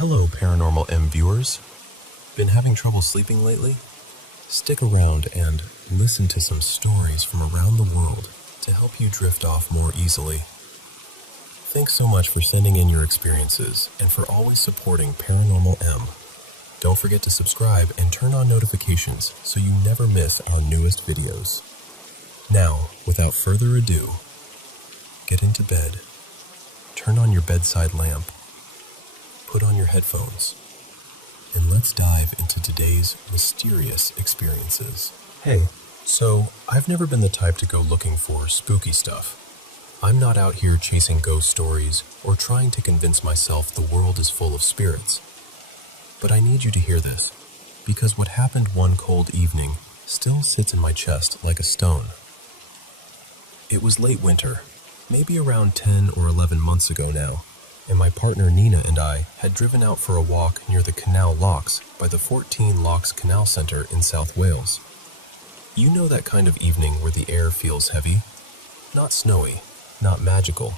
Hello, Paranormal M viewers. Been having trouble sleeping lately? Stick around and listen to some stories from around the world to help you drift off more easily. Thanks so much for sending in your experiences and for always supporting Paranormal M. Don't forget to subscribe and turn on notifications so you never miss our newest videos. Now, without further ado, get into bed, turn on your bedside lamp, put on your headphones, and let's dive into today's mysterious experiences. Hey, so I've never been the type to go looking for spooky stuff. I'm not out here chasing ghost stories or trying to convince myself the world is full of spirits. But I need you to hear this, because what happened one cold evening still sits in my chest like a stone. It was late winter, maybe around 10 or 11 months ago now, and my partner Nina and I had driven out for a walk near the Canal Locks by the 14 Locks Canal Centre in South Wales. You know that kind of evening where the air feels heavy? Not snowy, not magical,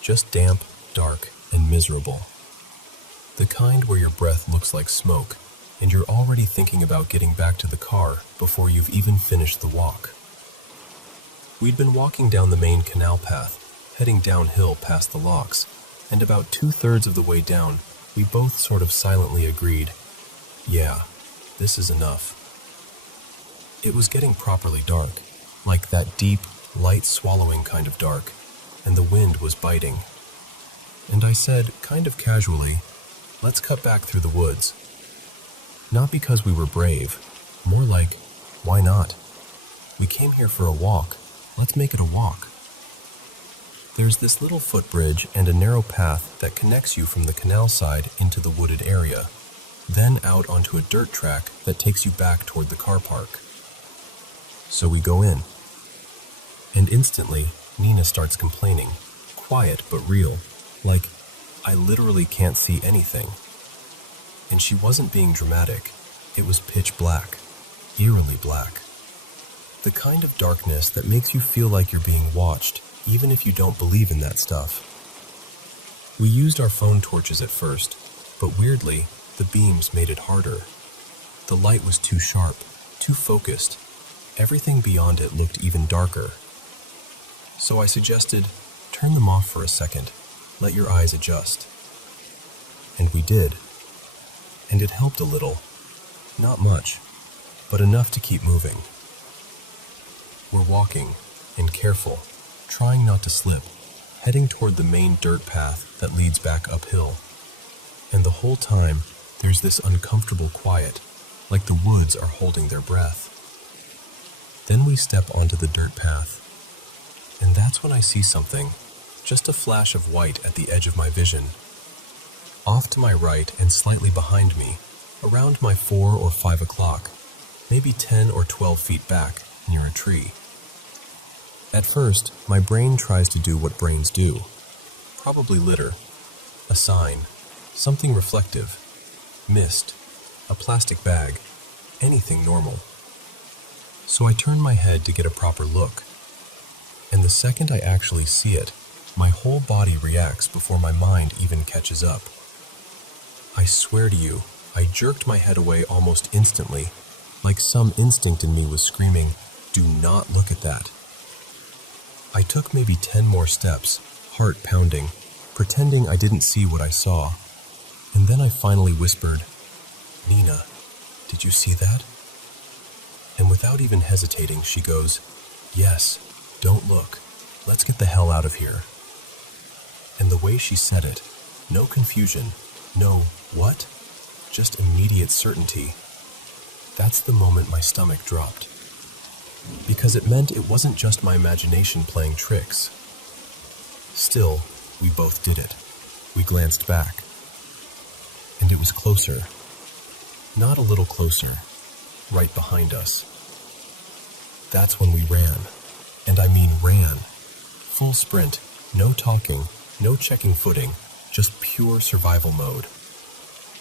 just damp, dark, and miserable. The kind where your breath looks like smoke, and you're already thinking about getting back to the car before you've even finished the walk. We'd been walking down the main canal path, heading downhill past the locks, and about 2/3 of the way down, we both sort of silently agreed, yeah, this is enough. It was getting properly dark, like that deep, light-swallowing kind of dark, and the wind was biting. And I said, kind of casually, let's cut back through the woods. Not because we were brave, more like, why not? We came here for a walk, let's make it a walk. There's this little footbridge and a narrow path that connects you from the canal side into the wooded area, then out onto a dirt track that takes you back toward the car park. So we go in. And instantly, Nina starts complaining, quiet but real, like, I literally can't see anything. And she wasn't being dramatic. It was pitch black, eerily black. The kind of darkness that makes you feel like you're being watched, even if you don't believe in that stuff. We used our phone torches at first, but weirdly, the beams made it harder. The light was too sharp, too focused. Everything beyond it looked even darker. So I suggested, turn them off for a second, let your eyes adjust. And we did. And it helped a little. Not much, but enough to keep moving. We're walking, and careful, trying not to slip, heading toward the main dirt path that leads back uphill. And the whole time, there's this uncomfortable quiet, like the woods are holding their breath. Then we step onto the dirt path, and that's when I see something, just a flash of white at the edge of my vision. Off to my right and slightly behind me, around my 4 or 5 o'clock, maybe 10 or 12 feet back, near a tree. At first, my brain tries to do what brains do. Probably litter, a sign, something reflective, mist, a plastic bag, anything normal. So I turn my head to get a proper look. And the second I actually see it, my whole body reacts before my mind even catches up. I swear to you, I jerked my head away almost instantly, like some instinct in me was screaming, do not look at that. I took maybe 10 more steps, heart pounding, pretending I didn't see what I saw. And then I finally whispered, Nina, did you see that? And without even hesitating, she goes, yes, don't look. Let's get the hell out of here. And the way she said it, no confusion, no what? Just immediate certainty. That's the moment my stomach dropped. Because it meant it wasn't just my imagination playing tricks. Still, we both did it. We glanced back. And it was closer. Not a little closer. Right behind us. That's when we ran. And I mean ran. Full sprint. No talking. No checking footing. Just pure survival mode.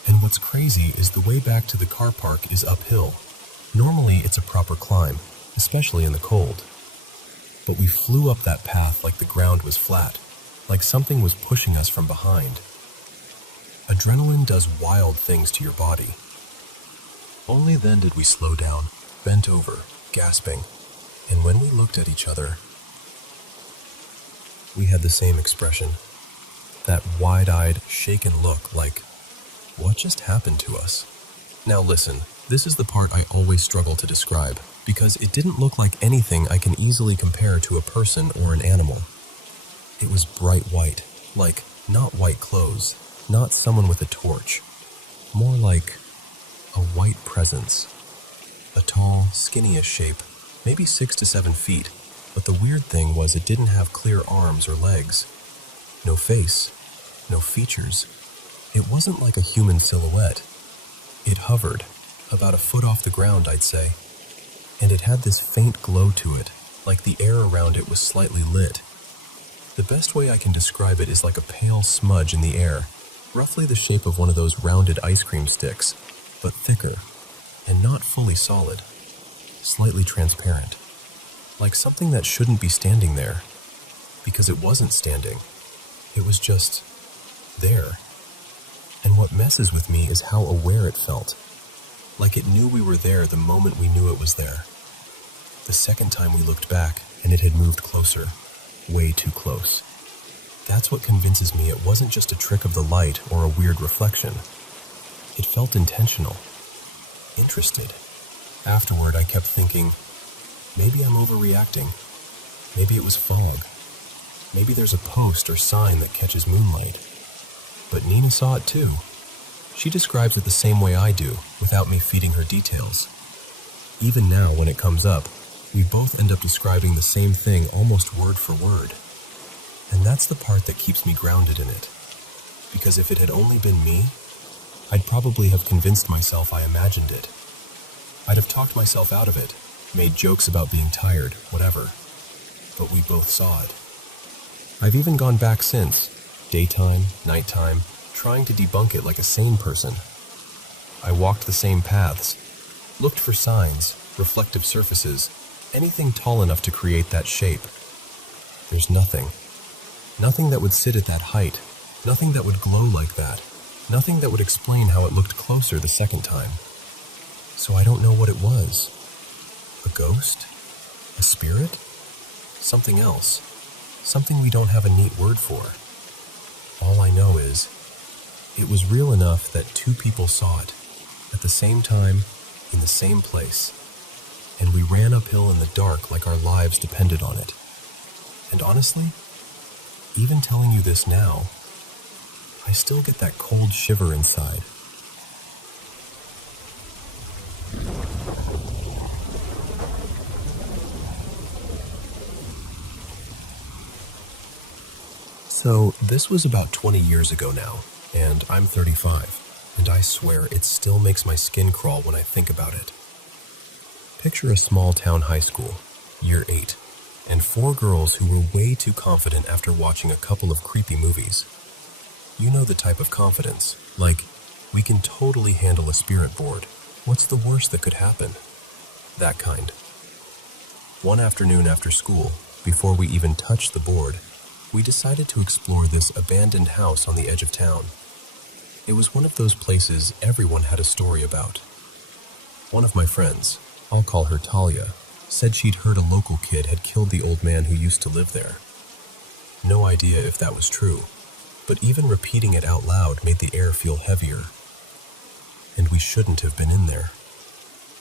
And what's crazy is the way back to the car park is uphill. Normally it's a proper climb, especially in the cold. But we flew up that path like the ground was flat, like something was pushing us from behind. Adrenaline does wild things to your body. Only then did we slow down, bent over, gasping, and when we looked at each other, we had the same expression. That wide-eyed, shaken look like, what just happened to us? Now listen, this is the part I always struggle to describe, because it didn't look like anything I can easily compare to a person or an animal. It was bright white, like not white clothes, not someone with a torch, more like a white presence. A tall, skinny-ish shape, maybe 6 to 7 feet, but the weird thing was it didn't have clear arms or legs. No face, no features. It wasn't like a human silhouette. It hovered, about a foot off the ground, I'd say, and it had this faint glow to it, like the air around it was slightly lit. The best way I can describe it is like a pale smudge in the air, roughly the shape of one of those rounded ice cream sticks, but thicker, and not fully solid, slightly transparent, like something that shouldn't be standing there, because it wasn't standing. It was just there. And what messes with me is how aware it felt, like it knew we were there the moment we knew it was there. The second time we looked back, and it had moved closer, way too close. That's what convinces me it wasn't just a trick of the light or a weird reflection. It felt intentional, interested. Afterward, I kept thinking, maybe I'm overreacting. Maybe it was fog. Maybe there's a post or sign that catches moonlight. But Nina saw it too. She describes it the same way I do, without me feeding her details. Even now, when it comes up, we both end up describing the same thing almost word for word. And that's the part that keeps me grounded in it. Because if it had only been me, I'd probably have convinced myself I imagined it. I'd have talked myself out of it, made jokes about being tired, whatever. But we both saw it. I've even gone back since, daytime, nighttime, trying to debunk it like a sane person. I walked the same paths, looked for signs, reflective surfaces, anything tall enough to create that shape. There's nothing. Nothing that would sit at that height, nothing that would glow like that, nothing that would explain how it looked closer the second time. So I don't know what it was. A ghost? A spirit? Something else. Something we don't have a neat word for. All I know is, it was real enough that two people saw it, at the same time, in the same place, and we ran uphill in the dark like our lives depended on it. And honestly, even telling you this now, I still get that cold shiver inside. So, this was about 20 years ago now, and I'm 35, and I swear it still makes my skin crawl when I think about it. Picture a small town high school, year 8, and 4 girls who were way too confident after watching a couple of creepy movies. You know the type of confidence, like, we can totally handle a spirit board. What's the worst that could happen? That kind. One afternoon after school, before we even touched the board, we decided to explore this abandoned house on the edge of town. It was one of those places everyone had a story about. One of my friends, I'll call her Talia, said she'd heard a local kid had killed the old man who used to live there. No idea if that was true, but even repeating it out loud made the air feel heavier. And we shouldn't have been in there.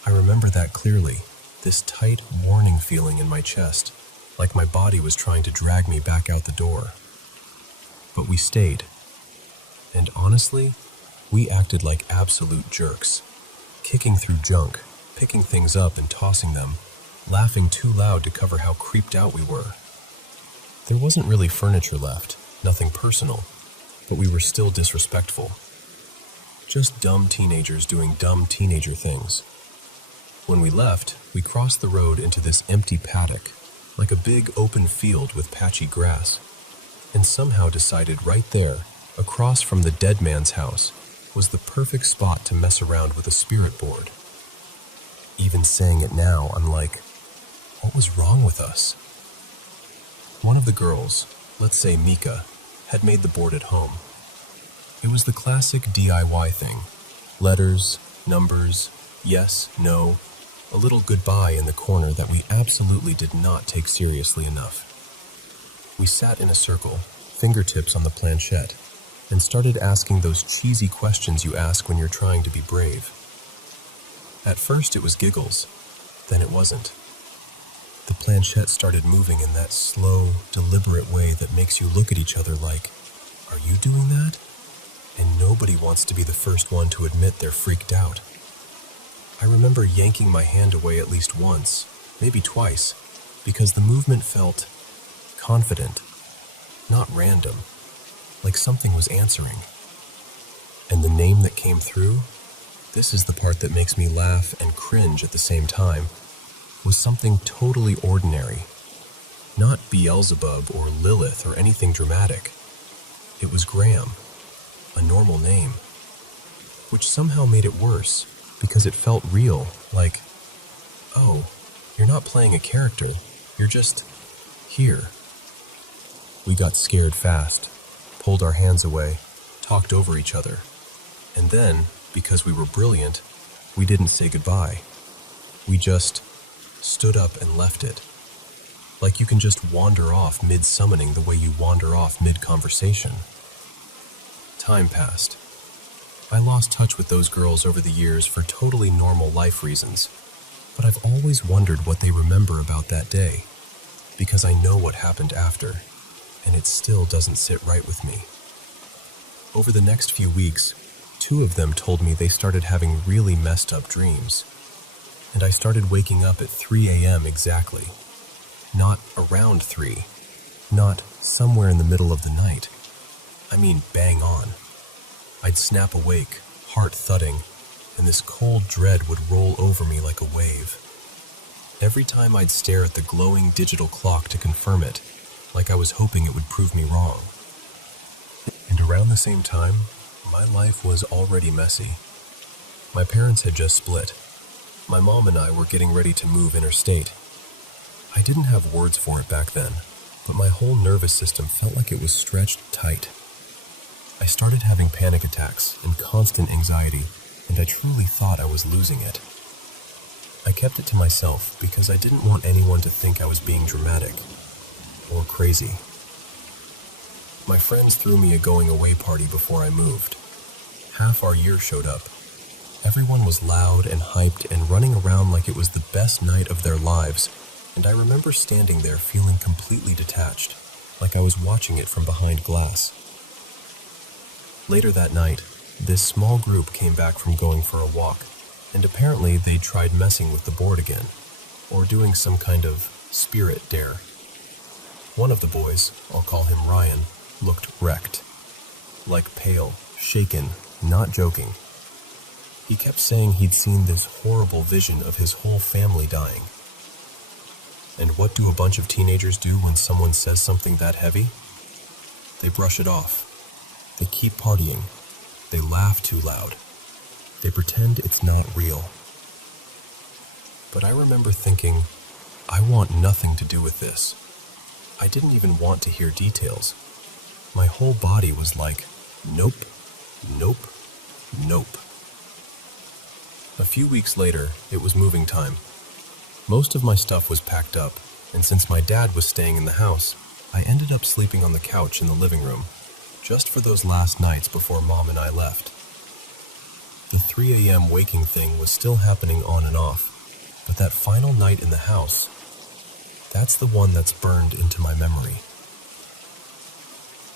I remember that clearly, this tight, warning feeling in my chest, like my body was trying to drag me back out the door. But we stayed. And honestly, we acted like absolute jerks, kicking through junk, picking things up and tossing them, laughing too loud to cover how creeped out we were. There wasn't really furniture left, nothing personal, but we were still disrespectful. Just dumb teenagers doing dumb teenager things. When we left, we crossed the road into this empty paddock, like a big open field with patchy grass, and somehow decided right there, across from the dead man's house, was the perfect spot to mess around with a spirit board. Even saying it now, I'm like, what was wrong with us? One of the girls, let's say Mika, had made the board at home. It was the classic DIY thing. Letters, numbers, yes, no, a little goodbye in the corner that we absolutely did not take seriously enough. We sat in a circle, fingertips on the planchette, and started asking those cheesy questions you ask when you're trying to be brave. At first it was giggles, then it wasn't. The planchette started moving in that slow, deliberate way that makes you look at each other like, "Are you doing that?" And nobody wants to be the first one to admit they're freaked out. I remember yanking my hand away at least once, maybe twice, because the movement felt confident, not random, like something was answering. And the name that came through, this is the part that makes me laugh and cringe at the same time, was something totally ordinary. Not Beelzebub or Lilith or anything dramatic. It was Graham, a normal name, which somehow made it worse because it felt real, like, oh, you're not playing a character, you're just here. We got scared fast, pulled our hands away, talked over each other, and then, because we were brilliant, we didn't say goodbye. We just stood up and left it. Like you can just wander off mid-summoning the way you wander off mid-conversation. Time passed. I lost touch with those girls over the years for totally normal life reasons, but I've always wondered what they remember about that day, because I know what happened after, and it still doesn't sit right with me. Over the next few weeks, 2 of them told me they started having really messed up dreams, and I started waking up at 3 a.m. exactly. Not around 3, not somewhere in the middle of the night. I mean bang on. I'd snap awake, heart thudding, and this cold dread would roll over me like a wave. Every time I'd stare at the glowing digital clock to confirm it, like I was hoping it would prove me wrong. And around the same time, my life was already messy. My parents had just split. My mom and I were getting ready to move interstate. I didn't have words for it back then, but my whole nervous system felt like it was stretched tight. I started having panic attacks and constant anxiety, and I truly thought I was losing it. I kept it to myself because I didn't want anyone to think I was being dramatic or crazy. My friends threw me a going-away party before I moved. Half our year showed up. Everyone was loud and hyped and running around like it was the best night of their lives, and I remember standing there feeling completely detached, like I was watching it from behind glass. Later that night, this small group came back from going for a walk, and apparently they'd tried messing with the board again, or doing some kind of spirit dare. One of the boys, I'll call him Ryan, looked wrecked. Like pale, shaken, not joking. He kept saying he'd seen this horrible vision of his whole family dying. And what do a bunch of teenagers do when someone says something that heavy? They brush it off. They keep partying. They laugh too loud. They pretend it's not real. But I remember thinking, I want nothing to do with this. I didn't even want to hear details. My whole body was like, nope, nope, nope. A few weeks later, it was moving time. Most of my stuff was packed up, and since my dad was staying in the house, I ended up sleeping on the couch in the living room, just for those last nights before Mom and I left. The 3 a.m. waking thing was still happening on and off, but that final night in the house, that's the one that's burned into my memory.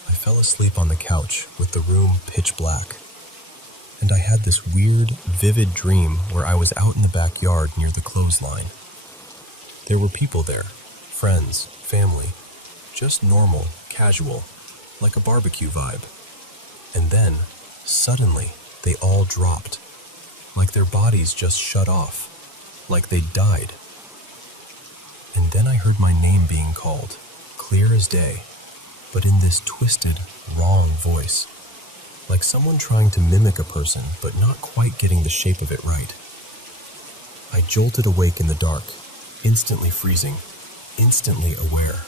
I fell asleep on the couch with the room pitch black, and I had this weird, vivid dream where I was out in the backyard near the clothesline. There were people there, friends, family, just normal, casual, like a barbecue vibe. And then, suddenly, they all dropped, like their bodies just shut off, like they'd died. And then I heard my name being called, clear as day, but in this twisted, wrong voice, like someone trying to mimic a person but not quite getting the shape of it right. I jolted awake in the dark, instantly freezing, instantly aware.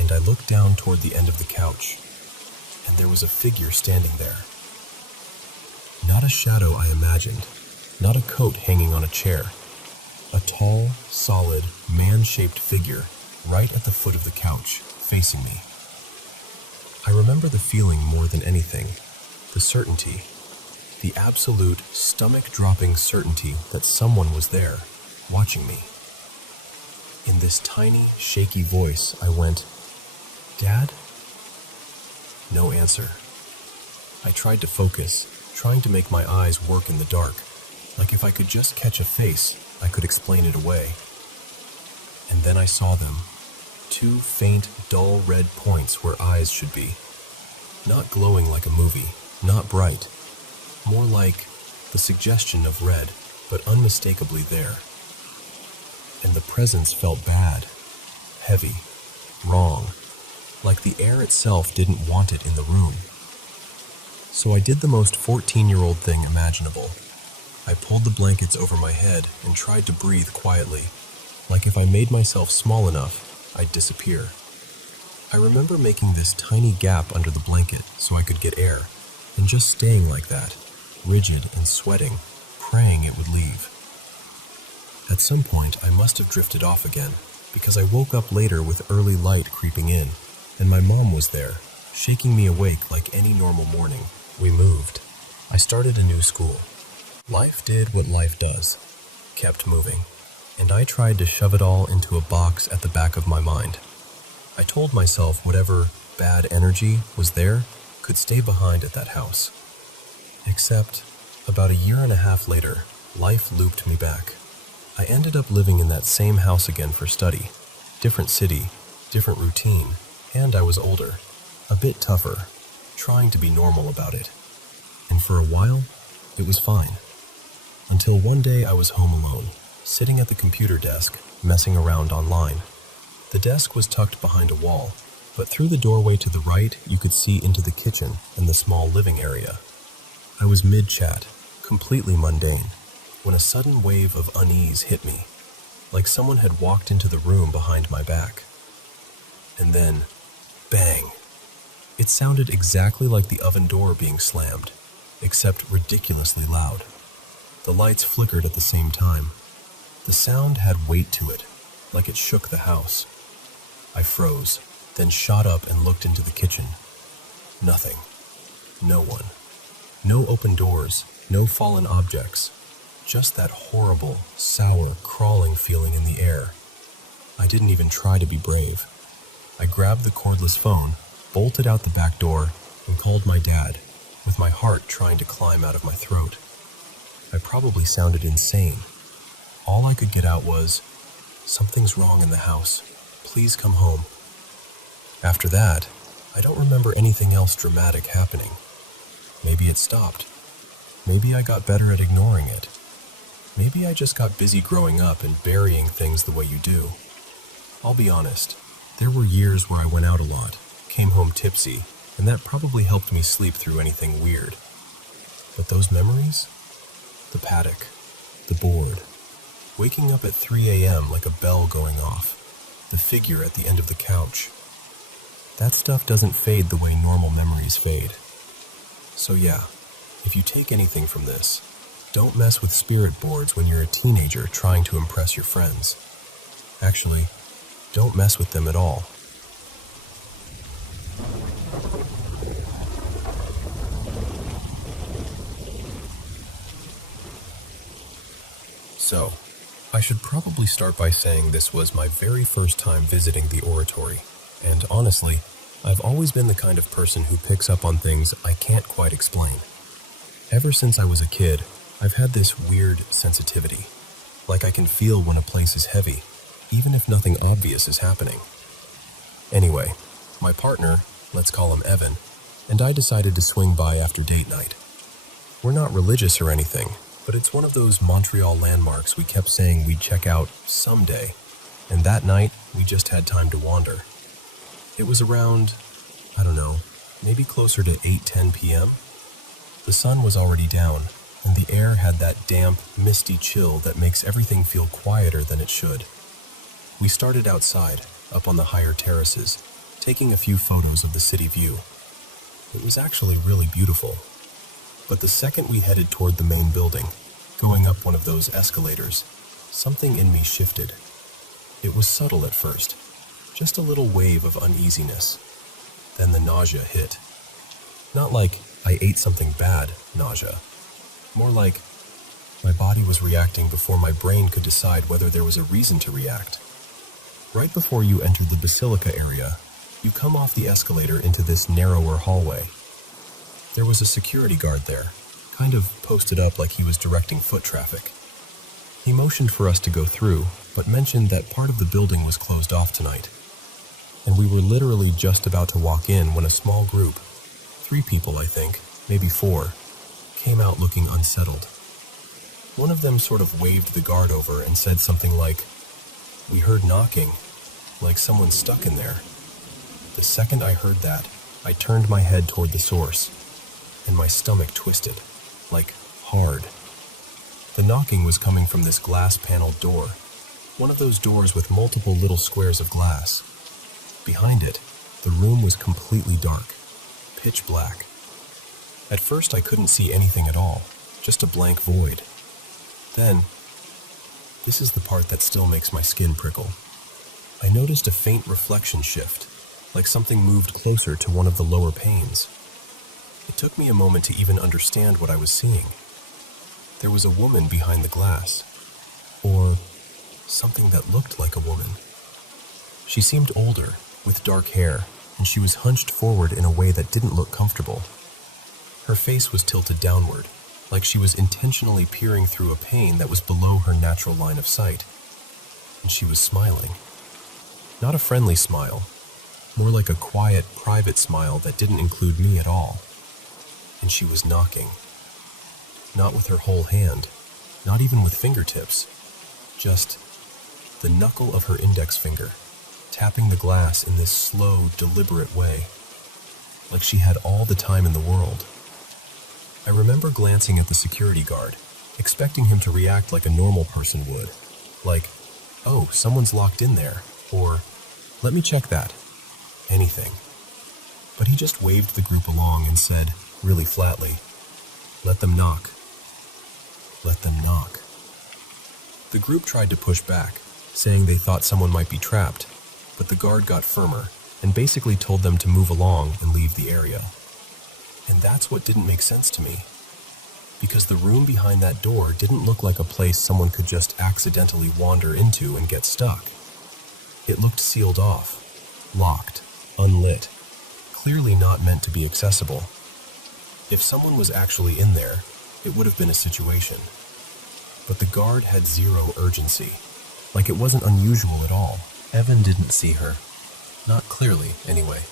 And I looked down toward the end of the couch, and there was a figure standing there. Not a shadow I imagined, not a coat hanging on a chair. A tall, solid, man-shaped figure right at the foot of the couch, facing me. I remember the feeling more than anything, the certainty, the absolute stomach-dropping certainty that someone was there, watching me. In this tiny, shaky voice, I went, "Dad?" No answer. I tried to focus, trying to make my eyes work in the dark, like if I could just catch a face, I could explain it away. And then I saw them, two faint, dull red points where eyes should be. Not glowing like a movie, not bright, more like the suggestion of red, but unmistakably there. And the presence felt bad, heavy, wrong, like the air itself didn't want it in the room. So I did the most 14-year-old thing imaginable. I pulled the blankets over my head and tried to breathe quietly, like if I made myself small enough, I'd disappear. I remember making this tiny gap under the blanket so I could get air, and just staying like that, rigid and sweating, praying it would leave. At some point, I must have drifted off again, because I woke up later with early light creeping in, and my mom was there, shaking me awake like any normal morning. We moved. I started a new school. Life did what life does, kept moving, and I tried to shove it all into a box at the back of my mind. I told myself whatever bad energy was there could stay behind at that house. Except, about a year and a half later, life looped me back. I ended up living in that same house again for study. Different city, different routine, and I was older, a bit tougher, trying to be normal about it. And for a while, it was fine. Until one day I was home alone, sitting at the computer desk, messing around online. The desk was tucked behind a wall, but through the doorway to the right, you could see into the kitchen and the small living area. I was mid-chat, completely mundane, when a sudden wave of unease hit me, like someone had walked into the room behind my back. And then, bang! It sounded exactly like the oven door being slammed, except ridiculously loud. The lights flickered at the same time. The sound had weight to it, like it shook the house. I froze, then shot up and looked into the kitchen. Nothing. No one. No open doors, no fallen objects. Just that horrible, sour, crawling feeling in the air. I didn't even try to be brave. I grabbed the cordless phone, bolted out the back door, and called my dad, with my heart trying to climb out of my throat. I probably sounded insane. All I could get out was, "Something's wrong in the house. Please come home." After that, I don't remember anything else dramatic happening. Maybe it stopped. Maybe I got better at ignoring it. Maybe I just got busy growing up and burying things the way you do. I'll be honest, there were years where I went out a lot, came home tipsy, and that probably helped me sleep through anything weird. But those memories? The paddock, the board, waking up at 3 a.m. like a bell going off, the figure at the end of the couch. That stuff doesn't fade the way normal memories fade. So yeah, if you take anything from this, don't mess with spirit boards when you're a teenager trying to impress your friends. Actually, don't mess with them at all. So, I should probably start by saying this was my very first time visiting the oratory, and honestly, I've always been the kind of person who picks up on things I can't quite explain. Ever since I was a kid, I've had this weird sensitivity, like I can feel when a place is heavy, even if nothing obvious is happening. Anyway, my partner, let's call him Evan, and I decided to swing by after date night. We're not religious or anything, but it's one of those Montreal landmarks we kept saying we'd check out someday, and that night we just had time to wander. It was around, I don't know, maybe closer to 8:10 p.m. The sun was already down, and the air had that damp, misty chill that makes everything feel quieter than it should. We started outside, up on the higher terraces, taking a few photos of the city view. It was actually really beautiful. But the second we headed toward the main building, going up one of those escalators, something in me shifted. It was subtle at first, just a little wave of uneasiness. Then the nausea hit. Not like I ate something bad nausea. More like my body was reacting before my brain could decide whether there was a reason to react. Right before you enter the basilica area, you come off the escalator into this narrower hallway. There was a security guard there, kind of posted up like he was directing foot traffic. He motioned for us to go through, but mentioned that part of the building was closed off tonight. And we were literally just about to walk in when a small group, 3 people I think, maybe 4, came out looking unsettled. One of them sort of waved the guard over and said something like, "We heard knocking, like someone stuck in there." The second I heard that, I turned my head toward the source, and my stomach twisted, like hard. The knocking was coming from this glass-paneled door, one of those doors with multiple little squares of glass. Behind it, the room was completely dark, pitch black. At first I couldn't see anything at all, just a blank void. Then, this is the part that still makes my skin prickle. I noticed a faint reflection shift, like something moved closer to one of the lower panes. It took me a moment to even understand what I was seeing. There was a woman behind the glass, or something that looked like a woman. She seemed older, with dark hair, and she was hunched forward in a way that didn't look comfortable. Her face was tilted downward, like she was intentionally peering through a pane that was below her natural line of sight. And she was smiling. Not a friendly smile, more like a quiet, private smile that didn't include me at all. And she was knocking. Not with her whole hand, not even with fingertips, just the knuckle of her index finger, tapping the glass in this slow, deliberate way, like she had all the time in the world. I remember glancing at the security guard, expecting him to react like a normal person would, like, "Oh, someone's locked in there," or, "Let me check that," anything. But he just waved the group along and said, really flatly, "Let them knock. Let them knock." The group tried to push back, saying they thought someone might be trapped, but the guard got firmer and basically told them to move along and leave the area. And that's what didn't make sense to me, because the room behind that door didn't look like a place someone could just accidentally wander into and get stuck. It looked sealed off, locked, unlit, clearly not meant to be accessible. If someone was actually in there, it would have been a situation. But the guard had zero urgency, like it wasn't unusual at all. Evan didn't see her. Not clearly, anyway.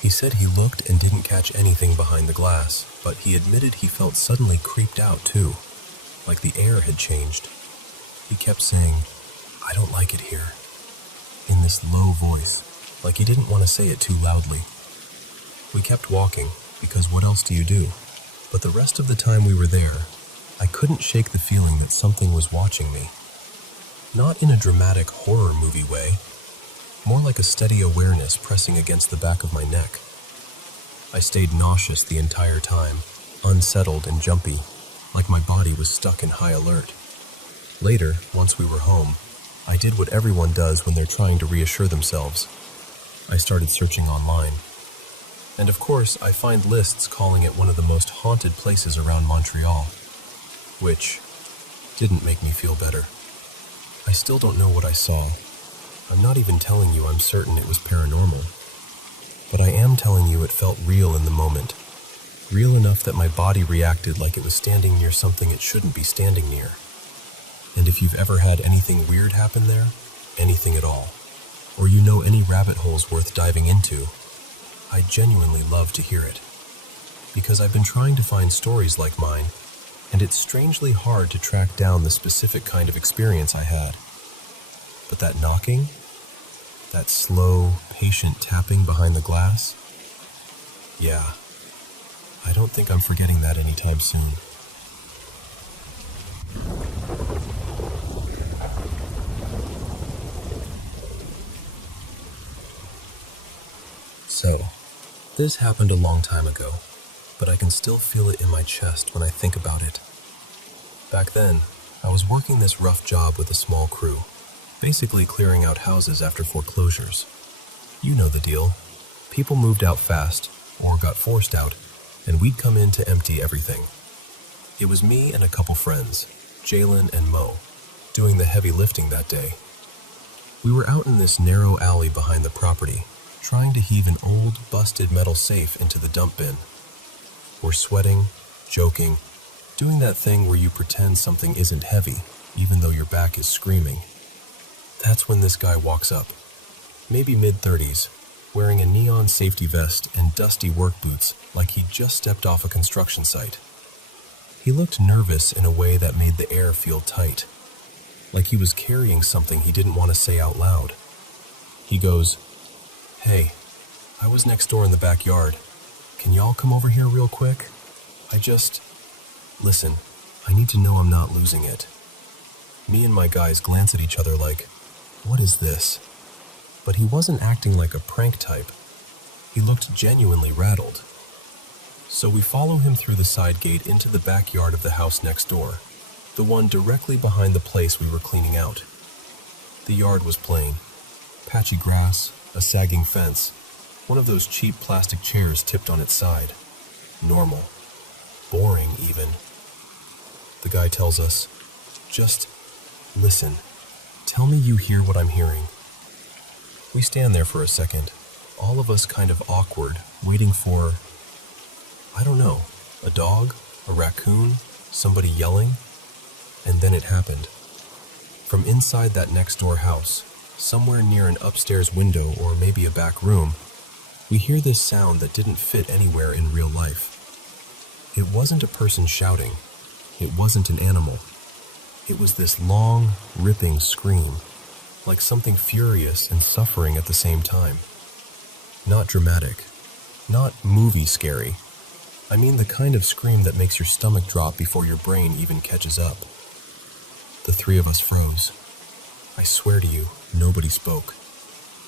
He said he looked and didn't catch anything behind the glass, but he admitted he felt suddenly creeped out too, like the air had changed. He kept saying, "I don't like it here," in this low voice, like he didn't want to say it too loudly. We kept walking, because what else do you do? But the rest of the time we were there, I couldn't shake the feeling that something was watching me. Not in a dramatic horror movie way, more like a steady awareness pressing against the back of my neck. I stayed nauseous the entire time, unsettled and jumpy, like my body was stuck in high alert. Later, once we were home, I did what everyone does when they're trying to reassure themselves. I started searching online. And of course, I find lists calling it one of the most haunted places around Montreal, which didn't make me feel better. I still don't know what I saw. I'm not even telling you I'm certain it was paranormal. But I am telling you it felt real in the moment. Real enough that my body reacted like it was standing near something it shouldn't be standing near. And if you've ever had anything weird happen there, anything at all, or you know any rabbit holes worth diving into, I genuinely love to hear it. Because I've been trying to find stories like mine, and it's strangely hard to track down the specific kind of experience I had. But that knocking, that slow, patient tapping behind the glass, yeah, I don't think I'm forgetting that anytime soon. So, This happened a long time ago, but I can still feel it in my chest when I think about it. Back then, I was working this rough job with a small crew, basically clearing out houses after foreclosures. You know the deal. People moved out fast, or got forced out, and we'd come in to empty everything. It was me and a couple friends, Jalen and Mo, doing the heavy lifting that day. We were out in this narrow alley behind the property, trying to heave an old, busted metal safe into the dump bin. We're sweating, joking, doing that thing where you pretend something isn't heavy, even though your back is screaming. That's when this guy walks up, maybe mid-30s, wearing a neon safety vest and dusty work boots like he'd just stepped off a construction site. He looked nervous in a way that made the air feel tight, like he was carrying something he didn't want to say out loud. He goes, "Hey, I was next door in the backyard. Can y'all come over here real quick? Listen, I need to know I'm not losing it." Me and my guys glance at each other like, what is this? But he wasn't acting like a prank type. He looked genuinely rattled. So we follow him through the side gate into the backyard of the house next door, the one directly behind the place we were cleaning out. The yard was plain. Patchy grass, a sagging fence, one of those cheap plastic chairs tipped on its side. Normal. Boring, even. The guy tells us, "Just listen. Tell me you hear what I'm hearing." We stand there for a second, all of us kind of awkward, waiting for, I don't know, a dog, a raccoon, somebody yelling. And then it happened. From inside that next door house, somewhere near an upstairs window or maybe a back room, we hear this sound that didn't fit anywhere in real life. It wasn't a person shouting. It wasn't an animal. It was this long, ripping scream, like something furious and suffering at the same time. Not dramatic. Not movie scary. I mean the kind of scream that makes your stomach drop before your brain even catches up. The three of us froze. I swear to you, nobody spoke.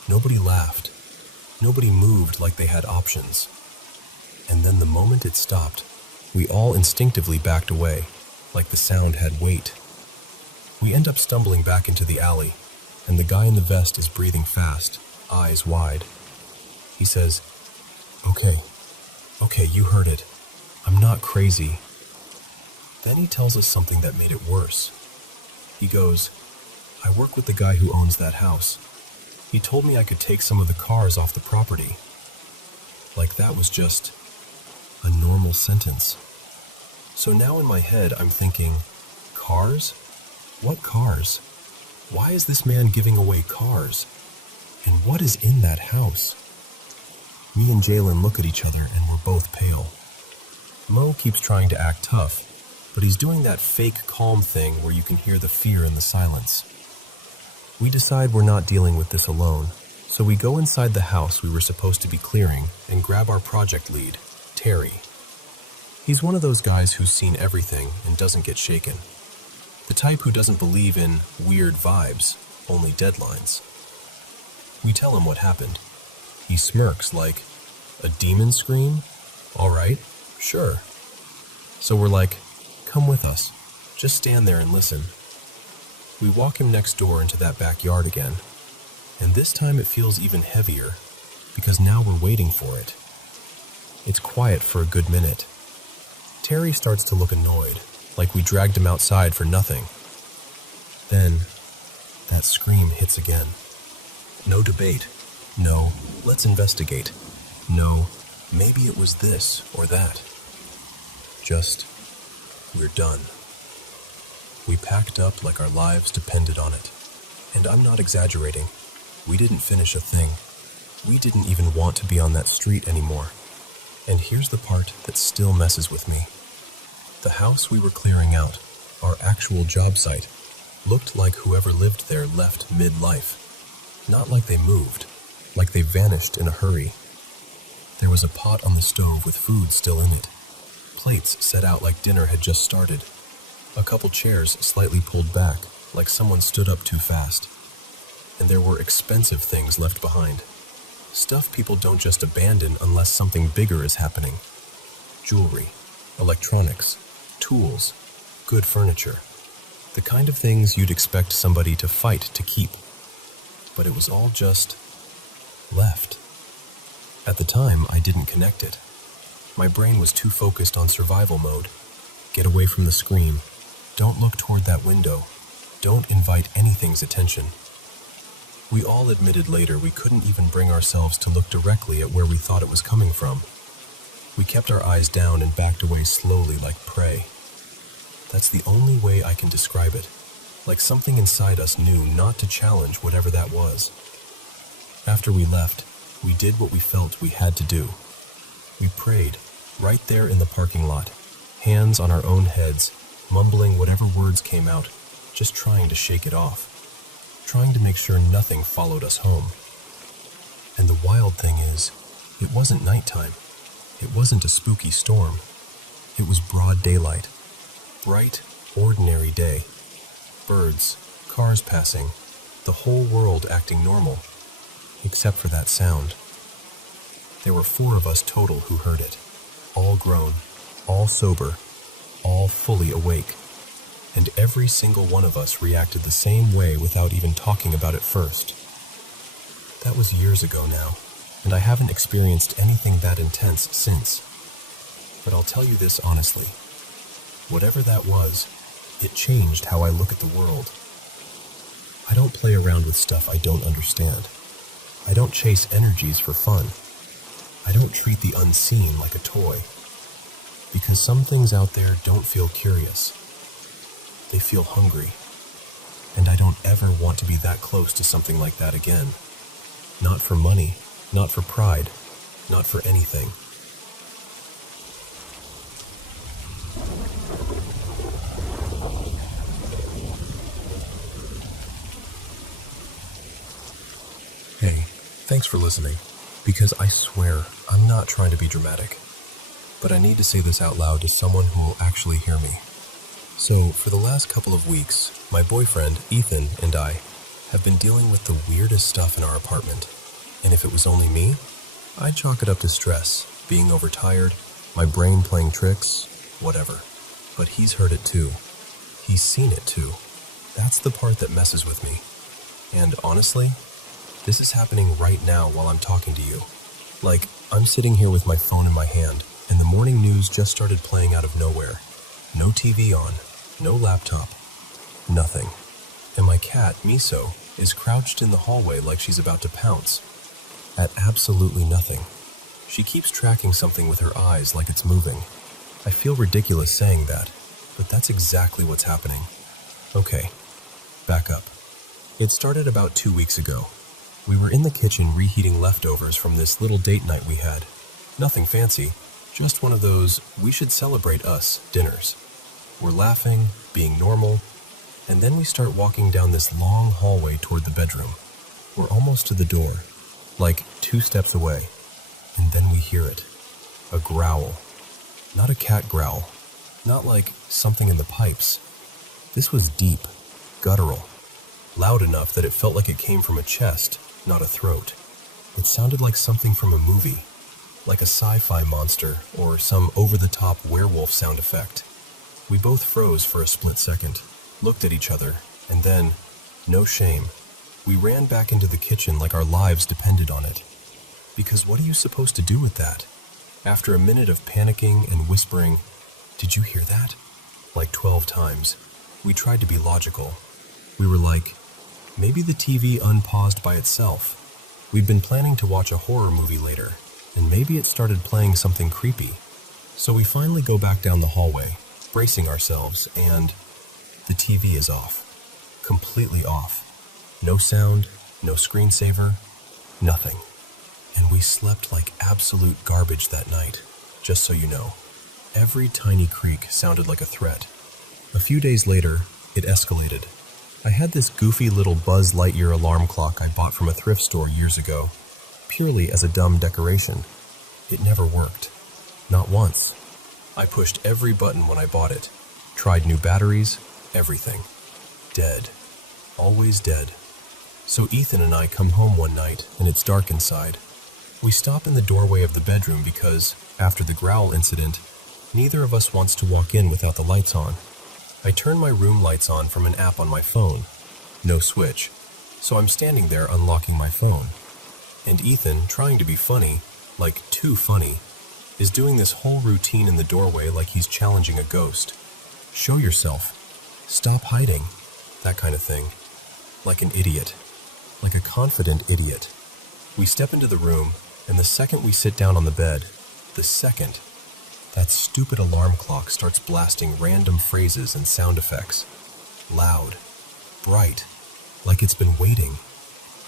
Nobody laughed. Nobody moved like they had options. And then the moment it stopped, we all instinctively backed away, like the sound had weight. We end up stumbling back into the alley, and the guy in the vest is breathing fast, eyes wide. He says, Okay, you heard it. I'm not crazy." Then he tells us something that made it worse. He goes, "I work with the guy who owns that house. He told me I could take some of the cars off the property." Like that was just a normal sentence. So now in my head I'm thinking, cars? What cars? Why is this man giving away cars? And what is in that house? Me and Jalen look at each other and we're both pale. Mo keeps trying to act tough, but he's doing that fake calm thing where you can hear the fear in the silence. We decide we're not dealing with this alone, so we go inside the house we were supposed to be clearing and grab our project lead, Terry. He's one of those guys who's seen everything and doesn't get shaken. The type who doesn't believe in weird vibes, only deadlines. We tell him what happened. He smirks like, "A demon scream? All right, sure." So we're like, "Come with us. Just stand there and listen." We walk him next door into that backyard again, and this time it feels even heavier, because now we're waiting for it. It's quiet for a good minute. Terry starts to look annoyed, like we dragged him outside for nothing. Then, that scream hits again. No debate. No, let's investigate. No, maybe it was this or that. Just, we're done. We packed up like our lives depended on it. And I'm not exaggerating. We didn't finish a thing. We didn't even want to be on that street anymore. And here's the part that still messes with me. The house we were clearing out, our actual job site, looked like whoever lived there left mid-life. Not like they moved, like they vanished in a hurry. There was a pot on the stove with food still in it. Plates set out like dinner had just started. A couple chairs slightly pulled back, like someone stood up too fast. And there were expensive things left behind. Stuff people don't just abandon unless something bigger is happening. Jewelry, electronics, tools, good furniture. The kind of things you'd expect somebody to fight to keep. But it was all just left. At the time, I didn't connect it. My brain was too focused on survival mode. Get away from the scream. Don't look toward that window. Don't invite anything's attention. We all admitted later we couldn't even bring ourselves to look directly at where we thought it was coming from. We kept our eyes down and backed away slowly like prey. That's the only way I can describe it. Like something inside us knew not to challenge whatever that was. After we left, we did what we felt we had to do. We prayed, right there in the parking lot, hands on our own heads, mumbling whatever words came out, just trying to shake it off. Trying to make sure nothing followed us home. And the wild thing is, it wasn't nighttime. It wasn't a spooky storm. It was broad daylight. Bright, ordinary day. Birds, cars passing, the whole world acting normal, except for that sound. There were 4 of us total who heard it, all grown, all sober, all fully awake. And every single one of us reacted the same way without even talking about it first. That was years ago now, and I haven't experienced anything that intense since. But I'll tell you this honestly. Whatever that was, it changed how I look at the world. I don't play around with stuff I don't understand. I don't chase energies for fun. I don't treat the unseen like a toy. Because some things out there don't feel curious. They feel hungry. And I don't ever want to be that close to something like that again. Not for money, not for pride, not for anything. Hey, thanks for listening. Because I swear, I'm not trying to be dramatic. But I need to say this out loud to someone who will actually hear me. So, for the last couple of weeks, my boyfriend, Ethan, and I have been dealing with the weirdest stuff in our apartment. And if it was only me, I'd chalk it up to stress, being overtired, my brain playing tricks, whatever. But he's heard it too. He's seen it too. That's the part that messes with me. And honestly, this is happening right now while I'm talking to you. Like, I'm sitting here with my phone in my hand, and the morning news just started playing out of nowhere. No TV on, no laptop, nothing. And my cat, Miso, is crouched in the hallway like she's about to pounce. At absolutely nothing. She keeps tracking something with her eyes like it's moving. I feel ridiculous saying that, but that's exactly what's happening. Okay, back up. It started about 2 weeks ago. We were in the kitchen reheating leftovers from this little date night we had. Nothing fancy, just one of those we should celebrate us dinners. We're laughing, being normal, and then we start walking down this long hallway toward the bedroom. We're almost to the door, like 2 steps away, and then we hear it. A growl. Not a cat growl, not like something in the pipes. This was deep, guttural, loud enough that it felt like it came from a chest, not a throat. It sounded like something from a movie, like a sci-fi monster or some over-the-top werewolf sound effect. We both froze for a split second, looked at each other, and then, no shame, we ran back into the kitchen like our lives depended on it. Because what are you supposed to do with that? After a minute of panicking and whispering, "Did you hear that?" like 12 times, we tried to be logical. We were like, maybe the TV unpaused by itself. We'd been planning to watch a horror movie later, and maybe it started playing something creepy. So we finally go back down the hallway, bracing ourselves, and the TV is off. Completely off. No sound, no screensaver, nothing. And we slept like absolute garbage that night, just so you know. Every tiny creak sounded like a threat. A few days later, it escalated. I had this goofy little Buzz Lightyear alarm clock I bought from a thrift store years ago, purely as a dumb decoration. It never worked. Not once. I pushed every button when I bought it. Tried new batteries, everything. Dead. Always dead. So Ethan and I come home one night, and it's dark inside. We stop in the doorway of the bedroom because, after the growl incident, neither of us wants to walk in without the lights on. I turn my room lights on from an app on my phone. No switch. So I'm standing there unlocking my phone. And Ethan, trying to be funny, like too funny, is doing this whole routine in the doorway like he's challenging a ghost. Show yourself. Stop hiding. That kind of thing. Like an idiot. Like a confident idiot. We step into the room, and the second we sit down on the bed, that stupid alarm clock starts blasting random phrases and sound effects. Loud. Bright. Like it's been waiting.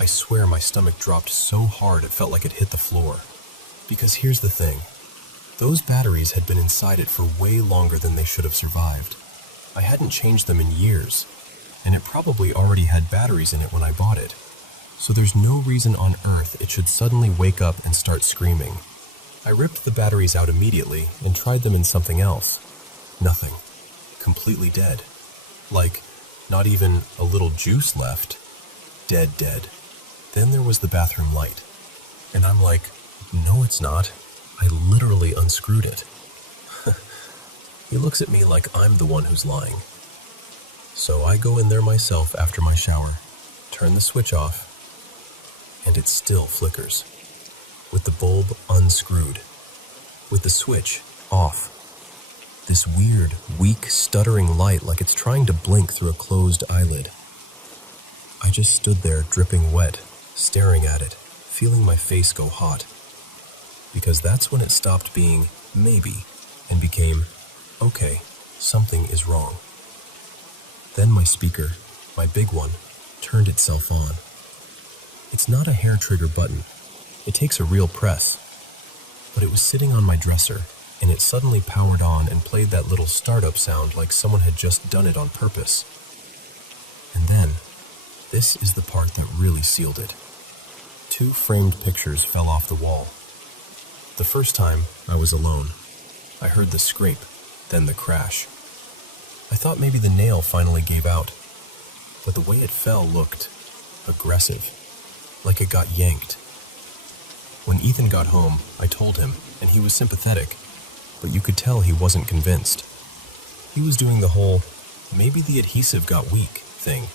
I swear my stomach dropped so hard it felt like it hit the floor. Because here's the thing. Those batteries had been inside it for way longer than they should have survived. I hadn't changed them in years, and it probably already had batteries in it when I bought it. So there's no reason on earth it should suddenly wake up and start screaming. I ripped the batteries out immediately and tried them in something else. Nothing. Completely dead. Like, not even a little juice left. Dead. Then there was the bathroom light. And I'm like, no it's not. I literally unscrewed it. He looks at me like I'm the one who's lying. So I go in there myself after my shower, turn the switch off, and it still flickers. With the bulb unscrewed. With the switch off. This weird, weak, stuttering light like it's trying to blink through a closed eyelid. I just stood there dripping wet, staring at it, feeling my face go hot. Because that's when it stopped being maybe and became, okay, something is wrong. Then my speaker, my big one, turned itself on. It's not a hair trigger button. It takes a real press. But it was sitting on my dresser, and it suddenly powered on and played that little startup sound like someone had just done it on purpose. And then, this is the part that really sealed it. 2 framed pictures fell off the wall. The first time, I was alone. I heard the scrape, then the crash. I thought maybe the nail finally gave out, but the way it fell looked aggressive, like it got yanked. When Ethan got home, I told him, and he was sympathetic, but you could tell he wasn't convinced. He was doing the whole, maybe the adhesive got weak thing.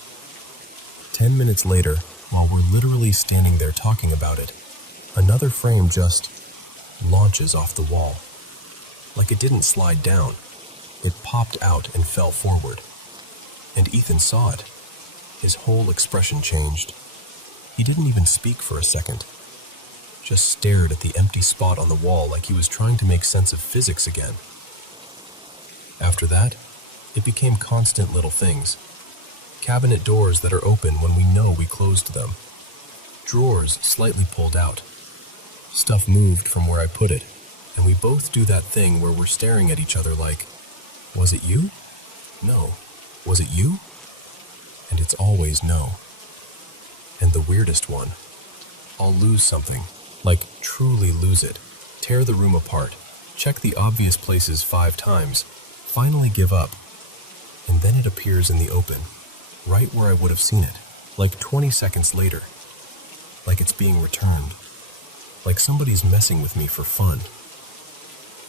10 minutes later, while we're literally standing there talking about it, another frame just launches off the wall. Like it didn't slide down. It popped out and fell forward. And Ethan saw it. His whole expression changed. He didn't even speak for a second. Just stared at the empty spot on the wall like he was trying to make sense of physics again. After that, it became constant little things. Cabinet doors that are open when we know we closed them. Drawers slightly pulled out. Stuff moved from where I put it, and we both do that thing where we're staring at each other like, was it you? No. Was it you? And it's always no. And the weirdest one, I'll lose something, like truly lose it, tear the room apart, check the obvious places 5 times, finally give up, and then it appears in the open, right where I would have seen it, like 20 seconds later, like it's being returned, like somebody's messing with me for fun.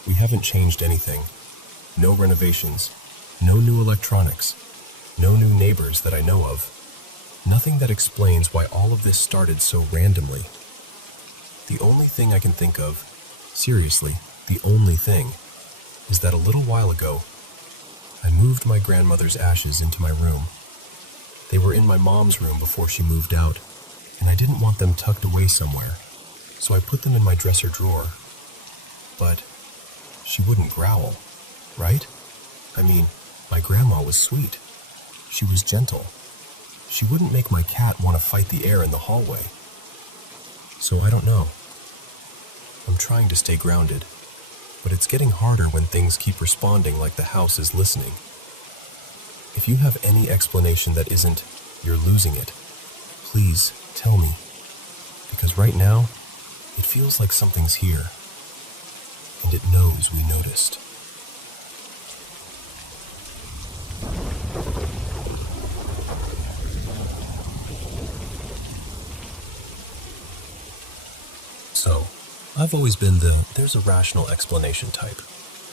We haven't changed anything. No renovations, no new electronics, no new neighbors that I know of. Nothing that explains why all of this started so randomly. The only thing I can think of, seriously, the only thing, is that a little while ago, I moved my grandmother's ashes into my room. They were in my mom's room before she moved out, and I didn't want them tucked away somewhere, so I put them in my dresser drawer. But she wouldn't growl, right? I mean, my grandma was sweet. She was gentle. She wouldn't make my cat want to fight the air in the hallway. So I don't know. I'm trying to stay grounded, but it's getting harder when things keep responding like the house is listening. If you have any explanation that isn't, you're losing it, please tell me. Because right now, it feels like something's here, and it knows we noticed. So, I've always been there's a rational explanation type.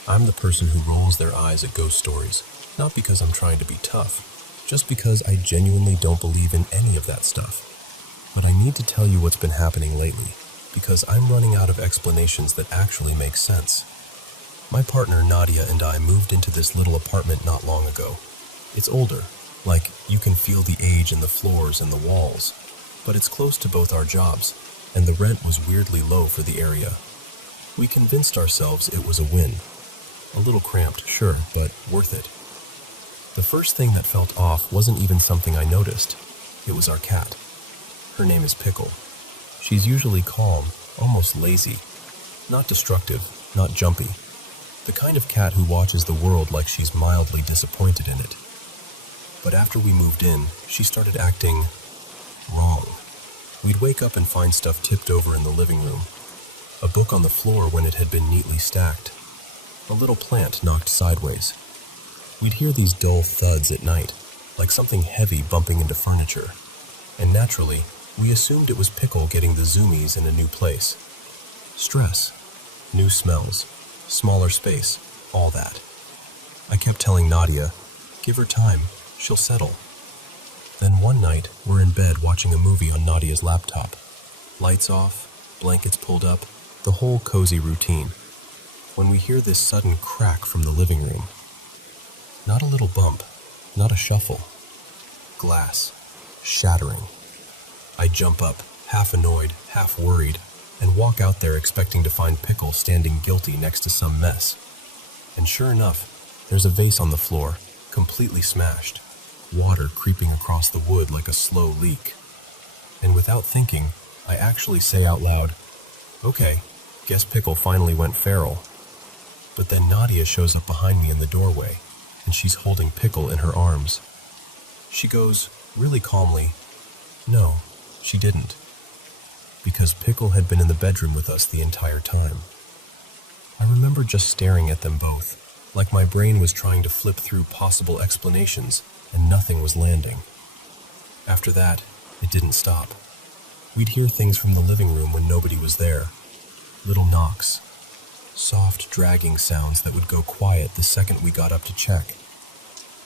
I'm the person who rolls their eyes at ghost stories, not because I'm trying to be tough, just because I genuinely don't believe in any of that stuff. But I need to tell you what's been happening lately, because I'm running out of explanations that actually make sense. My partner Nadia and I moved into this little apartment not long ago. It's older, like you can feel the age in the floors and the walls, but it's close to both our jobs, and the rent was weirdly low for the area. We convinced ourselves it was a win. A little cramped, sure, but worth it. The first thing that felt off wasn't even something I noticed. It was our cat. Her name is Pickle. She's usually calm, almost lazy. Not destructive, not jumpy. The kind of cat who watches the world like she's mildly disappointed in it. But after we moved in, she started acting wrong. We'd wake up and find stuff tipped over in the living room. A book on the floor when it had been neatly stacked. A little plant knocked sideways. We'd hear these dull thuds at night, like something heavy bumping into furniture. And naturally, we assumed it was Pickle getting the zoomies in a new place. Stress, new smells, smaller space, all that. I kept telling Nadia, give her time, she'll settle. Then one night, we're in bed watching a movie on Nadia's laptop. Lights off, blankets pulled up, the whole cozy routine. When we hear this sudden crack from the living room. Not a little bump, not a shuffle. Glass, shattering. I jump up, half annoyed, half worried, and walk out there expecting to find Pickle standing guilty next to some mess. And sure enough, there's a vase on the floor, completely smashed, water creeping across the wood like a slow leak. And without thinking, I actually say out loud, okay, guess Pickle finally went feral. But then Nadia shows up behind me in the doorway, and she's holding Pickle in her arms. She goes, really calmly, no, she didn't. Because Pickle had been in the bedroom with us the entire time. I remember just staring at them both, like my brain was trying to flip through possible explanations, and nothing was landing. After that, it didn't stop. We'd hear things from the living room when nobody was there. Little knocks. Soft, dragging sounds that would go quiet the second we got up to check.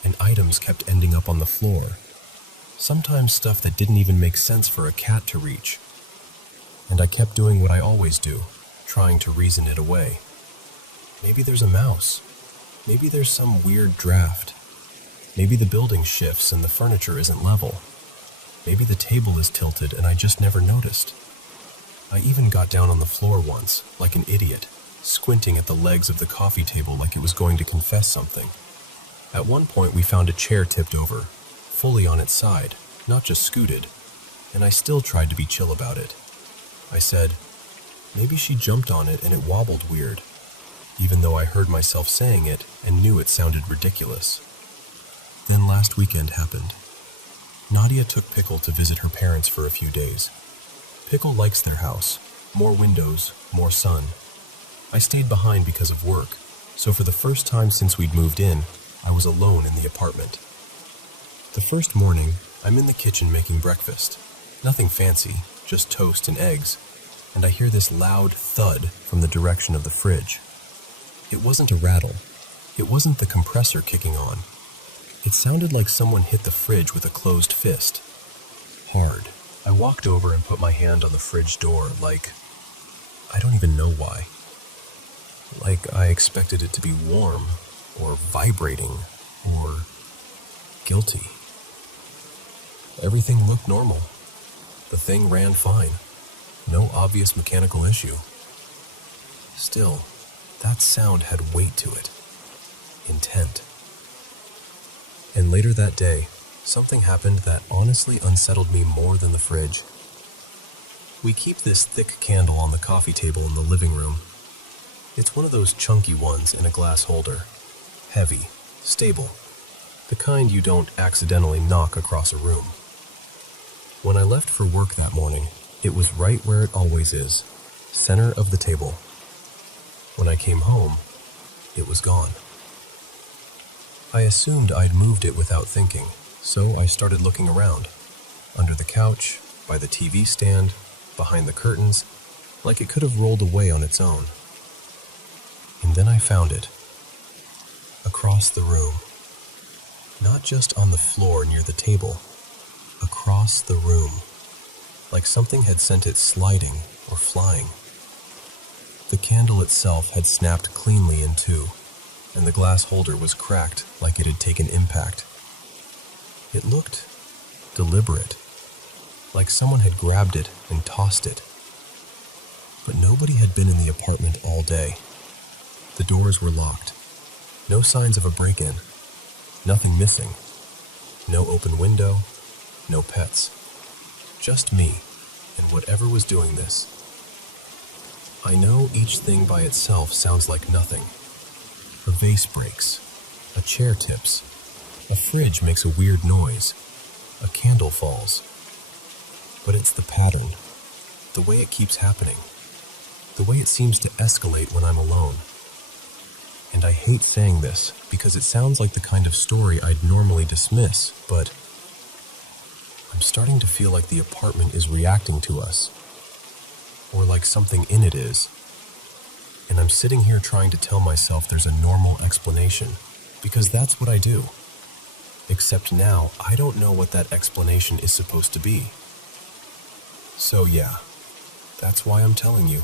And items kept ending up on the floor. Sometimes stuff that didn't even make sense for a cat to reach. And I kept doing what I always do, trying to reason it away. Maybe there's a mouse. Maybe there's some weird draft. Maybe the building shifts and the furniture isn't level. Maybe the table is tilted and I just never noticed. I even got down on the floor once, like an idiot, squinting at the legs of the coffee table like it was going to confess something. At one point we found a chair tipped over, fully on its side, not just scooted, and I still tried to be chill about it. I said, maybe she jumped on it and it wobbled weird, even though I heard myself saying it and knew it sounded ridiculous. Then last weekend happened. Nadia took Pickle to visit her parents for a few days. Pickle likes their house, more windows, more sun. I stayed behind because of work, so for the first time since we'd moved in, I was alone in the apartment. The first morning, I'm in the kitchen making breakfast. Nothing fancy, just toast and eggs, and I hear this loud thud from the direction of the fridge. It wasn't a rattle. It wasn't the compressor kicking on. It sounded like someone hit the fridge with a closed fist. Hard. I walked over and put my hand on the fridge door like, I don't even know why. Like I expected it to be warm, or vibrating, or guilty. Everything looked normal. The thing ran fine. No obvious mechanical issue. Still, that sound had weight to it. Intent. And later that day, something happened that honestly unsettled me more than the fridge. We keep this thick candle on the coffee table in the living room. It's one of those chunky ones in a glass holder. Heavy, stable. The kind you don't accidentally knock across a room. When I left for work that morning, it was right where it always is, center of the table. When I came home, it was gone. I assumed I'd moved it without thinking, so I started looking around. Under the couch, by the TV stand, behind the curtains, like it could have rolled away on its own. And then I found it, across the room. Not just on the floor near the table, across the room, like something had sent it sliding or flying. The candle itself had snapped cleanly in two, and the glass holder was cracked like it had taken impact. It looked deliberate, like someone had grabbed it and tossed it. But nobody had been in the apartment all day. The doors were locked. No signs of a break-in. Nothing missing. No open window. No pets. Just me and whatever was doing this. I know each thing by itself sounds like nothing. A vase breaks. A chair tips. A fridge makes a weird noise. A candle falls. But it's the pattern. The way it keeps happening. The way it seems to escalate when I'm alone. And I hate saying this because it sounds like the kind of story I'd normally dismiss, but I'm starting to feel like the apartment is reacting to us. Or like something in it is. And I'm sitting here trying to tell myself there's a normal explanation, because that's what I do. Except now, I don't know what that explanation is supposed to be. So yeah, that's why I'm telling you.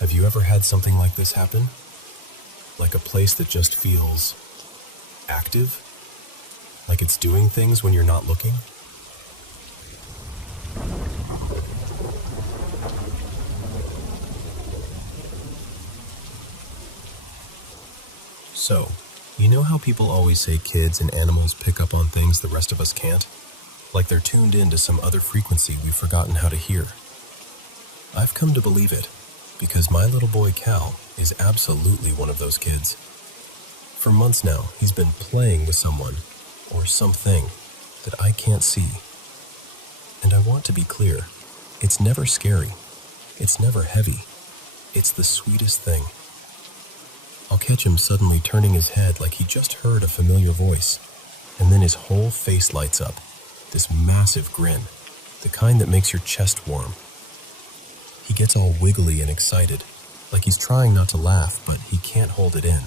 Have you ever had something like this happen? Like a place that just feels active? Like it's doing things when you're not looking? So, you know how people always say kids and animals pick up on things the rest of us can't? Like they're tuned in to some other frequency we've forgotten how to hear. I've come to believe it, because my little boy Cal is absolutely one of those kids. For months now, he's been playing with someone, or something, that I can't see. And I want to be clear, it's never scary, it's never heavy, it's the sweetest thing. I'll catch him suddenly turning his head like he just heard a familiar voice, and then his whole face lights up, this massive grin, the kind that makes your chest warm. He gets all wiggly and excited, like he's trying not to laugh, but he can't hold it in.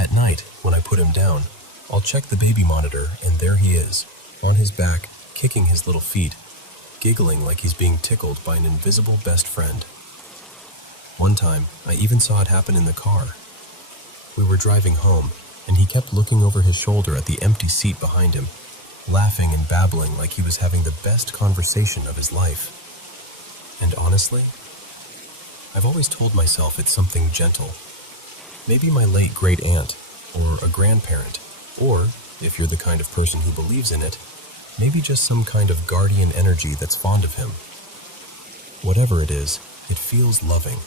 At night, when I put him down, I'll check the baby monitor, and there he is, on his back, kicking his little feet, giggling like he's being tickled by an invisible best friend. One time, I even saw it happen in the car. We were driving home, and he kept looking over his shoulder at the empty seat behind him, laughing and babbling like he was having the best conversation of his life. And honestly, I've always told myself it's something gentle. Maybe my late great-aunt, or a grandparent, or, if you're the kind of person who believes in it, maybe just some kind of guardian energy that's fond of him. Whatever it is, it feels loving.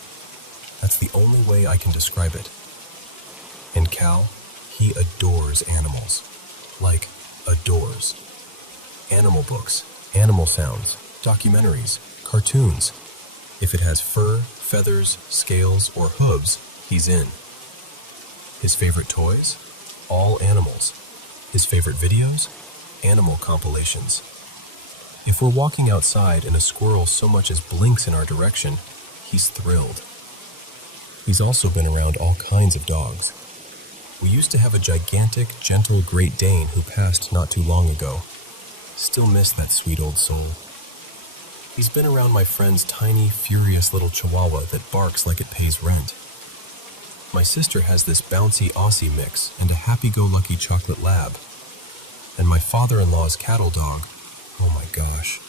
That's the only way I can describe it. And Cal, he adores animals. Like, adores. Animal books, animal sounds, documentaries, cartoons. If it has fur, feathers, scales, or hooves, he's in. His favorite toys? All animals. His favorite videos? Animal compilations. If we're walking outside and a squirrel so much as blinks in our direction, he's thrilled. He's also been around all kinds of dogs. We used to have a gigantic, gentle Great Dane who passed not too long ago. Still miss that sweet old soul. He's been around my friend's tiny, furious little Chihuahua that barks like it pays rent. My sister has this bouncy Aussie mix and a happy-go-lucky chocolate lab. And my father-in-law's cattle dog, oh my gosh.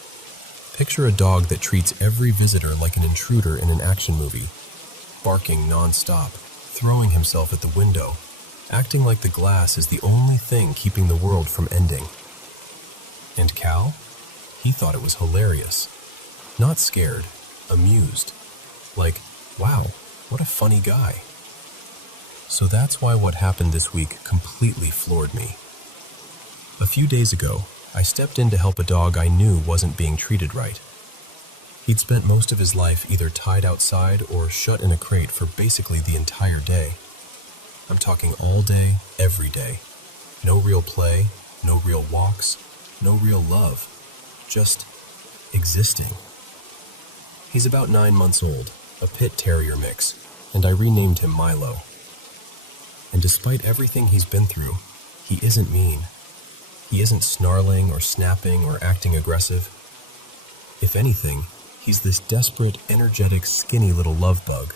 Picture a dog that treats every visitor like an intruder in an action movie, barking non-stop, throwing himself at the window, acting like the glass is the only thing keeping the world from ending. And Cal? He thought it was hilarious. Not scared, amused. Like, wow, what a funny guy. So that's why what happened this week completely floored me. A few days ago, I stepped in to help a dog I knew wasn't being treated right. He'd spent most of his life either tied outside or shut in a crate for basically the entire day. I'm talking all day, every day. No real play, no real walks, no real love. Just existing. He's about 9 months old, a pit terrier mix, and I renamed him Milo. And despite everything he's been through, he isn't mean. He isn't snarling or snapping or acting aggressive. If anything, he's this desperate, energetic, skinny little love bug.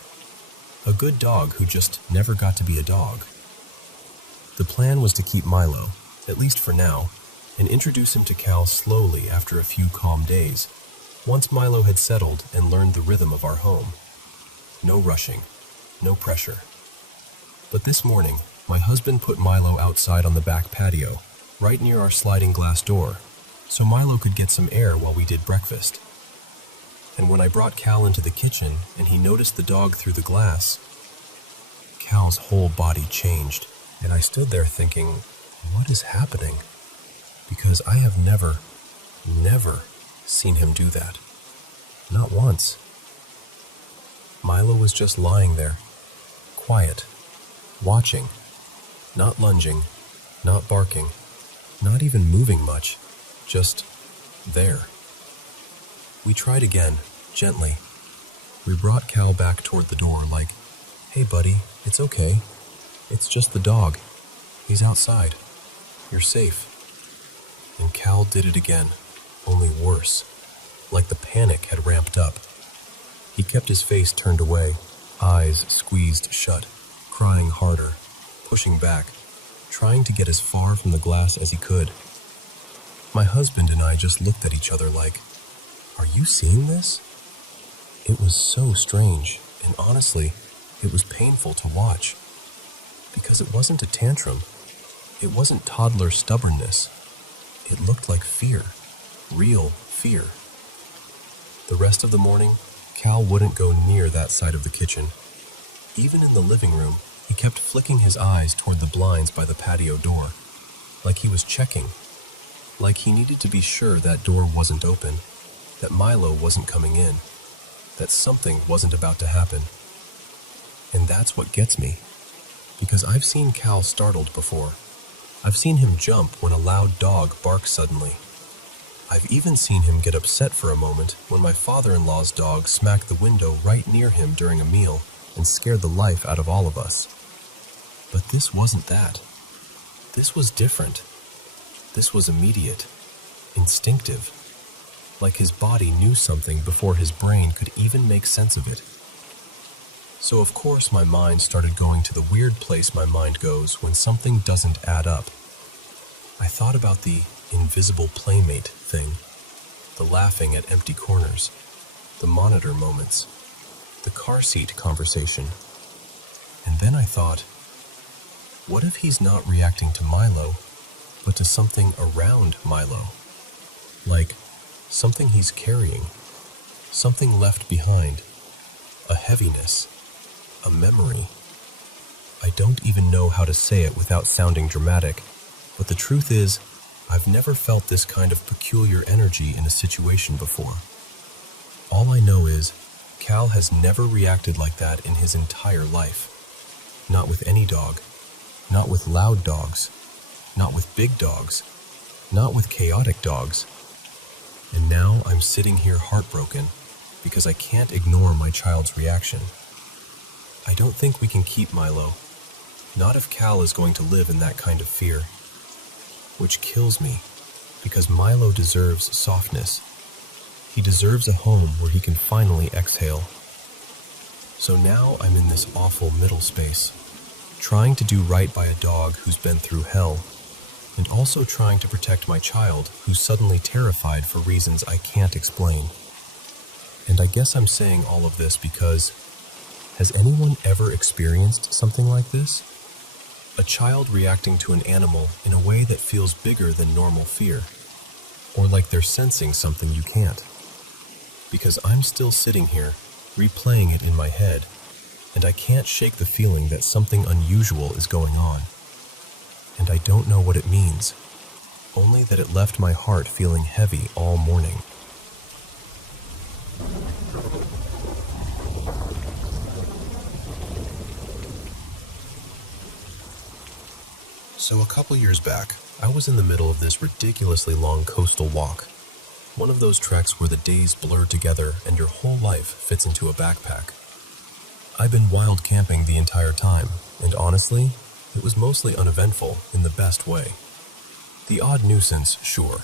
A good dog who just never got to be a dog. The plan was to keep Milo, at least for now, and introduce him to Cal slowly after a few calm days, once Milo had settled and learned the rhythm of our home. No rushing, no pressure. But this morning, my husband put Milo outside on the back patio, right near our sliding glass door, so Milo could get some air while we did breakfast. And when I brought Cal into the kitchen and he noticed the dog through the glass, Cal's whole body changed, and I stood there thinking, what is happening? Because I have never seen him do that. Not once. Milo was just lying there, quiet, watching, not lunging, not barking, not even moving much, just there. We tried again, gently. We brought Cal back toward the door like, hey buddy, it's okay. It's just the dog. He's outside. You're safe. And Cal did it again, only worse, like the panic had ramped up. He kept his face turned away, eyes squeezed shut, crying harder, pushing back, trying to get as far from the glass as he could. My husband and I just looked at each other like, are you seeing this? It was so strange, and honestly, it was painful to watch. Because it wasn't a tantrum. It wasn't toddler stubbornness. It looked like fear, real fear. The rest of the morning, Cal wouldn't go near that side of the kitchen. Even in the living room, he kept flicking his eyes toward the blinds by the patio door, like he was checking, like he needed to be sure that door wasn't open, that Milo wasn't coming in, that something wasn't about to happen. And that's what gets me, because I've seen Cal startled before. I've seen him jump when a loud dog barks suddenly. I've even seen him get upset for a moment when my father-in-law's dog smacked the window right near him during a meal and scared the life out of all of us. But this wasn't that. This was different. This was immediate, instinctive, like his body knew something before his brain could even make sense of it. So of course my mind started going to the weird place my mind goes when something doesn't add up. I thought about the invisible playmate thing, the laughing at empty corners, the monitor moments, the car seat conversation. And then I thought, what if he's not reacting to Milo, but to something around Milo? Like something he's carrying, something left behind, a heaviness, a memory. I don't even know how to say it without sounding dramatic, but the truth is, I've never felt this kind of peculiar energy in a situation before. All I know is, Cal has never reacted like that in his entire life. Not with any dog, not with loud dogs, not with big dogs, not with chaotic dogs. And now I'm sitting here heartbroken because I can't ignore my child's reaction. I don't think we can keep Milo, not if Cal is going to live in that kind of fear. Which kills me, because Milo deserves softness. He deserves a home where he can finally exhale. So now I'm in this awful middle space, trying to do right by a dog who's been through hell, and also trying to protect my child who's suddenly terrified for reasons I can't explain. And I guess I'm saying all of this because, has anyone ever experienced something like this? A child reacting to an animal in a way that feels bigger than normal fear, or like they're sensing something you can't. Because I'm still sitting here, replaying it in my head, and I can't shake the feeling that something unusual is going on. And I don't know what it means, only that it left my heart feeling heavy all morning. So a couple years back, I was in the middle of this ridiculously long coastal walk, One of those treks where the days blur together and your whole life fits into a backpack. I've been wild camping the entire time, and honestly, it was mostly uneventful in the best way. The odd nuisance, sure.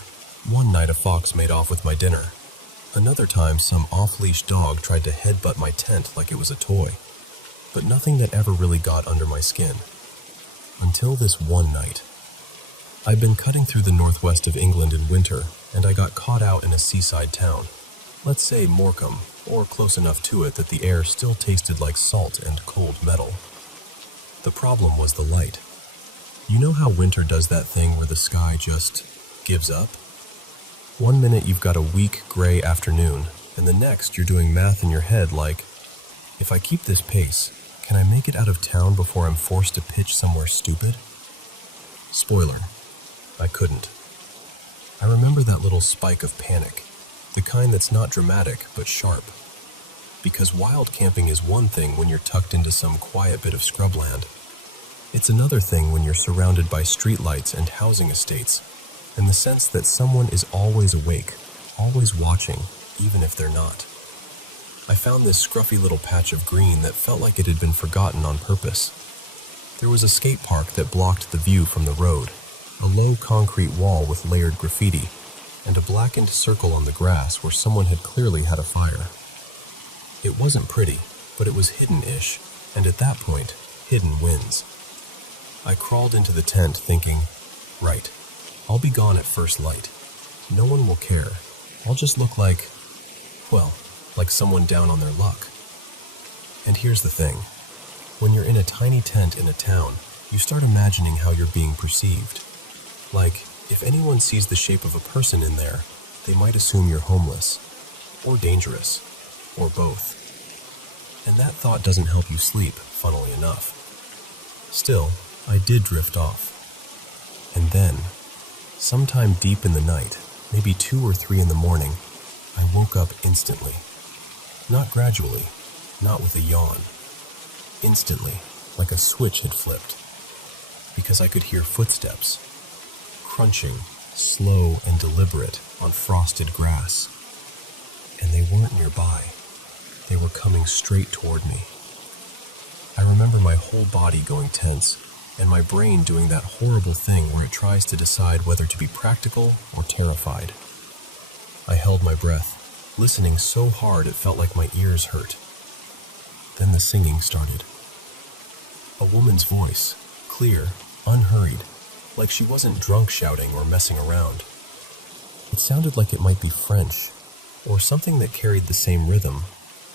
One night a fox made off with my dinner. Another time some off-leash dog tried to headbutt my tent like it was a toy. But nothing that ever really got under my skin. Until this one night. I'd been cutting through the northwest of England in winter, and I got caught out in a seaside town. Let's say Morecambe, or close enough to it that the air still tasted like salt and cold metal. The problem was the light. You know how winter does that thing where the sky just gives up? One minute you've got a weak, gray afternoon, and the next you're doing math in your head like, if I keep this pace, can I make it out of town before I'm forced to pitch somewhere stupid? Spoiler, I couldn't. I remember that little spike of panic, the kind that's not dramatic but sharp. Because wild camping is one thing when you're tucked into some quiet bit of scrubland. It's another thing when you're surrounded by streetlights and housing estates, and the sense that someone is always awake, always watching, even if they're not. I found this scruffy little patch of green that felt like it had been forgotten on purpose. There was a skate park that blocked the view from the road, a low concrete wall with layered graffiti, and a blackened circle on the grass where someone had clearly had a fire. It wasn't pretty, but it was hidden-ish, and at that point, hidden wins. I crawled into the tent thinking, right, I'll be gone at first light. No one will care. I'll just look like, well, like someone down on their luck. And here's the thing. When you're in a tiny tent in a town, you start imagining how you're being perceived. Like, if anyone sees the shape of a person in there, they might assume you're homeless, or dangerous, or both. And that thought doesn't help you sleep, funnily enough. Still, I did drift off. And then, sometime deep in the night, maybe 2 or 3 in the morning, I woke up instantly. Not gradually, not with a yawn. Instantly, like a switch had flipped. Because I could hear footsteps, crunching, slow and deliberate on frosted grass. And they weren't nearby. They were coming straight toward me. I remember my whole body going tense, and my brain doing that horrible thing where it tries to decide whether to be practical or terrified. I held my breath, listening so hard it felt like my ears hurt. Then the singing started. A woman's voice, clear, unhurried, like she wasn't drunk shouting or messing around. It sounded like it might be French, or something that carried the same rhythm,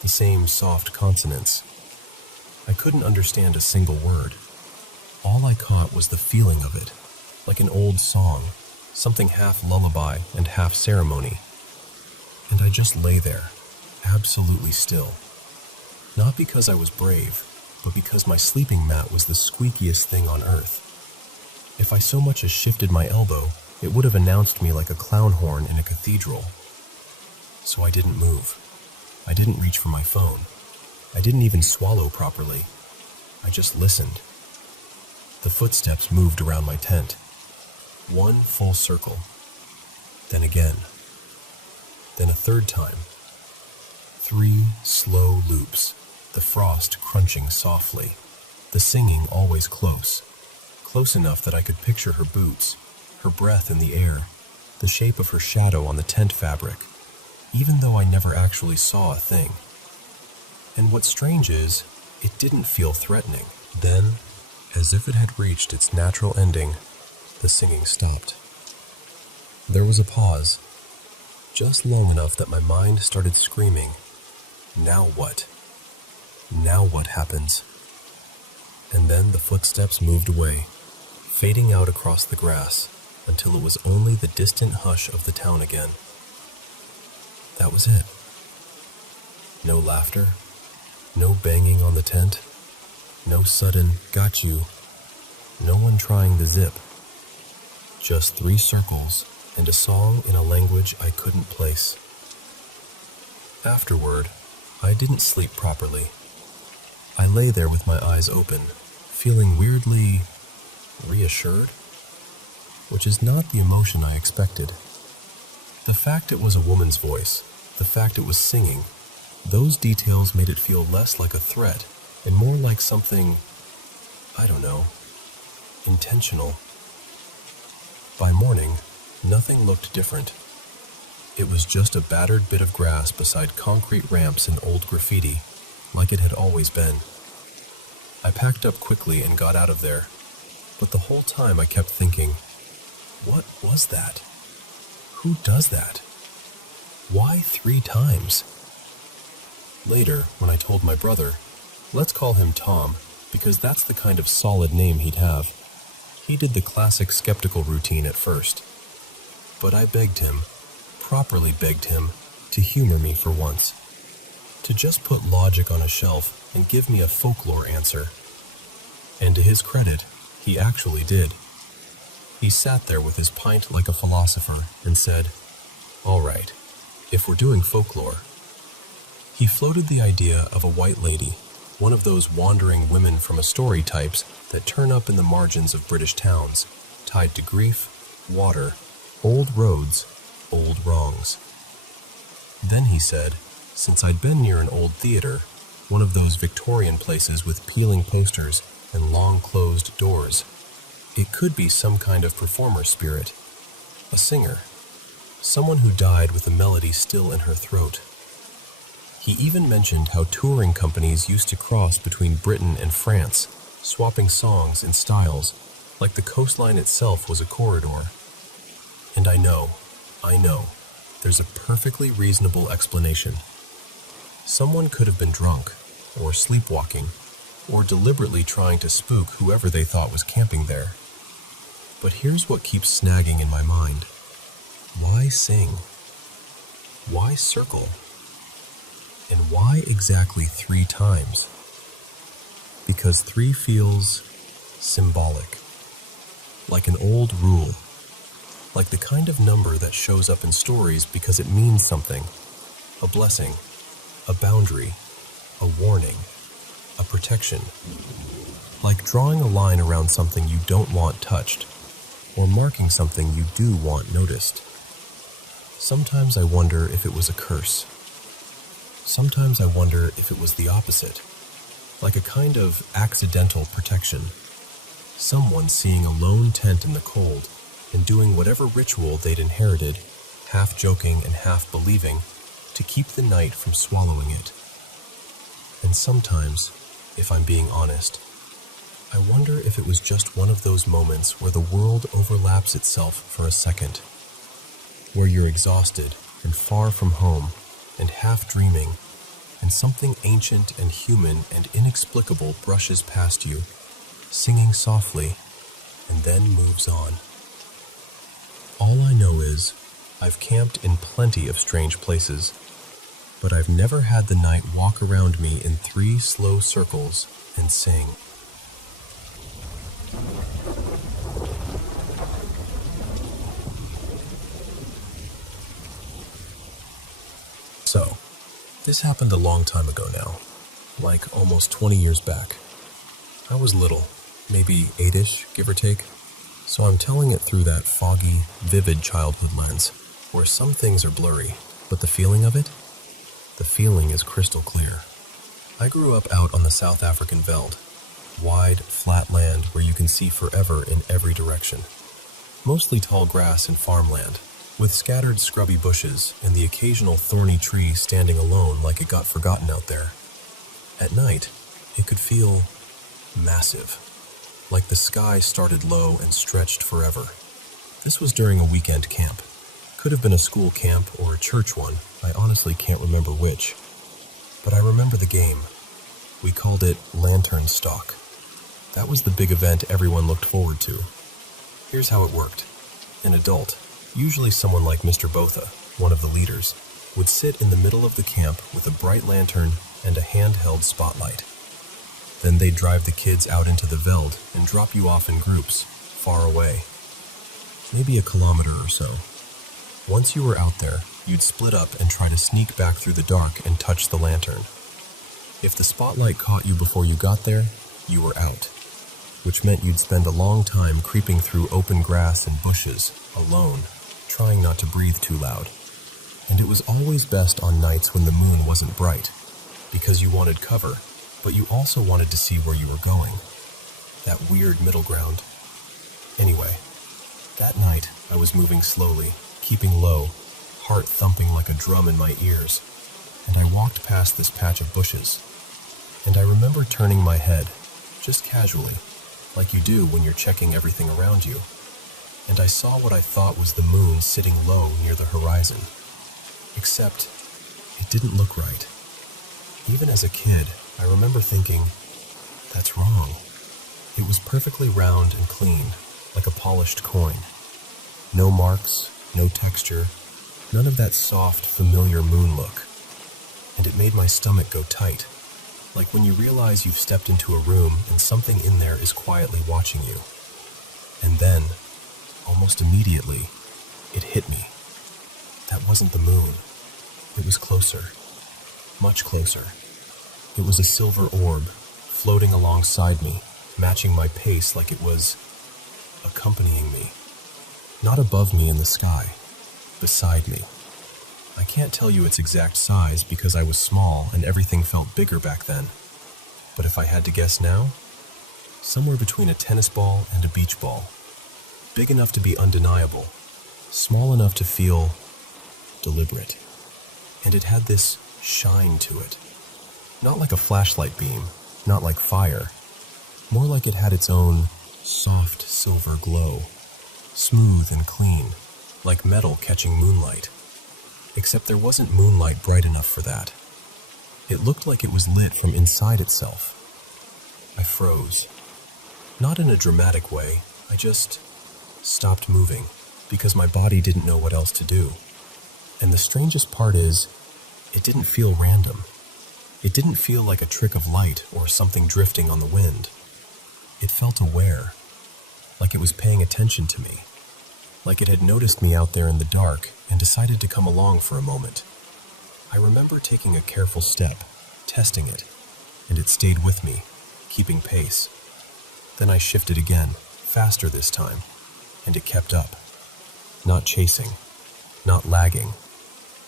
the same soft consonants. I couldn't understand a single word. All I caught was the feeling of it, like an old song, something half lullaby and half ceremony. And I just lay there, absolutely still. Not because I was brave, but because my sleeping mat was the squeakiest thing on earth. If I so much as shifted my elbow, it would have announced me like a clown horn in a cathedral. So I didn't move. I didn't reach for my phone. I didn't even swallow properly. I just listened. The footsteps moved around my tent. One full circle. Then again. Then a third time. 3 slow loops, the frost crunching softly, the singing always close. Close enough that I could picture her boots, her breath in the air, the shape of her shadow on the tent fabric, even though I never actually saw a thing. And what's strange is, it didn't feel threatening. Then, as if it had reached its natural ending, the singing stopped. There was a pause, just long enough that my mind started screaming, "Now what? Now what happens?" And then the footsteps moved away, fading out across the grass until it was only the distant hush of the town again. That was it. No laughter, no banging on the tent, no sudden "got you," no one trying the zip. Just 3 circles and a song in a language I couldn't place. Afterward, I didn't sleep properly. I lay there with my eyes open, feeling weirdly reassured, which is not the emotion I expected. The fact it was a woman's voice, the fact it was singing, those details made it feel less like a threat and more like something, I don't know, intentional. By morning, nothing looked different. It was just a battered bit of grass beside concrete ramps and old graffiti, like it had always been. I packed up quickly and got out of there, but the whole time I kept thinking, what was that? Who does that? Why 3 times? Later, when I told my brother, let's call him Tom, because that's the kind of solid name he'd have, he did the classic skeptical routine at first. But I begged him, properly begged him, to humor me for once. To just put logic on a shelf and give me a folklore answer. And to his credit, he actually did. He sat there with his pint like a philosopher and said, "All right, if we're doing folklore." He floated the idea of a white lady, one of those wandering women from a story types that turn up in the margins of British towns, tied to grief, water, old roads, old wrongs. Then he said, since I'd been near an old theater, one of those Victorian places with peeling posters and long closed doors, it could be some kind of performer spirit, a singer, someone who died with a melody still in her throat. He even mentioned how touring companies used to cross between Britain and France, swapping songs and styles, like the coastline itself was a corridor. And I know, there's a perfectly reasonable explanation. Someone could have been drunk, or sleepwalking, or deliberately trying to spook whoever they thought was camping there. But here's what keeps snagging in my mind. Why sing? Why circle? And why exactly 3 times? Because 3 feels symbolic, like an old rule, like the kind of number that shows up in stories because it means something, a blessing, a boundary, a warning, a protection, like drawing a line around something you don't want touched, or marking something you do want noticed. Sometimes I wonder if it was a curse. Sometimes I wonder if it was the opposite, like a kind of accidental protection. Someone seeing a lone tent in the cold and doing whatever ritual they'd inherited, half joking and half believing, to keep the night from swallowing it. And sometimes, if I'm being honest, I wonder if it was just one of those moments where the world overlaps itself for a second, where you're exhausted and far from home and half dreaming, and something ancient and human and inexplicable brushes past you, singing softly, and then moves on. All I know is, I've camped in plenty of strange places, but I've never had the night walk around me in 3 slow circles and sing. So, this happened a long time ago now, like almost 20 years back. I was little, maybe 8-ish, give or take, so I'm telling it through that foggy, vivid childhood lens, where some things are blurry, but the feeling of it? The feeling is crystal clear. I grew up out on the South African veld, wide, flat land where you can see forever in every direction. Mostly tall grass and farmland, with scattered scrubby bushes and the occasional thorny tree standing alone like it got forgotten out there. At night, it could feel massive, like the sky started low and stretched forever. This was during a weekend camp. Could have been a school camp or a church one, I honestly can't remember which. But I remember the game. We called it Lantern Stalk. That was the big event everyone looked forward to. Here's how it worked. An adult, usually someone like Mr. Botha, one of the leaders, would sit in the middle of the camp with a bright lantern and a handheld spotlight. Then they'd drive the kids out into the veld and drop you off in groups, far away. Maybe a kilometer or so. Once you were out there, you'd split up and try to sneak back through the dark and touch the lantern. If the spotlight caught you before you got there, you were out, which meant you'd spend a long time creeping through open grass and bushes, alone, trying not to breathe too loud. And it was always best on nights when the moon wasn't bright, because you wanted cover, but you also wanted to see where you were going. That weird middle ground. Anyway, that night I was moving slowly, keeping low, heart thumping like a drum in my ears, and I walked past this patch of bushes. And I remember turning my head, just casually, like you do when you're checking everything around you, and I saw what I thought was the moon sitting low near the horizon. Except, it didn't look right. Even as a kid, I remember thinking, that's wrong. It was perfectly round and clean, like a polished coin. No marks, no texture, none of that soft, familiar moon look. And it made my stomach go tight, like when you realize you've stepped into a room and something in there is quietly watching you. And then, almost immediately, it hit me. That wasn't the moon. It was closer, much closer. It was a silver orb, floating alongside me, matching my pace like it was accompanying me. Not above me in the sky, beside me. I can't tell you its exact size because I was small and everything felt bigger back then. But if I had to guess now, somewhere between a tennis ball and a beach ball. Big enough to be undeniable, small enough to feel deliberate. And it had this shine to it. Not like a flashlight beam, not like fire. More like it had its own soft silver glow, smooth and clean, like metal catching moonlight. Except there wasn't moonlight bright enough for that. It looked like it was lit from inside itself. I froze. Not in a dramatic way, I just stopped moving because my body didn't know what else to do. And the strangest part is, it didn't feel random. It didn't feel like a trick of light or something drifting on the wind. It felt aware, like it was paying attention to me, like it had noticed me out there in the dark and decided to come along for a moment. I remember taking a careful step, testing it, and it stayed with me, keeping pace. Then I shifted again, faster this time, and it kept up. Not chasing, not lagging,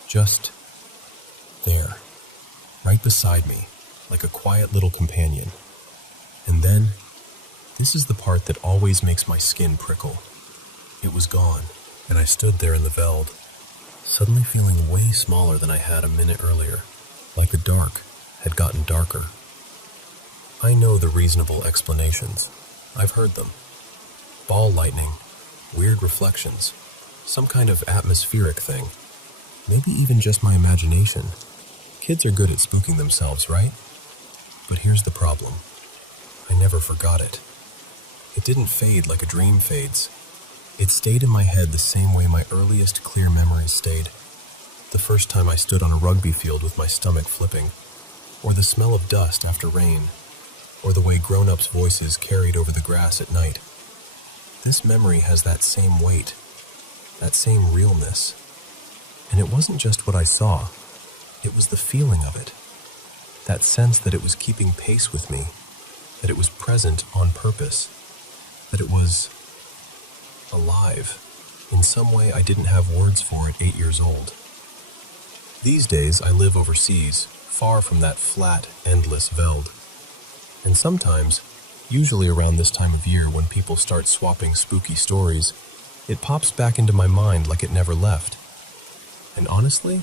just there, right beside me, like a quiet little companion. And then, this is the part that always makes my skin prickle. It was gone, and I stood there in the veld, suddenly feeling way smaller than I had a minute earlier, like the dark had gotten darker. I know the reasonable explanations. I've heard them. Ball lightning, weird reflections, some kind of atmospheric thing. Maybe even just my imagination. Kids are good at spooking themselves, right? But here's the problem. I never forgot it. It didn't fade like a dream fades. It stayed in my head the same way my earliest clear memories stayed. The first time I stood on a rugby field with my stomach flipping, or the smell of dust after rain, or the way grown-ups' voices carried over the grass at night. This memory has that same weight, that same realness. And it wasn't just what I saw, it was the feeling of it. That sense that it was keeping pace with me, that it was present on purpose, that it was alive, in some way I didn't have words for at 8 years old. These days I live overseas, far from that flat, endless veld. And sometimes, usually around this time of year when people start swapping spooky stories, it pops back into my mind like it never left. And honestly,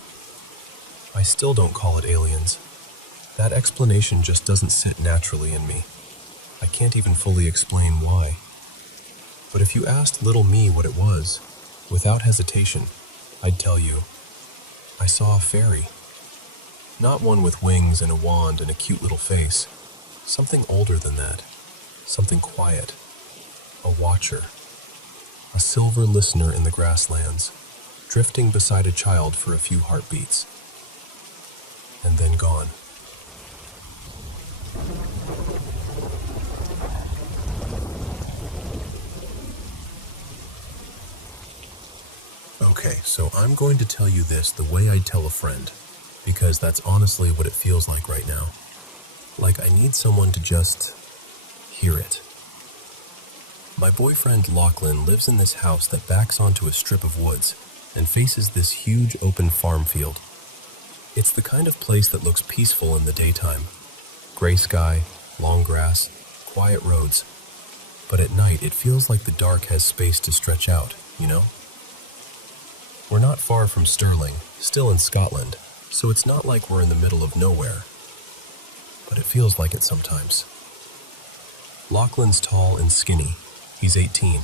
I still don't call it aliens. That explanation just doesn't sit naturally in me. I can't even fully explain why. But if you asked little me what it was, without hesitation, I'd tell you, I saw a fairy. Not one with wings and a wand and a cute little face. Something older than that. Something quiet. A watcher. A silver listener in the grasslands, drifting beside a child for a few heartbeats. And then gone. Okay, so I'm going to tell you this the way I'd tell a friend, because that's honestly what it feels like right now. Like I need someone to just hear it. My boyfriend Lachlan lives in this house that backs onto a strip of woods, and faces this huge open farm field. It's the kind of place that looks peaceful in the daytime. Gray sky, long grass, quiet roads. But at night, it feels like the dark has space to stretch out, you know? We're not far from Stirling, still in Scotland, so it's not like we're in the middle of nowhere. But it feels like it sometimes. Lachlan's tall and skinny. He's 18,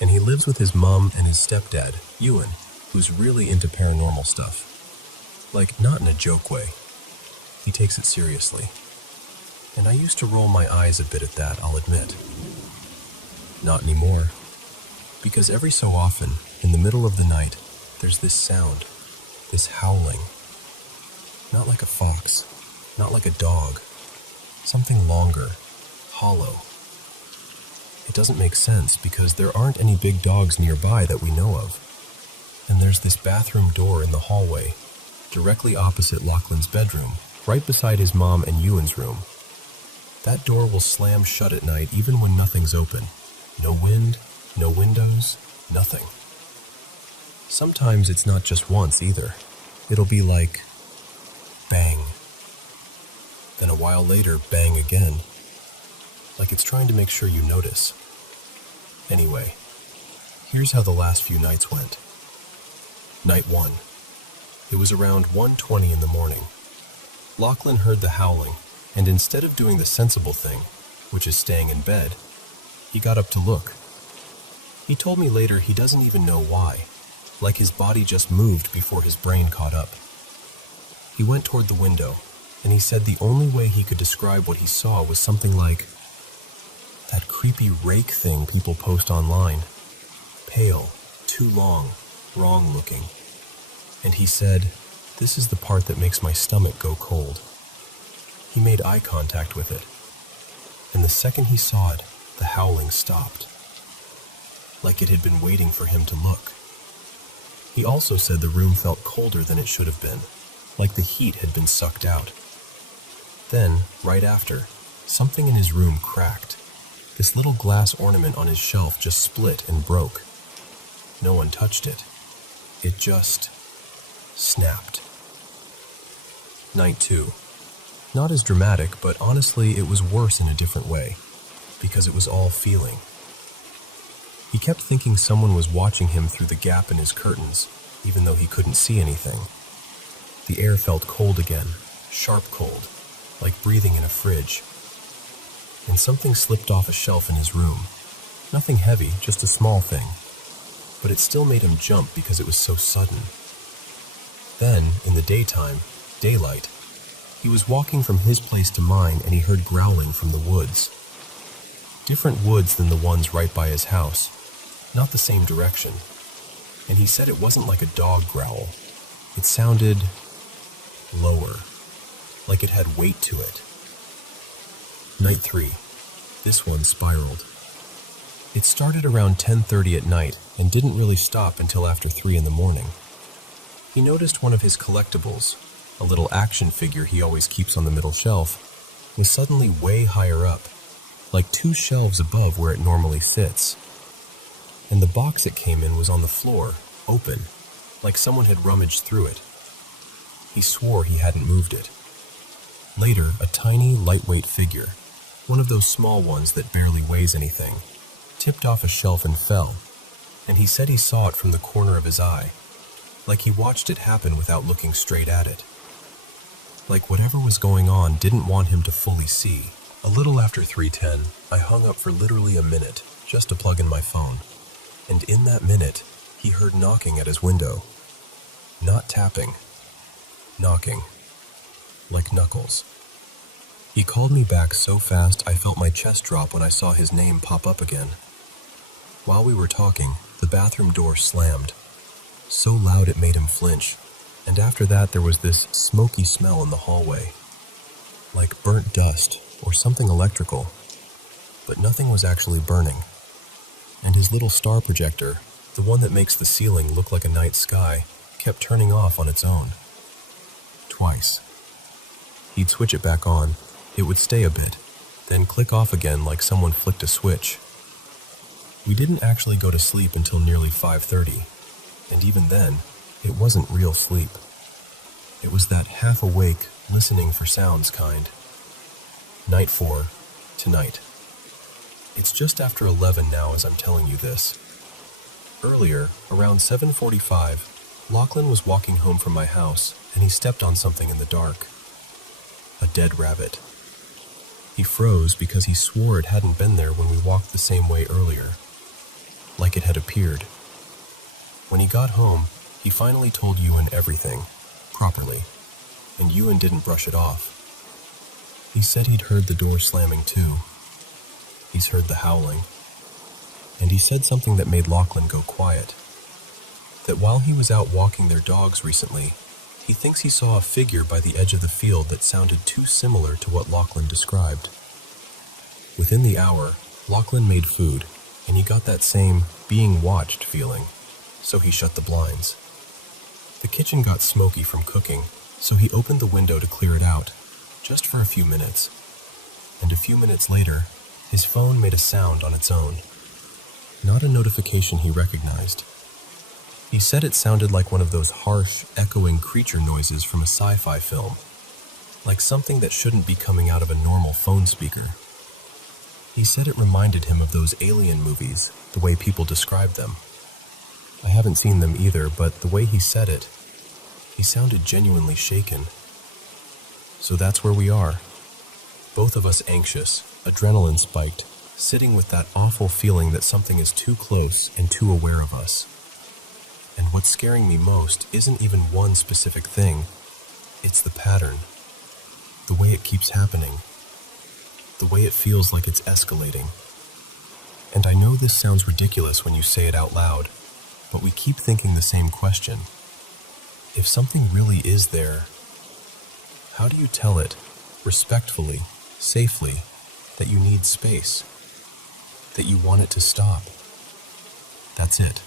and he lives with his mom and his stepdad, Ewan, who's really into paranormal stuff. Like, not in a joke way. He takes it seriously. And I used to roll my eyes a bit at that, I'll admit. Not anymore. Because every so often, in the middle of the night, there's this sound, this howling. Not like a fox, not like a dog. Something longer, hollow. It doesn't make sense because there aren't any big dogs nearby that we know of. And there's this bathroom door in the hallway, directly opposite Lachlan's bedroom, right beside his mom and Ewan's room. That door will slam shut at night even when nothing's open. No wind, no windows, nothing. Sometimes it's not just once either. It'll be like, bang. Then a while later, bang again. Like it's trying to make sure you notice. Anyway, here's how the last few nights went. Night 1. It was around 1:20 in the morning. Lachlan heard the howling, and instead of doing the sensible thing, which is staying in bed, he got up to look. He told me later he doesn't even know why, like his body just moved before his brain caught up. He went toward the window, and he said the only way he could describe what he saw was something like that creepy rake thing people post online. Pale, too long, wrong looking. And he said, "This is the part that makes my stomach go cold." He made eye contact with it, and the second he saw it, the howling stopped. Like it had been waiting for him to look. He also said the room felt colder than it should have been, like the heat had been sucked out. Then, right after, something in his room cracked. This little glass ornament on his shelf just split and broke. No one touched it. It just snapped. Night 2. Not as dramatic, but honestly it was worse in a different way, because it was all feeling. He kept thinking someone was watching him through the gap in his curtains, even though he couldn't see anything. The air felt cold again, sharp cold, like breathing in a fridge. And something slipped off a shelf in his room. Nothing heavy, just a small thing. But it still made him jump because it was so sudden. Then, in the daytime, daylight, he was walking from his place to mine and he heard growling from the woods. Different woods than the ones right by his house. Not the same direction. And he said it wasn't like a dog growl. It sounded lower, like it had weight to it. Night 3. This one spiraled. It started around 10:30 at night and didn't really stop until after 3 in the morning. He noticed one of his collectibles, a little action figure he always keeps on the middle shelf, was suddenly way higher up, like 2 shelves above where it normally sits. And the box it came in was on the floor, open, like someone had rummaged through it. He swore he hadn't moved it. Later, a tiny, lightweight figure, one of those small ones that barely weighs anything, tipped off a shelf and fell, and he said he saw it from the corner of his eye, like he watched it happen without looking straight at it. Like whatever was going on didn't want him to fully see. A little after 3:10, I hung up for literally a minute, just to plug in my phone. And in that minute, he heard knocking at his window. Not tapping. Knocking. Like knuckles. He called me back so fast I felt my chest drop when I saw his name pop up again. While we were talking, the bathroom door slammed. So loud it made him flinch, and after that there was this smoky smell in the hallway. Like burnt dust or something electrical, but nothing was actually burning. And his little star projector, the one that makes the ceiling look like a night sky, kept turning off on its own. Twice. He'd switch it back on, it would stay a bit, then click off again like someone flicked a switch. We didn't actually go to sleep until nearly 5:30, And even then, it wasn't real sleep. It was that half-awake, listening for sounds kind. Night 4, tonight. It's just after 11 now as I'm telling you this. Earlier, around 7:45, Lachlan was walking home from my house, and he stepped on something in the dark. A dead rabbit. He froze because he swore it hadn't been there when we walked the same way earlier, like it had appeared. When he got home, he finally told Ewan everything, properly, and Ewan didn't brush it off. He said he'd heard the door slamming too. He's heard the howling. And he said something that made Lachlan go quiet. That while he was out walking their dogs recently, he thinks he saw a figure by the edge of the field that sounded too similar to what Lachlan described. Within the hour, Lachlan made food, and he got that same being watched feeling, so he shut the blinds. The kitchen got smoky from cooking, so he opened the window to clear it out, just for a few minutes. And a few minutes later, his phone made a sound on its own. Not a notification he recognized. He said it sounded like one of those harsh, echoing creature noises from a sci-fi film, like something that shouldn't be coming out of a normal phone speaker. He said it reminded him of those alien movies, the way people describe them. I haven't seen them either, but the way he said it, he sounded genuinely shaken. So that's where we are. Both of us anxious, adrenaline spiked, sitting with that awful feeling that something is too close and too aware of us. And what's scaring me most isn't even one specific thing. It's the pattern. The way it keeps happening. The way it feels like it's escalating. And I know this sounds ridiculous when you say it out loud, but we keep thinking the same question. If something really is there, how do you tell it, respectfully, safely, that you need space? That you want it to stop? That's it.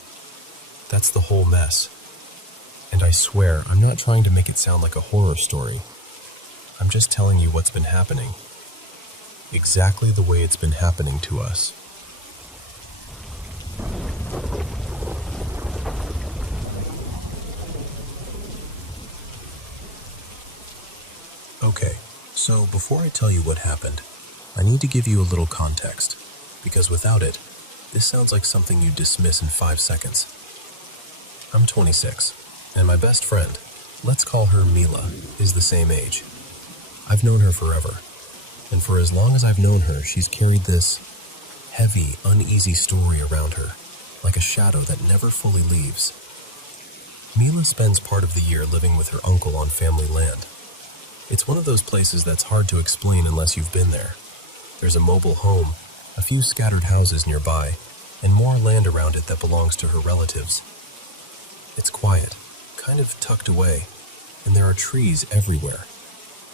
That's the whole mess. And I swear, I'm not trying to make it sound like a horror story. I'm just telling you what's been happening. Exactly the way it's been happening to us. Okay, so before I tell you what happened, I need to give you a little context, because without it, this sounds like something you dismiss in 5 seconds. I'm 26, and my best friend, let's call her Mila, is the same age. I've known her forever, and for as long as I've known her, she's carried this heavy, uneasy story around her, like a shadow that never fully leaves. Mila spends part of the year living with her uncle on family land. It's one of those places that's hard to explain unless you've been there. There's a mobile home, a few scattered houses nearby, and more land around it that belongs to her relatives. It's quiet, kind of tucked away, and there are trees everywhere.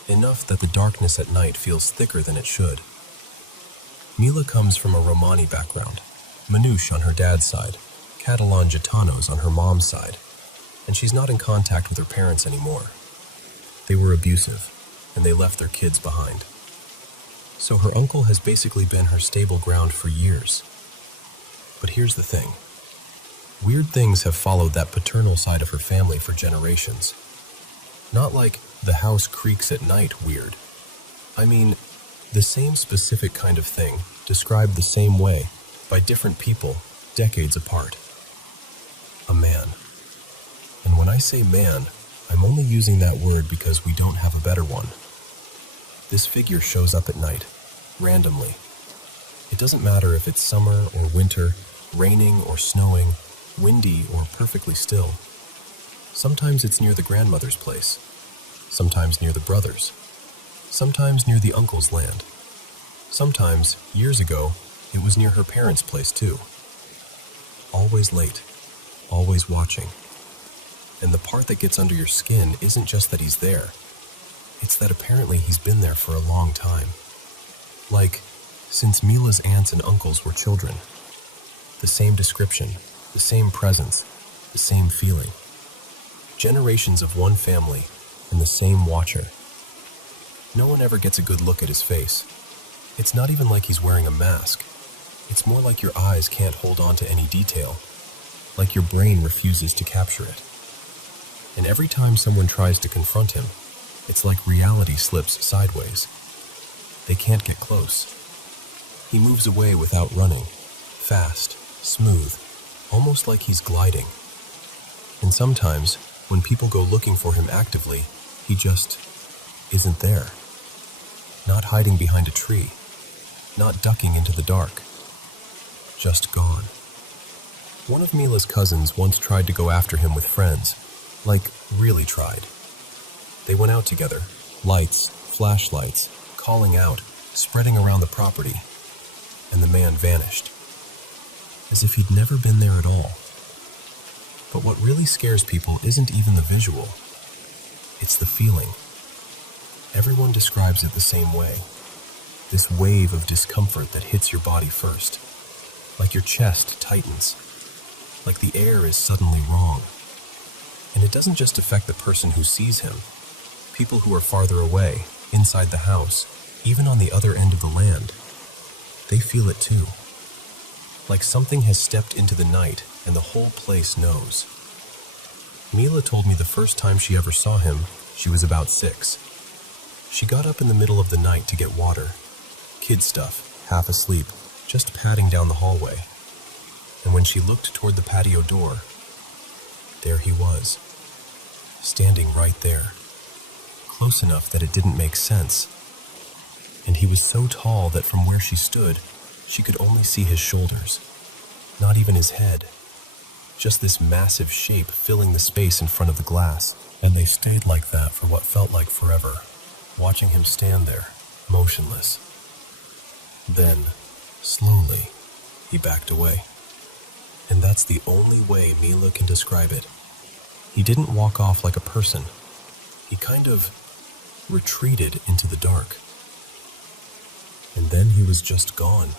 Enough that the darkness at night feels thicker than it should. Mila comes from a Romani background, Manouche on her dad's side, Catalan Gitanos on her mom's side, and she's not in contact with her parents anymore. They were abusive, and they left their kids behind. So her uncle has basically been her stable ground for years. But here's the thing. Weird things have followed that paternal side of her family for generations. Not like the house creaks at night weird. I mean, the same specific kind of thing, described the same way, by different people, decades apart. A man. And when I say man, I'm only using that word because we don't have a better one. This figure shows up at night, randomly. It doesn't matter if it's summer or winter, raining or snowing, windy or perfectly still. Sometimes it's near the grandmother's place, sometimes near the brother's, sometimes near the uncle's land. Sometimes, years ago, it was near her parents' place too. Always late, always watching. And the part that gets under your skin isn't just that he's there. It's that apparently he's been there for a long time. Like, since Mila's aunts and uncles were children. The same description, the same presence, the same feeling. Generations of one family and the same watcher. No one ever gets a good look at his face. It's not even like he's wearing a mask. It's more like your eyes can't hold on to any detail. like your brain refuses to capture it. And every time someone tries to confront him, it's like reality slips sideways. They can't get close. He moves away without running, fast, smooth, almost like he's gliding. And sometimes, when people go looking for him actively, he just isn't there. Not hiding behind a tree, not ducking into the dark, just gone. One of Mila's cousins once tried to go after him with friends, like really tried. They went out together, lights, flashlights, calling out, spreading around the property, and the man vanished, as if he'd never been there at all. But what really scares people isn't even the visual, it's the feeling. Everyone describes it the same way. This wave of discomfort that hits your body first, like your chest tightens, like the air is suddenly wrong. And it doesn't just affect the person who sees him. People who are farther away, inside the house, even on the other end of the land, they feel it too. Like something has stepped into the night and the whole place knows. Mila told me the first time she ever saw him, she was about 6. She got up in the middle of the night to get water. Kid stuff, half asleep, just padding down the hallway. And when she looked toward the patio door, there he was, standing right there, close enough that it didn't make sense. And he was so tall that from where she stood, she could only see his shoulders, not even his head. Just this massive shape filling the space in front of the glass. And they stayed like that for what felt like forever, watching him stand there, motionless. Then, slowly, he backed away. And that's the only way Mila can describe it. He didn't walk off like a person. He kind of retreated into the dark. And then he was just gone,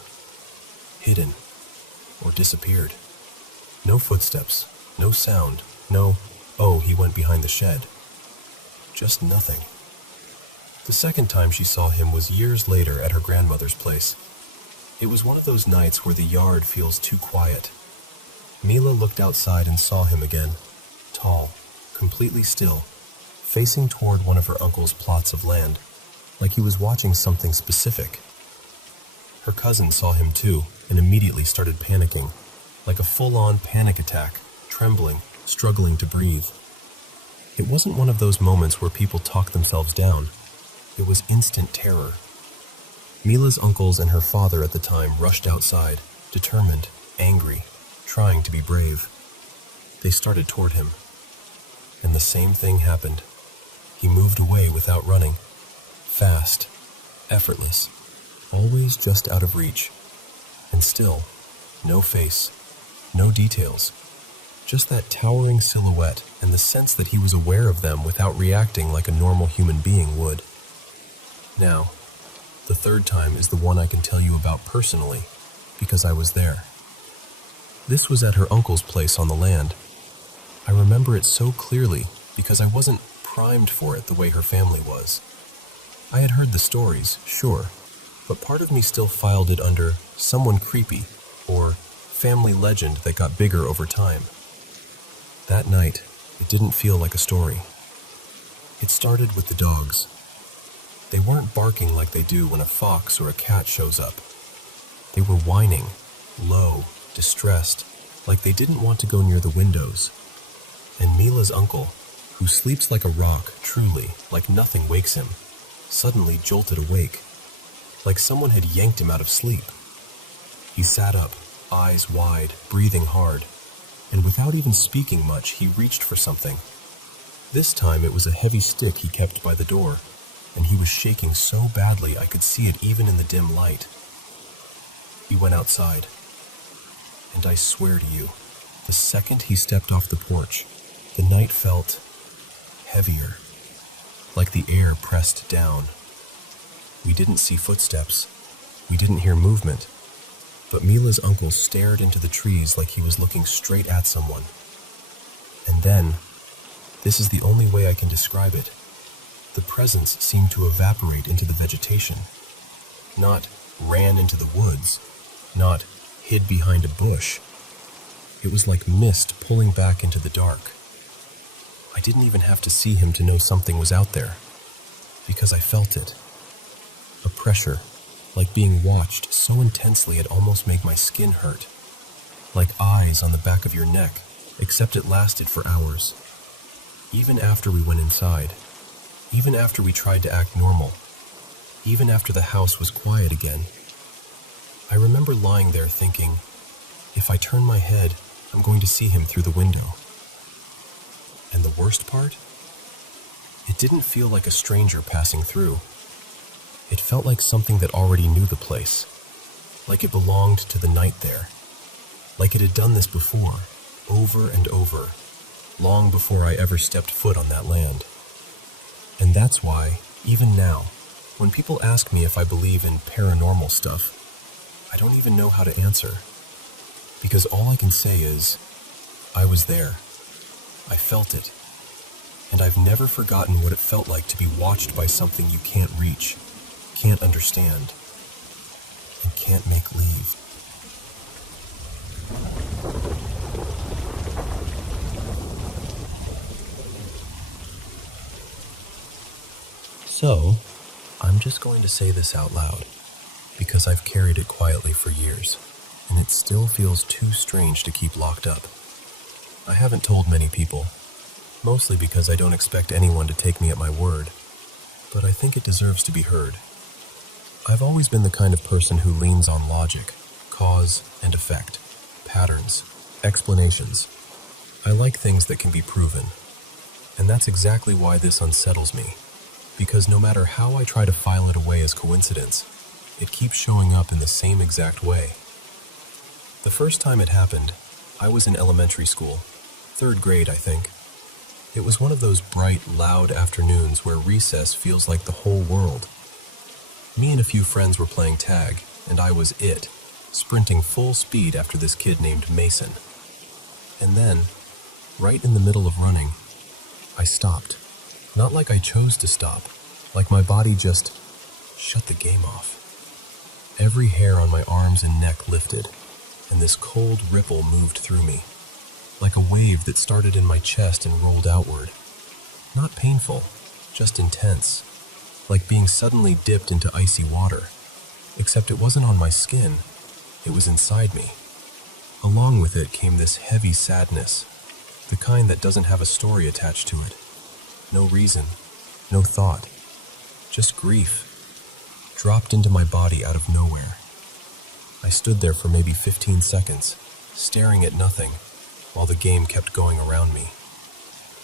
hidden, or disappeared. No footsteps, no sound, no, oh, he went behind the shed. Just nothing. The second time she saw him was years later at her grandmother's place. It was one of those nights where the yard feels too quiet. Mila looked outside and saw him again, tall, completely still, facing toward one of her uncle's plots of land, like he was watching something specific. Her cousin saw him too, and immediately started panicking, like a full-on panic attack, trembling, struggling to breathe. It wasn't one of those moments where people talk themselves down. It was instant terror. Mila's uncles and her father at the time rushed outside, determined, angry, trying to be brave. They started toward him. And the same thing happened. He moved away without running. Fast, effortless, always just out of reach. And still, no face, no details. Just that towering silhouette and the sense that he was aware of them without reacting like a normal human being would. Now, the third time is the one I can tell you about personally, because I was there. This was at her uncle's place on the land. I remember it so clearly because I wasn't primed for it the way her family was. I had heard the stories, sure, but part of me still filed it under someone creepy or family legend that got bigger over time. That night, it didn't feel like a story. It started with the dogs. They weren't barking like they do when a fox or a cat shows up. They were whining, low, distressed, like they didn't want to go near the windows. And Mila's uncle, who sleeps like a rock, truly, like nothing wakes him, suddenly jolted awake, like someone had yanked him out of sleep. He sat up, eyes wide, breathing hard, and without even speaking much, he reached for something. This time it was a heavy stick he kept by the door, and he was shaking so badly I could see it even in the dim light. He went outside, and I swear to you, the second he stepped off the porch, the night felt heavier, like the air pressed down. We didn't see footsteps. We didn't hear movement. But Mila's uncle stared into the trees like he was looking straight at someone. And then, this is the only way I can describe it, the presence seemed to evaporate into the vegetation. Not ran into the woods, not hid behind a bush. It was like mist pulling back into the dark. I didn't even have to see him to know something was out there, because I felt it. A pressure, like being watched so intensely it almost made my skin hurt. Like eyes on the back of your neck, except it lasted for hours. Even after we went inside, even after we tried to act normal, even after the house was quiet again, I remember lying there thinking, if I turn my head, I'm going to see him through the window. And the worst part? It didn't feel like a stranger passing through. It felt like something that already knew the place, like it belonged to the night there, like it had done this before, over and over, long before I ever stepped foot on that land. And that's why, even now, when people ask me if I believe in paranormal stuff, I don't even know how to answer. Because all I can say is, I was there. I felt it. And I've never forgotten what it felt like to be watched by something you can't reach, can't understand, and can't make leave. So, I'm just going to say this out loud, because I've carried it quietly for years, and it still feels too strange to keep locked up. I haven't told many people, mostly because I don't expect anyone to take me at my word, but I think it deserves to be heard. I've always been the kind of person who leans on logic, cause and effect, patterns, explanations. I like things that can be proven, and that's exactly why this unsettles me, because no matter how I try to file it away as coincidence, it keeps showing up in the same exact way. The first time it happened, I was in elementary school, 3rd grade, I think. It was one of those bright, loud afternoons where recess feels like the whole world. Me and a few friends were playing tag, and I was it, sprinting full speed after this kid named Mason. And then, right in the middle of running, I stopped. Not like I chose to stop, like my body just shut the game off. Every hair on my arms and neck lifted, and this cold ripple moved through me, like a wave that started in my chest and rolled outward. Not painful, just intense, like being suddenly dipped into icy water, except it wasn't on my skin, it was inside me. Along with it came this heavy sadness, the kind that doesn't have a story attached to it. No reason, no thought, just grief, dropped into my body out of nowhere. I stood there for maybe 15 seconds, staring at nothing, while the game kept going around me.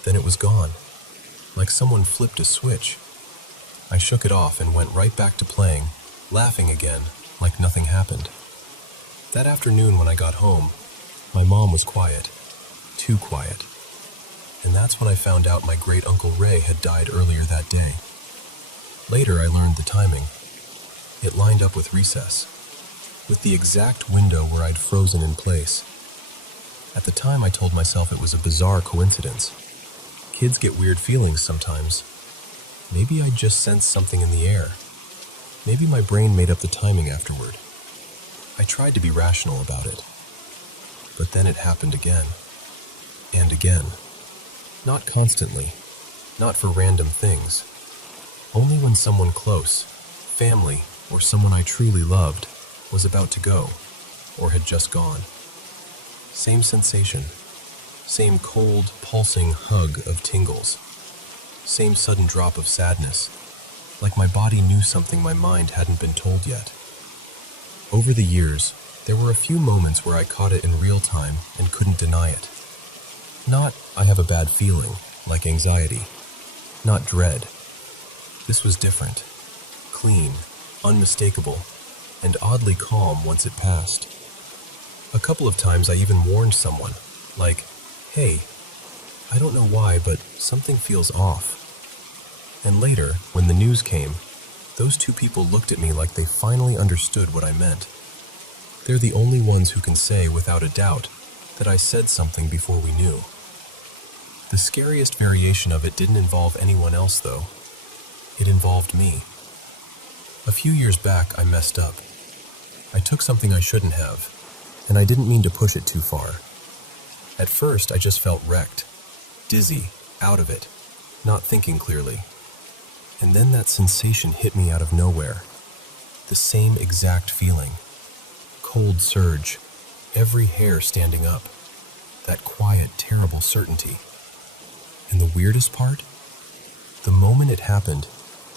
Then it was gone, like someone flipped a switch. I shook it off and went right back to playing, laughing again, like nothing happened. That afternoon when I got home, my mom was quiet, too quiet. And that's when I found out my great-uncle Ray had died earlier that day. Later I learned the timing. It lined up with recess, with the exact window where I'd frozen in place. At the time I told myself it was a bizarre coincidence. Kids get weird feelings sometimes. Maybe I just sensed something in the air. Maybe my brain made up the timing afterward. I tried to be rational about it. But then it happened again. And again. Not constantly. Not for random things. Only when someone close, family, or someone I truly loved, was about to go, or had just gone. Same sensation. Same cold, pulsing hug of tingles. Same sudden drop of sadness, like my body knew something my mind hadn't been told yet. Over the years, there were a few moments where I caught it in real time and couldn't deny it. Not, I have a bad feeling, like anxiety. Not dread. This was different. Clean, unmistakable, and oddly calm once it passed. A couple of times I even warned someone, like, hey, I don't know why, but something feels off. And later, when the news came, those two people looked at me like they finally understood what I meant. They're the only ones who can say without a doubt that I said something before we knew. The scariest variation of it didn't involve anyone else, though. It involved me. A few years back, I messed up. I took something I shouldn't have, and I didn't mean to push it too far. At first, I just felt wrecked, dizzy, out of it, not thinking clearly. And then that sensation hit me out of nowhere. The same exact feeling. Cold surge, every hair standing up. That quiet, terrible certainty. And the weirdest part? The moment it happened,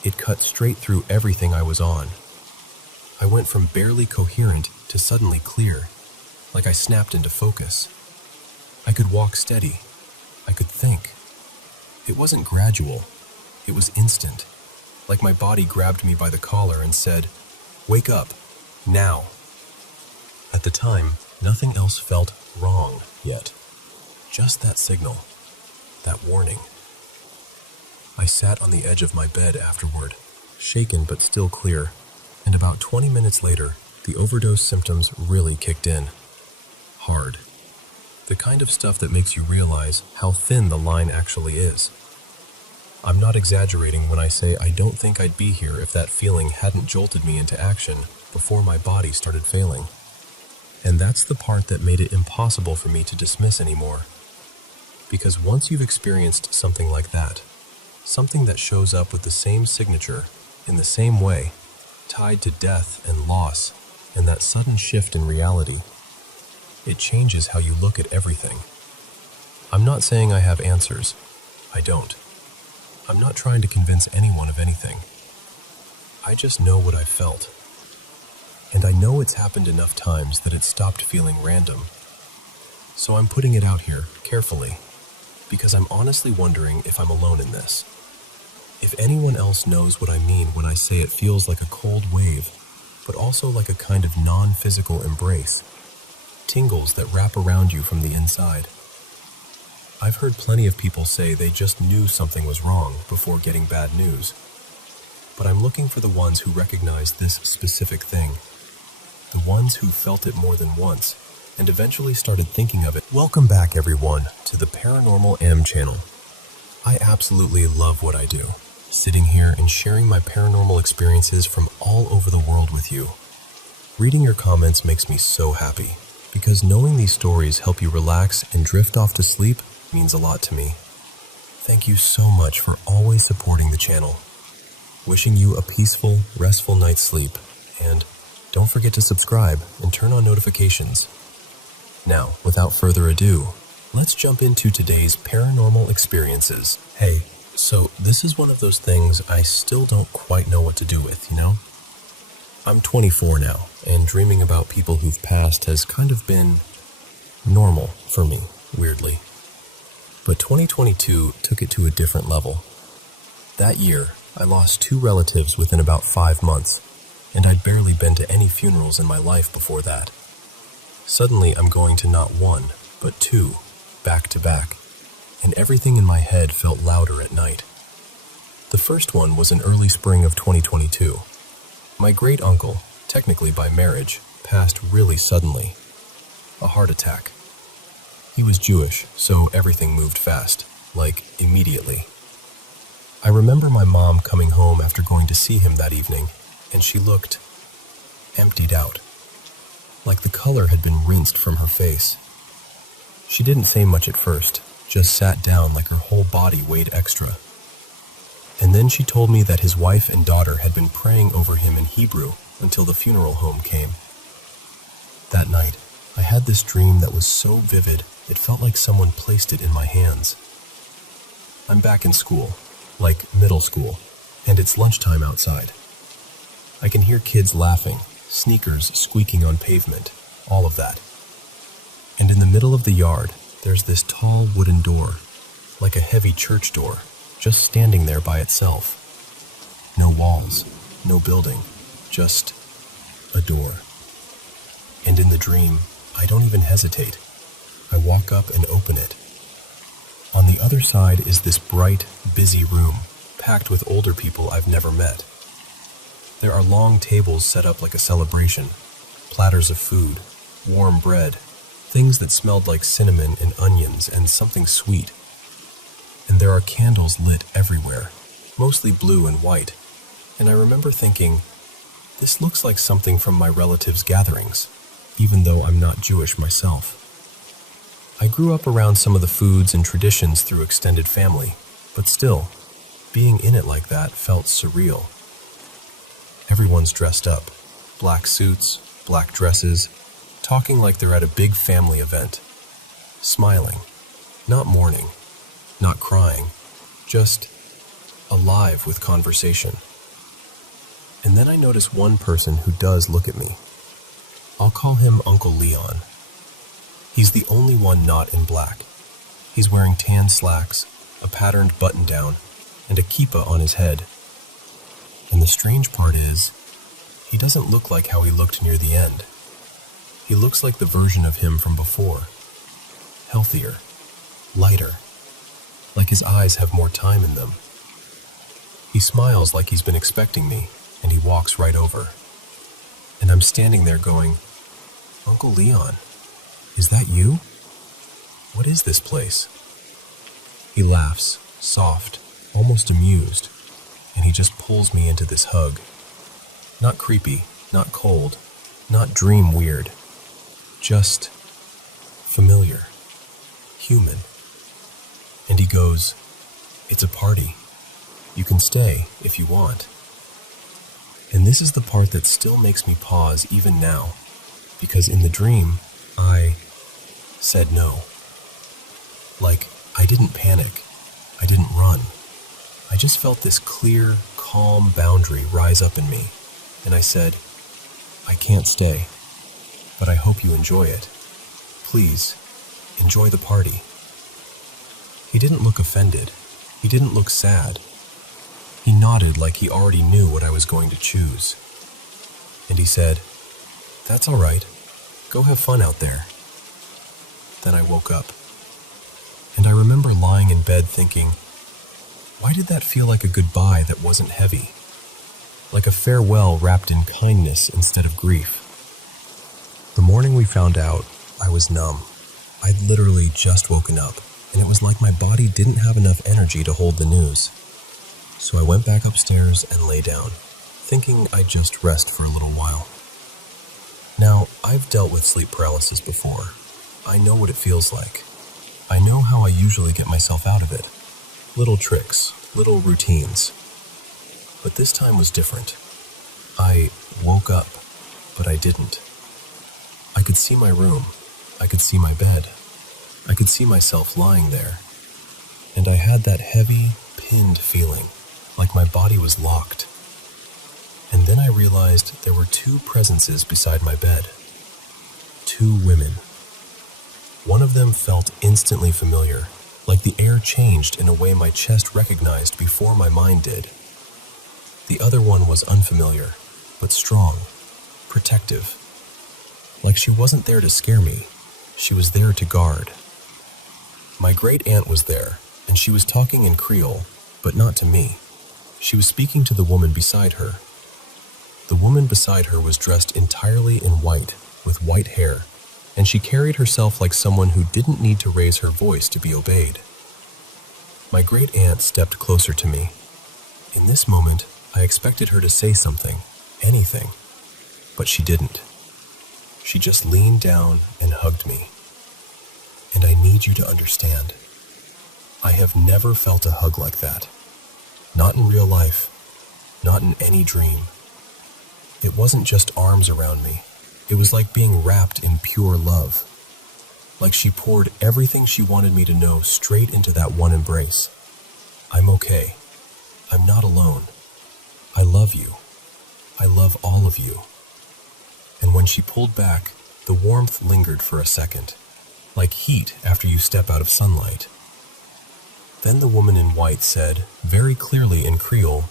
it cut straight through everything I was on. I went from barely coherent to suddenly clear, like I snapped into focus. I could walk steady. I could think. It wasn't gradual. It was instant. Like my body grabbed me by the collar and said, "Wake up, now." At the time, nothing else felt wrong yet. Just that signal, that warning. I sat on the edge of my bed afterward, shaken but still clear, and about 20 minutes later, the overdose symptoms really kicked in. Hard. The kind of stuff that makes you realize how thin the line actually is. I'm not exaggerating when I say I don't think I'd be here if that feeling hadn't jolted me into action before my body started failing. And that's the part that made it impossible for me to dismiss anymore. Because once you've experienced something like that, something that shows up with the same signature, in the same way, tied to death and loss, and that sudden shift in reality, it changes how you look at everything. I'm not saying I have answers. I don't. I'm not trying to convince anyone of anything. I just know what I've felt. And I know it's happened enough times that it stopped feeling random. So I'm putting it out here, carefully, because I'm honestly wondering if I'm alone in this. If anyone else knows what I mean when I say it feels like a cold wave, but also like a kind of non-physical embrace. Tingles that wrap around you from the inside. I've heard plenty of people say they just knew something was wrong before getting bad news. But I'm looking for the ones who recognize this specific thing. The ones who felt it more than once, and eventually started thinking of it. Welcome back, everyone, to the Paranormal M channel. I absolutely love what I do, sitting here and sharing my paranormal experiences from all over the world with you. Reading your comments makes me so happy, because knowing these stories help you relax and drift off to sleep means a lot to me. Thank you so much for always supporting the channel. Wishing you a peaceful, restful night's sleep, and don't forget to subscribe and turn on notifications. Now, without further ado, let's jump into today's paranormal experiences. Hey, so this is one of those things I still don't quite know what to do with, you know? I'm 24 now, and dreaming about people who've passed has kind of been normal for me, weirdly. But 2022 took it to a different level. That year, I lost 2 relatives within about 5 months, and I'd barely been to any funerals in my life before that. Suddenly, I'm going to not 1, but 2, back to back, and everything in my head felt louder at night. The first one was in early spring of 2022. My great-uncle, technically by marriage, passed really suddenly. A heart attack. He was Jewish, so everything moved fast, like immediately. I remember my mom coming home after going to see him that evening, and she looked emptied out, like the color had been rinsed from her face. She didn't say much at first, just sat down like her whole body weighed extra. And then she told me that his wife and daughter had been praying over him in Hebrew until the funeral home came. That night, I had this dream that was so vivid, it felt like someone placed it in my hands. I'm back in school, like middle school, and it's lunchtime outside. I can hear kids laughing, sneakers squeaking on pavement, all of that. And in the middle of the yard, there's this tall wooden door, like a heavy church door, just standing there by itself. No walls, no building, just a door. And in the dream, I don't even hesitate. I walk up and open it. On the other side is this bright, busy room, packed with older people I've never met. There are long tables set up like a celebration, platters of food, warm bread, things that smelled like cinnamon and onions and something sweet. And there are candles lit everywhere, mostly blue and white. And I remember thinking, this looks like something from my relatives' gatherings, even though I'm not Jewish myself. I grew up around some of the foods and traditions through extended family, but still, being in it like that felt surreal. Everyone's dressed up, black suits, black dresses, talking like they're at a big family event, smiling, not mourning, not crying, just alive with conversation. And then I notice one person who does look at me. I'll call him Uncle Leon. He's the only one not in black. He's wearing tan slacks, a patterned button-down, and a kippah on his head. And the strange part is, he doesn't look like how he looked near the end. He looks like the version of him from before. Healthier, lighter, like his eyes have more time in them. He smiles like he's been expecting me, and he walks right over. And I'm standing there going, "Uncle Leon, is that you? What is this place?" He laughs, soft, almost amused, and he just pulls me into this hug. Not creepy, not cold, not dream weird, just familiar, human. And he goes, "It's a party. You can stay if you want." And this is the part that still makes me pause even now, because in the dream, I said no. Like, I didn't panic. I didn't run. I just felt this clear, calm boundary rise up in me, and I said, "I can't stay, but I hope you enjoy it. Please, enjoy the party." He didn't look offended. He didn't look sad. He nodded like he already knew what I was going to choose. And he said, "That's all right. Go have fun out there." Then I woke up. And I remember lying in bed thinking, why did that feel like a goodbye that wasn't heavy? Like a farewell wrapped in kindness instead of grief. The morning we found out, I was numb. I'd literally just woken up, and it was like my body didn't have enough energy to hold the news. So I went back upstairs and lay down, thinking I'd just rest for a little while. Now, I've dealt with sleep paralysis before. I know what it feels like. I know how I usually get myself out of it. Little tricks, little routines. But this time was different. I woke up, but I didn't. I could see my room. I could see my bed. I could see myself lying there. And I had that heavy, pinned feeling, like my body was locked. And then I realized there were two presences beside my bed. Two women. One of them felt instantly familiar, like the air changed in a way my chest recognized before my mind did. The other one was unfamiliar, but strong, protective. Like she wasn't there to scare me, she was there to guard. My great aunt was there, and she was talking in Creole, but not to me. She was speaking to the woman beside her. The woman beside her was dressed entirely in white, with white hair, and she carried herself like someone who didn't need to raise her voice to be obeyed. My great aunt stepped closer to me. In this moment, I expected her to say something, anything, but she didn't. She just leaned down and hugged me. And I need you to understand, I have never felt a hug like that. Not in real life, not in any dream. It wasn't just arms around me. It was like being wrapped in pure love. Like she poured everything she wanted me to know straight into that one embrace. I'm okay. I'm not alone. I love you. I love all of you. And when she pulled back, the warmth lingered for a second, like heat after you step out of sunlight. Then the woman in white said, very clearly in Creole,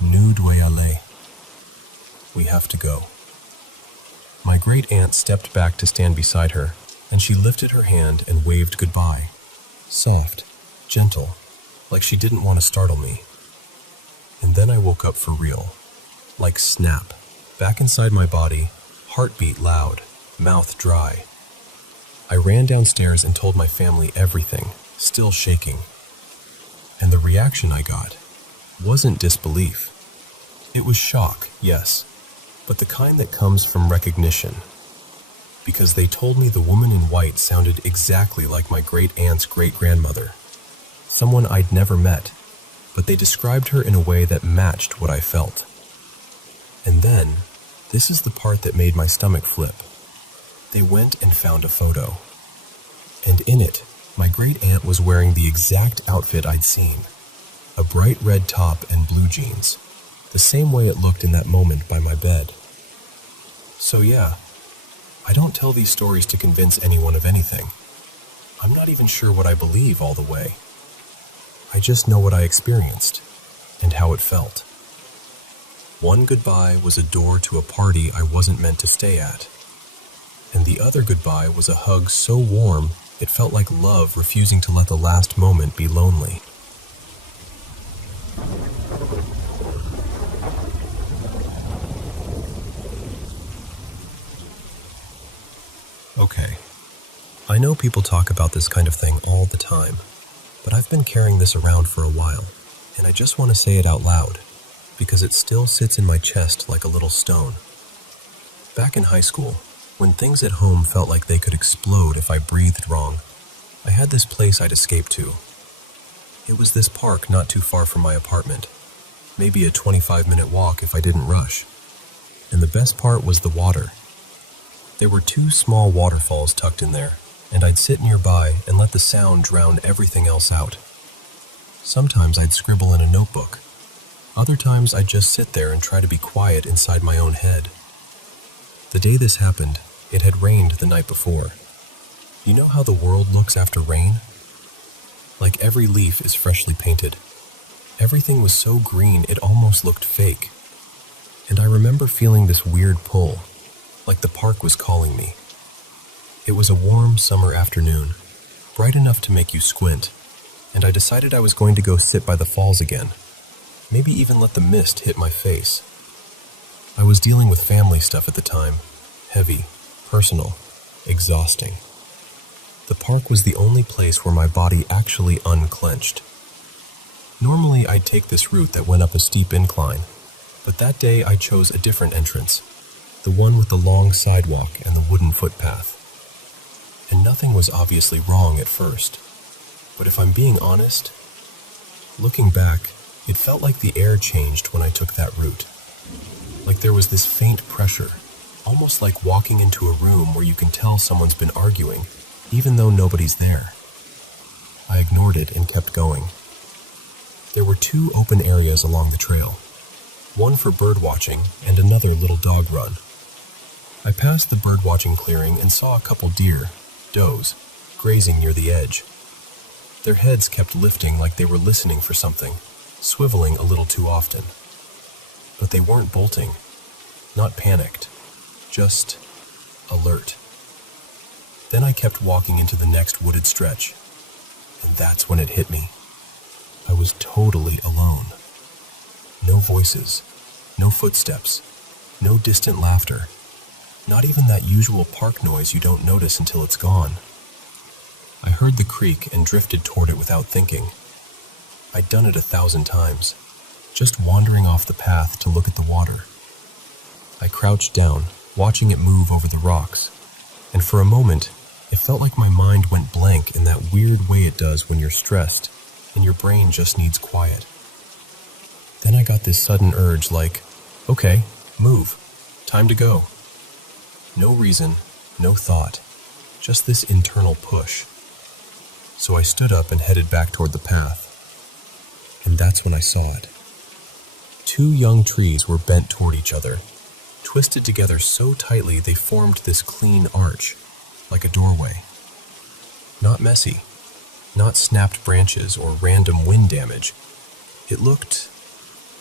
"Nous devons aller." We have to go. My great aunt stepped back to stand beside her, and she lifted her hand and waved goodbye. Soft, gentle, like she didn't want to startle me. And then I woke up for real, like snap, back inside my body, heartbeat loud, mouth dry. I ran downstairs and told my family everything, still shaking. And the reaction I got wasn't disbelief. It was shock, yes, but the kind that comes from recognition. because they told me the woman in white sounded exactly like my great-aunt's great-grandmother, someone I'd never met, but they described her in a way that matched what I felt. And then, this is the part that made my stomach flip. They went and found a photo. And in it, my great-aunt was wearing the exact outfit I'd seen. A bright red top and blue jeans, the same way it looked in that moment by my bed. So yeah, I don't tell these stories to convince anyone of anything. I'm not even sure what I believe all the way. I just know what I experienced, and how it felt. One goodbye was a door to a party I wasn't meant to stay at. And the other goodbye was a hug so warm, it felt like love refusing to let the last moment be lonely. Okay, I know people talk about this kind of thing all the time, but I've been carrying this around for a while, and I just want to say it out loud, because it still sits in my chest like a little stone. Back in high school, when things at home felt like they could explode if I breathed wrong, I had this place I'd escape to. It was this park not too far from my apartment, maybe a 25-minute walk if I didn't rush. And the best part was the water. There were 2 small waterfalls tucked in there, and I'd sit nearby and let the sound drown everything else out. Sometimes I'd scribble in a notebook. Other times I'd just sit there and try to be quiet inside my own head. The day this happened, it had rained the night before. You know how the world looks after rain? Like every leaf is freshly painted. Everything was so green it almost looked fake. And I remember feeling this weird pull, like the park was calling me. It was a warm summer afternoon, bright enough to make you squint, and I decided I was going to go sit by the falls again, maybe even let the mist hit my face. I was dealing with family stuff at the time, heavy, personal, exhausting. The park was the only place where my body actually unclenched. Normally I'd take this route that went up a steep incline, but that day I chose a different entrance, the one with the long sidewalk and the wooden footpath. And nothing was obviously wrong at first, but if I'm being honest, looking back, it felt like the air changed when I took that route. Like there was this faint pressure, almost like walking into a room where you can tell someone's been arguing, even though nobody's there. I ignored it and kept going. There were 2 open areas along the trail, one for bird watching and another little dog run. I passed the bird watching clearing and saw a couple deer, does, grazing near the edge. Their heads kept lifting like they were listening for something, swiveling a little too often. But they weren't bolting, not panicked, just alert. Then I kept walking into the next wooded stretch, and that's when it hit me. I was totally alone. No voices, no footsteps, no distant laughter, not even that usual park noise you don't notice until it's gone. I heard the creek and drifted toward it without thinking. I'd done it 1,000 times, just wandering off the path to look at the water. I crouched down, watching it move over the rocks, and for a moment, it felt like my mind went blank in that weird way it does when you're stressed and your brain just needs quiet. Then I got this sudden urge like, okay, move, time to go. No reason, no thought, just this internal push. So I stood up and headed back toward the path. And that's when I saw it. 2 young trees were bent toward each other, twisted together so tightly they formed this clean arch, like a doorway. Not messy, not snapped branches or random wind damage. It looked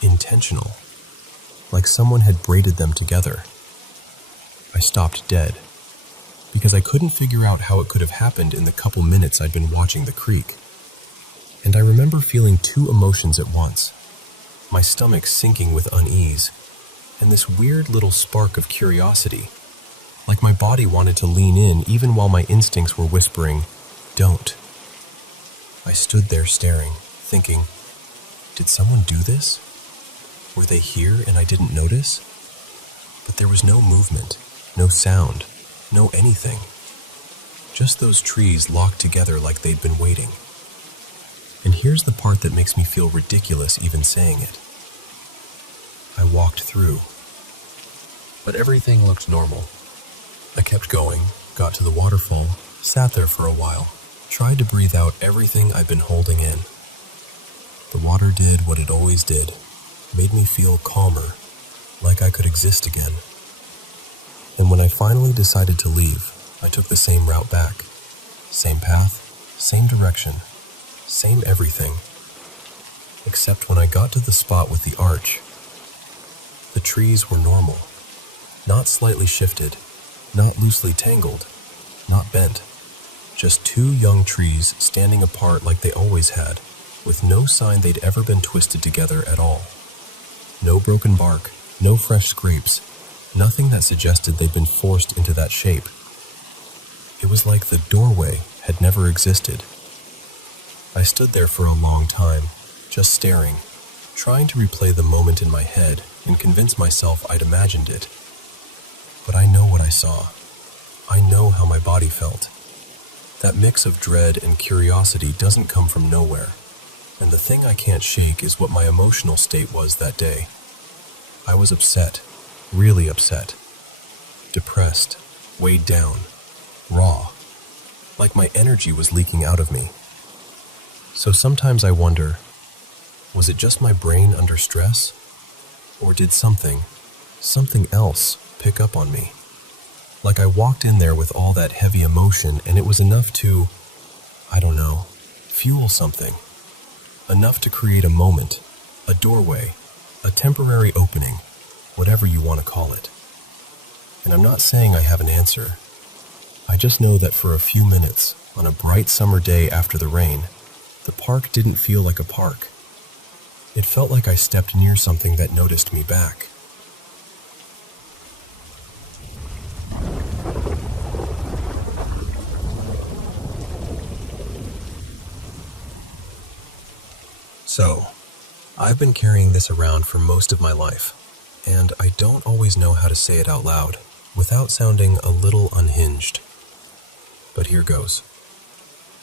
intentional, like someone had braided them together. I stopped dead, because I couldn't figure out how it could have happened in the couple minutes I'd been watching the creek. And I remember feeling 2 emotions at once, my stomach sinking with unease, and this weird little spark of curiosity, like my body wanted to lean in even while my instincts were whispering, don't. I stood there staring, thinking, did someone do this? Were they here and I didn't notice? But there was no movement, no sound, no anything. Just those trees locked together like they'd been waiting. And here's the part that makes me feel ridiculous even saying it. I walked through, but everything looked normal. I kept going, got to the waterfall, sat there for a while, tried to breathe out everything I'd been holding in. The water did what it always did, made me feel calmer, like I could exist again. And when I finally decided to leave, I took the same route back. Same path, same direction, same everything. Except when I got to the spot with the arch, the trees were normal, not slightly shifted, not loosely tangled, not bent. Just two young trees standing apart like they always had, with no sign they'd ever been twisted together at all. No broken bark, no fresh scrapes, nothing that suggested they'd been forced into that shape. It was like the doorway had never existed. I stood there for a long time, just staring, trying to replay the moment in my head and convince myself I'd imagined it. But I know what I saw. I know how my body felt. That mix of dread and curiosity doesn't come from nowhere, and the thing I can't shake is what my emotional state was that day. I was upset, really upset, depressed, weighed down, raw, like my energy was leaking out of me. So sometimes I wonder, was it just my brain under stress? Or did something else pick up on me? Like I walked in there with all that heavy emotion and it was enough to, I don't know, fuel something. Enough to create a moment, a doorway, a temporary opening, whatever you want to call it. And I'm not saying I have an answer. I just know that for a few minutes, on a bright summer day after the rain, the park didn't feel like a park. It felt like I stepped near something that noticed me back. So, I've been carrying this around for most of my life, and I don't always know how to say it out loud without sounding a little unhinged. But here goes.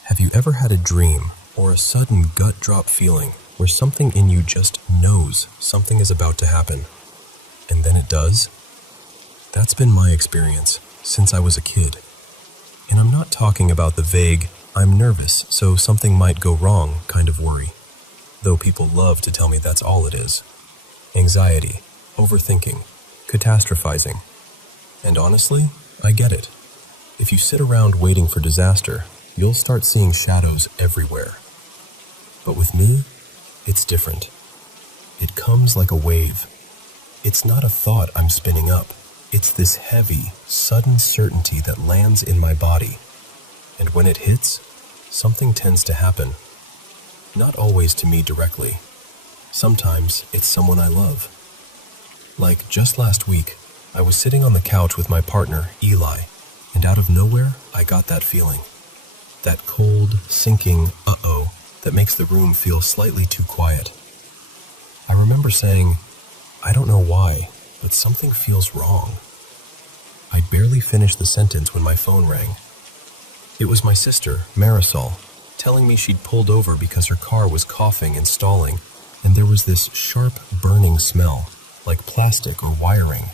Have you ever had a dream or a sudden gut drop feeling where something in you just knows something is about to happen, and then it does? That's been my experience since I was a kid. And I'm not talking about the vague, I'm nervous, so something might go wrong kind of worry. Though people love to tell me that's all it is. Anxiety, overthinking, catastrophizing. And honestly, I get it. If you sit around waiting for disaster, you'll start seeing shadows everywhere. But with me, it's different. It comes like a wave. It's not a thought I'm spinning up. It's this heavy, sudden certainty that lands in my body. And when it hits, something tends to happen. Not always to me directly. Sometimes it's someone I love. Like just last week, I was sitting on the couch with my partner, Eli, and out of nowhere, I got that feeling. That cold, sinking uh-oh that makes the room feel slightly too quiet. I remember saying, I don't know why, but something feels wrong. I barely finished the sentence when my phone rang. It was my sister, Marisol, telling me she'd pulled over because her car was coughing and stalling, and there was this sharp, burning smell, like plastic or wiring.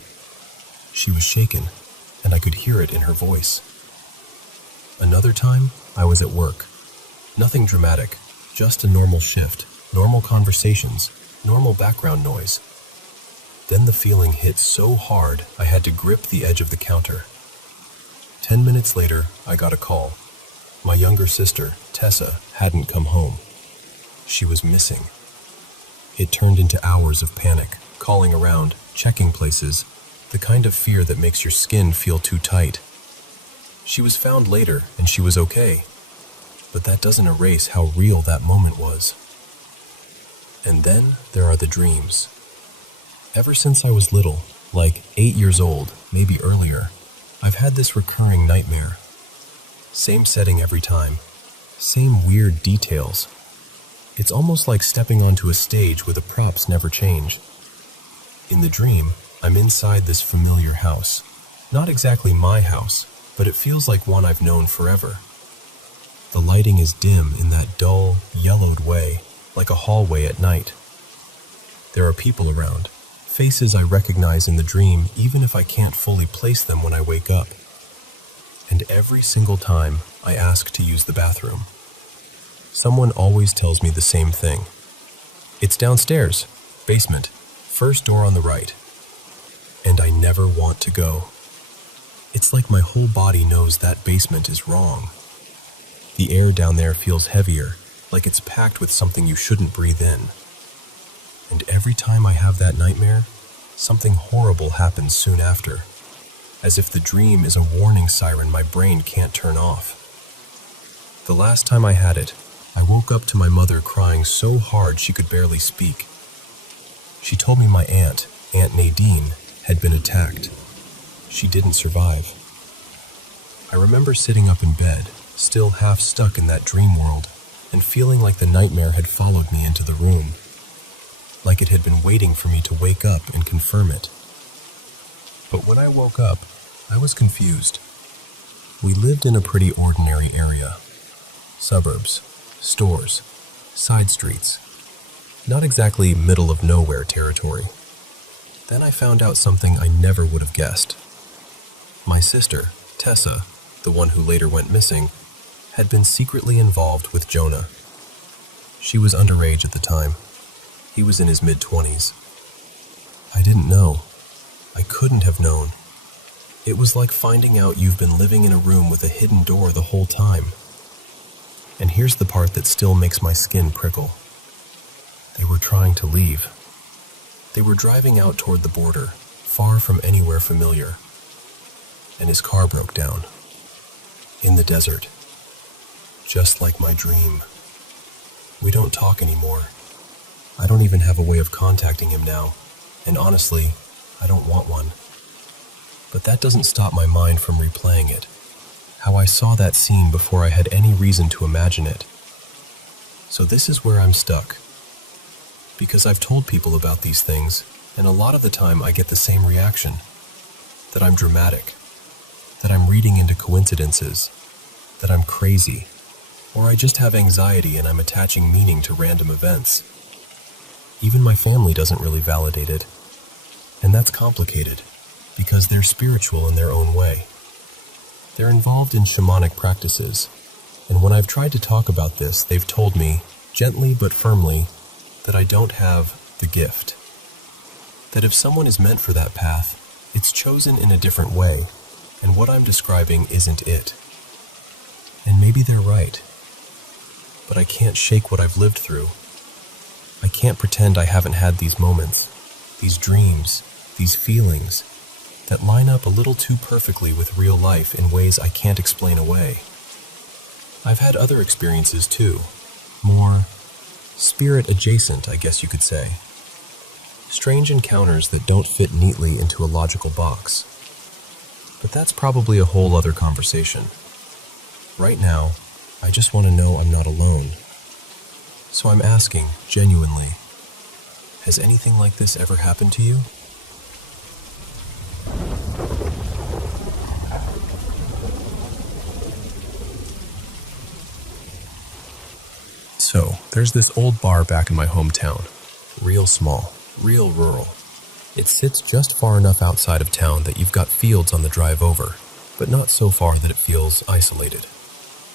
She was shaken, and I could hear it in her voice. Another time, I was at work. Nothing dramatic, just a normal shift, normal conversations, normal background noise. Then the feeling hit so hard, I had to grip the edge of the counter. 10 minutes later, I got a call. My younger sister, Tessa, hadn't come home. She was missing. It turned into hours of panic, calling around, checking places, the kind of fear that makes your skin feel too tight. She was found later, and she was okay. But that doesn't erase how real that moment was. And then there are the dreams. Ever since I was little, like 8 years old, maybe earlier, I've had this recurring nightmare. Same setting every time. Same weird details. It's almost like stepping onto a stage where the props never change. In the dream, I'm inside this familiar house. Not exactly my house, but it feels like one I've known forever. The lighting is dim in that dull, yellowed way, like a hallway at night. There are people around, faces I recognize in the dream even if I can't fully place them when I wake up. And every single time I ask to use the bathroom, someone always tells me the same thing. It's downstairs, basement, first door on the right. And I never want to go. It's like my whole body knows that basement is wrong. The air down there feels heavier, like it's packed with something you shouldn't breathe in. And every time I have that nightmare, something horrible happens soon after, as if the dream is a warning siren my brain can't turn off. The last time I had it, I woke up to my mother crying so hard she could barely speak. She told me my Aunt Nadine, had been attacked. She didn't survive. I remember sitting up in bed, still half stuck in that dream world, and feeling like the nightmare had followed me into the room, like it had been waiting for me to wake up and confirm it. But when I woke up, I was confused. We lived in a pretty ordinary area. Suburbs, stores, side streets. Not exactly middle of nowhere territory. Then I found out something I never would have guessed. My sister, Tessa, the one who later went missing, had been secretly involved with Jonah. She was underage at the time. He was in his mid-20s. I didn't know. I couldn't have known. It was like finding out you've been living in a room with a hidden door the whole time. And here's the part that still makes my skin prickle. They were trying to leave. They were driving out toward the border, far from anywhere familiar. And his car broke down. In the desert. Just like my dream. We don't talk anymore. I don't even have a way of contacting him now, and honestly, I don't want one. But that doesn't stop my mind from replaying it. How I saw that scene before I had any reason to imagine it. So this is where I'm stuck. Because I've told people about these things, and a lot of the time I get the same reaction. That I'm dramatic. That I'm reading into coincidences. That I'm crazy. Or I just have anxiety and I'm attaching meaning to random events. Even my family doesn't really validate it. And that's complicated, because they're spiritual in their own way. They're involved in shamanic practices, and when I've tried to talk about this, they've told me, gently but firmly, that I don't have the gift. That if someone is meant for that path, it's chosen in a different way, and what I'm describing isn't it. And maybe they're right. But I can't shake what I've lived through. I can't pretend I haven't had these moments, these dreams, these feelings, that line up a little too perfectly with real life in ways I can't explain away. I've had other experiences too, more spirit adjacent, I guess you could say. Strange encounters that don't fit neatly into a logical box. But that's probably a whole other conversation. Right now, I just want to know I'm not alone. So I'm asking, genuinely, has anything like this ever happened to you? So, there's this old bar back in my hometown. Real small, real rural. It sits just far enough outside of town that you've got fields on the drive over, but not so far that it feels isolated.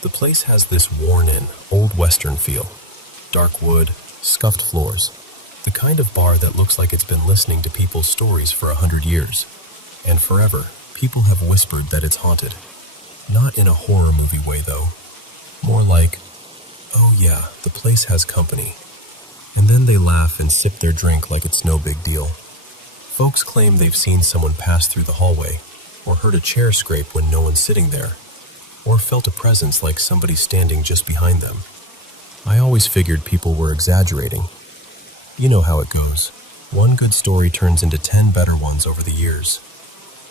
The place has this worn-in, old western feel. Dark wood, scuffed floors. The kind of bar that looks like it's been listening to people's stories for 100 years. And forever, people have whispered that it's haunted. Not in a horror movie way, though. More like, oh yeah, the place has company. And then they laugh and sip their drink like it's no big deal. Folks claim they've seen someone pass through the hallway, or heard a chair scrape when no one's sitting there, or felt a presence like somebody standing just behind them. I always figured people were exaggerating. You know how it goes. One good story turns into 10 better ones over the years.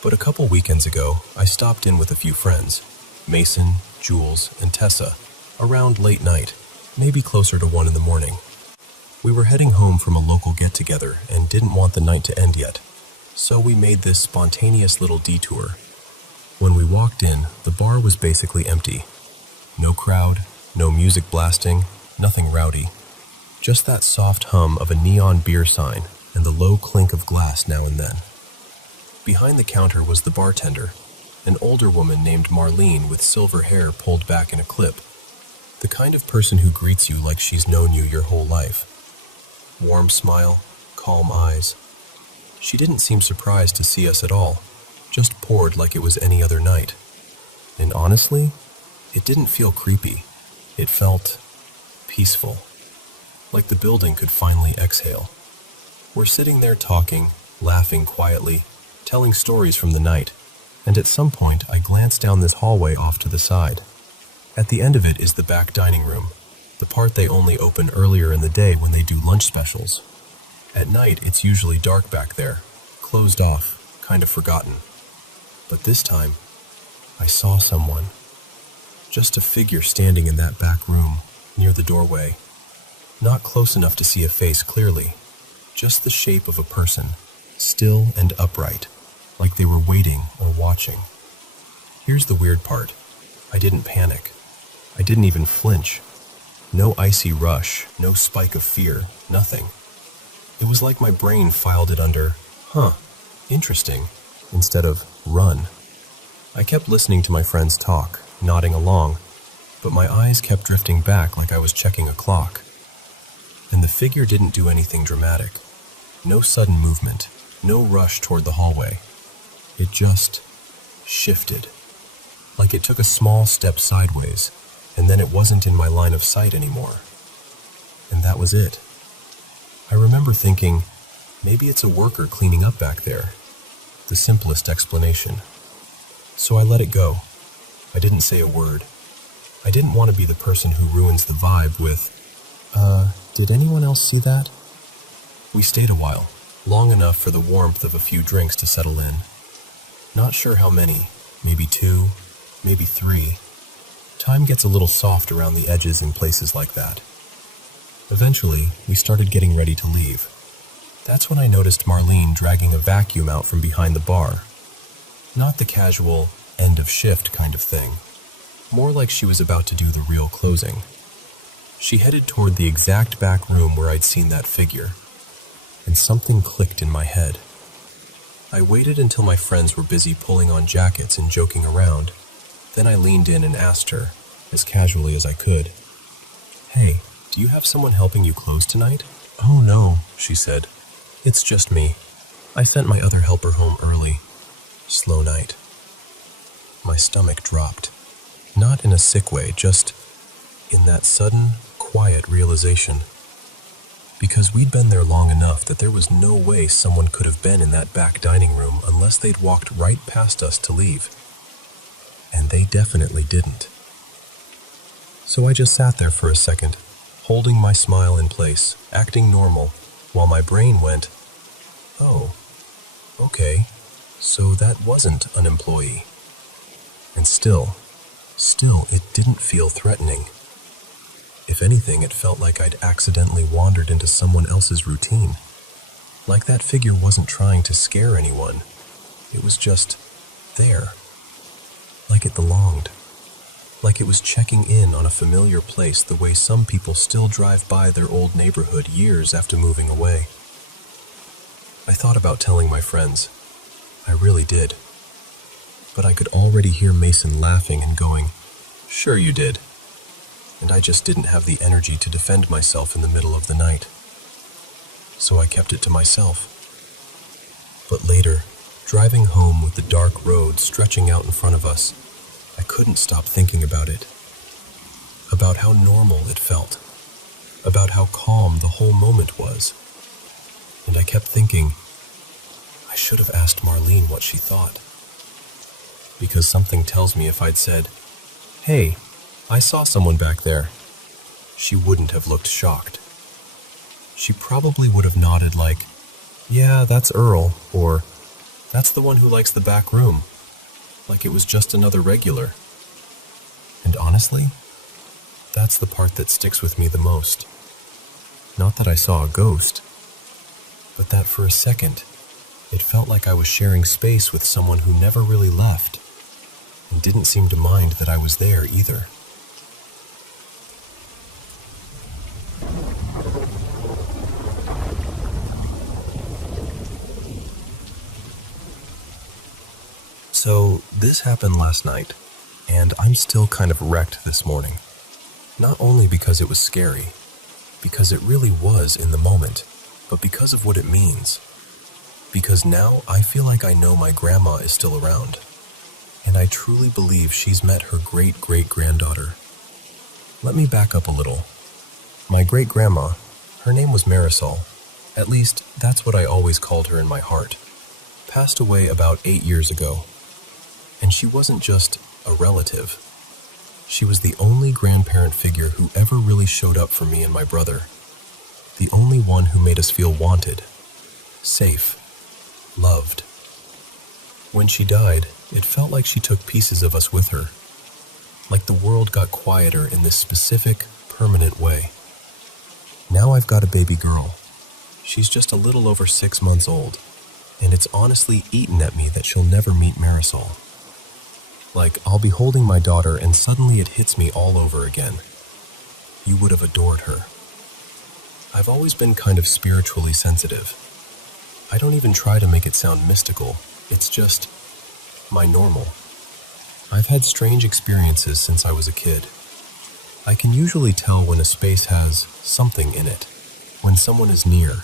But a couple weekends ago, I stopped in with a few friends, Mason, Jules, and Tessa, around late night, maybe closer to 1 in the morning. We were heading home from a local get-together and didn't want the night to end yet, so we made this spontaneous little detour. When we walked in, the bar was basically empty. No crowd, no music blasting, nothing rowdy. Just that soft hum of a neon beer sign and the low clink of glass now and then. Behind the counter was the bartender, an older woman named Marlene with silver hair pulled back in a clip. The kind of person who greets you like she's known you your whole life. Warm smile, calm eyes. She didn't seem surprised to see us at all, just poured like it was any other night. And honestly, it didn't feel creepy. It felt peaceful, like the building could finally exhale. We're sitting there talking, laughing quietly, telling stories from the night, and at some point I glance down this hallway off to the side. At the end of it is the back dining room, the part they only open earlier in the day when they do lunch specials. At night, it's usually dark back there, closed off, kind of forgotten. But this time, I saw someone. Just a figure standing in that back room, near the doorway. Not close enough to see a face clearly, just the shape of a person, still and upright, like they were waiting or watching. Here's the weird part. I didn't panic. I didn't even flinch. No icy rush, no spike of fear, nothing. It was like my brain filed it under, interesting, instead of run. I kept listening to my friends talk, nodding along, but my eyes kept drifting back like I was checking a clock. And the figure didn't do anything dramatic. No sudden movement, no rush toward the hallway. It just shifted, like it took a small step sideways, and then it wasn't in my line of sight anymore. And that was it. I remember thinking, maybe it's a worker cleaning up back there. The simplest explanation. So I let it go. I didn't say a word. I didn't want to be the person who ruins the vibe with, did anyone else see that? We stayed a while, long enough for the warmth of a few drinks to settle in. Not sure how many, maybe 2, maybe 3. Time gets a little soft around the edges in places like that. Eventually, we started getting ready to leave. That's when I noticed Marlene dragging a vacuum out from behind the bar. Not the casual, end of shift kind of thing. More like she was about to do the real closing. She headed toward the exact back room where I'd seen that figure, and something clicked in my head. I waited until my friends were busy pulling on jackets and joking around. Then I leaned in and asked her, as casually as I could, "Hey, do you have someone helping you close tonight?" "Oh no," she said. "It's just me. I sent my other helper home early. Slow night." My stomach dropped. Not in a sick way, just in that sudden, quiet realization. Because we'd been there long enough that there was no way someone could have been in that back dining room unless they'd walked right past us to leave. And they definitely didn't. So I just sat there for a second, holding my smile in place, acting normal, while my brain went, "Oh, okay, so that wasn't an employee." And still, it didn't feel threatening. If anything, it felt like I'd accidentally wandered into someone else's routine. Like that figure wasn't trying to scare anyone. It was just there. Like it belonged. Like it was checking in on a familiar place the way some people still drive by their old neighborhood years after moving away. I thought about telling my friends. I really did. But I could already hear Mason laughing and going, "Sure you did." And I just didn't have the energy to defend myself in the middle of the night. So I kept it to myself. But later, driving home with the dark road stretching out in front of us, I couldn't stop thinking about it. About how normal it felt. About how calm the whole moment was. And I kept thinking, I should have asked Marlene what she thought. Because something tells me if I'd said, "Hey, I saw someone back there," she wouldn't have looked shocked. She probably would have nodded like, "Yeah, that's Earl," or "That's the one who likes the back room," like it was just another regular. And honestly, that's the part that sticks with me the most. Not that I saw a ghost, but that for a second, it felt like I was sharing space with someone who never really left. didn't seem to mind that I was there either. So, this happened last night, and I'm still kind of wrecked this morning. Not only because it was scary, because it really was in the moment, but because of what it means. Because now I feel like I know my grandma is still around, and I truly believe she's met her great-great-granddaughter. Let me back up a little. My great-grandma, her name was Marisol, at least that's what I always called her in my heart, passed away about 8 years ago. And she wasn't just a relative. She was the only grandparent figure who ever really showed up for me and my brother. The only one who made us feel wanted, safe, loved. When she died, it felt like she took pieces of us with her. Like the world got quieter in this specific, permanent way. Now I've got a baby girl. She's just a little over 6 months old, and it's honestly eaten at me that she'll never meet Marisol. Like, I'll be holding my daughter and suddenly it hits me all over again. You would have adored her. I've always been kind of spiritually sensitive. I don't even try to make it sound mystical. It's just my normal. I've had strange experiences since I was a kid. I can usually tell when a space has something in it, when someone is near,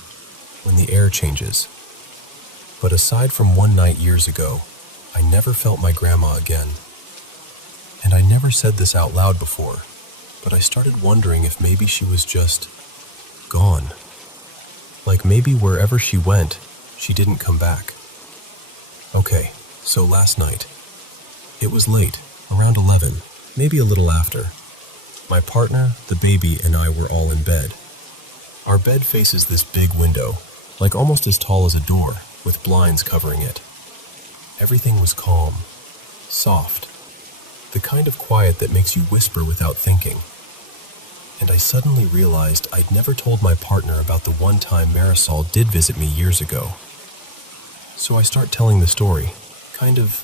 when the air changes. But aside from one night years ago, I never felt my grandma again. And I never said this out loud before, but I started wondering if maybe she was just gone. Like maybe wherever she went, she didn't come back. Okay, so last night. It was late, around 11, maybe a little after. My partner, the baby, and I were all in bed. Our bed faces this big window, like almost as tall as a door, with blinds covering it. Everything was calm, soft, the kind of quiet that makes you whisper without thinking. And I suddenly realized I'd never told my partner about the one time Marisol did visit me years ago. So I start telling the story, kind of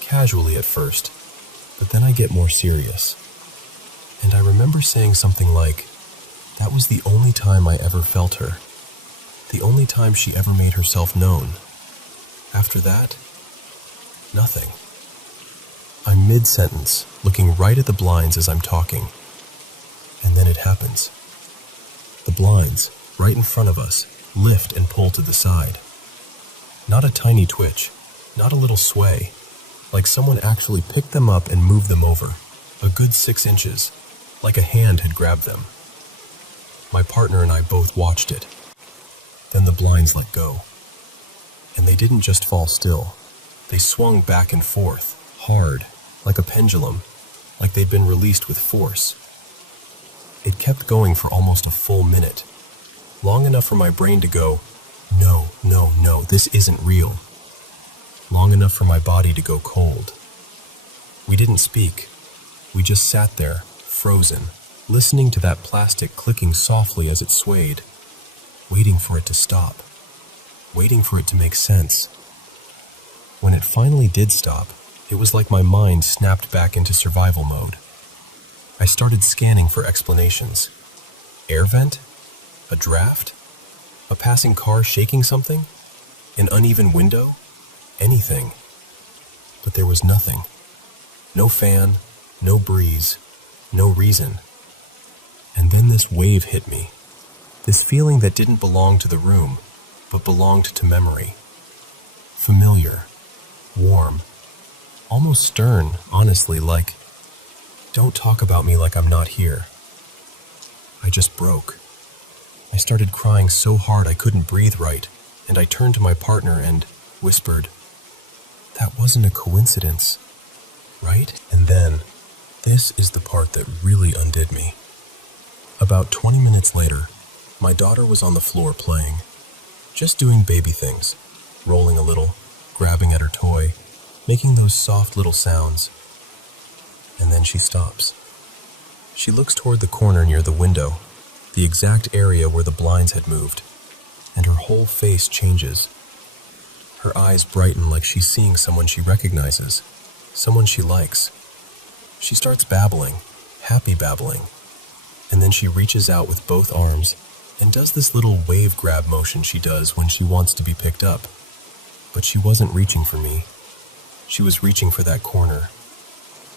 casually at first, but then I get more serious. And I remember saying something like, that was the only time I ever felt her. The only time she ever made herself known. After that, nothing. I'm mid-sentence, looking right at the blinds as I'm talking. And then it happens. The blinds, right in front of us, lift and pull to the side. Not a tiny twitch, not a little sway, like someone actually picked them up and moved them over, a good 6 inches, like a hand had grabbed them. My partner and I both watched it. Then the blinds let go. And they didn't just fall still. They swung back and forth, hard, like a pendulum, like they'd been released with force. It kept going for almost a full minute, long enough for my brain to go, no, no, no, this isn't real. Long enough for my body to go cold. We didn't speak. We just sat there, frozen, listening to that plastic clicking softly as it swayed, waiting for it to stop, waiting for it to make sense. When it finally did stop, it was like my mind snapped back into survival mode. I started scanning for explanations. Air vent? A draft? A passing car shaking something? An uneven window? Anything. But there was nothing. No fan, no breeze, no reason. And then this wave hit me. This feeling that didn't belong to the room, but belonged to memory. Familiar. Warm. Almost stern, honestly, like, don't talk about me like I'm not here. I just broke. I started crying so hard I couldn't breathe right, and I turned to my partner and whispered, that wasn't a coincidence, right? And then, this is the part that really undid me. About 20 minutes later, my daughter was on the floor playing, just doing baby things, rolling a little, grabbing at her toy, making those soft little sounds. And then she stops. She looks toward the corner near the window, the exact area where the blinds had moved, and her whole face changes. Her eyes brighten like she's seeing someone she recognizes, someone she likes. She starts babbling, happy babbling, and then she reaches out with both arms and does this little wave grab motion she does when she wants to be picked up. But she wasn't reaching for me. She was reaching for that corner.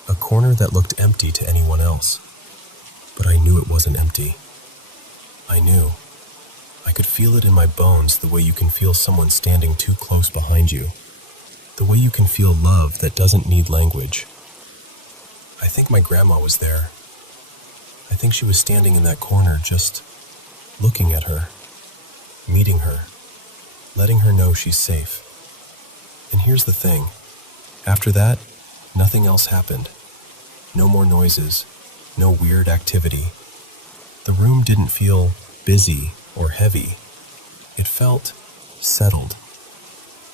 A corner that looked empty to anyone else. But I knew it wasn't empty. I knew. I could feel it in my bones, the way you can feel someone standing too close behind you. The way you can feel love that doesn't need language. I think my grandma was there. I think she was standing in that corner, just looking at her, meeting her, letting her know she's safe. And here's the thing. After that, nothing else happened. No more noises, no weird activity. The room didn't feel busy or heavy. It felt settled.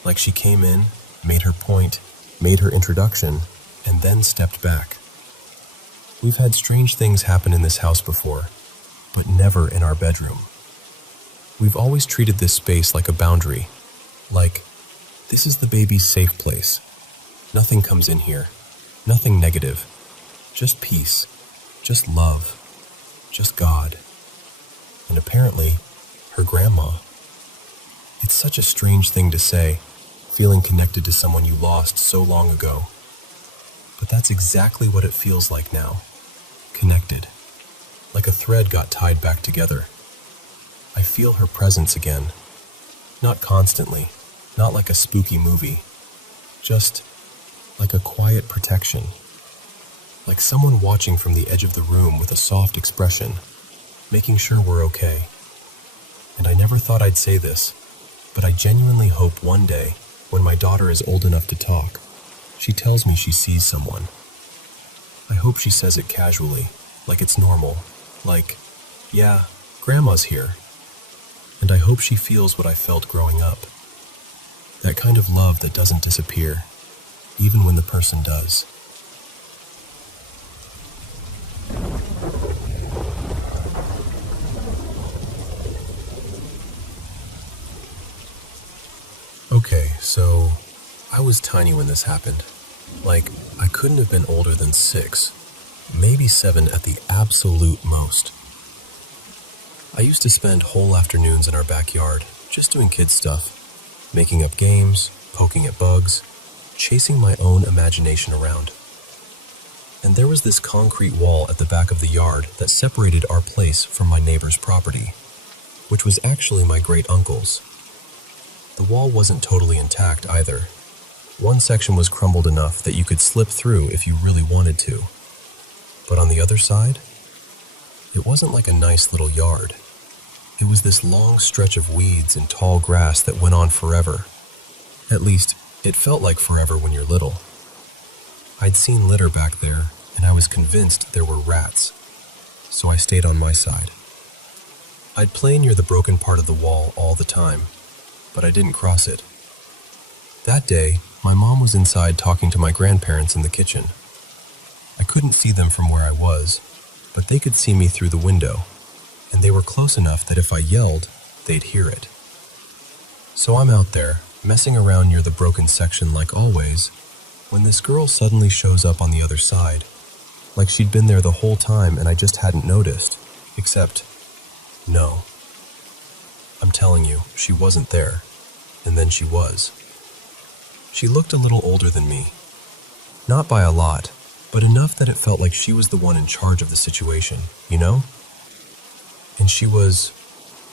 Like she came in, made her point, made her introduction, and then stepped back. We've had strange things happen in this house before, but never in our bedroom. We've always treated this space like a boundary, like, this is the baby's safe place. Nothing comes in here, nothing negative, just peace, just love, just God. And apparently, her grandma. It's such a strange thing to say, feeling connected to someone you lost so long ago. But that's exactly what it feels like now. Connected. Like a thread got tied back together. I feel her presence again. Not constantly, not like a spooky movie. Just like a quiet protection. Like someone watching from the edge of the room with a soft expression, making sure we're okay. And I never thought I'd say this, but I genuinely hope one day, when my daughter is old enough to talk, she tells me she sees someone. I hope she says it casually, like it's normal, like, yeah, Grandma's here. And I hope she feels what I felt growing up. That kind of love that doesn't disappear, even when the person does. Okay, so I was tiny when this happened. Like, I couldn't have been older than 6, maybe 7 at the absolute most. I used to spend whole afternoons in our backyard, just doing kid stuff, making up games, poking at bugs, chasing my own imagination around. And there was this concrete wall at the back of the yard that separated our place from my neighbor's property, which was actually my great-uncle's. The wall wasn't totally intact either. One section was crumbled enough that you could slip through if you really wanted to. But on the other side, it wasn't like a nice little yard. It was this long stretch of weeds and tall grass that went on forever. At least, it felt like forever when you're little. I'd seen litter back there, and I was convinced there were rats. So I stayed on my side. I'd play near the broken part of the wall all the time, but I didn't cross it. That day, my mom was inside talking to my grandparents in the kitchen. I couldn't see them from where I was, but they could see me through the window, and they were close enough that if I yelled, they'd hear it. So I'm out there, messing around near the broken section like always, when this girl suddenly shows up on the other side, like she'd been there the whole time and I just hadn't noticed, except, no. I'm telling you, she wasn't there, and then she was. She looked a little older than me. Not by a lot, but enough that it felt like she was the one in charge of the situation, you know? And she was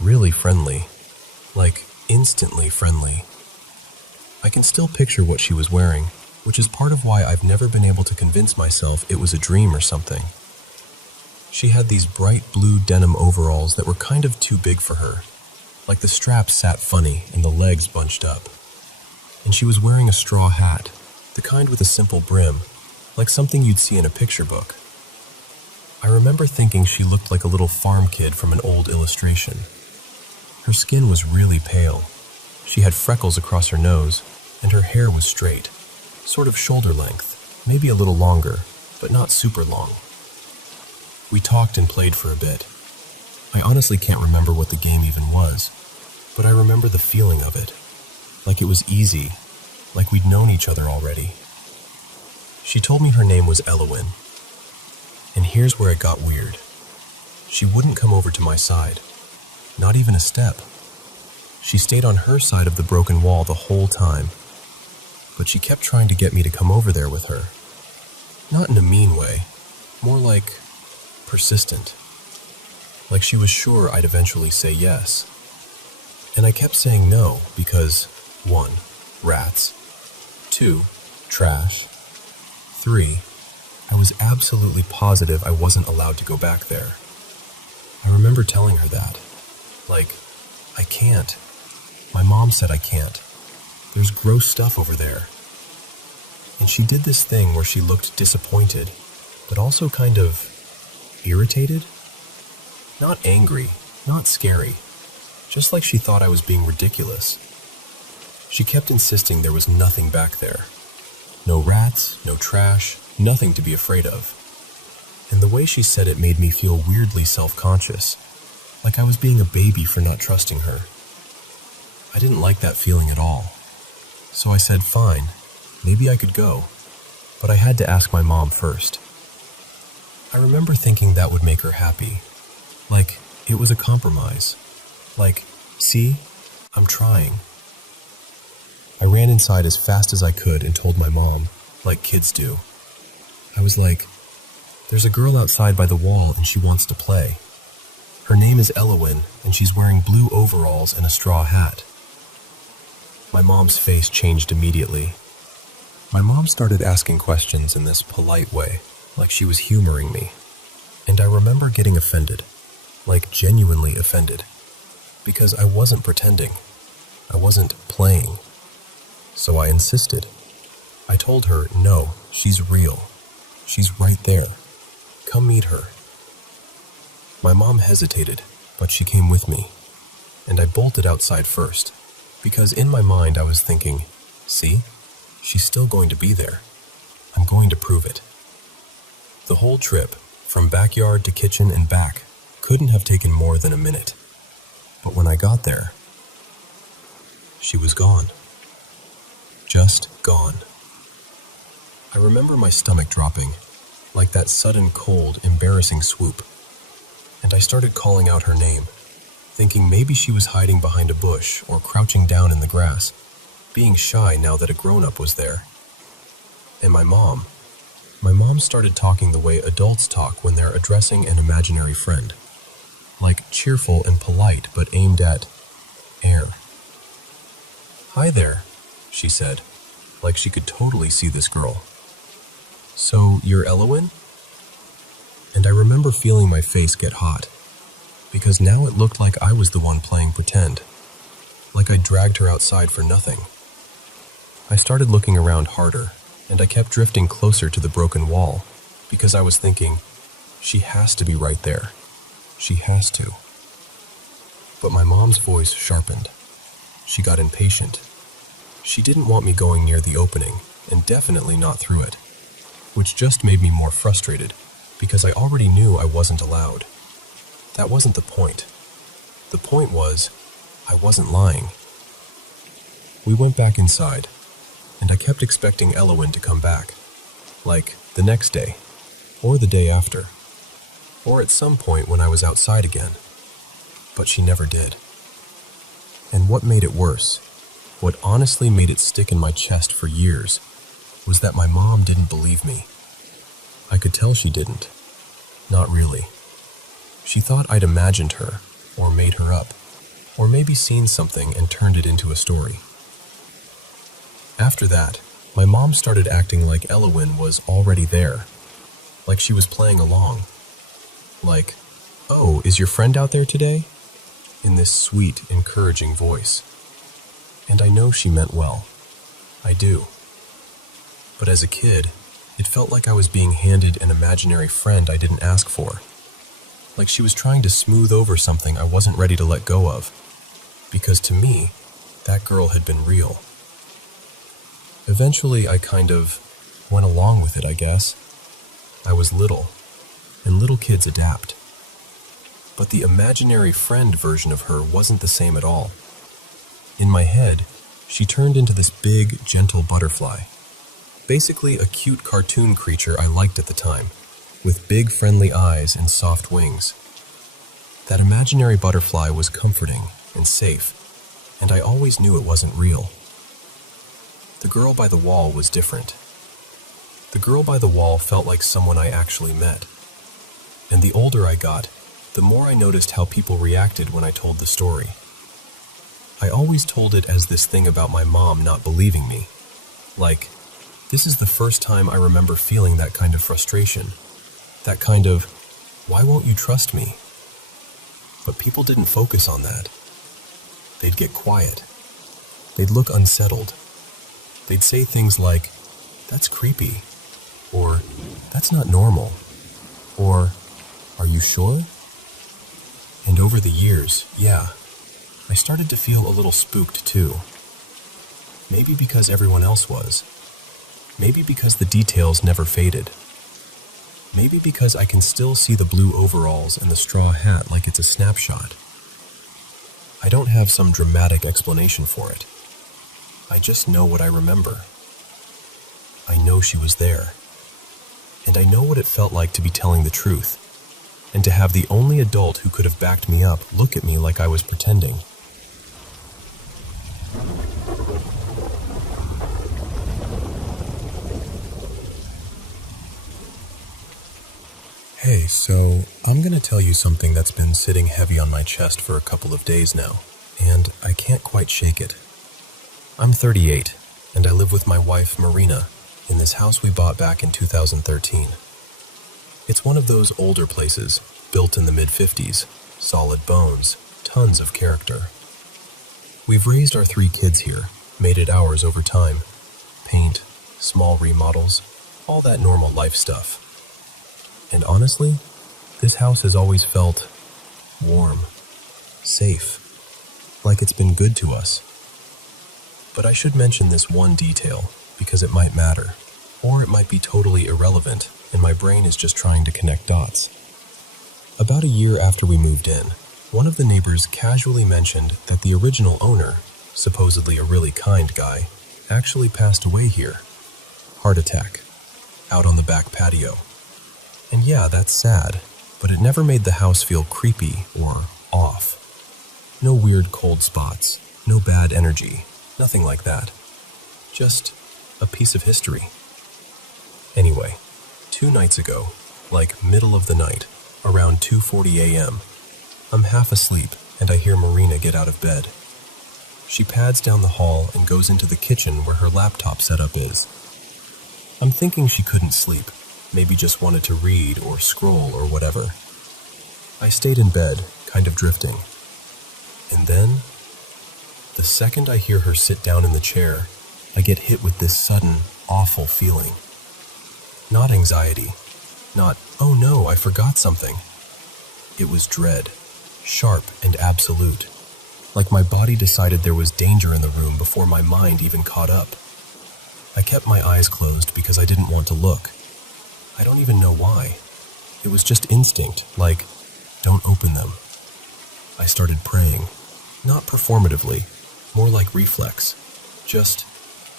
really friendly, like instantly friendly. I can still picture what she was wearing, which is part of why I've never been able to convince myself it was a dream or something. She had these bright blue denim overalls that were kind of too big for her, like the straps sat funny and the legs bunched up. And she was wearing a straw hat, the kind with a simple brim, like something you'd see in a picture book. I remember thinking she looked like a little farm kid from an old illustration. Her skin was really pale. She had freckles across her nose, and her hair was straight, sort of shoulder length, maybe a little longer, but not super long. We talked and played for a bit. I honestly can't remember what the game even was, but I remember the feeling of it. Like it was easy, like we'd known each other already. She told me her name was Elowen, here's where it got weird. She wouldn't come over to my side, not even a step. She stayed on her side of the broken wall the whole time, but she kept trying to get me to come over there with her. Not in a mean way, more like persistent. Like she was sure I'd eventually say yes. And I kept saying no because 1. Rats. 2. Trash. 3. I was absolutely positive I wasn't allowed to go back there. I remember telling her that. Like, I can't. My mom said I can't. There's gross stuff over there. And she did this thing where she looked disappointed, but also kind of irritated. Not angry, not scary, just like she thought I was being ridiculous. She kept insisting there was nothing back there. No rats, no trash, nothing to be afraid of. And the way she said it made me feel weirdly self-conscious, like I was being a baby for not trusting her. I didn't like that feeling at all. So I said, fine, maybe I could go, but I had to ask my mom first. I remember thinking that would make her happy, like it was a compromise. Like, see, I'm trying. I ran inside as fast as I could and told my mom, like kids do. I was like, there's a girl outside by the wall and she wants to play. Her name is Elowen and she's wearing blue overalls and a straw hat. My mom's face changed immediately. My mom started asking questions in this polite way, like she was humoring me. And I remember getting offended, like genuinely offended, because I wasn't pretending. I wasn't playing. So I insisted. I told her, no, she's real. She's right there. Come meet her. My mom hesitated, but she came with me, and I bolted outside first, because in my mind I was thinking, see, she's still going to be there. I'm going to prove it. The whole trip, from backyard to kitchen and back, couldn't have taken more than a minute. But when I got there, she was gone. Just gone. I remember my stomach dropping, like that sudden cold, embarrassing swoop. And I started calling out her name, thinking maybe she was hiding behind a bush or crouching down in the grass, being shy now that a grown-up was there. And my mom started talking the way adults talk when they're addressing an imaginary friend. Like cheerful and polite, but aimed at air. Hi there, she said, like she could totally see this girl. So, you're Elowen? And I remember feeling my face get hot, because now it looked like I was the one playing pretend, like I dragged her outside for nothing. I started looking around harder, and I kept drifting closer to the broken wall, because I was thinking, she has to be right there. She has to. But my mom's voice sharpened. She got impatient. She didn't want me going near the opening, and definitely not through it, which just made me more frustrated, because I already knew I wasn't allowed. That wasn't the point. The point was, I wasn't lying. We went back inside, and I kept expecting Elowen to come back, like the next day, or the day after, or at some point when I was outside again. But she never did. And what made it worse, what honestly made it stick in my chest for years, was that my mom didn't believe me. I could tell she didn't. Not really. She thought I'd imagined her, or made her up, or maybe seen something and turned it into a story. After that, my mom started acting like Elowen was already there, like she was playing along. Like, oh, is your friend out there today? In this sweet, encouraging voice. And I know she meant well. I do. But as a kid, it felt like I was being handed an imaginary friend I didn't ask for. Like she was trying to smooth over something I wasn't ready to let go of. Because to me, that girl had been real. Eventually, I kind of went along with it, I guess. I was little, and little kids adapt. But the imaginary friend version of her wasn't the same at all. In my head, she turned into this big, gentle butterfly. Basically a cute cartoon creature I liked at the time. with big friendly eyes and soft wings. That imaginary butterfly was comforting and safe, and I always knew it wasn't real. The girl by the wall was different. The girl by the wall felt like someone I actually met. And the older I got, the more I noticed how people reacted when I told the story. I always told it as this thing about my mom not believing me. Like, this is the first time I remember feeling that kind of frustration. That kind of, why won't you trust me? But people didn't focus on that. They'd get quiet. They'd look unsettled. They'd say things like, that's creepy, or that's not normal, or are you sure? And over the years, yeah, I started to feel a little spooked too. Maybe because everyone else was. Maybe because the details never faded. Maybe because I can still see the blue overalls and the straw hat like it's a snapshot. I don't have some dramatic explanation for it. I just know what I remember. I know she was there. And I know what it felt like to be telling the truth, and to have the only adult who could have backed me up look at me like I was pretending. Hey, so I'm gonna tell you something that's been sitting heavy on my chest for a couple of days now, and I can't quite shake it. I'm 38, and I live with my wife, Marina, in this house we bought back in 2013. It's one of those older places, built in the mid-50s, solid bones, tons of character. We've raised our 3 kids here, made it ours over time. Paint, small remodels, all that normal life stuff. And honestly, this house has always felt warm, safe, like it's been good to us. But I should mention this one detail, because it might matter, or it might be totally irrelevant, and my brain is just trying to connect dots. About a year after we moved in, one of the neighbors casually mentioned that the original owner, supposedly a really kind guy, actually passed away here. Heart attack, out on the back patio. And yeah, that's sad, but it never made the house feel creepy or off. No weird cold spots, no bad energy, nothing like that. Just a piece of history. Anyway, 2 nights ago, like middle of the night, around 2:40 a.m., I'm half asleep and I hear Marina get out of bed. She pads down the hall and goes into the kitchen where her laptop setup is. I'm thinking she couldn't sleep, maybe just wanted to read or scroll or whatever. I stayed in bed, kind of drifting. And then, the second I hear her sit down in the chair, I get hit with this sudden, awful feeling. Not anxiety, not, oh no, I forgot something. It was dread, sharp and absolute, like my body decided there was danger in the room before my mind even caught up. I kept my eyes closed because I didn't want to look. I don't even know why. It was just instinct, like, don't open them. I started praying, not performatively, more like reflex, just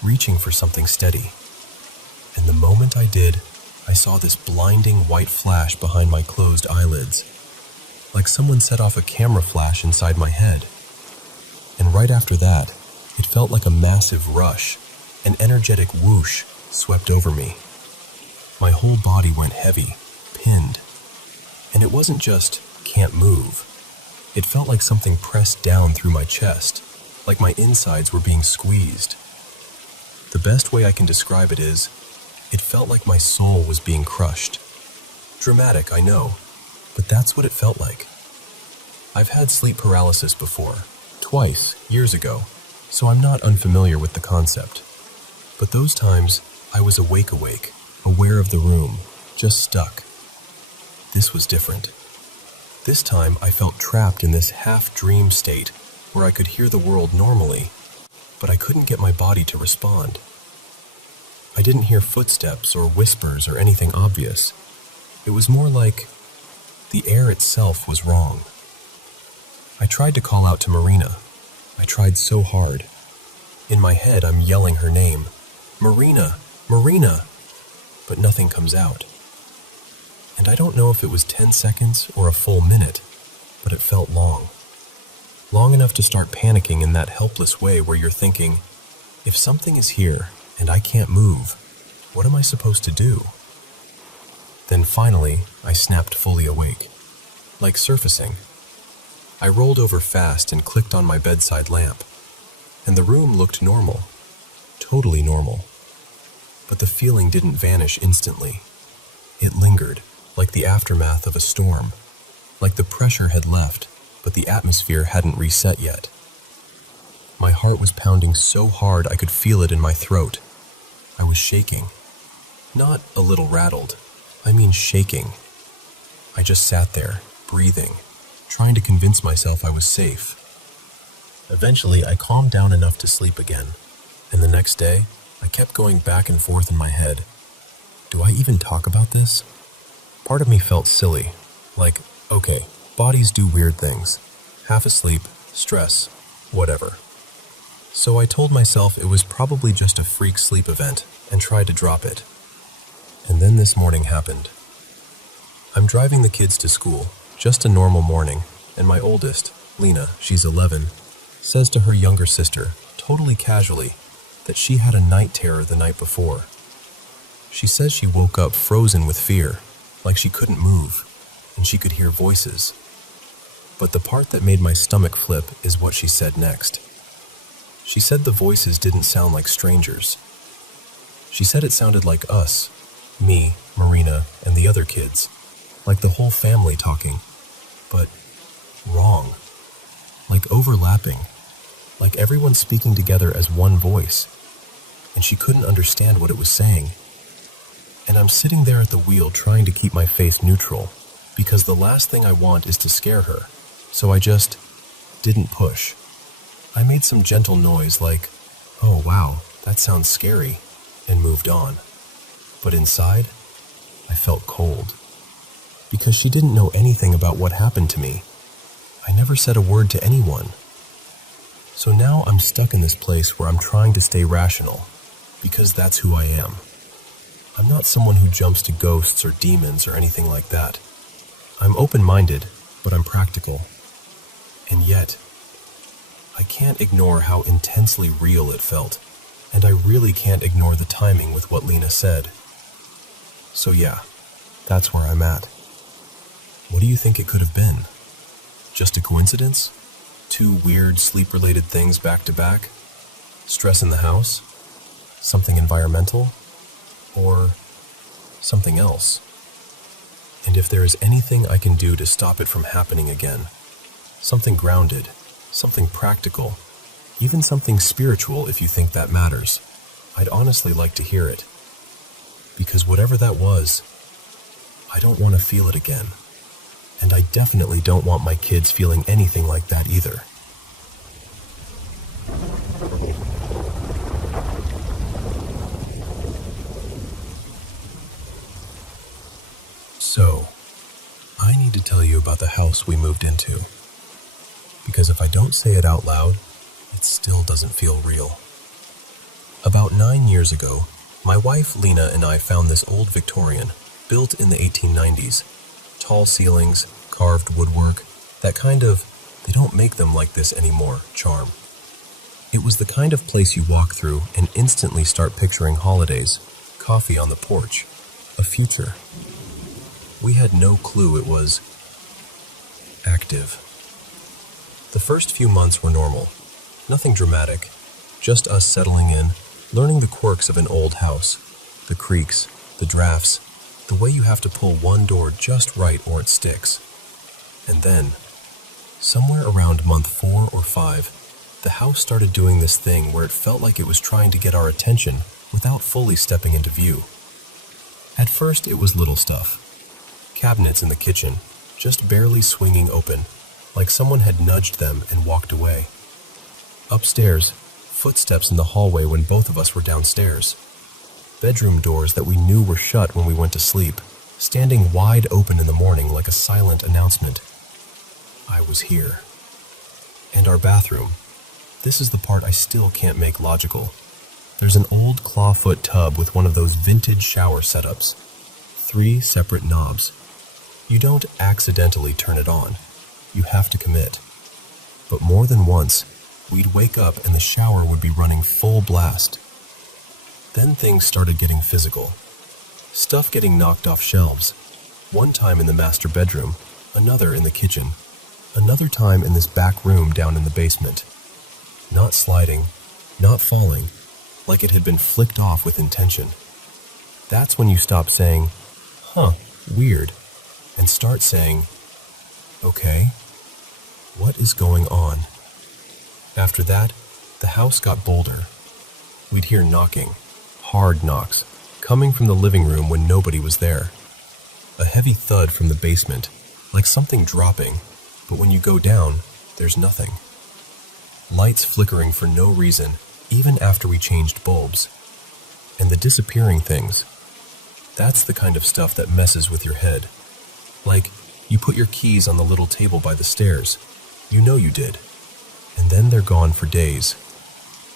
reaching for something steady. And the moment I did, I saw this blinding white flash behind my closed eyelids, like someone set off a camera flash inside my head. And right after that, it felt like a massive rush, an energetic whoosh swept over me. My whole body went heavy, pinned. And it wasn't just, can't move. It felt like something pressed down through my chest, like my insides were being squeezed. The best way I can describe it is, it felt like my soul was being crushed. Dramatic, I know, but that's what it felt like. I've had sleep paralysis before, twice, years ago, so I'm not unfamiliar with the concept. But those times, I was awake, aware of the room, just stuck. This was different. This time, I felt trapped in this half-dream state where I could hear the world normally, but I couldn't get my body to respond. I didn't hear footsteps or whispers or anything obvious. It was more like the air itself was wrong. I tried to call out to Marina. I tried so hard. In my head, I'm yelling her name. Marina! Marina! But nothing comes out. And I don't know if it was 10 seconds or a full minute, but it felt long. Long enough to start panicking in that helpless way where you're thinking, if something is here and I can't move, what am I supposed to do? Then finally, I snapped fully awake, like surfacing. I rolled over fast and clicked on my bedside lamp, and the room looked normal, totally normal. But the feeling didn't vanish instantly. It lingered, like the aftermath of a storm, like the pressure had left, but the atmosphere hadn't reset yet. My heart was pounding so hard I could feel it in my throat. I was shaking. Not a little rattled, I mean shaking. I just sat there, breathing, trying to convince myself I was safe. Eventually, I calmed down enough to sleep again, and the next day, I kept going back and forth in my head. Do I even talk about this? Part of me felt silly, like, okay, bodies do weird things. Half asleep, stress, whatever. So I told myself it was probably just a freak sleep event and tried to drop it. And then this morning happened. I'm driving the kids to school, just a normal morning, and my oldest, Lena, she's 11, says to her younger sister, totally casually, that she had a night terror the night before. She says she woke up frozen with fear, like she couldn't move, and she could hear voices. But the part that made my stomach flip is what she said next. She said the voices didn't sound like strangers. She said it sounded like us, me, Marina, and the other kids, like the whole family talking, but wrong, like overlapping, like everyone speaking together as one voice, and she couldn't understand what it was saying. And I'm sitting there at the wheel trying to keep my face neutral, because the last thing I want is to scare her, so I just didn't push. I made some gentle noise like, oh wow, that sounds scary, and moved on. But inside, I felt cold. Because she didn't know anything about what happened to me. I never said a word to anyone. So now I'm stuck in this place where I'm trying to stay rational, because that's who I am. I'm not someone who jumps to ghosts or demons or anything like that. I'm open-minded, but I'm practical. And yet, I can't ignore how intensely real it felt, and I really can't ignore the timing with what Lena said. So yeah, that's where I'm at. What do you think it could have been? Just a coincidence? Two weird sleep-related things back to back? Stress in the house? Something environmental? Or something else? And if there is anything I can do to stop it from happening again, something grounded, something practical, even something spiritual if you think that matters, I'd honestly like to hear it. Because whatever that was, I don't want to feel it again. And I definitely don't want my kids feeling anything like that either. So, I need to tell you about the house we moved into. Because if I don't say it out loud, it still doesn't feel real. About 9 years ago, my wife Lena and I found this old Victorian, built in the 1890s. Tall ceilings, carved woodwork, that kind of, they don't make them like this anymore, charm. It was the kind of place you walk through and instantly start picturing holidays, coffee on the porch, a future. We had no clue it was active. The first few months were normal, nothing dramatic, just us settling in, learning the quirks of an old house, the creaks, the drafts, the way you have to pull one door just right or it sticks. And then, somewhere around month 4 or 5, the house started doing this thing where it felt like it was trying to get our attention without fully stepping into view. At first, it was little stuff. Cabinets in the kitchen, just barely swinging open, like someone had nudged them and walked away. Upstairs, footsteps in the hallway when both of us were downstairs. Bedroom doors that we knew were shut when we went to sleep, standing wide open in the morning like a silent announcement. I was here. And our bathroom. This is the part I still can't make logical. There's an old clawfoot tub with one of those vintage shower setups. 3 separate knobs, You don't accidentally turn it on. You have to commit. But more than once, we'd wake up and the shower would be running full blast. Then things started getting physical. Stuff getting knocked off shelves. One time in the master bedroom, another in the kitchen, another time in this back room down in the basement. Not sliding, not falling, like it had been flicked off with intention. That's when you stop saying, "Huh, weird," and start saying, "Okay, what is going on?" After that, the house got bolder. We'd hear knocking, hard knocks, coming from the living room when nobody was there. A heavy thud from the basement, like something dropping, but when you go down, there's nothing. Lights flickering for no reason, even after we changed bulbs. And the disappearing things. That's the kind of stuff that messes with your head. Like, you put your keys on the little table by the stairs. You know you did. And then they're gone for days.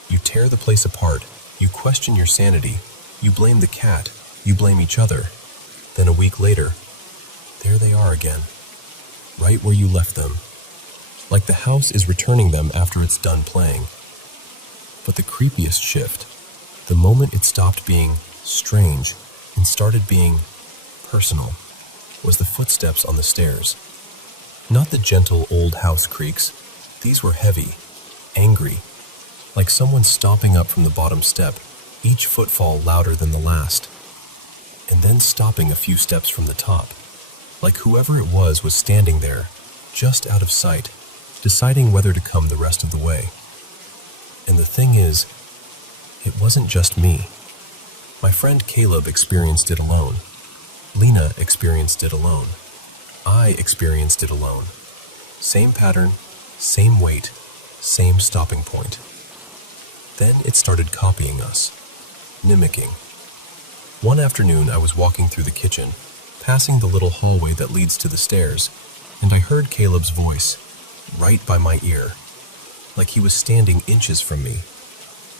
You tear the place apart. You question your sanity. You blame the cat. You blame each other. Then a week later, there they are again. Right where you left them. Like the house is returning them after it's done playing. But the creepiest shift, the moment it stopped being strange and started being personal, was the footsteps on the stairs. Not the gentle old house creaks. These were heavy, angry, like someone stomping up from the bottom step, each footfall louder than the last, and then stopping a few steps from the top, like whoever it was standing there, just out of sight, deciding whether to come the rest of the way. And the thing is, it wasn't just me. My friend Caleb experienced it alone. Lena experienced it alone. I experienced it alone. Same pattern, same weight, same stopping point. Then it started copying us, mimicking. One afternoon I was walking through the kitchen, passing the little hallway that leads to the stairs, and I heard Caleb's voice, right by my ear, like he was standing inches from me,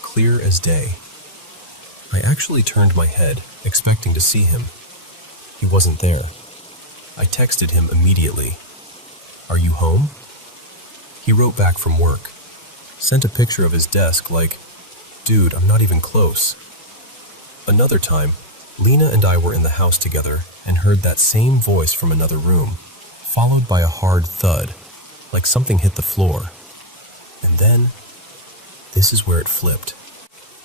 clear as day. I actually turned my head, expecting to see him. He wasn't there. I texted him immediately. "Are you home?" He wrote back from work, sent a picture of his desk like, "Dude, I'm not even close." Another time, Lena and I were in the house together and heard that same voice from another room, followed by a hard thud, like something hit the floor. And then, this is where it flipped.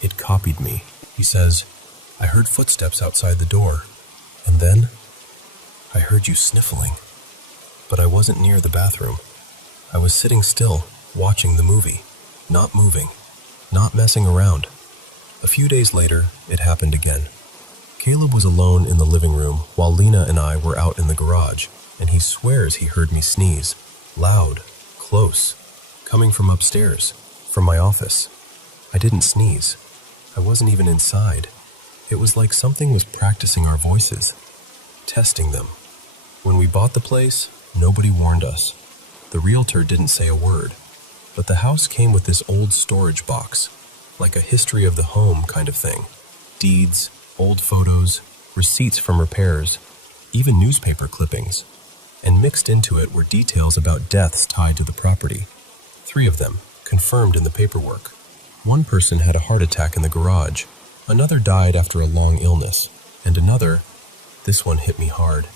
It copied me. He says, "I heard footsteps outside the door, and then I heard you sniffling. But I wasn't near the bathroom. I was sitting still, watching the movie, not moving, not messing around." A few days later, it happened again. Caleb was alone in the living room while Lena and I were out in the garage, and he swears he heard me sneeze, loud, close, coming from upstairs, from my office. I didn't sneeze. I wasn't even inside. It was like something was practicing our voices, testing them. When we bought the place, nobody warned us. The realtor didn't say a word, but the house came with this old storage box, like a history of the home kind of thing. Deeds, old photos, receipts from repairs, even newspaper clippings. And mixed into it were details about deaths tied to the property. 3 of them, confirmed in the paperwork. One person had a heart attack in the garage, another died after a long illness, and another, this one hit me hard,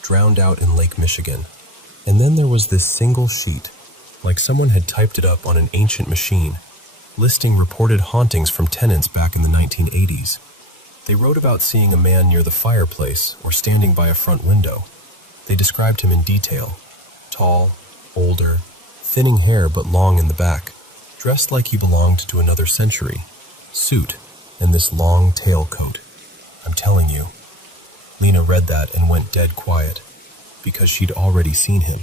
drowned out in Lake Michigan. And then there was this single sheet, like someone had typed it up on an ancient machine, listing reported hauntings from tenants back in the 1980s. They wrote about seeing a man near the fireplace or standing by a front window. They described him in detail. Tall, older, thinning hair but long in the back, dressed like he belonged to another century, suit, and this long tailcoat. I'm telling you. Lena read that and went dead quiet, because she'd already seen him.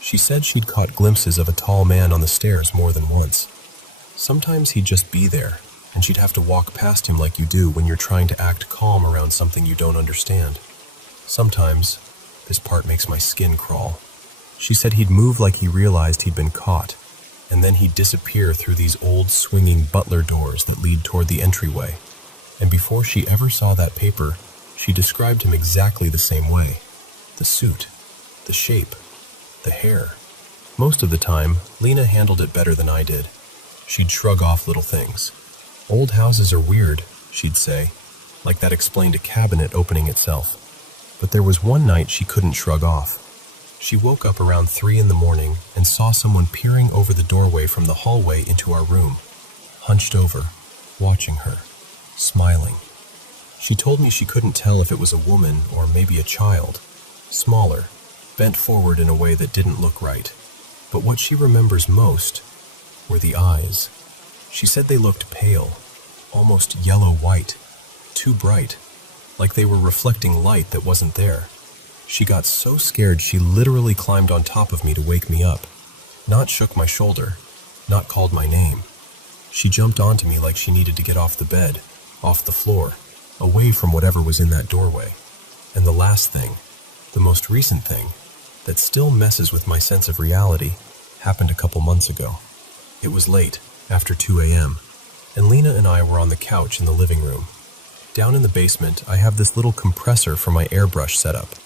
She said she'd caught glimpses of a tall man on the stairs more than once. Sometimes he'd just be there, and she'd have to walk past him like you do when you're trying to act calm around something you don't understand. Sometimes, this part makes my skin crawl. She said he'd move like he realized he'd been caught, and then he'd disappear through these old swinging butler doors that lead toward the entryway. And before she ever saw that paper, she described him exactly the same way. The suit, the shape, the hair. Most of the time, Lena handled it better than I did. She'd shrug off little things. "Old houses are weird," she'd say, like that explained a cabinet opening itself. But there was one night she couldn't shrug off. She woke up around 3 in the morning and saw someone peering over the doorway from the hallway into our room, hunched over, watching her, smiling. She told me she couldn't tell if it was a woman or maybe a child, smaller, bent forward in a way that didn't look right. But what she remembers most were the eyes. She said they looked pale, almost yellow-white, too bright, like they were reflecting light that wasn't there. She got so scared she literally climbed on top of me to wake me up, not shook my shoulder, not called my name. She jumped onto me like she needed to get off the bed, off the floor, away from whatever was in that doorway. And the last thing, the most recent thing, that still messes with my sense of reality, happened a couple months ago. It was late, after 2 a.m., and Lena and I were on the couch in the living room. Down in the basement, I have this little compressor for my airbrush setup.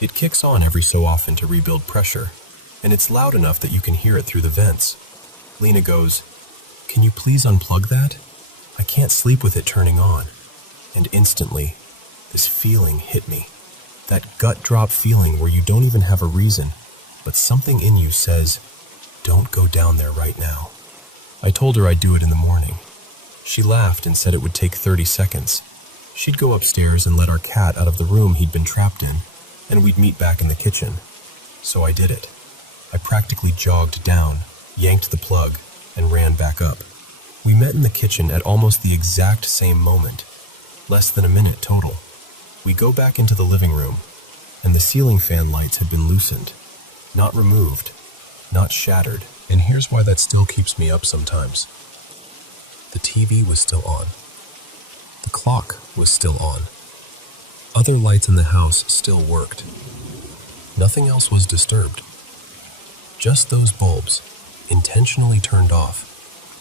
It kicks on every so often to rebuild pressure, and it's loud enough that you can hear it through the vents. Lena goes, "Can you please unplug that? I can't sleep with it turning on." And instantly, this feeling hit me. That gut drop feeling where you don't even have a reason, but something in you says, "Don't go down there right now." I told her I'd do it in the morning. She laughed and said it would take 30 seconds. She'd go upstairs and let our cat out of the room he'd been trapped in, and we'd meet back in the kitchen. So I did it. I practically jogged down, yanked the plug, and ran back up. We met in the kitchen at almost the exact same moment, less than a minute total. We go back into the living room, and the ceiling fan lights had been loosened, not removed, not shattered. And here's why that still keeps me up sometimes. The TV was still on. The clock was still on. Other lights in the house still worked. Nothing else was disturbed. Just those bulbs, intentionally turned off,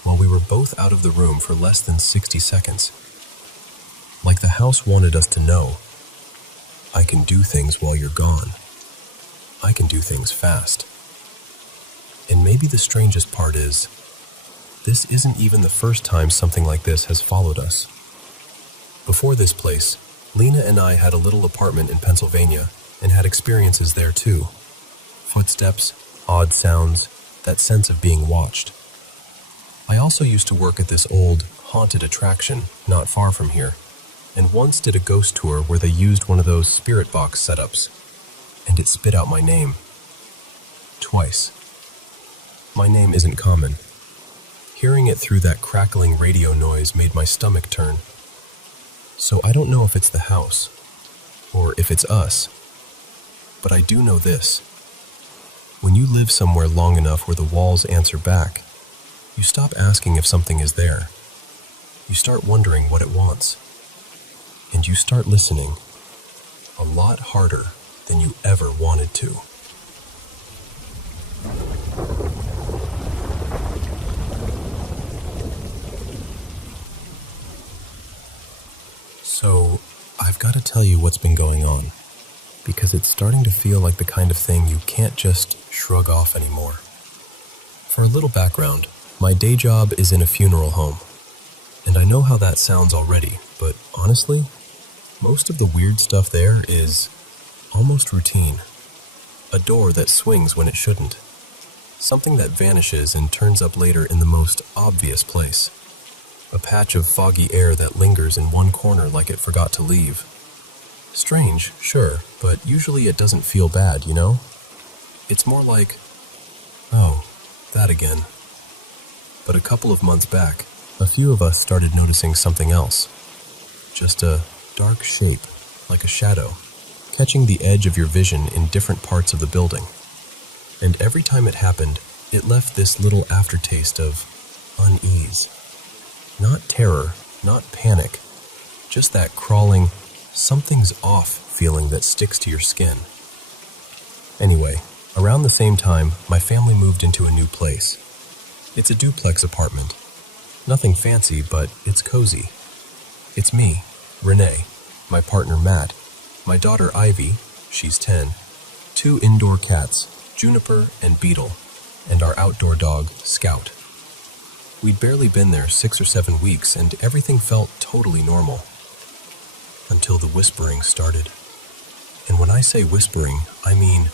while we were both out of the room for less than 60 seconds. Like the house wanted us to know, I can do things while you're gone. I can do things fast. And maybe the strangest part is, this isn't even the first time something like this has followed us. Before this place, Lena and I had a little apartment in Pennsylvania and had experiences there too. Footsteps, odd sounds, that sense of being watched. I also used to work at this old, haunted attraction not far from here, and once did a ghost tour where they used one of those spirit box setups, and it spit out my name. Twice. My name isn't common. Hearing it through that crackling radio noise made my stomach turn. So I don't know if it's the house, or if it's us, but I do know this. When you live somewhere long enough where the walls answer back, you stop asking if something is there. You start wondering what it wants. And you start listening a lot harder than you ever wanted to. So, I've got to tell you what's been going on, because it's starting to feel like the kind of thing you can't just shrug off anymore. For a little background, my day job is in a funeral home, and I know how that sounds already, but honestly, most of the weird stuff there is almost routine. A door that swings when it shouldn't. Something that vanishes and turns up later in the most obvious place. A patch of foggy air that lingers in one corner like it forgot to leave. Strange, sure, but usually it doesn't feel bad, you know? It's more like, oh, that again. But a couple of months back, a few of us started noticing something else. Just a dark shape, like a shadow, catching the edge of your vision in different parts of the building. And every time it happened, it left this little aftertaste of unease. Not terror, not panic, just that crawling, something's off feeling that sticks to your skin. Anyway, around the same time, my family moved into a new place. It's a duplex apartment. Nothing fancy, but it's cozy. It's me, Renee, my partner Matt, my daughter Ivy, she's 10, 2 indoor cats, Juniper and Beetle, and our outdoor dog, Scout. We'd barely been there 6 or 7 weeks, and everything felt totally normal. Until the whispering started. And when I say whispering, I mean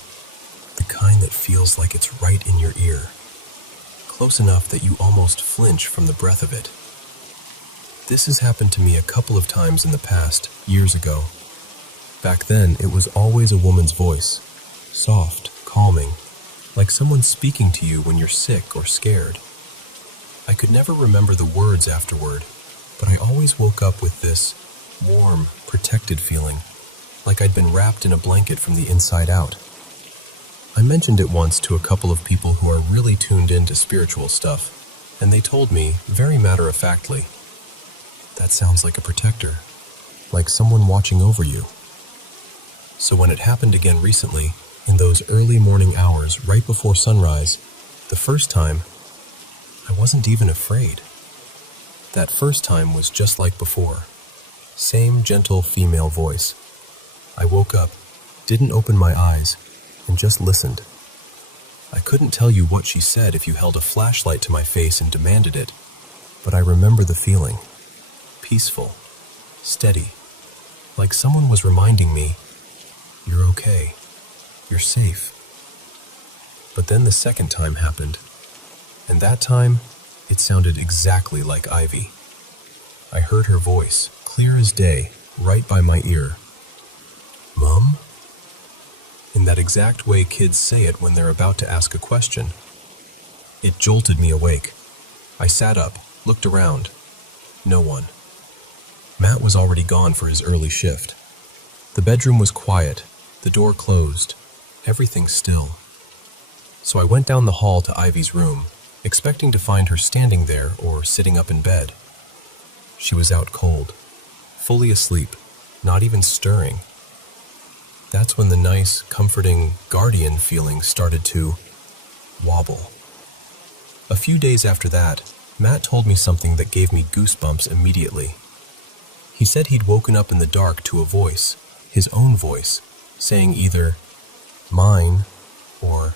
the kind that feels like it's right in your ear. Close enough that you almost flinch from the breath of it. This has happened to me a couple of times in the past, years ago. Back then, it was always a woman's voice. Soft, calming, like someone speaking to you when you're sick or scared. I could never remember the words afterward, but I always woke up with this warm, protected feeling, like I'd been wrapped in a blanket from the inside out. I mentioned it once to a couple of people who are really tuned into spiritual stuff, and they told me, very matter-of-factly, "That sounds like a protector, like someone watching over you." So when it happened again recently, in those early morning hours right before sunrise, the first time, I wasn't even afraid. That first time was just like before. Same gentle female voice. I woke up, didn't open my eyes, and just listened. I couldn't tell you what she said if you held a flashlight to my face and demanded it, but I remember the feeling. Peaceful, steady, like someone was reminding me, "You're okay, you're safe." But then the second time happened, and that time, it sounded exactly like Ivy. I heard her voice, clear as day, right by my ear. "Mom?" In that exact way kids say it when they're about to ask a question. It jolted me awake. I sat up, looked around. No one. Matt was already gone for his early shift. The bedroom was quiet, the door closed, everything still. So I went down the hall to Ivy's room, expecting to find her standing there or sitting up in bed. She was out cold, fully asleep, not even stirring. That's when the nice, comforting, guardian feeling started to wobble. A few days after that, Matt told me something that gave me goosebumps immediately. He said he'd woken up in the dark to a voice, his own voice, saying either "mine" or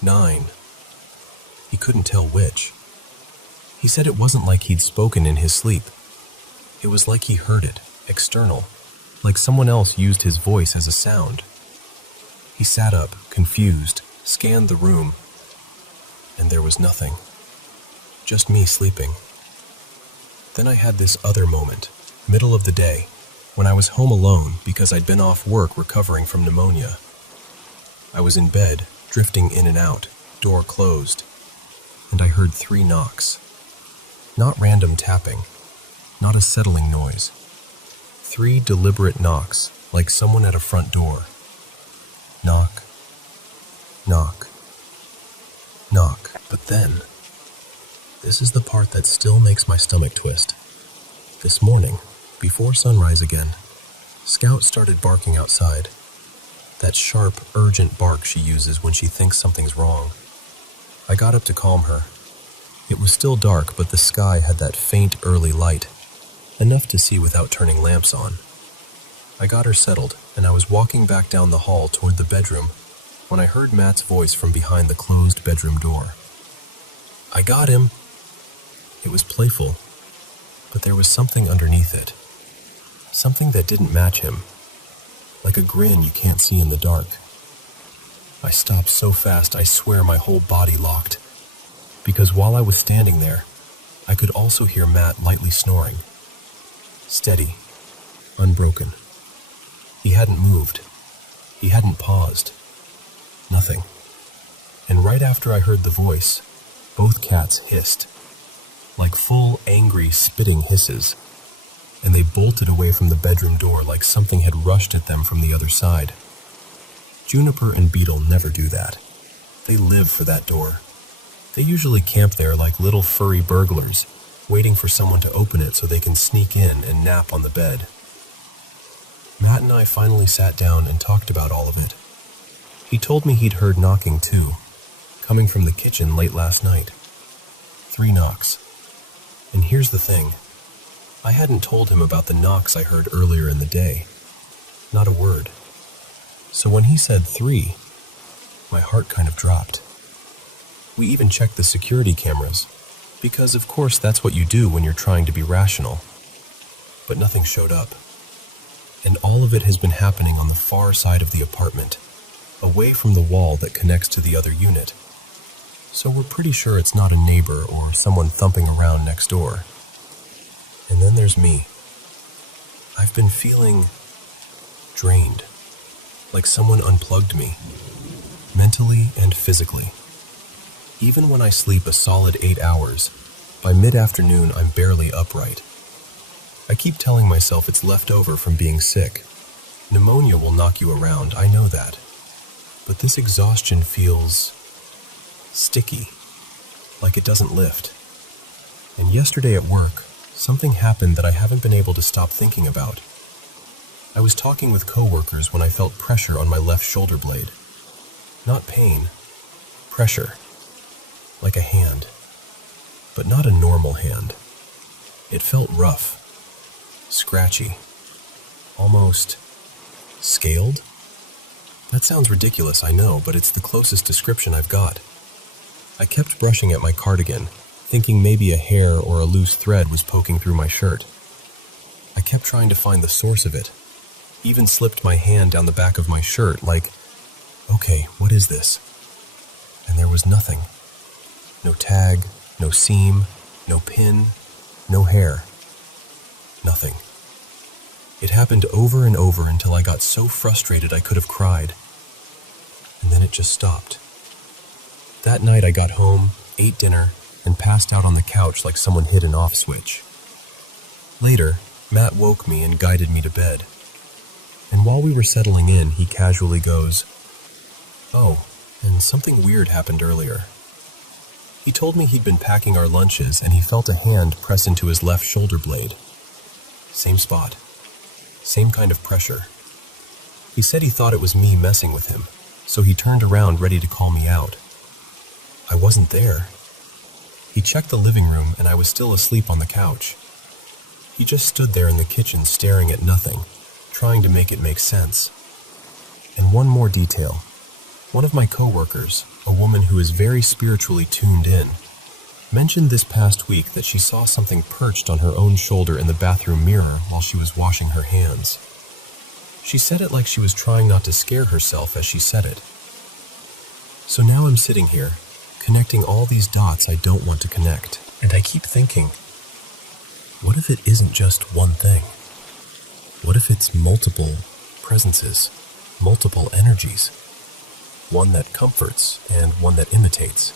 "9." He couldn't tell which. He said it wasn't like he'd spoken in his sleep. It was like he heard it, external, like someone else used his voice as a sound. He sat up, confused, scanned the room, and there was nothing. Just me sleeping. Then I had this other moment, middle of the day, when I was home alone because I'd been off work recovering from pneumonia. I was in bed, drifting in and out, door closed, and I heard 3 knocks. Not random tapping, not a settling noise. 3 deliberate knocks, like someone at a front door. Knock, knock, knock. But then, this is the part that still makes my stomach twist. This morning, before sunrise again, Scout started barking outside. That sharp, urgent bark she uses when she thinks something's wrong. I got up to calm her. It was still dark, but the sky had that faint early light, enough to see without turning lamps on. I got her settled, and I was walking back down the hall toward the bedroom when I heard Matt's voice from behind the closed bedroom door. "I got him!" It was playful, but there was something underneath it. Something that didn't match him. Like a grin you can't see in the dark. I stopped so fast I swear my whole body locked. Because while I was standing there, I could also hear Matt lightly snoring. Steady, unbroken. He hadn't moved. He hadn't paused. Nothing. And right after I heard the voice, both cats hissed. Like full, angry, spitting hisses. And they bolted away from the bedroom door like something had rushed at them from the other side. Juniper and Beetle never do that. They live for that door. They usually camp there like little furry burglars, waiting for someone to open it so they can sneak in and nap on the bed. Matt and I finally sat down and talked about all of it. He told me he'd heard knocking too, coming from the kitchen late last night. 3 knocks. And here's the thing. I hadn't told him about the knocks I heard earlier in the day. Not a word. So when he said 3, My heart kind of dropped. We even checked the security cameras, because of course that's what you do when you're trying to be rational. But nothing showed up. And all of it has been happening on the far side of the apartment, away from the wall that connects to the other unit. So we're pretty sure it's not a neighbor or someone thumping around next door. And then there's me. I've been feeling drained, like someone unplugged me, mentally and physically. Even when I sleep a solid 8 hours, by mid-afternoon I'm barely upright. I keep telling myself it's left over from being sick. Pneumonia will knock you around, I know that. But this exhaustion feels sticky, like it doesn't lift. And yesterday at work, something happened that I haven't been able to stop thinking about. I was talking with coworkers when I felt pressure on my left shoulder blade. Not pain, pressure. Like a hand, but not a normal hand. It felt rough, scratchy, almost scaled? That sounds ridiculous, I know, but it's the closest description I've got. I kept brushing at my cardigan, thinking maybe a hair or a loose thread was poking through my shirt. I kept trying to find the source of it, even slipped my hand down the back of my shirt like, okay, what is this? And there was nothing. No tag, no seam, no pin, no hair. Nothing. It happened over and over until I got so frustrated I could have cried. And then it just stopped. That night I got home, ate dinner, and passed out on the couch like someone hit an off switch. Later, Matt woke me and guided me to bed. And while we were settling in, he casually goes, "Oh, and something weird happened earlier." He told me he'd been packing our lunches and he felt a hand press into his left shoulder blade. Same spot. Same kind of pressure. He said he thought it was me messing with him, so he turned around ready to call me out. I wasn't there. He checked the living room and I was still asleep on the couch. He just stood there in the kitchen staring at nothing, trying to make it make sense. And one more detail. One of my coworkers, a woman who is very spiritually tuned in, mentioned this past week that she saw something perched on her own shoulder in the bathroom mirror while she was washing her hands. She said it like she was trying not to scare herself as she said it. So now I'm sitting here, connecting all these dots I don't want to connect, and I keep thinking, what if it isn't just one thing? What if it's multiple presences, multiple energies? One that comforts and one that imitates,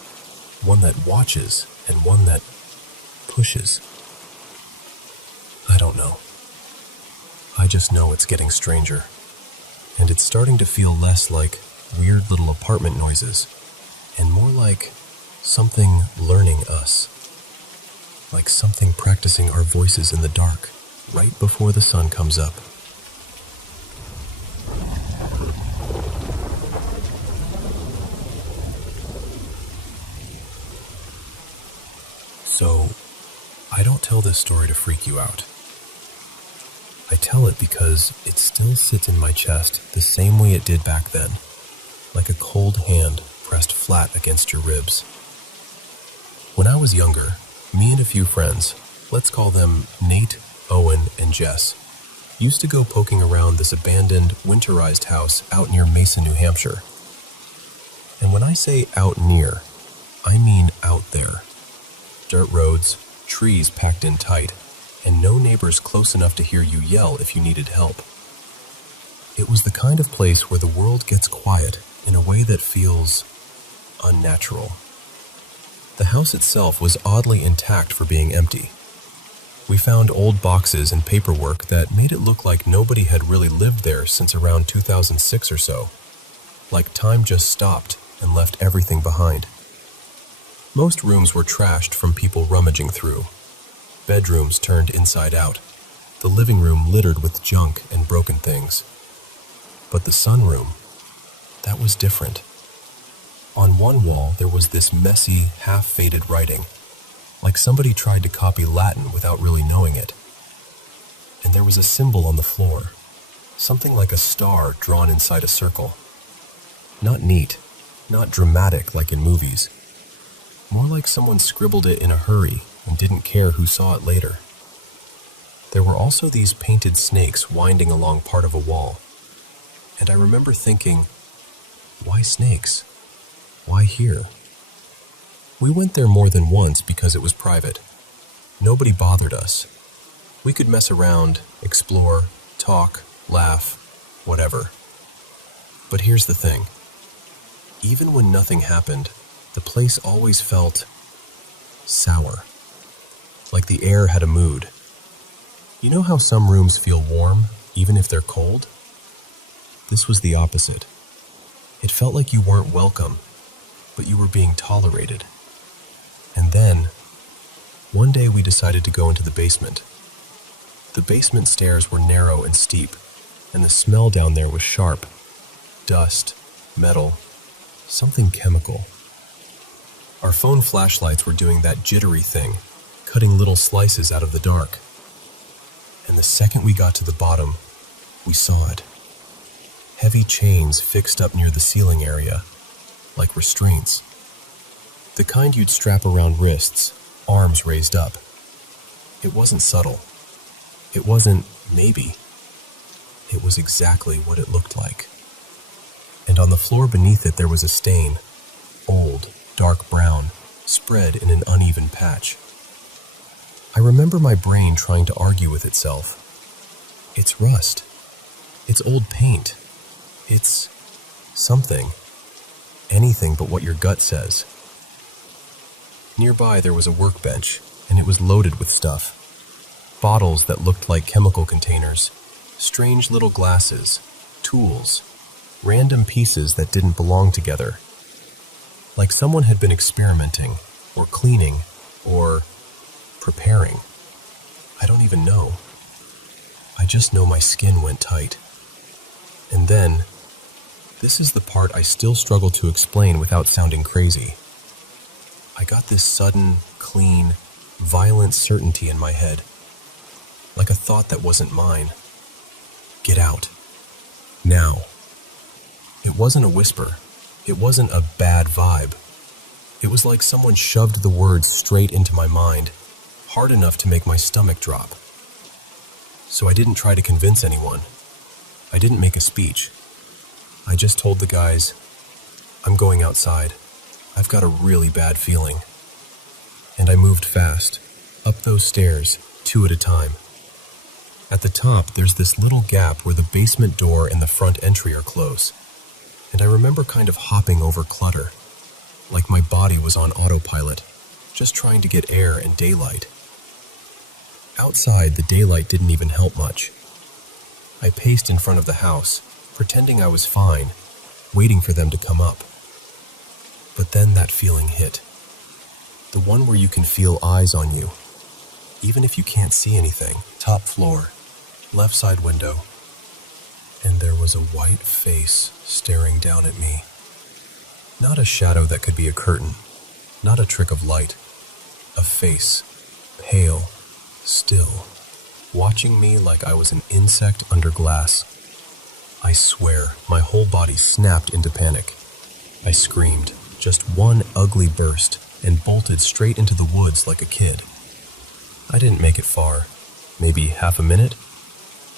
one that watches and one that pushes. I don't know. I just know it's getting stranger, and it's starting to feel less like weird little apartment noises and more like something learning us, like something practicing our voices in the dark right before the sun comes up. So, I don't tell this story to freak you out. I tell it because it still sits in my chest the same way it did back then, like a cold hand pressed flat against your ribs. When I was younger, me and a few friends, let's call them Nate, Owen, and Jess, used to go poking around this abandoned, winterized house out near Mason, New Hampshire. And when I say out near, I mean out there. Dirt roads, trees packed in tight, and no neighbors close enough to hear you yell if you needed help. It was the kind of place where the world gets quiet in a way that feels unnatural. The house itself was oddly intact for being empty. We found old boxes and paperwork that made it look like nobody had really lived there since around 2006 or so, like time just stopped and left everything behind. Most rooms were trashed from people rummaging through. Bedrooms turned inside out. The living room littered with junk and broken things. But the sunroom, that was different. On one wall there was this messy, half-faded writing, like somebody tried to copy Latin without really knowing it. And there was a symbol on the floor, something like a star drawn inside a circle. Not neat, Not dramatic like in movies. More like someone scribbled it in a hurry and didn't care who saw it later. There were also these painted snakes winding along part of a wall. And I remember thinking, why snakes? Why here? We went there more than once because it was private. Nobody bothered us. We could mess around, explore, talk, laugh, whatever. But here's the thing. Even when nothing happened, the place always felt sour. Like the air had a mood. You know how some rooms feel warm, even if they're cold? This was the opposite. It felt like you weren't welcome, but you were being tolerated. And then, one day we decided to go into the basement. The basement stairs were narrow and steep, and the smell down there was sharp. Dust, metal, something chemical. Our phone flashlights were doing that jittery thing, cutting little slices out of the dark. And the second we got to the bottom, we saw it. Heavy chains fixed up near the ceiling area, like restraints. The kind you'd strap around wrists, arms raised up. It wasn't subtle. It wasn't maybe. It was exactly what it looked like. And on the floor beneath it there was a stain, old, dark brown, spread in an uneven patch. I remember my brain trying to argue with itself. It's rust. It's old paint. It's something. Anything but what your gut says. Nearby there was a workbench, and it was loaded with stuff. Bottles that looked like chemical containers, strange little glasses, tools, random pieces that didn't belong together. Like someone had been experimenting, or cleaning, or preparing. I don't even know. I just know my skin went tight. And then, this is the part I still struggle to explain without sounding crazy. I got this sudden, clean, violent certainty in my head. Like a thought that wasn't mine. Get out. Now. It wasn't a whisper. It wasn't a bad vibe. It was like someone shoved the words straight into my mind, hard enough to make my stomach drop. So I didn't try to convince anyone. I didn't make a speech. I just told the guys, I'm going outside. I've got a really bad feeling. And I moved fast, up those stairs, 2 at a time. At the top, there's this little gap where the basement door and the front entry are close. And I remember kind of hopping over clutter, like my body was on autopilot, just trying to get air and daylight. Outside, the daylight didn't even help much. I paced in front of the house, pretending I was fine, waiting for them to come up. But then that feeling hit. The one where you can feel eyes on you, even if you can't see anything. Top floor, left side window. And there was a white face staring down at me. Not a shadow that could be a curtain, not a trick of light. A face, pale, still, watching me like I was an insect under glass. I swear, my whole body snapped into panic. I screamed, just one ugly burst, and bolted straight into the woods like a kid. I didn't make it far, maybe half a minute,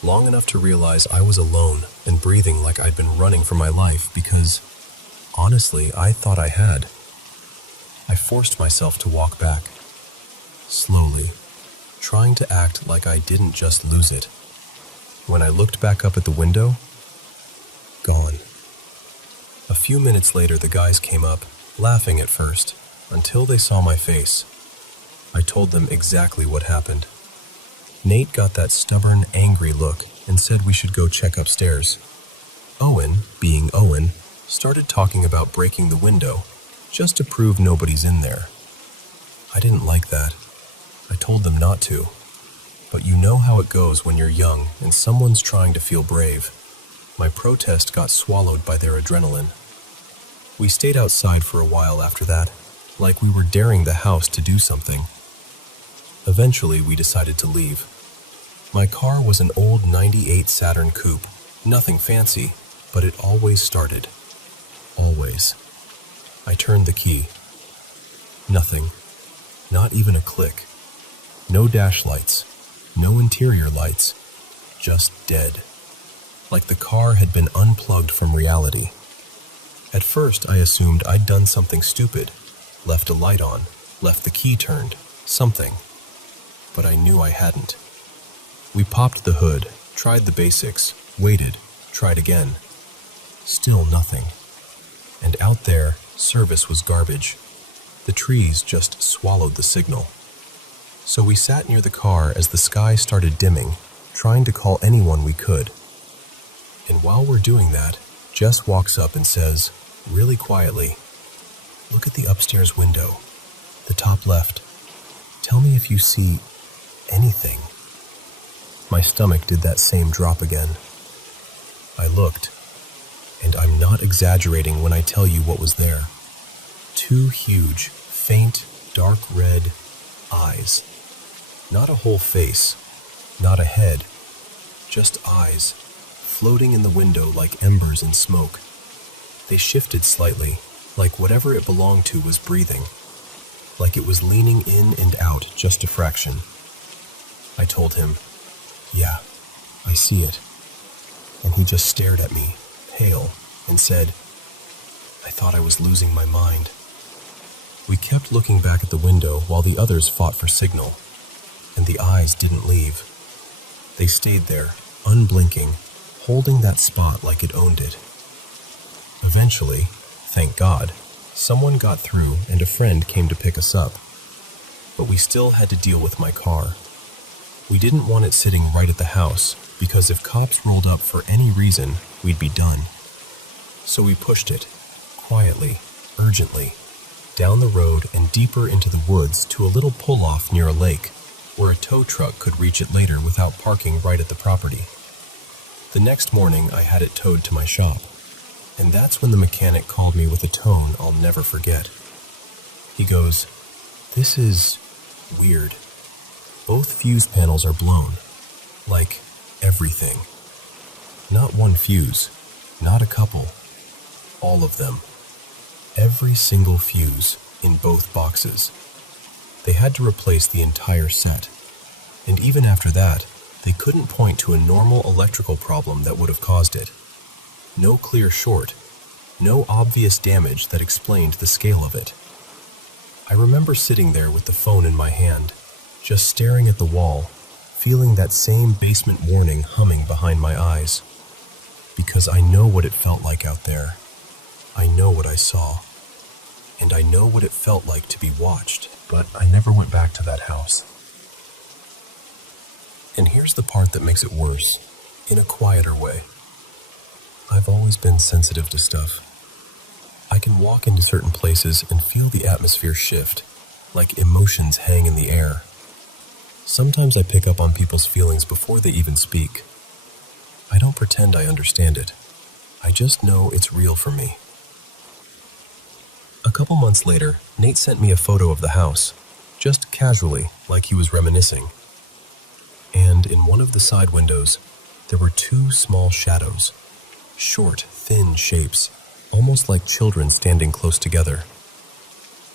long enough to realize I was alone and breathing like I'd been running for my life because, honestly, I thought I had. I forced myself to walk back, slowly, trying to act like I didn't just lose it. When I looked back up at the window, gone. A few minutes later, the guys came up, laughing at first, until they saw my face. I told them exactly what happened. Nate got that stubborn, angry look and said we should go check upstairs. Owen, being Owen, started talking about breaking the window, just to prove nobody's in there. I didn't like that. I told them not to. But you know how it goes when you're young and someone's trying to feel brave. My protest got swallowed by their adrenaline. We stayed outside for a while after that, like we were daring the house to do something. Eventually, we decided to leave. My car was an old '98 Saturn coupe, nothing fancy, but it always started. Always. I turned the key. Nothing. Not even a click. No dash lights. No interior lights. Just dead. Like the car had been unplugged from reality. At first, I assumed I'd done something stupid. Left a light on. Left the key turned. Something. But I knew I hadn't. We popped the hood. Tried the basics. Waited. Tried again. Still nothing. And out there, service was garbage. The trees just swallowed the signal. So we sat near the car as the sky started dimming, trying to call anyone we could. And while we're doing that, Jess walks up and says, really quietly, "Look at the upstairs window, the top left. Tell me if you see anything." My stomach did that same drop again. I looked, and I'm not exaggerating when I tell you what was there. 2 huge, faint, dark red eyes. Not a whole face, not a head, just eyes, floating in the window like embers in smoke. They shifted slightly, like whatever it belonged to was breathing, like it was leaning in and out just a fraction. I told him, "Yeah, I see it." And he just stared at me, pale, and said, "I thought I was losing my mind." We kept looking back at the window while the others fought for signal, and the eyes didn't leave. They stayed there, unblinking, holding that spot like it owned it. Eventually, thank God, someone got through and a friend came to pick us up. But we still had to deal with my car. We didn't want it sitting right at the house, because if cops rolled up for any reason, we'd be done. So we pushed it, quietly, urgently, down the road and deeper into the woods to a little pull-off near a lake, where a tow truck could reach it later without parking right at the property. The next morning, I had it towed to my shop, and that's when the mechanic called me with a tone I'll never forget. He goes, "This is weird. Both fuse panels are blown. Like everything. Not one fuse, not a couple. All of them. Every single fuse in both boxes. They had to replace the entire set. And even after that, they couldn't point to a normal electrical problem that would have caused it. No clear short. No obvious damage that explained the scale of it." I remember sitting there with the phone in my hand, just staring at the wall, feeling that same basement warning humming behind my eyes. Because I know what it felt like out there. I know what I saw. And I know what it felt like to be watched, but I never went back to that house. And here's the part that makes it worse, in a quieter way. I've always been sensitive to stuff. I can walk into certain places and feel the atmosphere shift, like emotions hang in the air. Sometimes I pick up on people's feelings before they even speak. I don't pretend I understand it. I just know it's real for me. A couple months later, Nate sent me a photo of the house, just casually, like he was reminiscing. And in one of the side windows, there were 2 small shadows. Short, thin shapes, almost like children standing close together.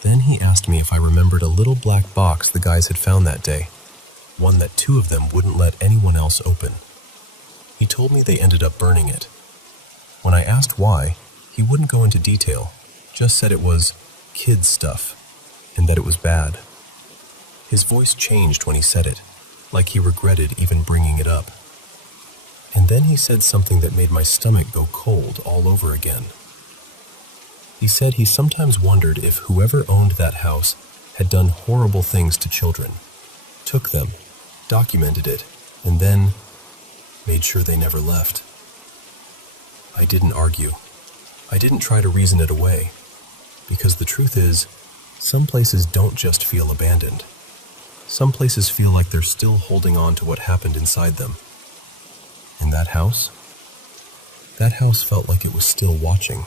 Then he asked me if I remembered a little black box the guys had found that day, one that 2 of them wouldn't let anyone else open. He told me they ended up burning it. When I asked why, he wouldn't go into detail, just said it was kids' stuff, and that it was bad. His voice changed when he said it, like he regretted even bringing it up. And then he said something that made my stomach go cold all over again. He said he sometimes wondered if whoever owned that house had done horrible things to children, took them, documented it, and then made sure they never left. I didn't argue. I didn't try to reason it away, because the truth is, some places don't just feel abandoned. Some places feel like they're still holding on to what happened inside them. And that house felt like it was still watching.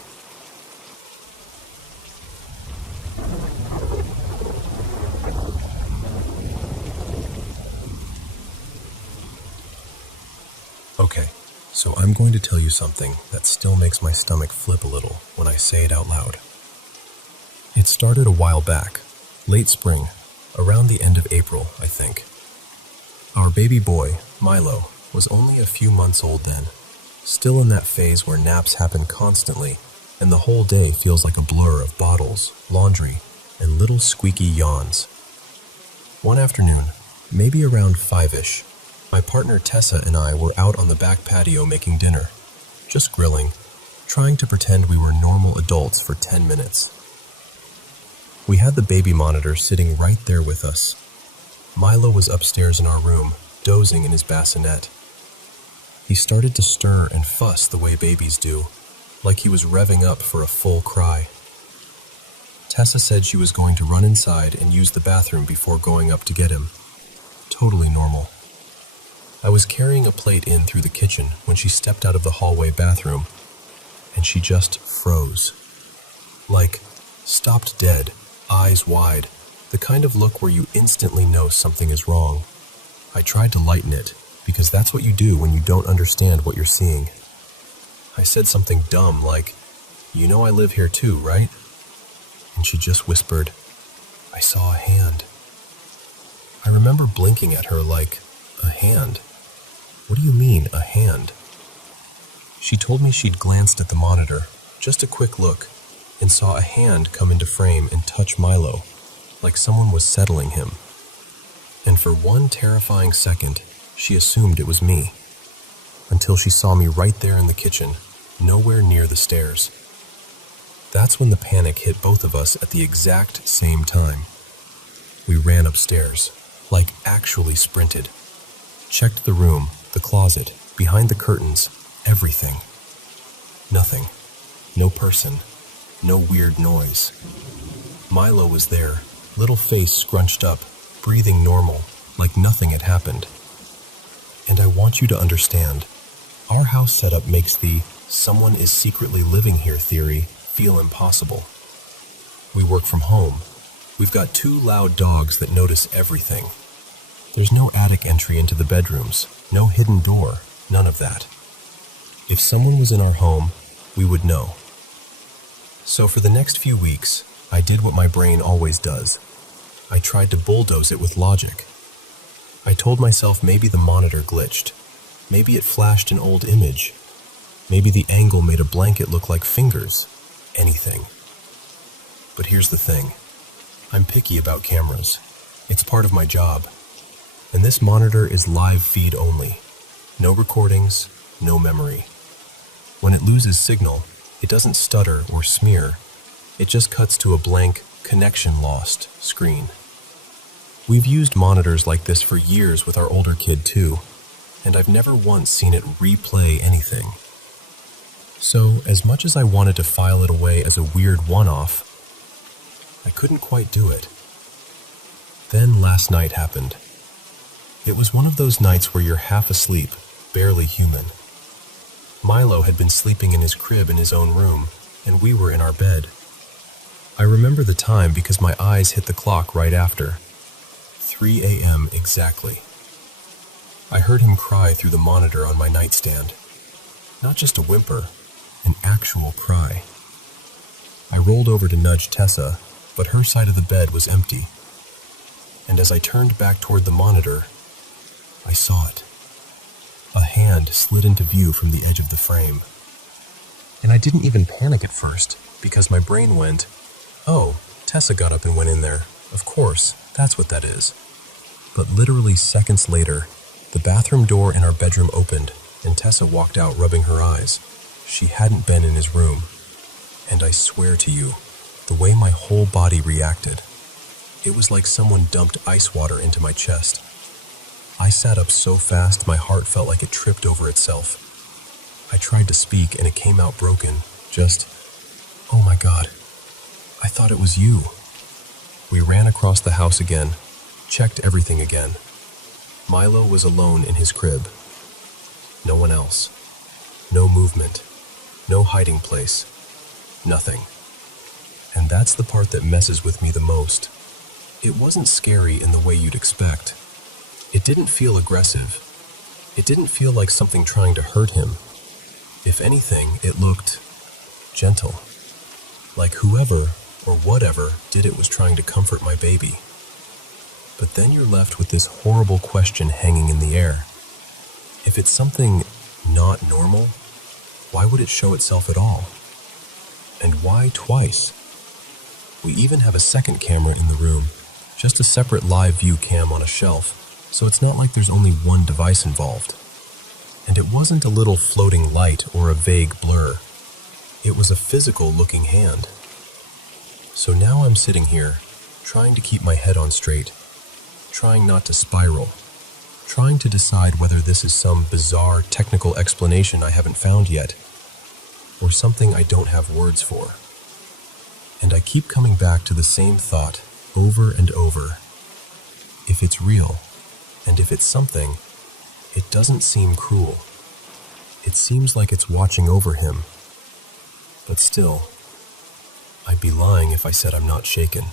Okay, so I'm going to tell you something that still makes my stomach flip a little when I say it out loud. It started a while back, late spring, around the end of April, I think. Our baby boy, Milo, was only a few months old then, still in that phase where naps happen constantly, and the whole day feels like a blur of bottles, laundry, and little squeaky yawns. One afternoon, maybe around 5-ish, my partner Tessa and I were out on the back patio making dinner, just grilling, trying to pretend we were normal adults for 10 minutes. We had the baby monitor sitting right there with us. Milo was upstairs in our room, dozing in his bassinet. He started to stir and fuss the way babies do, like he was revving up for a full cry. Tessa said she was going to run inside and use the bathroom before going up to get him. Totally normal. I was carrying a plate in through the kitchen when she stepped out of the hallway bathroom, and she just froze. Like, stopped dead, eyes wide, the kind of look where you instantly know something is wrong. I tried to lighten it, because that's what you do when you don't understand what you're seeing. I said something dumb like, "You know I live here too, right?" And she just whispered, "I saw a hand." I remember blinking at her like, "A hand? What do you mean, a hand?" She told me she'd glanced at the monitor, just a quick look, and saw a hand come into frame and touch Milo, like someone was settling him. And for one terrifying second, she assumed it was me, until she saw me right there in the kitchen, nowhere near the stairs. That's when the panic hit both of us at the exact same time. We ran upstairs, like actually sprinted. Checked the room, the closet, behind the curtains, everything. Nothing. No person. No weird noise. Milo was there, little face scrunched up, breathing normal, like nothing had happened. And I want you to understand, our house setup makes the "someone is secretly living here" theory feel impossible. We work from home. We've got 2 loud dogs that notice everything. There's no attic entry into the bedrooms, no hidden door, none of that. If someone was in our home, we would know. So for the next few weeks, I did what my brain always does. I tried to bulldoze it with logic. I told myself maybe the monitor glitched. Maybe it flashed an old image. Maybe the angle made a blanket look like fingers. Anything. But here's the thing. I'm picky about cameras. It's part of my job. And this monitor is live feed only. No recordings, no memory. When it loses signal, it doesn't stutter or smear. It just cuts to a blank, connection lost screen. We've used monitors like this for years with our older kid too, and I've never once seen it replay anything. So, as much as I wanted to file it away as a weird one-off, I couldn't quite do it. Then last night happened. It was one of those nights where you're half asleep, barely human. Milo had been sleeping in his crib in his own room, and we were in our bed. I remember the time because my eyes hit the clock right after. 3 a.m. exactly. I heard him cry through the monitor on my nightstand. Not just a whimper, an actual cry. I rolled over to nudge Tessa, but her side of the bed was empty. And as I turned back toward the monitor, I saw it. A hand slid into view from the edge of the frame. And I didn't even panic at first, because my brain went, "Oh, Tessa got up and went in there. Of course, that's what that is." But literally seconds later, the bathroom door in our bedroom opened, and Tessa walked out rubbing her eyes. She hadn't been in his room. And I swear to you, the way my whole body reacted, it was like someone dumped ice water into my chest. I sat up so fast my heart felt like it tripped over itself. I tried to speak and it came out broken, just, "Oh my God, I thought it was you." We ran across the house again, checked everything again. Milo was alone in his crib. No one else. No movement. No hiding place. Nothing. And that's the part that messes with me the most. It wasn't scary in the way you'd expect. It didn't feel aggressive. It didn't feel like something trying to hurt him. If anything, it looked gentle. Like whoever, or whatever did it was trying to comfort my baby. But then you're left with this horrible question hanging in the air. If it's something not normal, why would it show itself at all? And why twice? We even have a second camera in the room, just a separate live view cam on a shelf, so it's not like there's only one device involved. And it wasn't a little floating light or a vague blur. It was a physical-looking hand. So now I'm sitting here, trying to keep my head on straight, trying not to spiral, trying to decide whether this is some bizarre technical explanation I haven't found yet, or something I don't have words for. And I keep coming back to the same thought over and over. If it's real, and if it's something, it doesn't seem cruel. It seems like it's watching over him. But still, I'd be lying if I said I'm not shaken.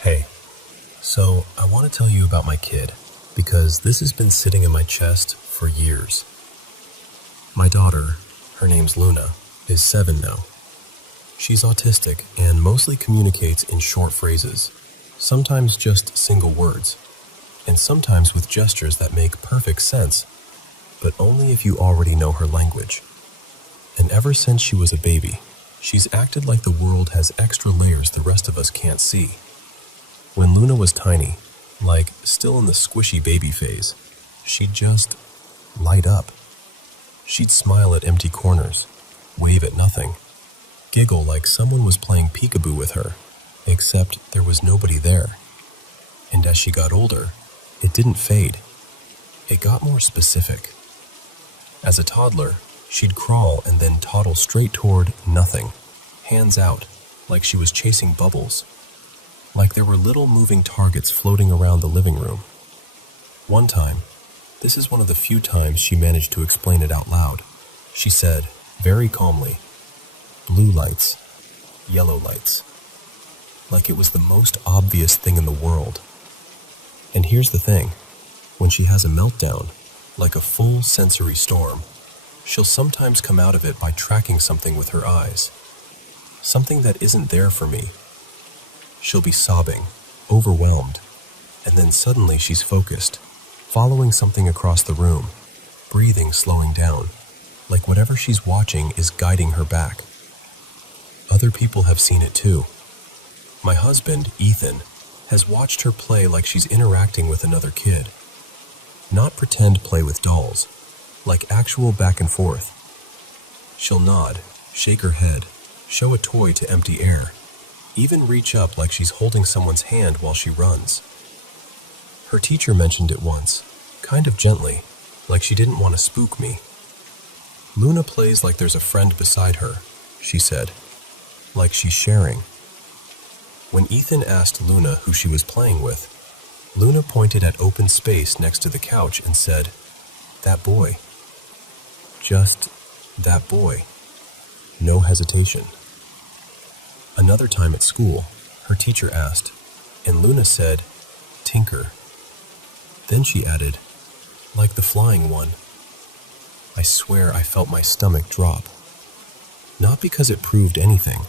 Hey, so I want to tell you about my kid, because this has been sitting in my chest for years. My daughter, her name's Luna, is 7 now. She's autistic and mostly communicates in short phrases, sometimes just single words, and sometimes with gestures that make perfect sense, but only if you already know her language. And ever since she was a baby, she's acted like the world has extra layers the rest of us can't see. When Luna was tiny, like still in the squishy baby phase, she'd just light up. She'd smile at empty corners, wave at nothing, giggle like someone was playing peekaboo with her, except there was nobody there. And as she got older, it didn't fade. It got more specific. As a toddler, she'd crawl and then toddle straight toward nothing, hands out, like she was chasing bubbles, like there were little moving targets floating around the living room. One time, this is one of the few times she managed to explain it out loud, she said, very calmly, "Blue lights, yellow lights," like it was the most obvious thing in the world. And here's the thing, when she has a meltdown, like a full sensory storm, she'll sometimes come out of it by tracking something with her eyes, something that isn't there for me. She'll be sobbing, overwhelmed, and then suddenly she's focused, following something across the room, breathing slowing down, like whatever she's watching is guiding her back. Other people have seen it too. My husband, Ethan, has watched her play like she's interacting with another kid. Not pretend play with dolls, like actual back and forth. She'll nod, shake her head, show a toy to empty air, even reach up like she's holding someone's hand while she runs. Her teacher mentioned it once, kind of gently, like she didn't want to spook me. Luna plays like there's a friend beside her, she said, like she's sharing. When Ethan asked Luna who she was playing with, Luna pointed at open space next to the couch and said, "That boy." Just that boy. No hesitation. Another time at school, her teacher asked, and Luna said, "Tinker." Then she added, "Like the flying one." I swear I felt my stomach drop. Not because it proved anything,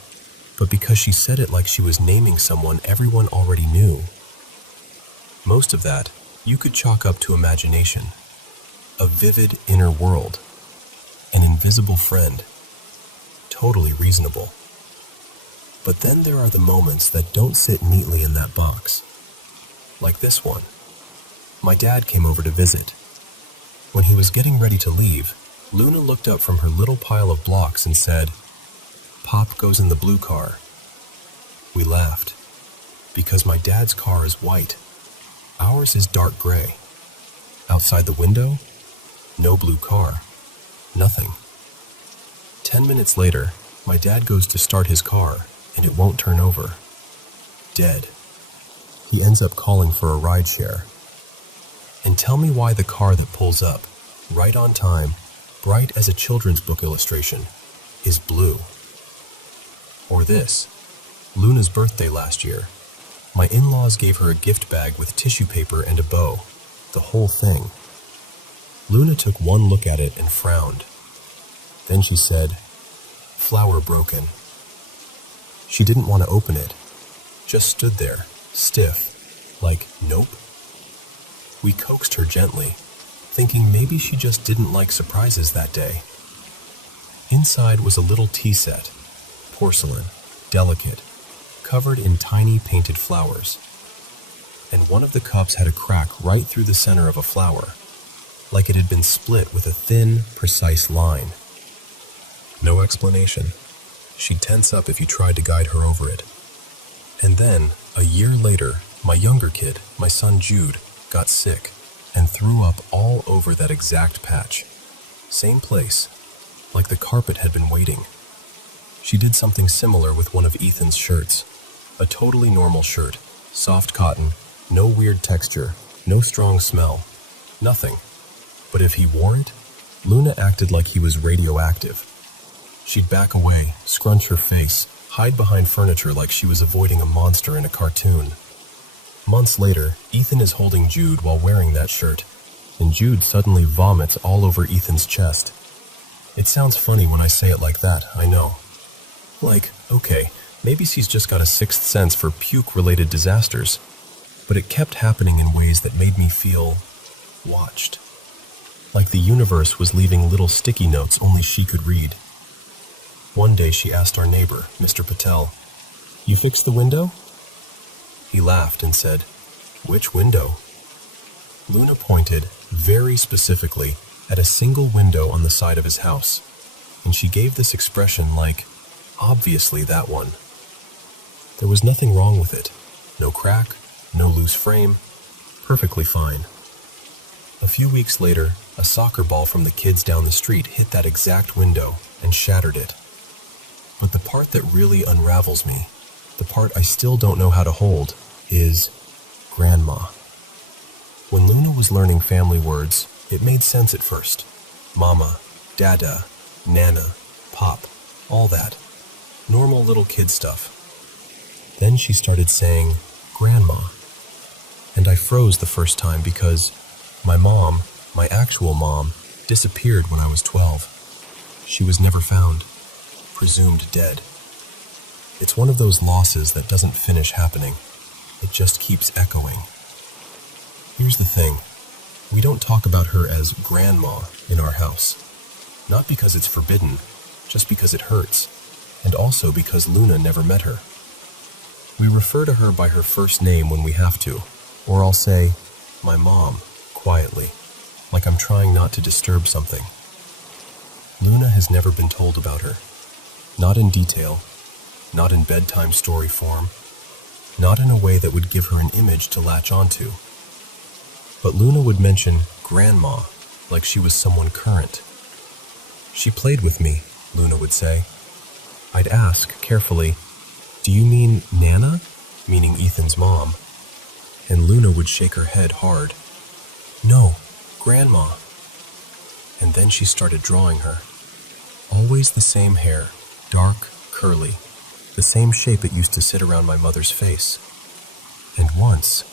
but because she said it like she was naming someone everyone already knew. Most of that you could chalk up to imagination, a vivid inner world, an invisible friend, totally reasonable. But then there are the moments that don't sit neatly in that box. Like this one. My dad came over to visit. When he was getting ready to leave, Luna looked up from her little pile of blocks and said, "Pop goes in the blue car." We laughed, because my dad's car is white. Ours is dark gray. Outside the window, no blue car, nothing. 10 minutes later, my dad goes to start his car, and it won't turn over. Dead. He ends up calling for a rideshare. And tell me why the car that pulls up, right on time, bright as a children's book illustration, is blue. Or this, Luna's birthday last year. My in-laws gave her a gift bag with tissue paper and a bow. the whole thing. Luna took one look at it and frowned. Then she said, "Flower broken." She didn't want to open it, just stood there, stiff, like, nope. We coaxed her gently, thinking maybe she just didn't like surprises that day. Inside was a little tea set, porcelain, delicate, covered in tiny painted flowers. And one of the cups had a crack right through the center of a flower, like it had been split with a thin, precise line. No explanation. She'd tense up if you tried to guide her over it. And then, a year later, my younger kid, my son Jude, got sick and threw up all over that exact patch. Same place, like the carpet had been waiting. She did something similar with one of Ethan's shirts. A totally normal shirt, soft cotton, no weird texture, no strong smell, nothing. But if he wore it, Luna acted like he was radioactive. She'd back away, scrunch her face, hide behind furniture like she was avoiding a monster in a cartoon. Months later, Ethan is holding Jude while wearing that shirt, and Jude suddenly vomits all over Ethan's chest. It sounds funny when I say it like that, I know. Like, okay, maybe she's just got a sixth sense for puke-related disasters, but it kept happening in ways that made me feel watched. Like the universe was leaving little sticky notes only she could read. One day she asked our neighbor, Mr. Patel, "You fixed the window?" He laughed and said, "Which window?" Luna pointed, very specifically, at a single window on the side of his house, and she gave this expression like, obviously that one. There was nothing wrong with it. No crack, no loose frame, perfectly fine. A few weeks later, a soccer ball from the kids down the street hit that exact window and shattered it. But the part that really unravels me, the part I still don't know how to hold, is Grandma. When Luna was learning family words, it made sense at first. Mama, Dada, Nana, Pop, all that. Normal little kid stuff. Then she started saying, Grandma. And I froze the first time because my mom, my actual mom, disappeared when I was 12. She was never found, presumed dead. It's one of those losses that doesn't finish happening. It just keeps echoing. Here's the thing. We don't talk about her as Grandma in our house. Not because it's forbidden, just because it hurts, and also because Luna never met her. We refer to her by her first name when we have to, or I'll say, my mom, quietly, like I'm trying not to disturb something. Luna has never been told about her. Not in detail, not in bedtime story form, not in a way that would give her an image to latch onto. But Luna would mention Grandma like she was someone current. She played with me, Luna would say. I'd ask, carefully, do you mean Nana? Meaning Ethan's mom. And Luna would shake her head hard. No, Grandma. And then she started drawing her. Always the same hair, dark, curly, the same shape it used to sit around my mother's face. And once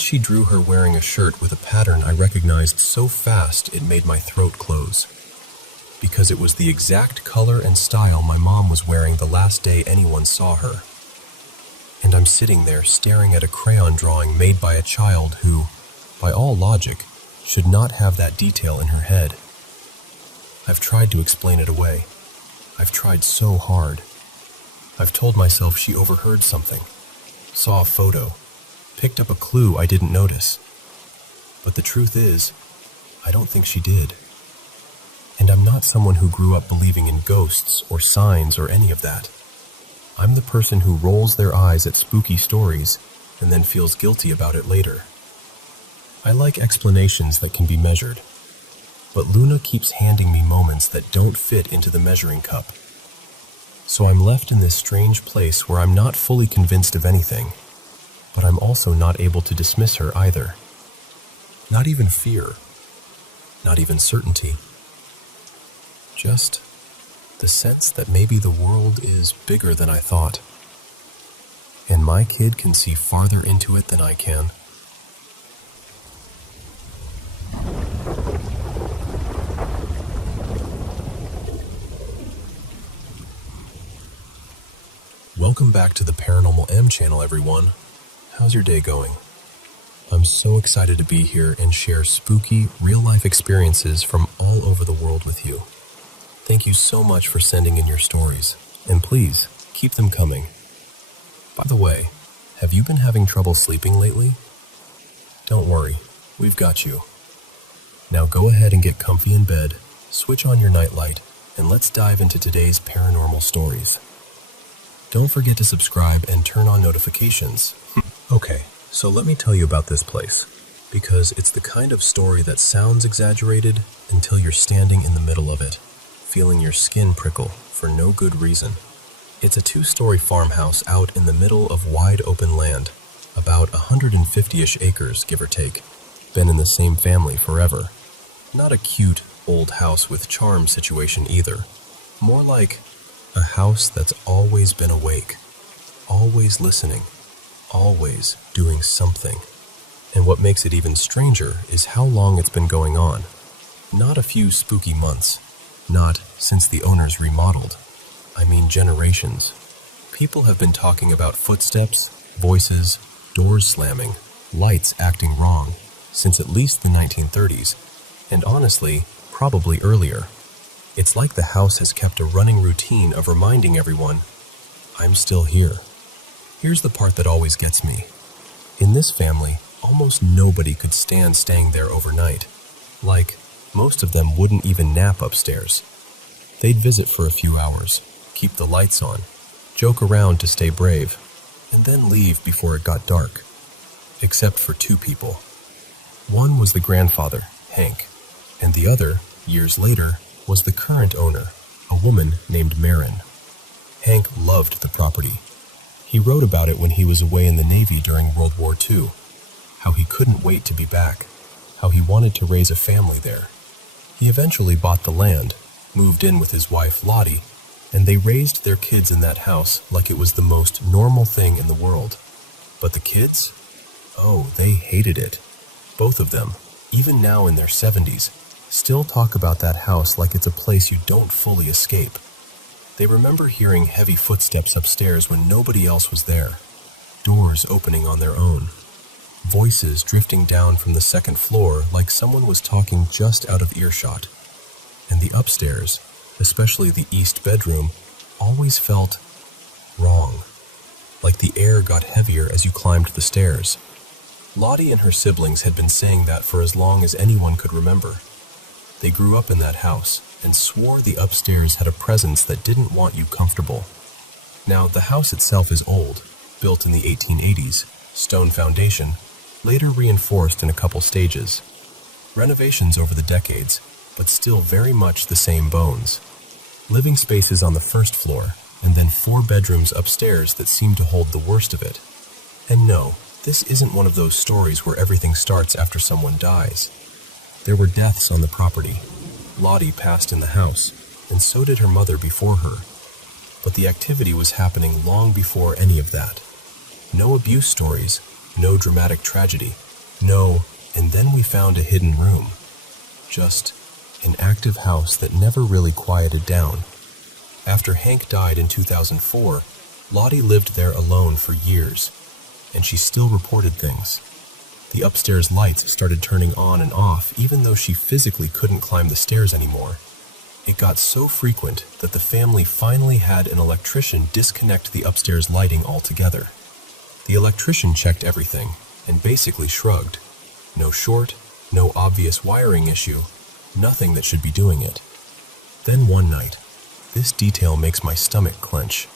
she drew her wearing a shirt with a pattern I recognized so fast it made my throat close. Because it was the exact color and style my mom was wearing the last day anyone saw her. And I'm sitting there staring at a crayon drawing made by a child who, by all logic, should not have that detail in her head. I've tried to explain it away. I've tried so hard. I've told myself she overheard something, saw a photo, picked up a clue I didn't notice. But the truth is, I don't think she did. And I'm not someone who grew up believing in ghosts or signs or any of that. I'm the person who rolls their eyes at spooky stories and then feels guilty about it later. I like explanations that can be measured. But Luna keeps handing me moments that don't fit into the measuring cup. So I'm left in this strange place where I'm not fully convinced of anything, but I'm also not able to dismiss her either. Not even fear. Not even certainty. Just the sense that maybe the world is bigger than I thought, and my kid can see farther into it than I can. Welcome back to the Paranormal M channel, everyone. How's your day going? I'm so excited to be here and share spooky, real-life experiences from all over the world with you. Thank you so much for sending in your stories, and please, keep them coming. By the way, have you been having trouble sleeping lately? Don't worry, we've got you. Now go ahead and get comfy in bed, switch on your nightlight, and let's dive into today's paranormal stories. Don't forget to subscribe and turn on notifications. Okay, so let me tell you about this place, because it's the kind of story that sounds exaggerated until you're standing in the middle of it, feeling your skin prickle for no good reason. It's a 2-story farmhouse out in the middle of wide open land, about 150-ish acres, give or take. Been in the same family forever. Not a cute, old house with charm situation either. More like a house that's always been awake, always listening, always doing something. And what makes it even stranger is how long it's been going on. Not a few spooky months. Not since the owners remodeled. I mean generations. People have been talking about footsteps, voices, doors slamming, lights acting wrong, since at least the 1930s, and honestly, probably earlier. It's like the house has kept a running routine of reminding everyone, I'm still here. Here's the part that always gets me. In this family, almost nobody could stand staying there overnight. Like, most of them wouldn't even nap upstairs. They'd visit for a few hours, keep the lights on, joke around to stay brave, and then leave before it got dark. Except for 2 people. One was the grandfather, Hank, and the other, years later, was the current owner, a woman named Marin. Hank loved the property. He wrote about it when he was away in the Navy during World War II, how he couldn't wait to be back, how he wanted to raise a family there. He eventually bought the land, moved in with his wife Lottie, and they raised their kids in that house like it was the most normal thing in the world. But the kids? Oh, they hated it. Both of them, even now in their 70s, still talk about that house like it's a place you don't fully escape. They remember hearing heavy footsteps upstairs when nobody else was there, doors opening on their own, voices drifting down from the 2nd floor like someone was talking just out of earshot. And the upstairs, especially the east bedroom, always felt wrong, like the air got heavier as you climbed the stairs. Lottie and her siblings had been saying that for as long as anyone could remember. They grew up in that house and swore the upstairs had a presence that didn't want you comfortable. Now, the house itself is old, built in the 1880s, stone foundation, later reinforced in a couple stages. Renovations over the decades, but still very much the same bones. Living spaces on the 1st floor, and then 4 bedrooms upstairs that seem to hold the worst of it. And no, this isn't one of those stories where everything starts after someone dies. There were deaths on the property. Lottie passed in the house, and so did her mother before her. But the activity was happening long before any of that. No abuse stories, no dramatic tragedy, no, and then we found a hidden room. Just an active house that never really quieted down. After Hank died in 2004, Lottie lived there alone for years, and she still reported things. The upstairs lights started turning on and off even though she physically couldn't climb the stairs anymore. It got so frequent that the family finally had an electrician disconnect the upstairs lighting altogether. The electrician checked everything and basically shrugged. No short, no obvious wiring issue, nothing that should be doing it. Then one night, this detail makes my stomach clench.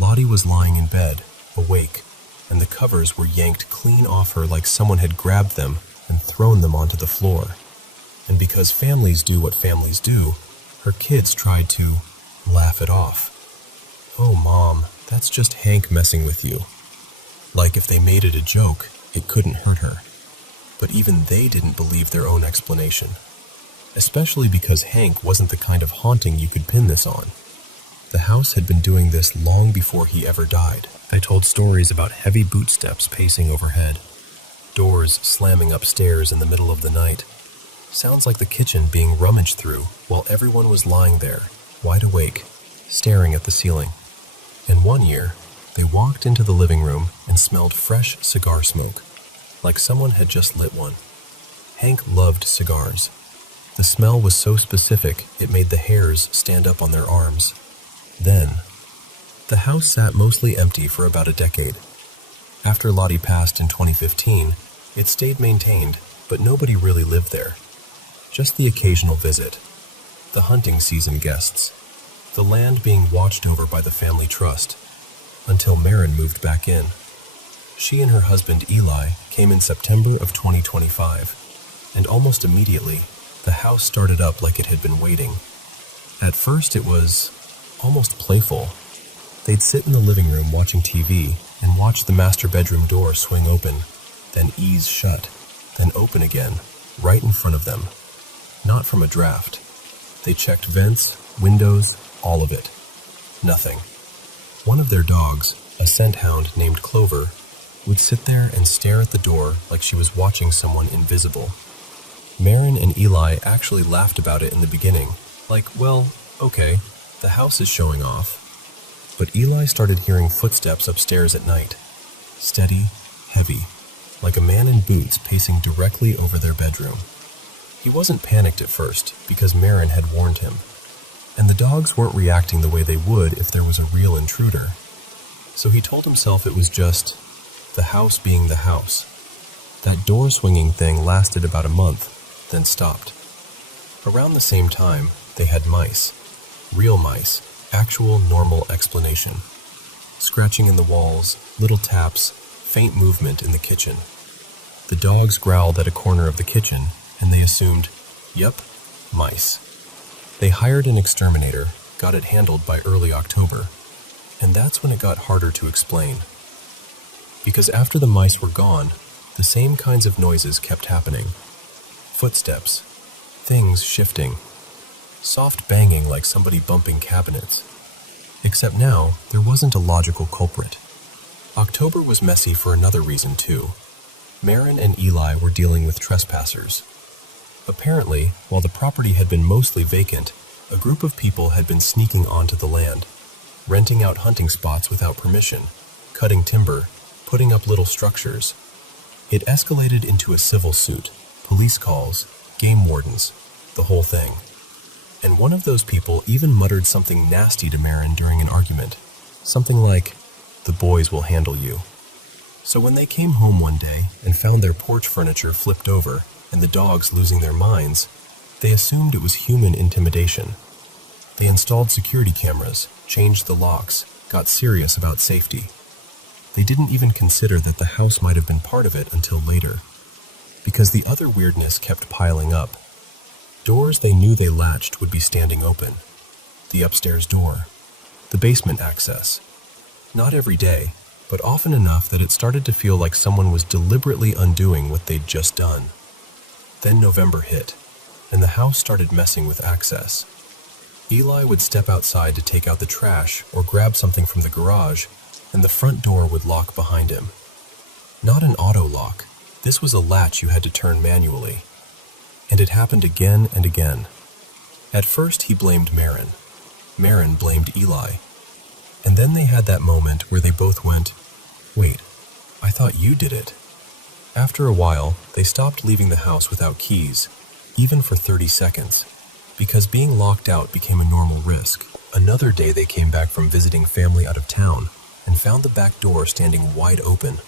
Lottie was lying in bed, awake, and the covers were yanked clean off her like someone had grabbed them and thrown them onto the floor. And because families do what families do, her kids tried to laugh it off. Oh, Mom, that's just Hank messing with you. Like if they made it a joke, it couldn't hurt her. But even they didn't believe their own explanation. Especially because Hank wasn't the kind of haunting you could pin this on. The house had been doing this long before he ever died. I told stories about heavy bootsteps pacing overhead, doors slamming upstairs in the middle of the night. Sounds like the kitchen being rummaged through while everyone was lying there, wide awake, staring at the ceiling. And one year, They walked into the living room and smelled fresh cigar smoke, like someone had just lit one. Hank loved cigars. The smell was so specific it made the hairs stand up on their arms. Then, the house sat mostly empty for about a decade. After Lottie passed in 2015, it stayed maintained, but nobody really lived there. Just the occasional visit, the hunting season guests, the land being watched over by the family trust, until Maren moved back in. She and her husband Eli came in September of 2025, and almost immediately, the house started up like it had been waiting. At first it was almost playful. They'd sit in the living room watching TV and watch the master bedroom door swing open, then ease shut, then open again, right in front of them. Not from a draft. They checked vents, windows, all of it. Nothing. One of their dogs, a scent hound named Clover, would sit there and stare at the door like she was watching someone invisible. Maren and Eli actually laughed about it in the beginning, like, well, okay, the house is showing off. But Eli started hearing footsteps upstairs at night. Steady, heavy, like a man in boots pacing directly over their bedroom. He wasn't panicked at first because Maren had warned him, and the dogs weren't reacting the way they would if there was a real intruder. So he told himself it was just the house being the house. That door swinging thing lasted about a month, then stopped. Around the same time, they had mice. Real mice. Actual normal explanation. Scratching in the walls, little taps, faint movement in the kitchen. The dogs growled at a corner of the kitchen, and they assumed, yep, mice. They hired an exterminator, got it handled by early October, and that's when it got harder to explain. Because after the mice were gone, the same kinds of noises kept happening. Footsteps, things shifting, soft banging like somebody bumping cabinets. Except now, there wasn't a logical culprit. October was messy for another reason too. Maren and Eli were dealing with trespassers. Apparently, while the property had been mostly vacant, a group of people had been sneaking onto the land, renting out hunting spots without permission, cutting timber, putting up little structures. It escalated into a civil suit, police calls, game wardens, the whole thing. And one of those people even muttered something nasty to Maren during an argument. Something like, "The boys will handle you." So when they came home one day and found their porch furniture flipped over and the dogs losing their minds, they assumed it was human intimidation. They installed security cameras, changed the locks, got serious about safety. They didn't even consider that the house might have been part of it until later, because the other weirdness kept piling up. Doors they knew they latched would be standing open. The upstairs door. The basement access. Not every day, but often enough that it started to feel like someone was deliberately undoing what they'd just done. Then November hit, and the house started messing with access. Eli would step outside to take out the trash or grab something from the garage, and the front door would lock behind him. Not an auto lock. This was a latch you had to turn manually. And it happened again and again. At first he blamed Maren. Maren blamed Eli. And then they had that moment where they both went, "Wait, I thought you did it." After a while, they stopped leaving the house without keys, even for 30 seconds, because being locked out became a normal risk. Another day they came back from visiting family out of town and found the back door standing wide open.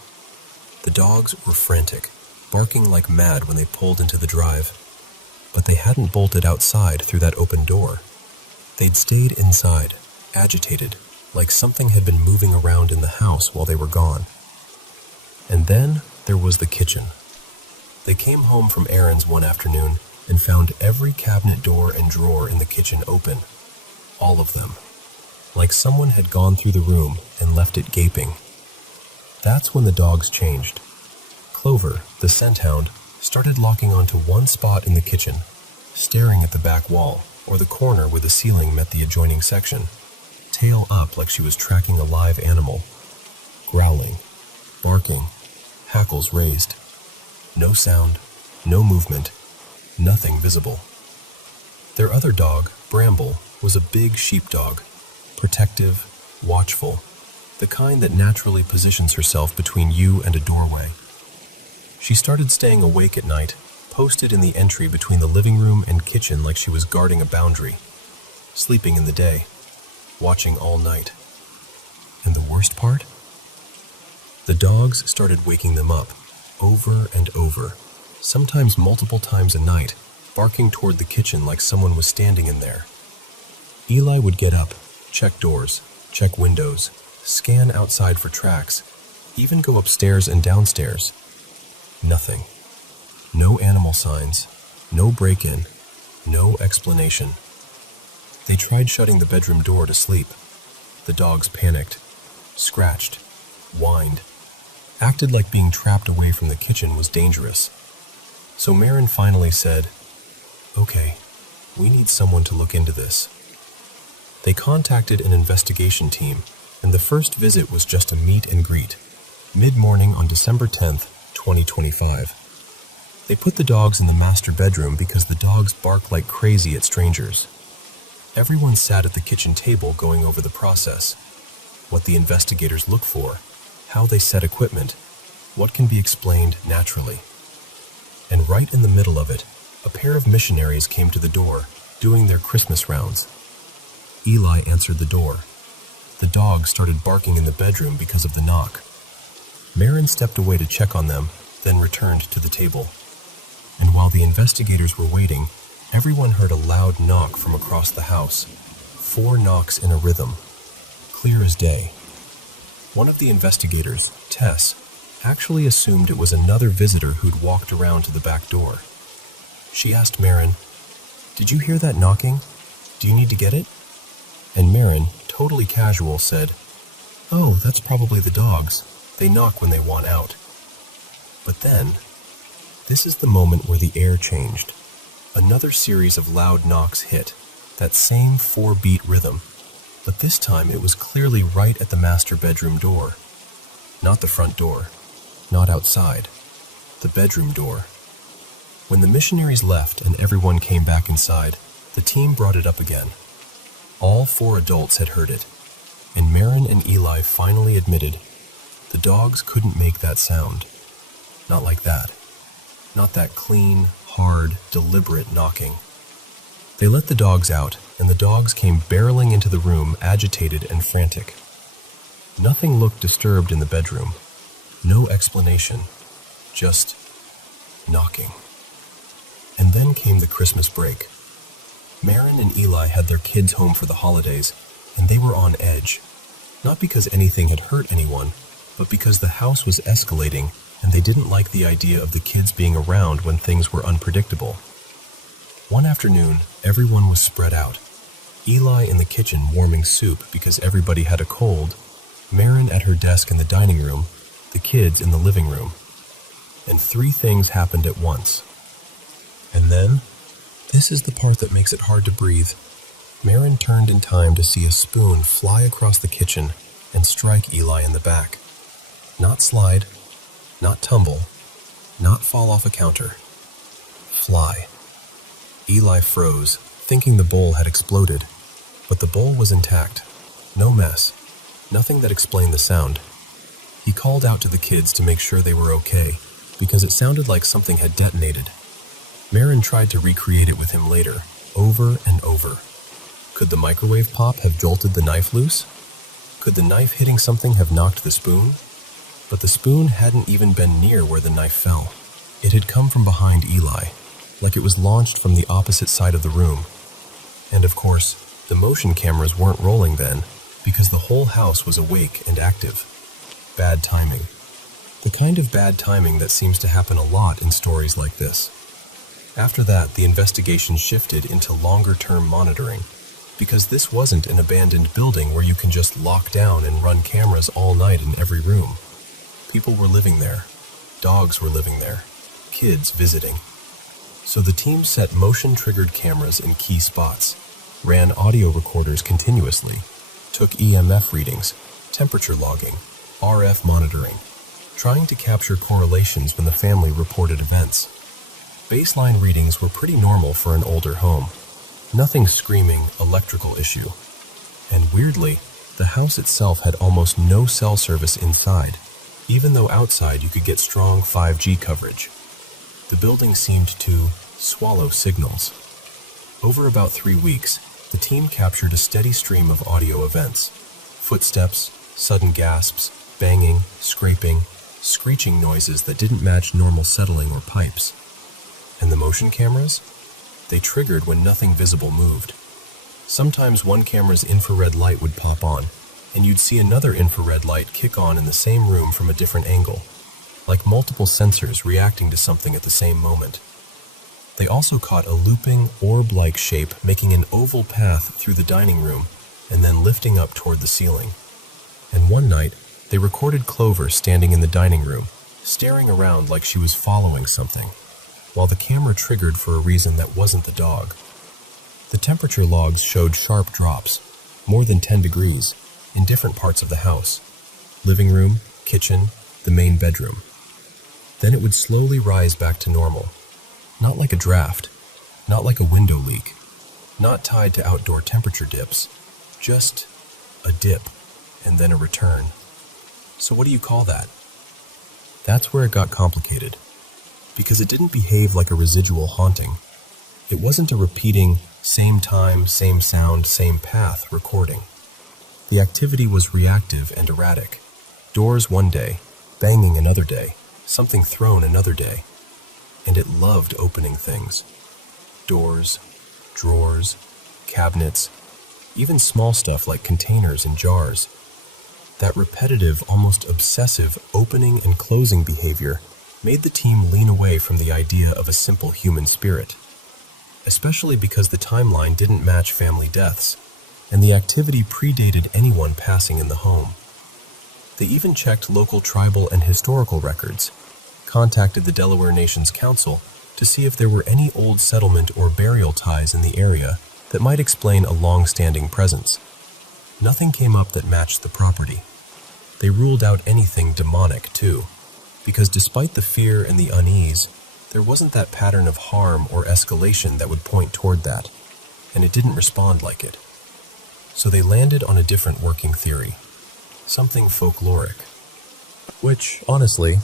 The dogs were frantic, barking like mad when they pulled into the drive. But they hadn't bolted outside through that open door. They'd stayed inside, agitated, like something had been moving around in the house while they were gone. And then there was the kitchen. They came home from errands one afternoon and found every cabinet door and drawer in the kitchen open. All of them. Like someone had gone through the room and left it gaping. That's when the dogs changed. Clover, the scent hound, started locking onto one spot in the kitchen, staring at the back wall, or the corner where the ceiling met the adjoining section, tail up like she was tracking a live animal. Growling, barking, hackles raised. No sound, no movement, nothing visible. Their other dog, Bramble, was a big sheepdog, protective, watchful. the kind that naturally positions herself between you and a doorway. She started staying awake at night, posted in the entry between the living room and kitchen like she was guarding a boundary, sleeping in the day, watching all night. And the worst part? The dogs started waking them up, over and over, sometimes multiple times a night, barking toward the kitchen like someone was standing in there. Eli would get up, check doors, check windows, scan outside for tracks, even go upstairs and downstairs. Nothing. No animal signs, no break-in, no explanation. They tried shutting the bedroom door to sleep. The dogs panicked, scratched, whined, acted like being trapped away from the kitchen was dangerous. So Marin finally said, "Okay, we need someone to look into this." They contacted an investigation team, and the first visit was just a meet and greet, mid-morning on December 10th, 2025. They put the dogs in the master bedroom because the dogs bark like crazy at strangers. Everyone sat at the kitchen table going over the process, what the investigators look for, how they set equipment, what can be explained naturally. And right in the middle of it, a pair of missionaries came to the door, doing their Christmas rounds. Eli answered the door. The dogs started barking in the bedroom because of the knock. Marin stepped away to check on them, then returned to the table. And while the investigators were waiting, everyone heard a loud knock from across the house. 4 knocks in a rhythm, clear as day. One of the investigators, Tess, actually assumed it was another visitor who'd walked around to the back door. She asked Marin, "Did you hear that knocking? Do you need to get it?" And Marin, totally casual, said, "Oh, that's probably the dogs. They knock when they want out." But then, this is the moment where the air changed. Another series of loud knocks hit, that same 4-beat rhythm, but this time it was clearly right at the master bedroom door. Not the front door, not outside, the bedroom door. When the missionaries left and everyone came back inside, the team brought it up again. All 4 adults had heard it, and Marin and Eli finally admitted the dogs couldn't make that sound. Not like that. Not that clean, hard, deliberate knocking. They let the dogs out, and the dogs came barreling into the room, agitated and frantic. Nothing looked disturbed in the bedroom. No explanation. Just knocking. And then came the Christmas break. Marin and Eli had their kids home for the holidays, and they were on edge. Not because anything had hurt anyone, but because the house was escalating and they didn't like the idea of the kids being around when things were unpredictable. One afternoon, everyone was spread out. Eli in the kitchen warming soup because everybody had a cold, Marin at her desk in the dining room, the kids in the living room. And 3 things happened at once. And then, this is the part that makes it hard to breathe. Marin turned in time to see a spoon fly across the kitchen and strike Eli in the back. Not slide, not tumble, not fall off a counter. Fly. Eli froze, thinking the bowl had exploded, but the bowl was intact. No mess. Nothing that explained the sound. He called out to the kids to make sure they were okay, because it sounded like something had detonated. Marin tried to recreate it with him later, over and over. Could the microwave pop have jolted the knife loose? Could the knife hitting something have knocked the spoon? But the spoon hadn't even been near where the knife fell. It had come from behind Eli, like it was launched from the opposite side of the room. And of course, the motion cameras weren't rolling then, because the whole house was awake and active. Bad timing. The kind of bad timing that seems to happen a lot in stories like this. After that, the investigation shifted into longer-term monitoring, because this wasn't an abandoned building where you can just lock down and run cameras all night in every room. People were living there. Dogs were living there. Kids visiting. So the team set motion-triggered cameras in key spots, ran audio recorders continuously, took EMF readings, temperature logging, RF monitoring, trying to capture correlations when the family reported events. Baseline readings were pretty normal for an older home. Nothing screaming electrical issue. And weirdly, The house itself had almost no cell service inside, even though outside you could get strong 5G coverage. The building seemed to swallow signals. Over about 3 weeks, the team captured a steady stream of audio events: footsteps, sudden gasps, banging, scraping, screeching noises that didn't match normal settling or pipes. And the motion cameras? They triggered when nothing visible moved. Sometimes one camera's infrared light would pop on, and you'd see another infrared light kick on in the same room from a different angle, like multiple sensors reacting to something at the same moment. They also caught a looping, orb-like shape making an oval path through the dining room and then lifting up toward the ceiling. And one night, they recorded Clover standing in the dining room, staring around like she was following something, while the camera triggered for a reason that wasn't the dog. The temperature logs showed sharp drops, more than 10 degrees, in different parts of the house: living room, kitchen, the main bedroom. Then it would slowly rise back to normal. Not like a draft, not like a window leak, not tied to outdoor temperature dips, just a dip and then a return. So what do you call that? That's where it got complicated, because it didn't behave like a residual haunting. It wasn't a repeating, same time, same sound, same path recording. The activity was reactive and erratic. Doors one day, banging another day, something thrown another day. And it loved opening things. Doors, drawers, cabinets, even small stuff like containers and jars. That repetitive, almost obsessive opening and closing behavior made the team lean away from the idea of a simple human spirit, especially because the timeline didn't match family deaths, and the activity predated anyone passing in the home. They even checked local tribal and historical records, contacted the Delaware Nation's Council to see if there were any old settlement or burial ties in the area that might explain a long-standing presence. Nothing came up that matched the property. They ruled out anything demonic, too, because despite the fear and the unease, there wasn't that pattern of harm or escalation that would point toward that, and it didn't respond like it. So they landed on a different working theory, something folkloric, which, honestly,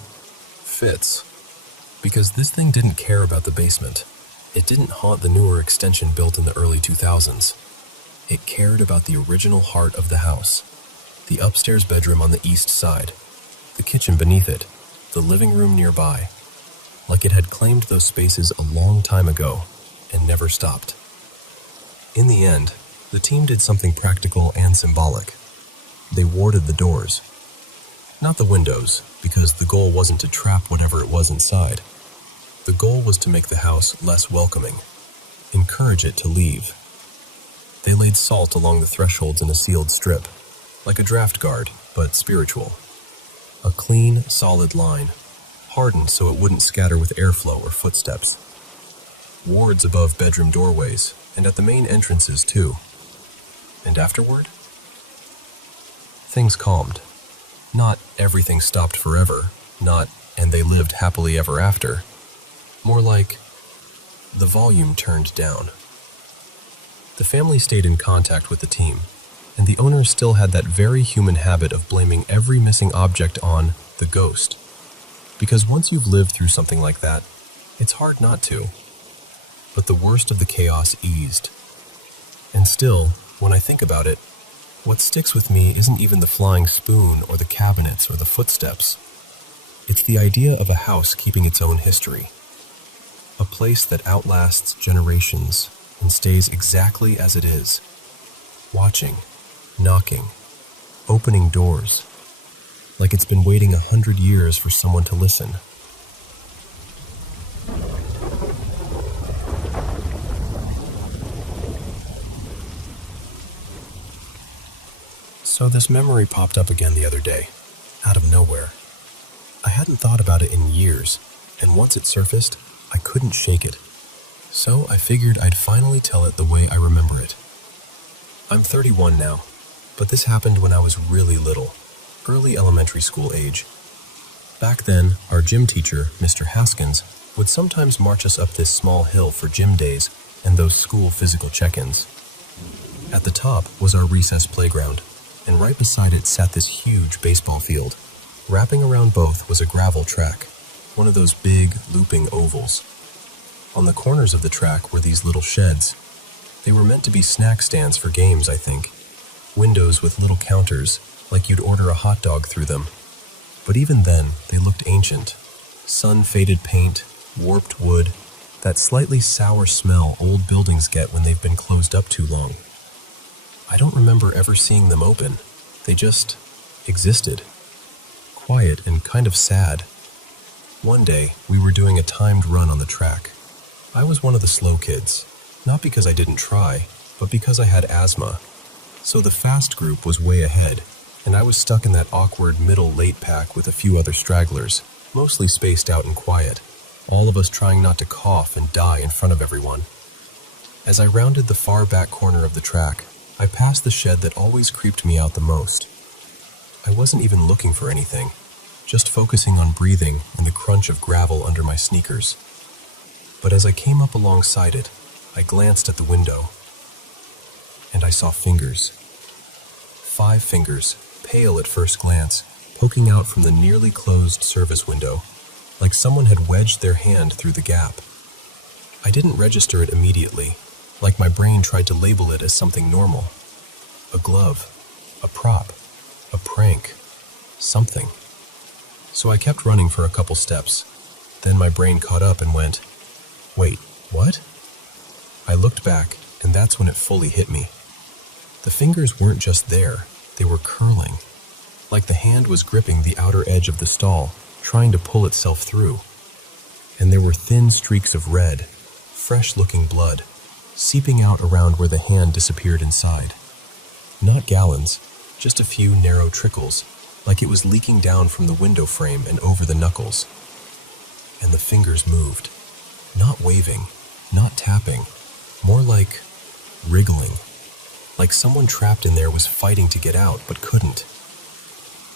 fits, because this thing didn't care about the basement. It didn't haunt the newer extension built in the early 2000s. It cared about the original heart of the house, the upstairs bedroom on the east side, the kitchen beneath it, the living room nearby, like it had claimed those spaces a long time ago and never stopped. In the end, the team did something practical and symbolic. They warded the doors. Not the windows, because the goal wasn't to trap whatever it was inside. The goal was to make the house less welcoming, encourage it to leave. They laid salt along the thresholds in a sealed strip, like a draft guard, but spiritual. A clean, solid line, hardened so it wouldn't scatter with airflow or footsteps. Wards above bedroom doorways, and at the main entrances too. And afterward? Things calmed. Not everything stopped forever, not and they lived happily ever after. More like the volume turned down. The family stayed in contact with the team, and the owners still had that very human habit of blaming every missing object on the ghost. Because once you've lived through something like that, it's hard not to. But the worst of the chaos eased. And still, when I think about it, what sticks with me isn't even the flying spoon or the cabinets or the footsteps. It's the idea of a house keeping its own history. A place that outlasts generations and stays exactly as it is. Watching, knocking, opening doors, like it's been waiting 100 years for someone to listen. So this memory popped up again the other day, out of nowhere. I hadn't thought about it in years, and once it surfaced, I couldn't shake it. So I figured I'd finally tell it the way I remember it. I'm 31 now, but this happened when I was really little, early elementary school age. Back then, our gym teacher, Mr. Haskins, would sometimes march us up this small hill for gym days and those school physical check-ins. At the top was our recess playground, and right beside it sat this huge baseball field. Wrapping around both was a gravel track, one of those big, looping ovals. On the corners of the track were these little sheds. They were meant to be snack stands for games, I think. Windows with little counters, like you'd order a hot dog through them. But even then, they looked ancient. Sun-faded paint, warped wood, that slightly sour smell old buildings get when they've been closed up too long. I don't remember ever seeing them open. They just existed. Quiet and kind of sad. One day, we were doing a timed run on the track. I was one of the slow kids, not because I didn't try, but because I had asthma. So the fast group was way ahead, and I was stuck in that awkward middle-late pack with a few other stragglers, mostly spaced out and quiet, all of us trying not to cough and die in front of everyone. As I rounded the far back corner of the track, I passed the shed that always creeped me out the most. I wasn't even looking for anything, just focusing on breathing and the crunch of gravel under my sneakers. But as I came up alongside it, I glanced at the window, and I saw fingers. 5 fingers, pale at first glance, poking out from the nearly closed service window, like someone had wedged their hand through the gap. I didn't register it immediately, like my brain tried to label it as something normal. A glove, a prop, a prank, something. So I kept running for a couple steps. Then my brain caught up and went, "Wait, what?" I looked back, and that's when it fully hit me. The fingers weren't just there, they were curling, like the hand was gripping the outer edge of the stall, trying to pull itself through. And there were thin streaks of red, fresh-looking blood, seeping out around where the hand disappeared inside. Not gallons, just a few narrow trickles, like it was leaking down from the window frame and over the knuckles. And the fingers moved, not waving, not tapping, more like wriggling, like someone trapped in there was fighting to get out but couldn't.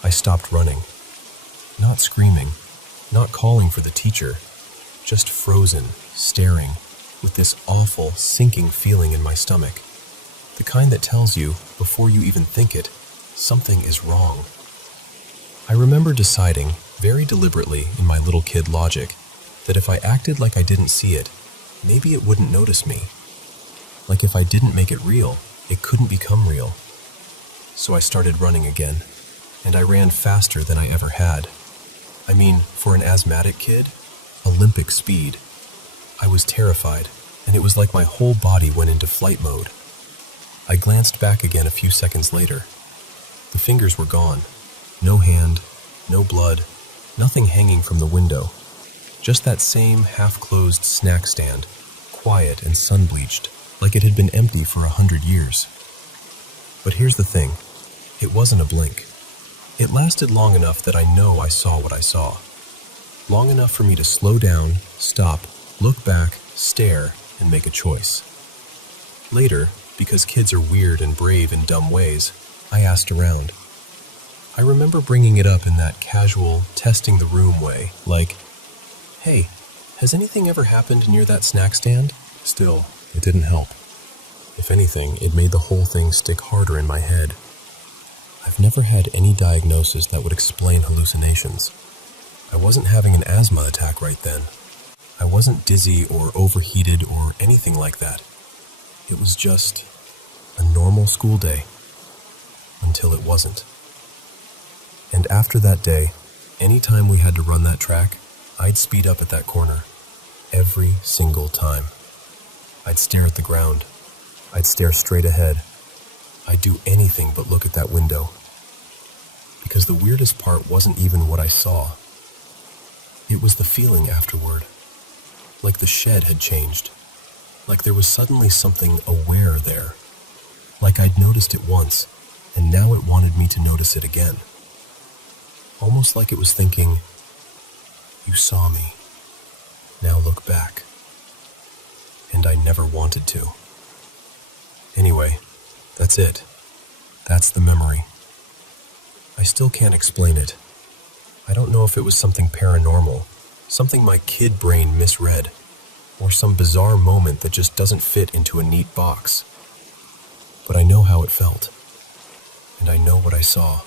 I stopped running, not screaming, not calling for the teacher, just frozen, staring, with this awful, sinking feeling in my stomach. The kind that tells you, before you even think it, something is wrong. I remember deciding, very deliberately in my little kid logic, that if I acted like I didn't see it, maybe it wouldn't notice me. Like if I didn't make it real, it couldn't become real. So I started running again, and I ran faster than I ever had. I mean, for an asthmatic kid, Olympic speed. I was terrified, and it was like my whole body went into flight mode. I glanced back again a few seconds later. The fingers were gone. No hand, no blood, nothing hanging from the window. Just that same half-closed snack stand, quiet and sun-bleached, like it had been empty for 100 years. But here's the thing. It wasn't a blink. It lasted long enough that I know I saw what I saw. Long enough for me to slow down, stop, look back, stare, and make a choice. Later, because kids are weird and brave in dumb ways, I asked around. I remember bringing it up in that casual, testing the room way, like, "Hey, has anything ever happened near that snack stand?" Still, it didn't help. If anything, it made the whole thing stick harder in my head. I've never had any diagnosis that would explain hallucinations. I wasn't having an asthma attack right then. I wasn't dizzy or overheated or anything like that. It was just a normal school day. Until it wasn't. And after that day, anytime we had to run that track, I'd speed up at that corner. Every single time. I'd stare at the ground. I'd stare straight ahead. I'd do anything but look at that window. Because the weirdest part wasn't even what I saw. It was the feeling afterward. Like the shed had changed. Like there was suddenly something aware there. Like I'd noticed it once, and now it wanted me to notice it again. Almost like it was thinking, "You saw me. Now look back." And I never wanted to. Anyway, that's it. That's the memory. I still can't explain it. I don't know if it was something paranormal, something my kid brain misread, or some bizarre moment that just doesn't fit into a neat box. But I know how it felt. and I know what I saw.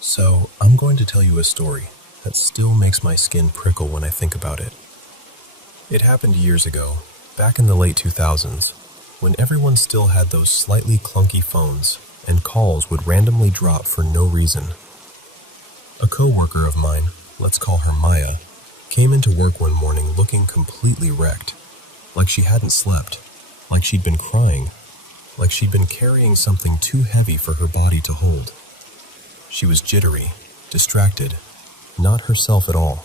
So, I'm going to tell you a story that still makes my skin prickle when I think about it. It happened years ago, back in the late 2000s, when everyone still had those slightly clunky phones and calls would randomly drop for no reason. A co-worker of mine, let's call her Maya, came into work one morning looking completely wrecked, like she hadn't slept, like she'd been crying, like she'd been carrying something too heavy for her body to hold. She was jittery, distracted, not herself at all.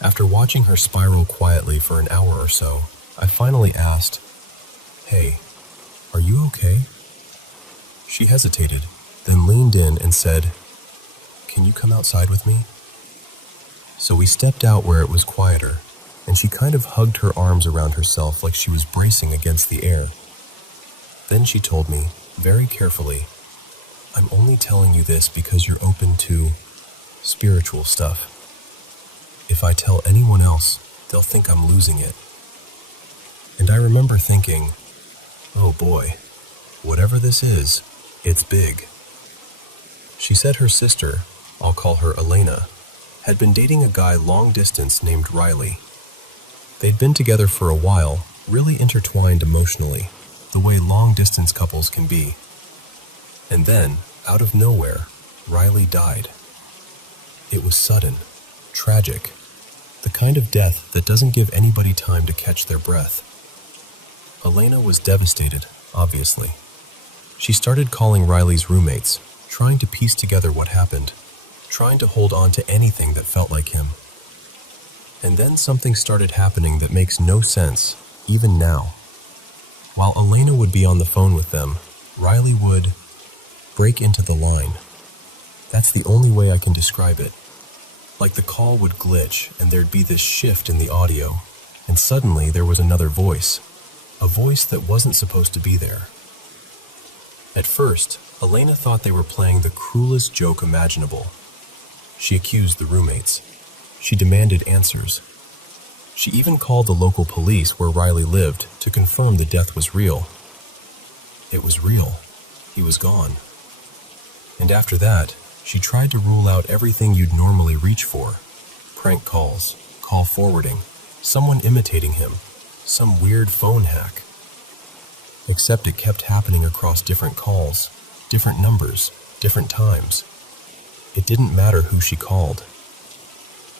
After watching her spiral quietly for an hour or so, I finally asked, "Hey, are you okay?" She hesitated, then leaned in and said, "Can you come outside with me?" So we stepped out where it was quieter, and she kind of hugged her arms around herself like she was bracing against the air. Then she told me, very carefully, "I'm only telling you this because you're open to spiritual stuff. If I tell anyone else, they'll think I'm losing it." And I remember thinking, oh boy, whatever this is, it's big. She said her sister, I'll call her Elena, had been dating a guy long distance named Riley. They'd been together for a while, really intertwined emotionally, the way long distance couples can be. And then, out of nowhere, Riley died. It was sudden, tragic, the kind of death that doesn't give anybody time to catch their breath. Elena was devastated, obviously. She started calling Riley's roommates, trying to piece together what happened, trying to hold on to anything that felt like him. And then something started happening that makes no sense, even now. While Elena would be on the phone with them, Riley would break into the line. That's the only way I can describe it. Like the call would glitch and there'd be this shift in the audio, and suddenly there was another voice, a voice that wasn't supposed to be there. At first, Elena thought they were playing the cruelest joke imaginable. She accused the roommates. She demanded answers. She even called the local police where Riley lived to confirm the death was real. It was real. He was gone. And after that, she tried to rule out everything you'd normally reach for. Prank calls, call forwarding, someone imitating him, some weird phone hack. Except it kept happening across different calls, different numbers, different times. It didn't matter who she called.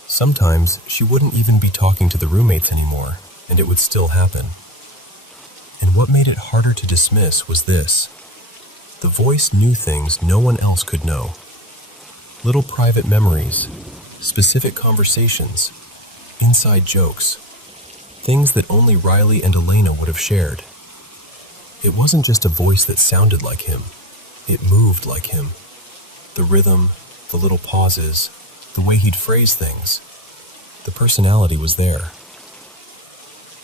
Sometimes she wouldn't even be talking to the roommates anymore, and it would still happen. And what made it harder to dismiss was this. The voice knew things no one else could know. Little private memories, specific conversations, inside jokes, things that only Riley and Elena would have shared. It wasn't just a voice that sounded like him. It moved like him. The rhythm, the little pauses, the way he'd phrase things. The personality was there.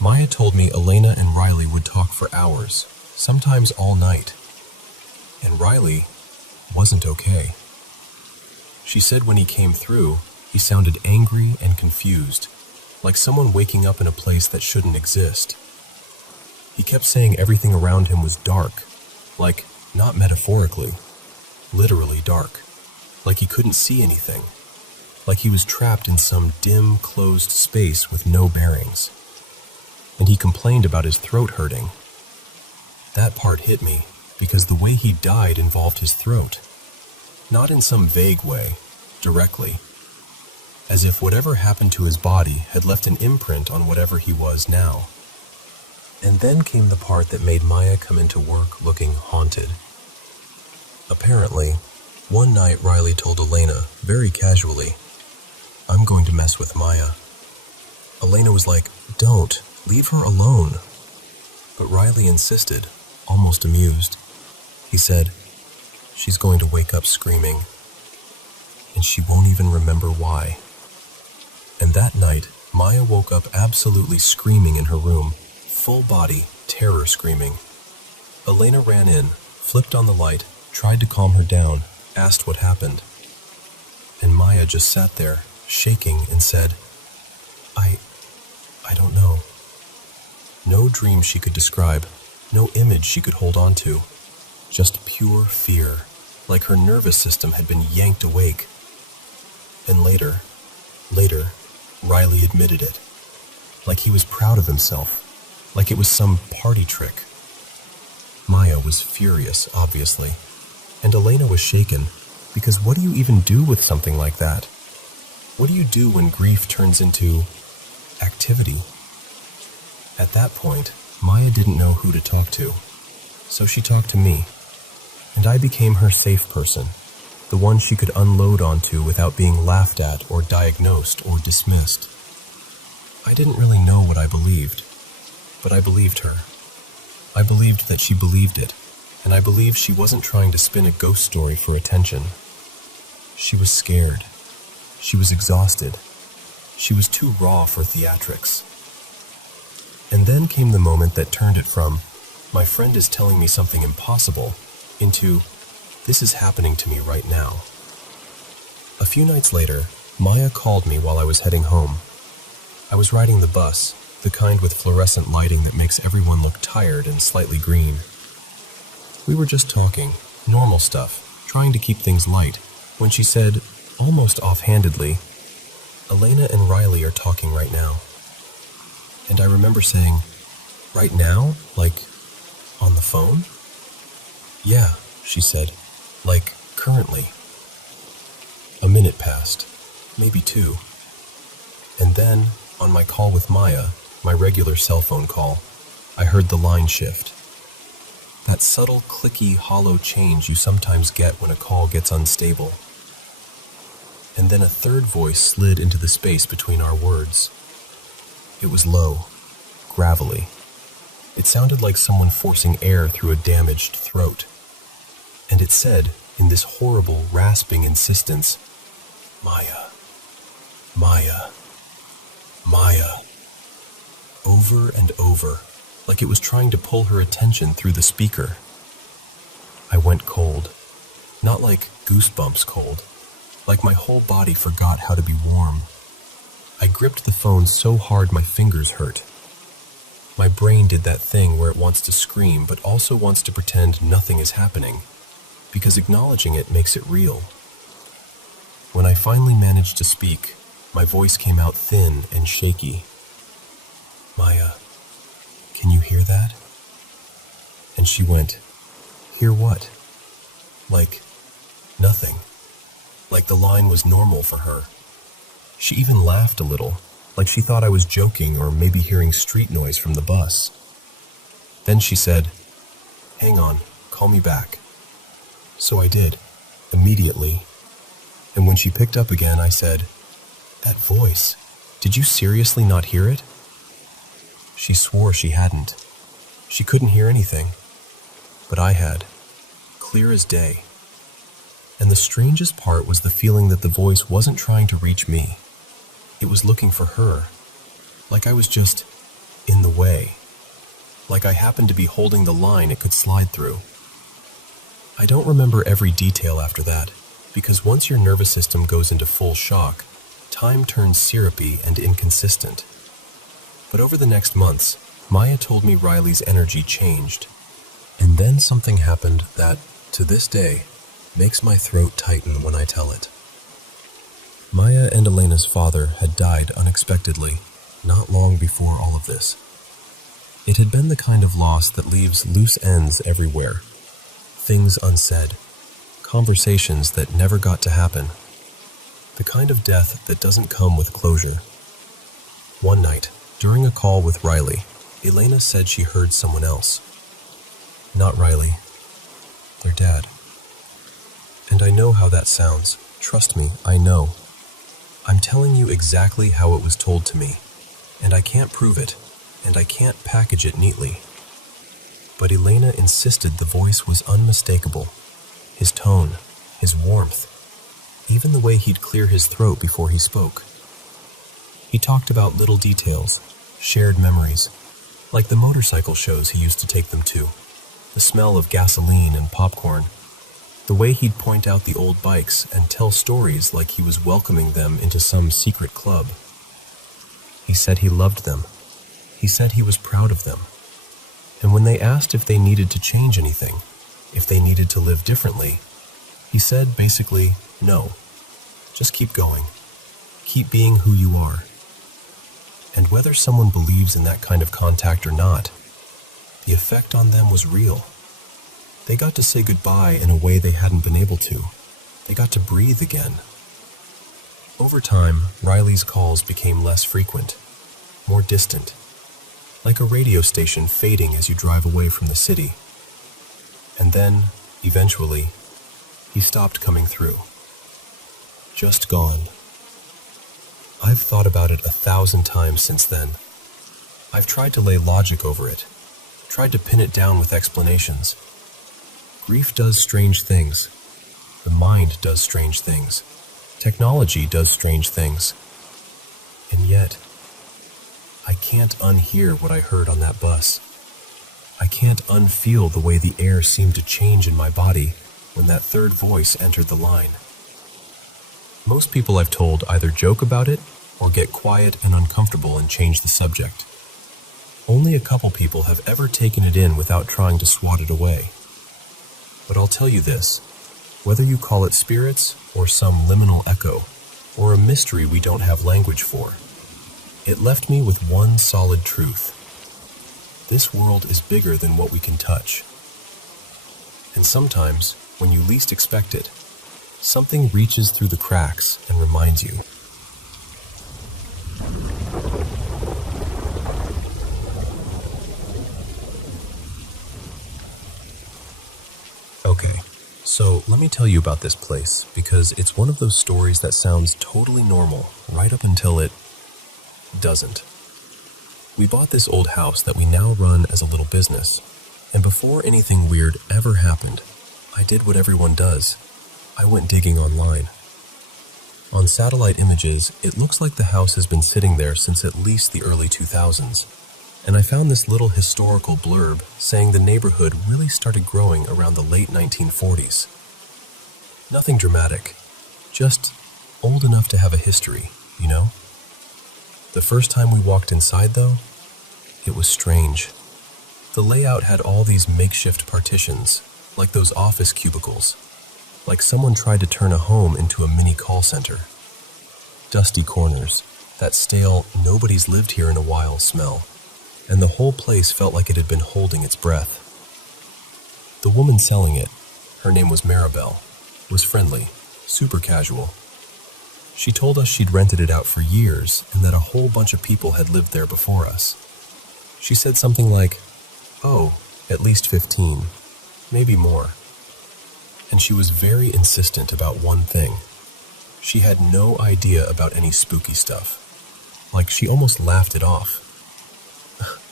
Maya told me Elena and Riley would talk for hours, sometimes all night. And Riley wasn't okay. She said when he came through, he sounded angry and confused, like someone waking up in a place that shouldn't exist. He kept saying everything around him was dark, like, not metaphorically, literally dark, like he couldn't see anything, like he was trapped in some dim, closed space with no bearings. And he complained about his throat hurting. That part hit me, because the way he died involved his throat. Not in some vague way, directly. As if whatever happened to his body had left an imprint on whatever he was now. And then came the part that made Maya come into work looking haunted. Apparently, one night Riley told Elena, very casually, "I'm going to mess with Maya." Elena was like, "Don't, leave her alone." But Riley insisted, almost amused. He said, "She's going to wake up screaming, and she won't even remember why." And that night, Maya woke up absolutely screaming in her room, full body, terror screaming. Elena ran in, flipped on the light, tried to calm her down, asked what happened. And Maya just sat there, shaking, and said, I don't know. No dream she could describe, no image she could hold on to. Just pure fear, like her nervous system had been yanked awake. And later, Riley admitted it. Like he was proud of himself, like it was some party trick. Maya was furious, obviously, and Elena was shaken, because what do you even do with something like that? What do you do when grief turns into activity? At that point, Maya didn't know who to talk to, so she talked to me, and I became her safe person, the one she could unload onto without being laughed at or diagnosed or dismissed. I didn't really know what I believed, but I believed her. I believed that she believed it, and I believed she wasn't trying to spin a ghost story for attention. She was scared. She was exhausted. She was too raw for theatrics. And then came the moment that turned it from, my friend is telling me something impossible, into, this is happening to me right now. A few nights later, Maya called me while I was heading home. I was riding the bus, the kind with fluorescent lighting that makes everyone look tired and slightly green. We were just talking, normal stuff, trying to keep things light, when she said, almost offhandedly, Elena and Riley are talking right now. And I remember saying, right now? Like, on the phone? Yeah, she said, like, currently. A minute passed, maybe 2. And then, on my call with Maya, my regular cell phone call, I heard the line shift. That subtle, clicky, hollow change you sometimes get when a call gets unstable. And then a third voice slid into the space between our words. It was low, gravelly. It sounded like someone forcing air through a damaged throat. And it said, in this horrible, rasping insistence, Maya, Maya, Maya. Over and over, like it was trying to pull her attention through the speaker. I went cold. Not like goosebumps cold. Like my whole body forgot how to be warm. I gripped the phone so hard my fingers hurt. My brain did that thing where it wants to scream but also wants to pretend nothing is happening, because acknowledging it makes it real. When I finally managed to speak, my voice came out thin and shaky. Maya, can you hear that? And she went, hear what? Like, nothing. Like the line was normal for her. She even laughed a little, like she thought I was joking or maybe hearing street noise from the bus. Then she said, hang on, call me back. So I did, immediately. And when she picked up again, I said, that voice, did you seriously not hear it? She swore she hadn't. She couldn't hear anything. But I had, clear as day. And the strangest part was the feeling that the voice wasn't trying to reach me. It was looking for her. Like I was just in the way. Like I happened to be holding the line it could slide through. I don't remember every detail after that, because once your nervous system goes into full shock, time turns syrupy and inconsistent. But over the next months, Maya told me Riley's energy changed. And then something happened that, to this day, makes my throat tighten when I tell it. Maya and Elena's father had died unexpectedly, not long before all of this. It had been the kind of loss that leaves loose ends everywhere. Things unsaid. Conversations that never got to happen. The kind of death that doesn't come with closure. One night, during a call with Riley, Elena said she heard someone else. Not Riley. Their dad. And I know how that sounds. Trust me, I know. I'm telling you exactly how it was told to me, and I can't prove it, and I can't package it neatly. But Elena insisted the voice was unmistakable. His tone, his warmth, even the way he'd clear his throat before he spoke. He talked about little details, shared memories, like the motorcycle shows he used to take them to, the smell of gasoline and popcorn. The way he'd point out the old bikes and tell stories like he was welcoming them into some secret club. He said he loved them. He said he was proud of them. And when they asked if they needed to change anything, if they needed to live differently, he said basically, no. Just keep going. Keep being who you are. And whether someone believes in that kind of contact or not, the effect on them was real. They got to say goodbye in a way they hadn't been able to. They got to breathe again. Over time, Riley's calls became less frequent, more distant, like a radio station fading as you drive away from the city. And then, eventually, he stopped coming through. Just gone. I've thought about it 1,000 times since then. I've tried to lay logic over it, tried to pin it down with explanations. Grief does strange things. The mind does strange things. Technology does strange things. And yet, I can't unhear what I heard on that bus. I can't unfeel the way the air seemed to change in my body when that third voice entered the line. Most people I've told either joke about it or get quiet and uncomfortable and change the subject. Only a couple people have ever taken it in without trying to swat it away. But I'll tell you this, whether you call it spirits or some liminal echo, or a mystery we don't have language for, it left me with one solid truth. This world is bigger than what we can touch. And sometimes, when you least expect it, something reaches through the cracks and reminds you. Okay, so let me tell you about this place, because it's one of those stories that sounds totally normal right up until it doesn't. We bought this old house that we now run as a little business, and before anything weird ever happened, I did what everyone does. I went digging online. On satellite images, it looks like the house has been sitting there since at least the early 2000s, and I found this little historical blurb saying the neighborhood really started growing around the late 1940s. Nothing dramatic, just old enough to have a history, you know? The first time we walked inside, though, it was strange. The layout had all these makeshift partitions, like those office cubicles, like someone tried to turn a home into a mini call center. Dusty corners, that stale, nobody's lived here in a while smell, and the whole place felt like it had been holding its breath. The woman selling it, her name was Maribel, was friendly, super casual. She told us she'd rented it out for years and that a whole bunch of people had lived there before us. She said something like, "Oh, at least 15, maybe more." And she was very insistent about one thing. She had no idea about any spooky stuff. Like, she almost laughed it off.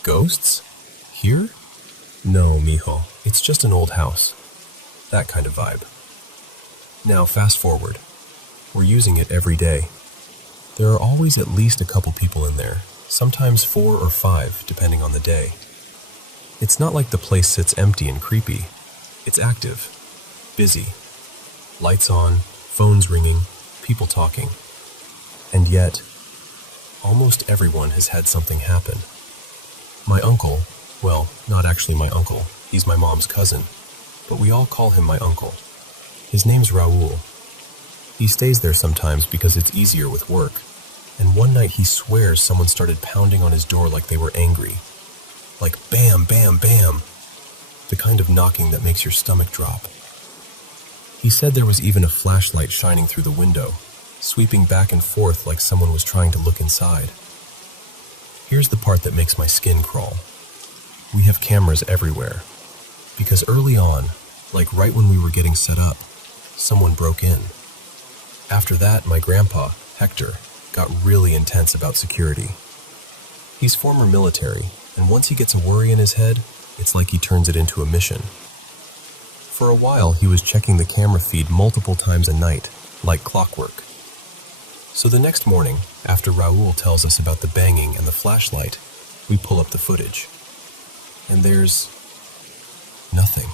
"Ghosts? Here? No, mijo, it's just an old house." That kind of vibe. Now, fast forward. We're using it every day. There are always at least a couple people in there, sometimes 4 or 5, depending on the day. It's not like the place sits empty and creepy. It's active, busy, lights on, phones ringing, people talking. And yet, almost everyone has had something happen. My uncle, well, not actually my uncle, he's my mom's cousin, but we all call him my uncle. His name's Raul. He stays there sometimes because it's easier with work, and one night he swears someone started pounding on his door like they were angry. Like bam, bam, bam. The kind of knocking that makes your stomach drop. He said there was even a flashlight shining through the window, sweeping back and forth like someone was trying to look inside. Here's the part that makes my skin crawl. We have cameras everywhere, because early on, like right when we were getting set up, someone broke in. After that, my grandpa, Hector, got really intense about security. He's former military, and once he gets a worry in his head, it's like he turns it into a mission. For a while, he was checking the camera feed multiple times a night, like clockwork. So the next morning, after Raul tells us about the banging and the flashlight, we pull up the footage. And there's nothing.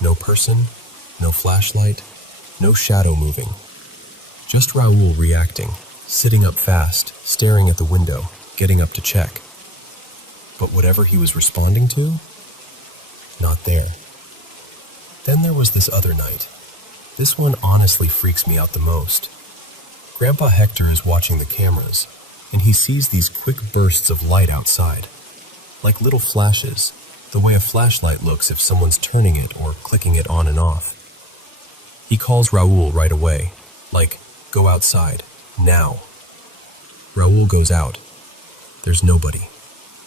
No person, no flashlight, no shadow moving. Just Raoul reacting, sitting up fast, staring at the window, getting up to check. But whatever he was responding to, not there. Then there was this other night. This one honestly freaks me out the most. Grandpa Hector is watching the cameras, and he sees these quick bursts of light outside, like little flashes, the way a flashlight looks if someone's turning it or clicking it on and off. He calls Raoul right away, like, "Go outside, now." Raoul goes out. There's nobody.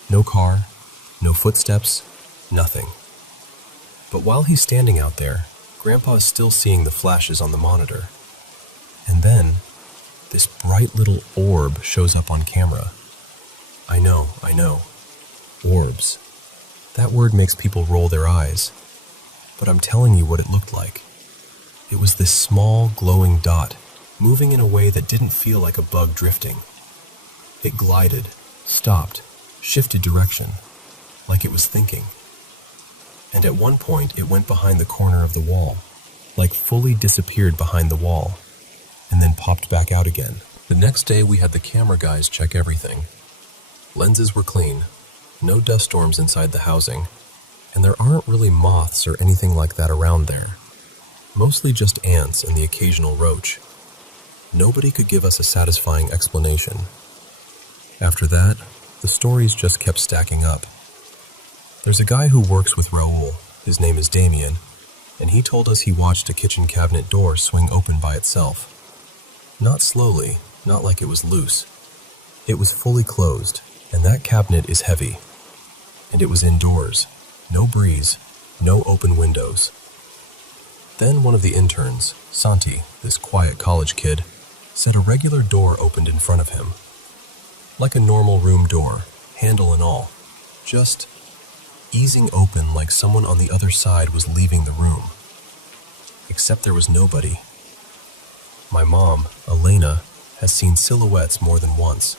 No car, no footsteps, nothing. But while he's standing out there, Grandpa is still seeing the flashes on the monitor. And then, this bright little orb shows up on camera. I know. Orbs. That word makes people roll their eyes. But I'm telling you what it looked like. It was this small, glowing dot, moving in a way that didn't feel like a bug drifting. It glided, stopped, shifted direction, like it was thinking. And at one point, it went behind the corner of the wall, like fully disappeared behind the wall, and then popped back out again. The next day, we had the camera guys check everything. Lenses were clean, no dust storms inside the housing, and there aren't really moths or anything like that around there. Mostly just ants and the occasional roach. Nobody could give us a satisfying explanation. After that, the stories just kept stacking up. There's a guy who works with Raoul, his name is Damien, and he told us he watched a kitchen cabinet door swing open by itself. Not slowly, not like it was loose. It was fully closed, and that cabinet is heavy. And it was indoors, no breeze, no open windows. Then one of the interns, Santi, this quiet college kid, said a regular door opened in front of him. Like a normal room door, handle and all, just easing open like someone on the other side was leaving the room. Except there was nobody. My mom, Elena, has seen silhouettes more than once.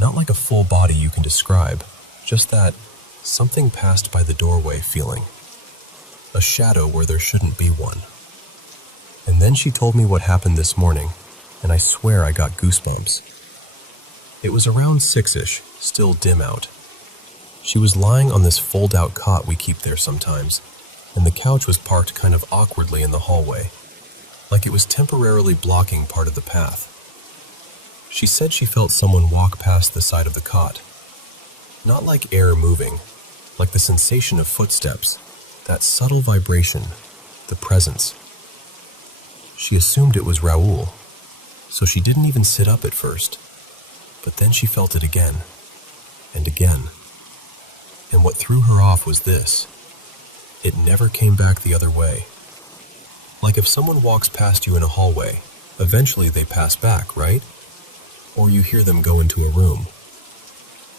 Not like a full body you can describe, just that something passed by the doorway feeling. A shadow where there shouldn't be one. And then she told me what happened this morning, and I swear I got goosebumps. It was around 6-ish, still dim out. She was lying on this fold-out cot we keep there sometimes, and the couch was parked kind of awkwardly in the hallway, like it was temporarily blocking part of the path. She said she felt someone walk past the side of the cot. Not like air moving, like the sensation of footsteps, that subtle vibration, the presence. She assumed it was Raoul, so she didn't even sit up at first. But then she felt it again, and again. And what threw her off was this. It never came back the other way. Like if someone walks past you in a hallway, eventually they pass back, right? Or you hear them go into a room.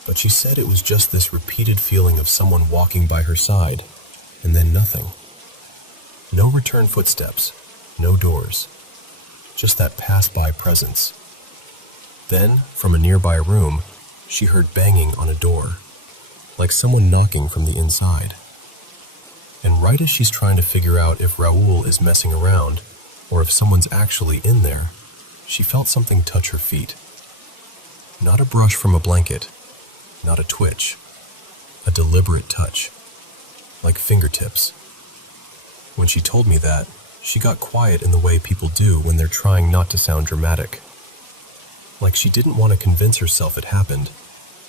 But she said it was just this repeated feeling of someone walking by her side, and then nothing. No return footsteps, no doors, just that pass-by presence. Then, from a nearby room, she heard banging on a door, like someone knocking from the inside. And right as she's trying to figure out if Raoul is messing around, or if someone's actually in there, she felt something touch her feet. Not a brush from a blanket, not a twitch, a deliberate touch, like fingertips. When she told me that, she got quiet in the way people do when they're trying not to sound dramatic. Like she didn't want to convince herself it happened,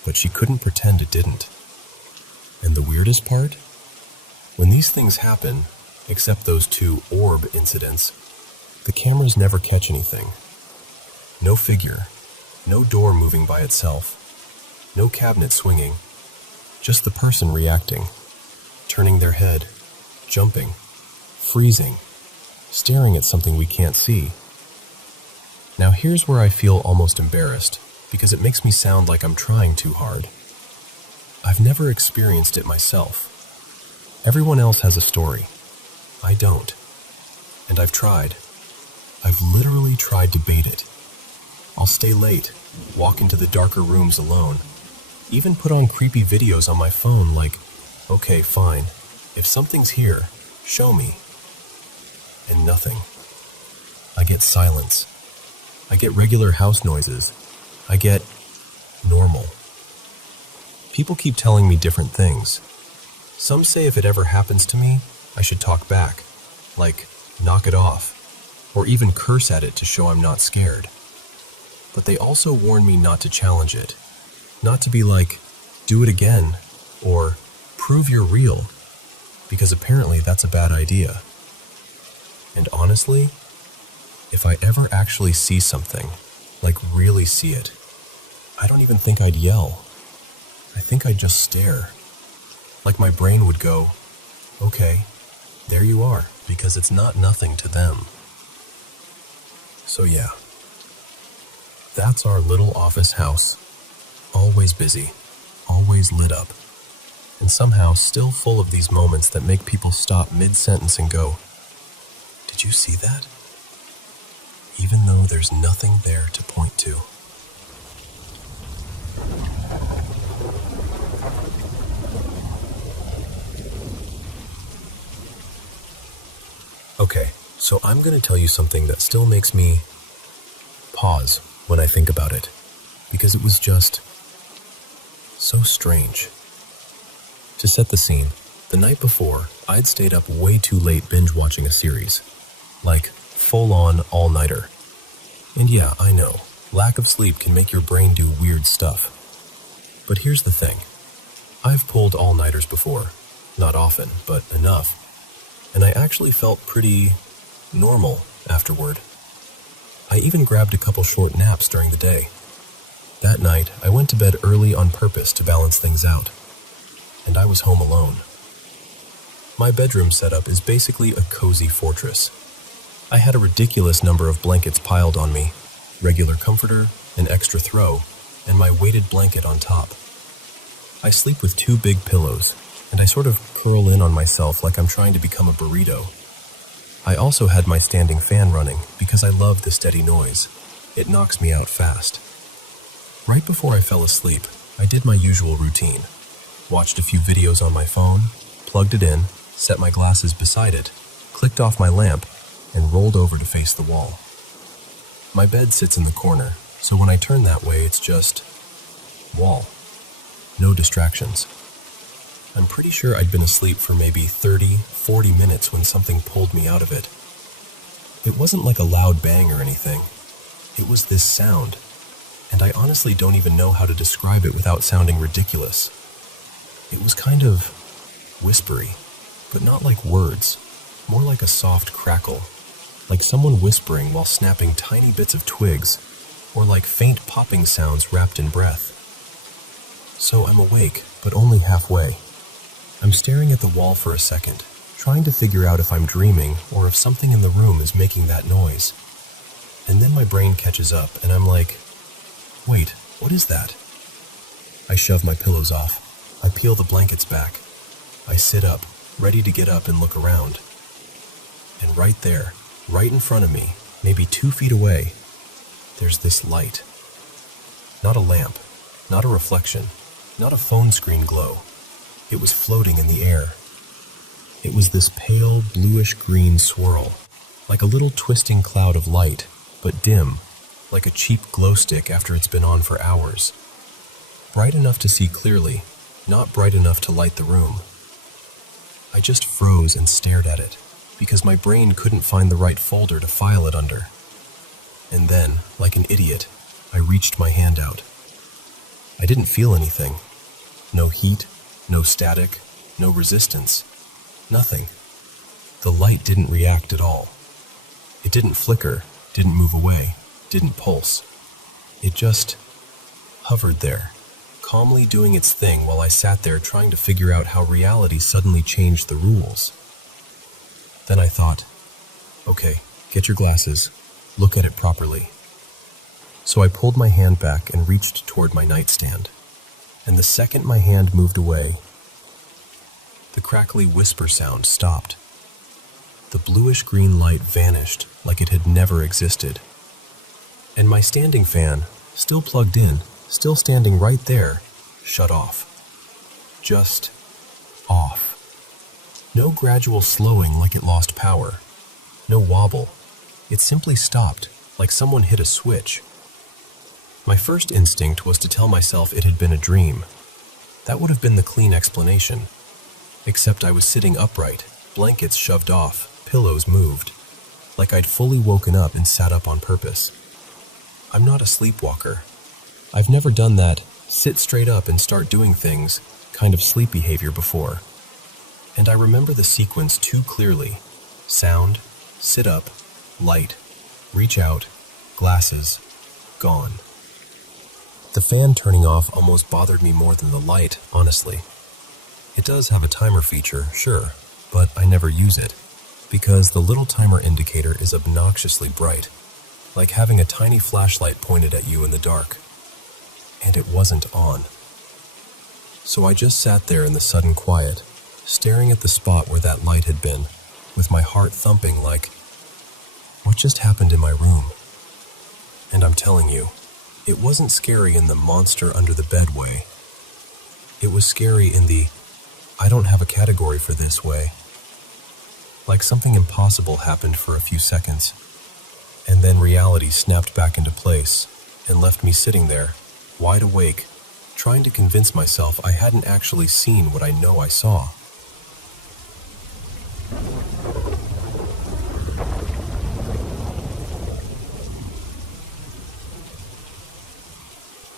but she couldn't pretend it didn't. And the weirdest part? When these things happen, except those 2 orb incidents, the cameras never catch anything. No figure, no door moving by itself, no cabinet swinging, just the person reacting, turning their head, jumping, freezing, staring at something we can't see. Now here's where I feel almost embarrassed, because it makes me sound like I'm trying too hard. I've never experienced it myself. Everyone else has a story. I don't. And I've tried. I've literally tried to bait it. I'll stay late, walk into the darker rooms alone, even put on creepy videos on my phone like, okay, fine, if something's here, show me. and nothing. I get silence. I get regular house noises. I get normal. People keep telling me different things. Some say if it ever happens to me, I should talk back, like knock it off, or even curse at it to show I'm not scared. But they also warn me not to challenge it, not to be like, do it again, or prove you're real, because apparently that's a bad idea. And honestly, if I ever actually see something, like really see it, I don't even think I'd yell. I think I'd just stare. Like my brain would go, okay, there you are, because it's not nothing to them. So yeah, that's our little office house. Always busy, always lit up, and somehow still full of these moments that make people stop mid-sentence and go, did you see that? Even though there's nothing there to point to. Okay, so I'm going to tell you something that still makes me pause when I think about it, because it was just so strange. To set the scene, the night before, I'd stayed up way too late binge-watching a series. Like, full-on all-nighter. And yeah, I know, lack of sleep can make your brain do weird stuff. But here's the thing. I've pulled all-nighters before. Not often, but enough. And I actually felt pretty normal afterward. I even grabbed a couple short naps during the day. That night, I went to bed early on purpose to balance things out. And I was home alone. My bedroom setup is basically a cozy fortress. I had a ridiculous number of blankets piled on me, regular comforter, an extra throw, and my weighted blanket on top. I sleep with 2 big pillows, and I sort of curl in on myself like I'm trying to become a burrito. I also had my standing fan running because I love the steady noise. It knocks me out fast. Right before I fell asleep, I did my usual routine. Watched a few videos on my phone, plugged it in, set my glasses beside it, clicked off my lamp, and rolled over to face the wall. My bed sits in the corner, so when I turn that way, it's just wall. No distractions. I'm pretty sure I'd been asleep for maybe 30, 40 minutes when something pulled me out of it. It wasn't like a loud bang or anything. It was this sound, and I honestly don't even know how to describe it without sounding ridiculous. It was kind of whispery, but not like words, more like a soft crackle, like someone whispering while snapping tiny bits of twigs, or like faint popping sounds wrapped in breath. So I'm awake, but only halfway. I'm staring at the wall for a second, trying to figure out if I'm dreaming or if something in the room is making that noise. And then my brain catches up, and I'm like, wait, what is that? I shove my pillows off. I peel the blankets back. I sit up, ready to get up and look around. And right there, right in front of me, maybe 2 feet away, there's this light. Not a lamp, not a reflection, not a phone screen glow. It was floating in the air. It was this pale bluish-green swirl, like a little twisting cloud of light, but dim, like a cheap glow stick after it's been on for hours. Bright enough to see clearly, not bright enough to light the room. I just froze and stared at it, because my brain couldn't find the right folder to file it under. And then, like an idiot, I reached my hand out. I didn't feel anything. No heat, no static, no resistance. Nothing. The light didn't react at all. It didn't flicker, didn't move away, didn't pulse. It just hovered there, calmly doing its thing while I sat there trying to figure out how reality suddenly changed the rules. Then I thought, okay, get your glasses, look at it properly. So I pulled my hand back and reached toward my nightstand. And the second my hand moved away, the crackly whisper sound stopped. The bluish-green light vanished like it had never existed. And my standing fan, still plugged in, still standing right there, shut off. Just off. No gradual slowing like it lost power. No wobble. It simply stopped, like someone hit a switch. My first instinct was to tell myself it had been a dream. That would have been the clean explanation. Except I was sitting upright, blankets shoved off, pillows moved, like I'd fully woken up and sat up on purpose. I'm not a sleepwalker. I've never done that sit straight up and start doing things kind of sleep behavior before. And I remember the sequence too clearly. Sound, sit up, light, reach out, glasses, gone. The fan turning off almost bothered me more than the light, honestly. It does have a timer feature, sure, but I never use it, because the little timer indicator is obnoxiously bright, like having a tiny flashlight pointed at you in the dark. And it wasn't on. So I just sat there in the sudden quiet, staring at the spot where that light had been, with my heart thumping like, what just happened in my room? And I'm telling you, it wasn't scary in the monster under the bed way. It was scary in the, I don't have a category for this way. Like something impossible happened for a few seconds, and then reality snapped back into place and left me sitting there, wide awake, trying to convince myself I hadn't actually seen what I know I saw.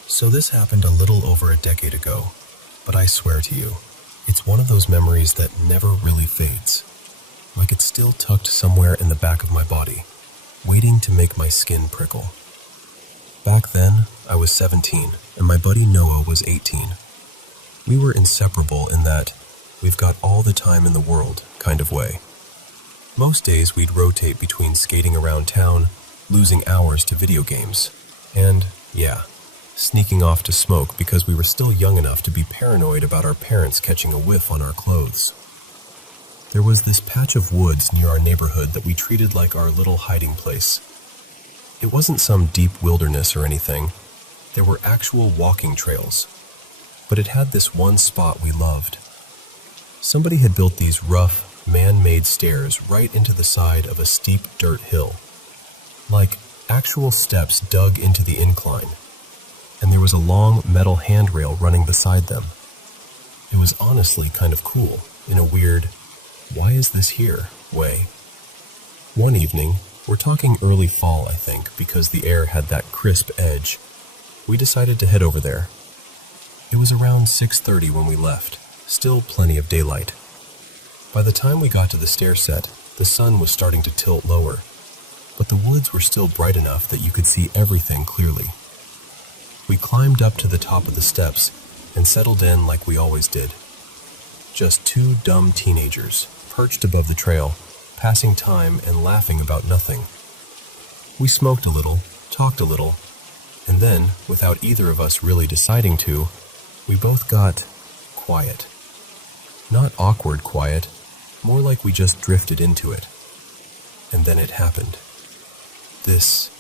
So this happened a little over a decade ago, but I swear to you, it's one of those memories that never really fades. Like it's still tucked somewhere in the back of my body, waiting to make my skin prickle. Back then, I was 17, and my buddy Noah was 18. We were inseparable in that we've got all the time in the world kind of way. Most days we'd rotate between skating around town, losing hours to video games, and, yeah, sneaking off to smoke because we were still young enough to be paranoid about our parents catching a whiff on our clothes. There was this patch of woods near our neighborhood that we treated like our little hiding place. It wasn't some deep wilderness or anything. There were actual walking trails, but it had this one spot we loved. Somebody had built these rough, man-made stairs right into the side of a steep dirt hill, like actual steps dug into the incline, and there was a long metal handrail running beside them. It was honestly kind of cool, in a weird, why is this here way. One evening, we're talking early fall, I think, because the air had that crisp edge, we decided to head over there. It was around 6:30 when we left, still plenty of daylight. By the time we got to the stair set, the sun was starting to tilt lower, but the woods were still bright enough that you could see everything clearly. We climbed up to the top of the steps and settled in like we always did. Just two dumb teenagers, perched above the trail, passing time and laughing about nothing. We smoked a little, talked a little, and then, without either of us really deciding to, we both got quiet. Not awkward quiet, more like we just drifted into it. And then it happened. This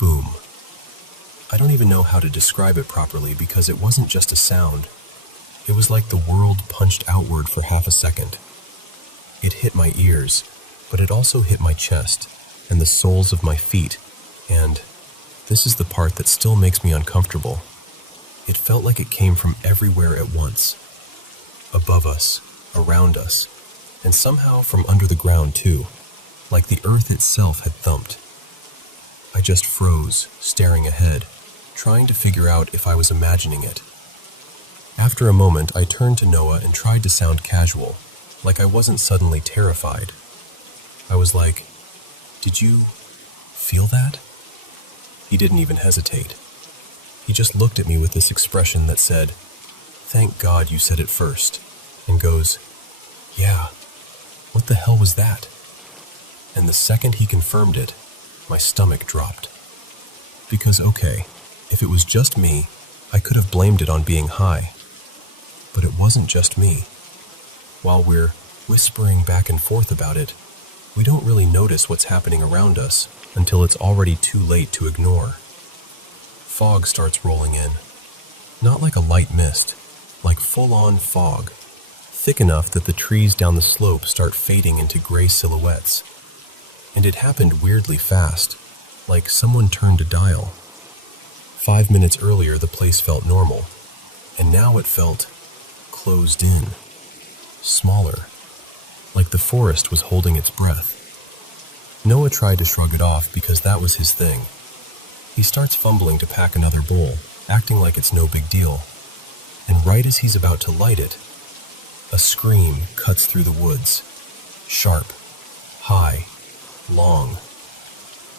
boom. I don't even know how to describe it properly because it wasn't just a sound. It was like the world punched outward for half a second. It hit my ears, but it also hit my chest and the soles of my feet, and this is the part that still makes me uncomfortable. It felt like it came from everywhere at once. Above us, around us, and somehow from under the ground too, like the earth itself had thumped. I just froze, staring ahead, trying to figure out if I was imagining it. After a moment, I turned to Noah and tried to sound casual, like I wasn't suddenly terrified. I was like, "Did you feel that?" He didn't even hesitate. He just looked at me with this expression that said, "Thank God you said it first," and goes, "Yeah, what the hell was that?" And the second he confirmed it, my stomach dropped. Because okay, if it was just me, I could have blamed it on being high. But it wasn't just me. While we're whispering back and forth about it, we don't really notice what's happening around us until it's already too late to ignore. Fog starts rolling in. Not like a light mist, like full-on fog, thick enough that the trees down the slope start fading into gray silhouettes. And it happened weirdly fast, like someone turned a dial. 5 minutes earlier, the place felt normal, and now it felt closed in, smaller, like the forest was holding its breath. Noah tried to shrug it off because that was his thing. He starts fumbling to pack another bowl, acting like it's no big deal. And right as he's about to light it, a scream cuts through the woods. Sharp, high, long.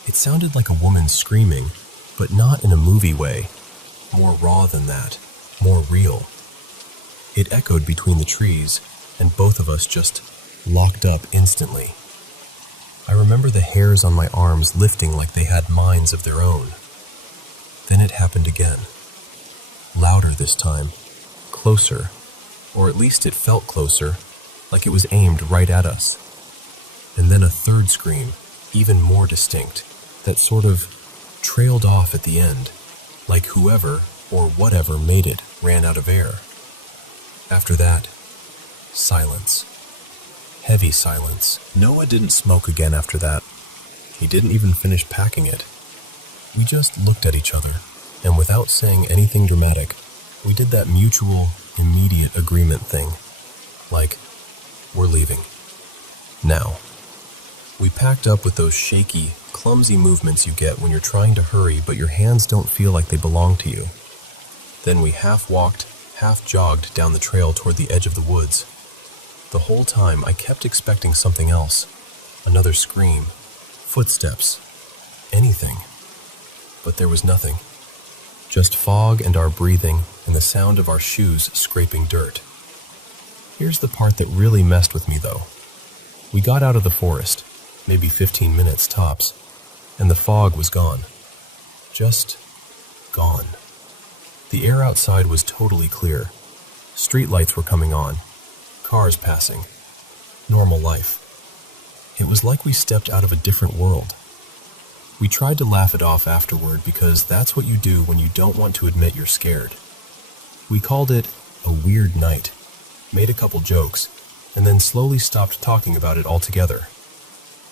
It sounded like a woman screaming, but not in a movie way. More raw than that, more real. It echoed between the trees, and both of us just locked up instantly. I remember the hairs on my arms lifting like they had minds of their own. Then it happened again. Louder this time, closer, or at least it felt closer, like it was aimed right at us. And then a third scream, even more distinct, that sort of trailed off at the end, like whoever or whatever made it ran out of air. After that, silence. Heavy silence. Noah didn't smoke again after that. He didn't even finish packing it. We just looked at each other, and without saying anything dramatic, we did that mutual, immediate agreement thing. Like, we're leaving. Now. We packed up with those shaky, clumsy movements you get when you're trying to hurry but your hands don't feel like they belong to you. Then we half walked, half jogged down the trail toward the edge of the woods. The whole time I kept expecting something else. Another scream, footsteps, anything. But there was nothing. Just fog and our breathing and the sound of our shoes scraping dirt. Here's the part that really messed with me though. We got out of the forest, maybe 15 minutes tops, and the fog was gone. Just gone. The air outside was totally clear. Streetlights were coming on. Cars passing. Normal life. It was like we stepped out of a different world. We tried to laugh it off afterward because that's what you do when you don't want to admit you're scared. We called it a weird night, made a couple jokes, and then slowly stopped talking about it altogether.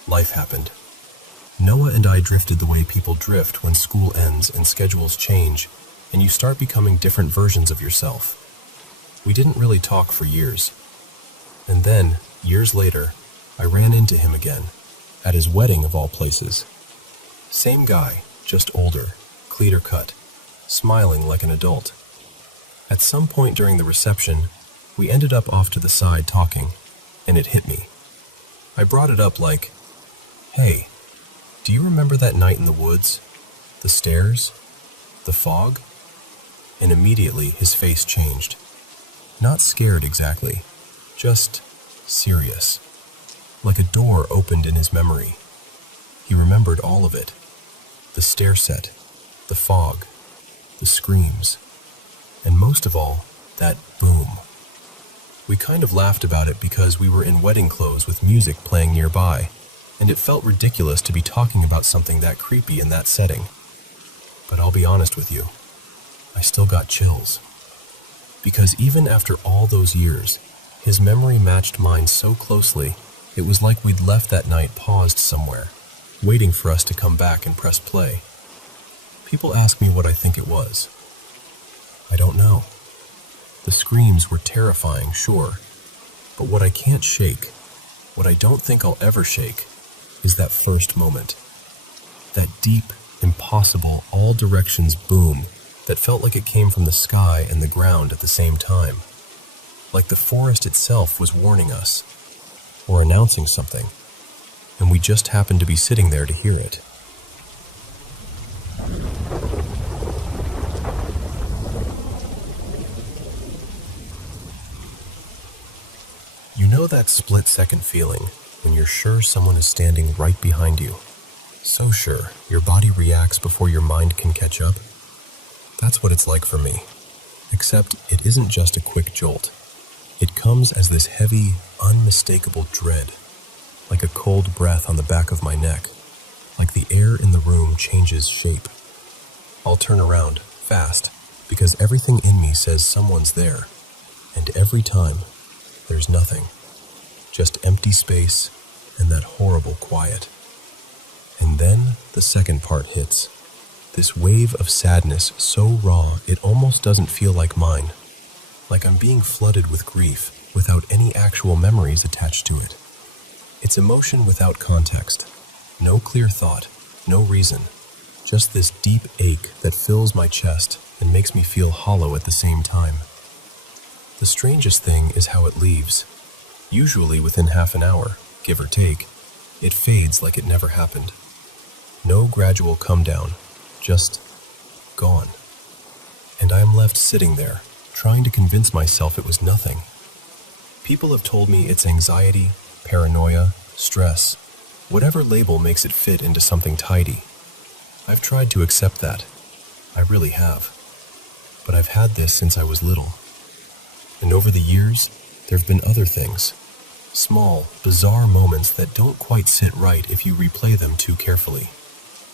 Life happened. Noah and I drifted the way people drift when school ends and schedules change, and you start becoming different versions of yourself. We didn't really talk for years. And then, years later, I ran into him again, at his wedding of all places. Same guy, just older, cleaner cut, smiling like an adult. At some point during the reception, we ended up off to the side talking, and it hit me. I brought it up like, "Hey, do you remember that night in the woods? The stairs? The fog?" And immediately his face changed. Not scared exactly, just serious. Like a door opened in his memory. He remembered all of it. The stair set, the fog, the screams, and most of all, that boom. We kind of laughed about it because we were in wedding clothes with music playing nearby, and it felt ridiculous to be talking about something that creepy in that setting. But I'll be honest with you, I still got chills. Because even after all those years, his memory matched mine so closely, it was like we'd left that night paused somewhere, waiting for us to come back and press play. People ask me what I think it was. I don't know. The screams were terrifying, sure, but what I can't shake, what I don't think I'll ever shake, is that first moment. That deep, impossible, all directions boom that felt like it came from the sky and the ground at the same time. Like the forest itself was warning us, or announcing something, and we just happened to be sitting there to hear it. You know that split-second feeling when you're sure someone is standing right behind you? So sure, your body reacts before your mind can catch up? That's what it's like for me. Except it isn't just a quick jolt. It comes as this heavy, unmistakable dread, like a cold breath on the back of my neck, like the air in the room changes shape. I'll turn around, fast, because everything in me says someone's there, and every time, there's nothing. Just empty space and that horrible quiet. And then the second part hits. This wave of sadness so raw it almost doesn't feel like mine. Like I'm being flooded with grief without any actual memories attached to it. It's emotion without context. No clear thought, no reason. Just this deep ache that fills my chest and makes me feel hollow at the same time. The strangest thing is how it leaves. Usually within half an hour, give or take, it fades like it never happened. No gradual come down, just gone. And I am left sitting there, trying to convince myself it was nothing. People have told me it's anxiety, paranoia, stress, whatever label makes it fit into something tidy. I've tried to accept that. I really have. But I've had this since I was little. And over the years, there have been other things. Small, bizarre moments that don't quite sit right if you replay them too carefully.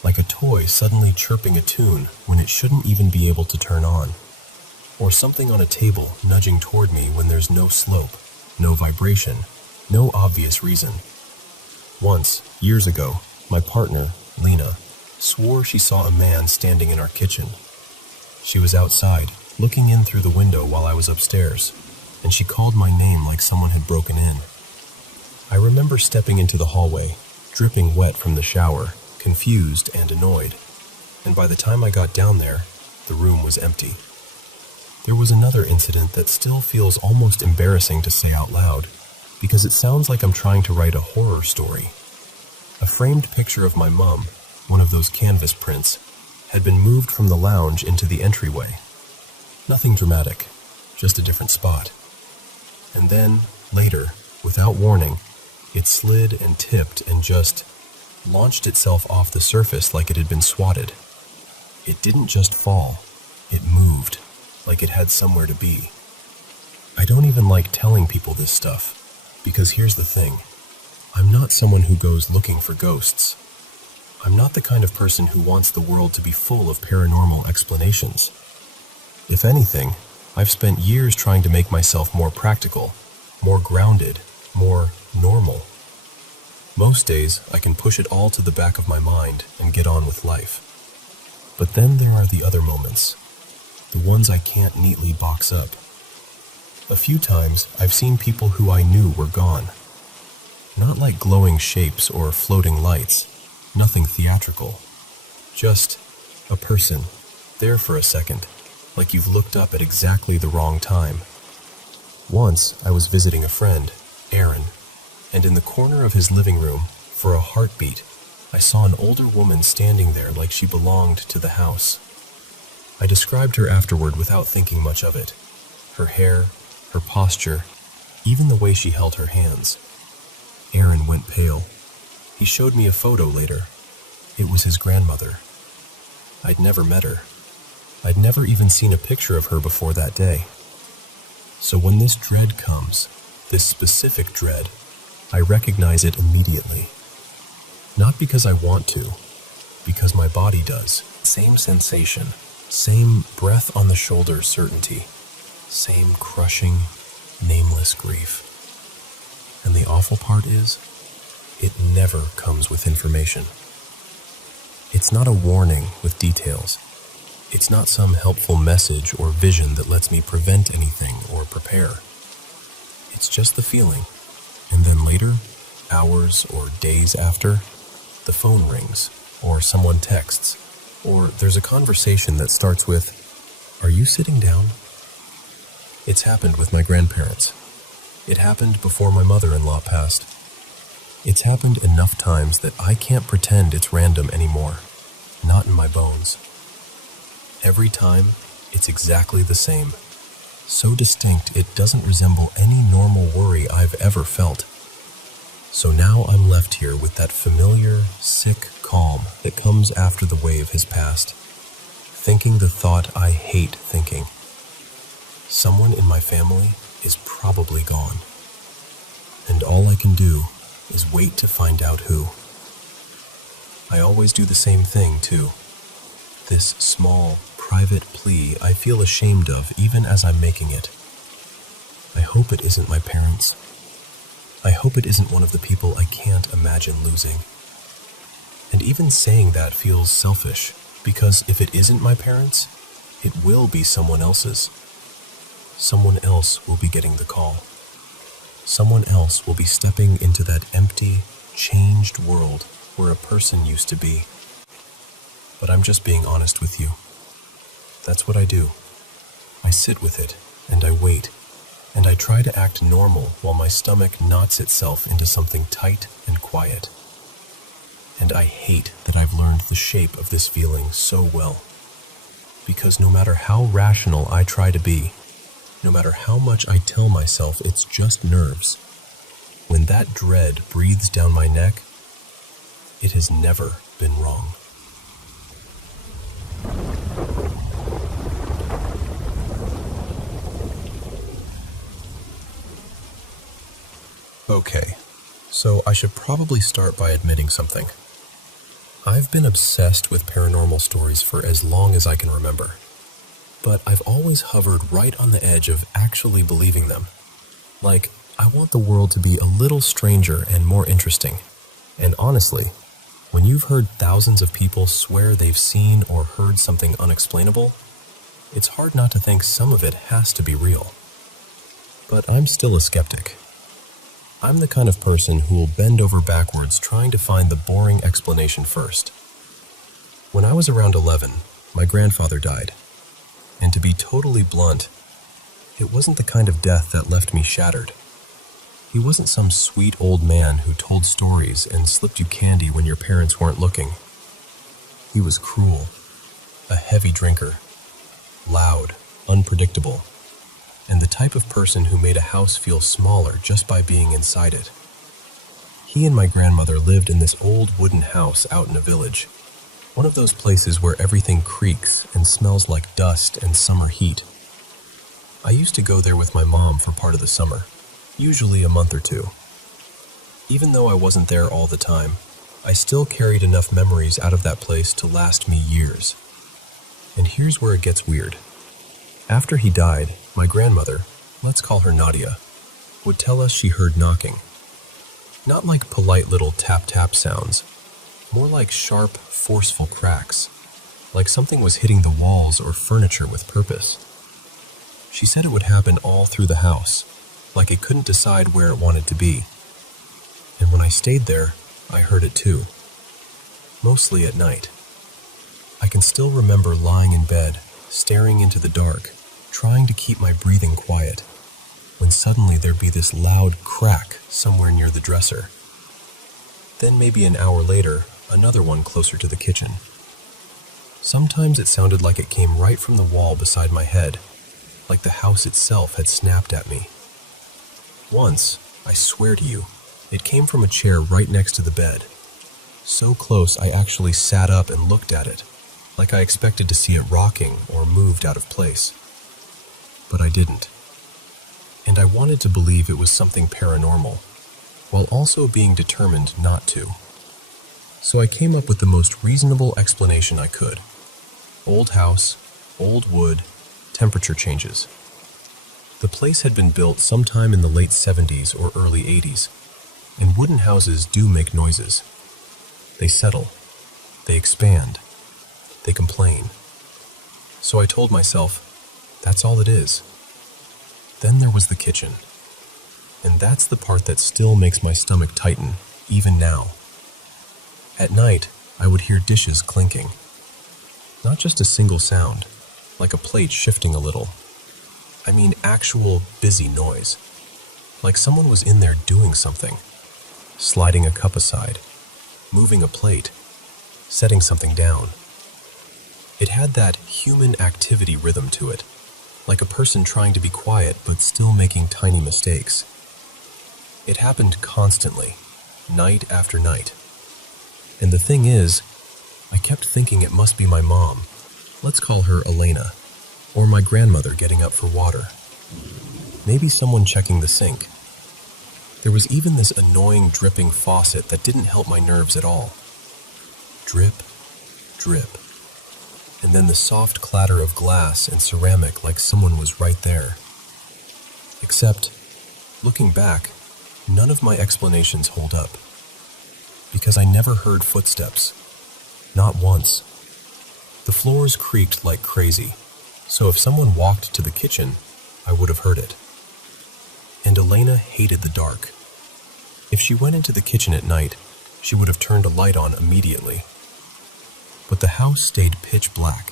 Like a toy suddenly chirping a tune when it shouldn't even be able to turn on. Or something on a table nudging toward me when there's no slope, no vibration, no obvious reason. Once, years ago, my partner, Lena, swore she saw a man standing in our kitchen. She was outside, looking in through the window while I was upstairs, and she called my name like someone had broken in. I remember stepping into the hallway, dripping wet from the shower, confused and annoyed, and by the time I got down there, the room was empty. There was another incident that still feels almost embarrassing to say out loud, because it sounds like I'm trying to write a horror story. A framed picture of my mom, one of those canvas prints, had been moved from the lounge into the entryway. Nothing dramatic, just a different spot. And then, later, without warning, it slid and tipped and just launched itself off the surface like it had been swatted. It didn't just fall, it moved, like it had somewhere to be. I don't even like telling people this stuff, because here's the thing. I'm not someone who goes looking for ghosts. I'm not the kind of person who wants the world to be full of paranormal explanations. If anything, I've spent years trying to make myself more practical, more grounded, more normal. Most days, I can push it all to the back of my mind and get on with life. But then there are the other moments, the ones I can't neatly box up. A few times, I've seen people who I knew were gone. Not like glowing shapes or floating lights, nothing theatrical. Just a person, there for a second, like you've looked up at exactly the wrong time. Once, I was visiting a friend, Aaron, and in the corner of his living room, for a heartbeat, I saw an older woman standing there like she belonged to the house. I described her afterward without thinking much of it. Her hair, her posture, even the way she held her hands. Aaron went pale. He showed me a photo later. It was his grandmother. I'd never met her. I'd never even seen a picture of her before that day. So when this dread comes, this specific dread, I recognize it immediately. Not because I want to, because my body does. Same sensation, same breath on the shoulder certainty, same crushing, nameless grief. And the awful part is, it never comes with information. It's not a warning with details. It's not some helpful message or vision that lets me prevent anything or prepare. It's just the feeling. And then later, hours or days after, the phone rings, or someone texts, or there's a conversation that starts with, "Are you sitting down?" It's happened with my grandparents. It happened before my mother-in-law passed. It's happened enough times that I can't pretend it's random anymore. Not in my bones. Every time, it's exactly the same. So distinct it doesn't resemble any normal worry I've ever felt. So now I'm left here with that familiar, sick calm that comes after the wave has passed, thinking the thought I hate thinking. Someone in my family is probably gone. And all I can do is wait to find out who. I always do the same thing, too. This small, private plea I feel ashamed of even as I'm making it. I hope it isn't my parents. I hope it isn't one of the people I can't imagine losing. And even saying that feels selfish, because if it isn't my parents, it will be someone else's. Someone else will be getting the call. Someone else will be stepping into that empty, changed world where a person used to be. But I'm just being honest with you. That's what I do. I sit with it, and I wait, and I try to act normal while my stomach knots itself into something tight and quiet. And I hate that I've learned the shape of this feeling so well. Because no matter how rational I try to be, no matter how much I tell myself it's just nerves, when that dread breathes down my neck, it has never been wrong. Okay, so I should probably start by admitting something. I've been obsessed with paranormal stories for as long as I can remember, but I've always hovered right on the edge of actually believing them. Like, I want the world to be a little stranger and more interesting. And honestly, when you've heard thousands of people swear they've seen or heard something unexplainable, it's hard not to think some of it has to be real. But I'm still a skeptic. I'm the kind of person who will bend over backwards trying to find the boring explanation first. When I was around 11, my grandfather died. And to be totally blunt, it wasn't the kind of death that left me shattered. He wasn't some sweet old man who told stories and slipped you candy when your parents weren't looking. He was cruel, a heavy drinker, loud, unpredictable, and the type of person who made a house feel smaller just by being inside it. He and my grandmother lived in this old wooden house out in a village, one of those places where everything creaks and smells like dust and summer heat. I used to go there with my mom for part of the summer, usually a month or two. Even though I wasn't there all the time, I still carried enough memories out of that place to last me years. And here's where it gets weird. After he died, my grandmother, let's call her Nadia, would tell us she heard knocking. Not like polite little tap-tap sounds, more like sharp, forceful cracks, like something was hitting the walls or furniture with purpose. She said it would happen all through the house, like it couldn't decide where it wanted to be. And when I stayed there, I heard it too. Mostly at night. I can still remember lying in bed, staring into the dark, trying to keep my breathing quiet, when suddenly there'd be this loud crack somewhere near the dresser. Then maybe an hour later, another one closer to the kitchen. Sometimes it sounded like it came right from the wall beside my head, like the house itself had snapped at me. Once, I swear to you, it came from a chair right next to the bed. So close I actually sat up and looked at it, like I expected to see it rocking or moved out of place. But I didn't. And I wanted to believe it was something paranormal, while also being determined not to. So I came up with the most reasonable explanation I could. Old house, old wood, temperature changes. The place had been built sometime in the late 70s or early 80s, and wooden houses do make noises. They settle, they expand, they complain. So I told myself, that's all it is. Then there was the kitchen. And that's the part that still makes my stomach tighten, even now. At night, I would hear dishes clinking. Not just a single sound, like a plate shifting a little. I mean actual busy noise. Like someone was in there doing something. Sliding a cup aside, moving a plate, setting something down. It had that human activity rhythm to it, like a person trying to be quiet but still making tiny mistakes. It happened constantly, night after night. And the thing is, I kept thinking it must be my mom, let's call her Elena, or my grandmother getting up for water. Maybe someone checking the sink. There was even this annoying dripping faucet that didn't help my nerves at all. Drip, drip. And then the soft clatter of glass and ceramic like someone was right there. Except, looking back, none of my explanations hold up. because I never heard footsteps. Not once. The floors creaked like crazy, so if someone walked to the kitchen, I would have heard it. And Elena hated the dark. If she went into the kitchen at night, she would have turned a light on immediately. But the house stayed pitch black.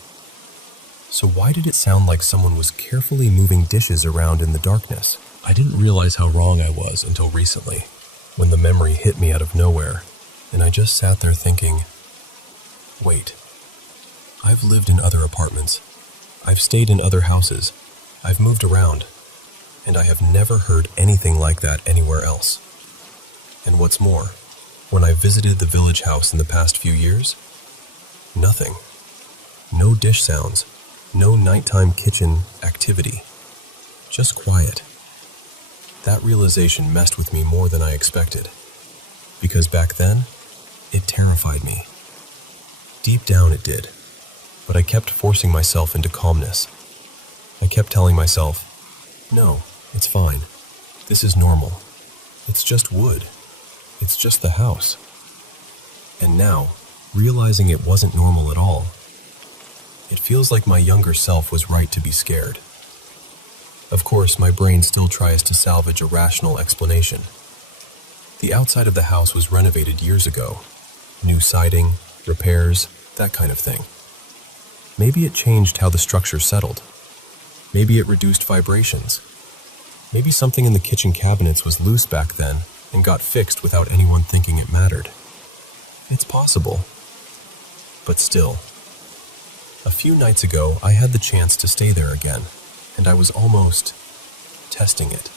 So why did it sound like someone was carefully moving dishes around in the darkness? I didn't realize how wrong I was until recently, when the memory hit me out of nowhere, and I just sat there thinking, wait, I've lived in other apartments, I've stayed in other houses, I've moved around, and I have never heard anything like that anywhere else. And what's more, when I visited the village house in the past few years, nothing. No dish sounds, no nighttime kitchen activity, just quiet. That realization messed with me more than I expected, because back then, it terrified me. Deep down it did, but I kept forcing myself into calmness. I kept telling myself, no, it's fine. This is normal. It's just wood. It's just the house. And now, realizing it wasn't normal at all, it feels like my younger self was right to be scared. Of course, my brain still tries to salvage a rational explanation. The outside of the house was renovated years ago. New siding, repairs, that kind of thing. Maybe it changed how the structure settled. Maybe it reduced vibrations. Maybe something in the kitchen cabinets was loose back then and got fixed without anyone thinking it mattered. It's possible. But still, a few nights ago, I had the chance to stay there again, and I was almost testing it.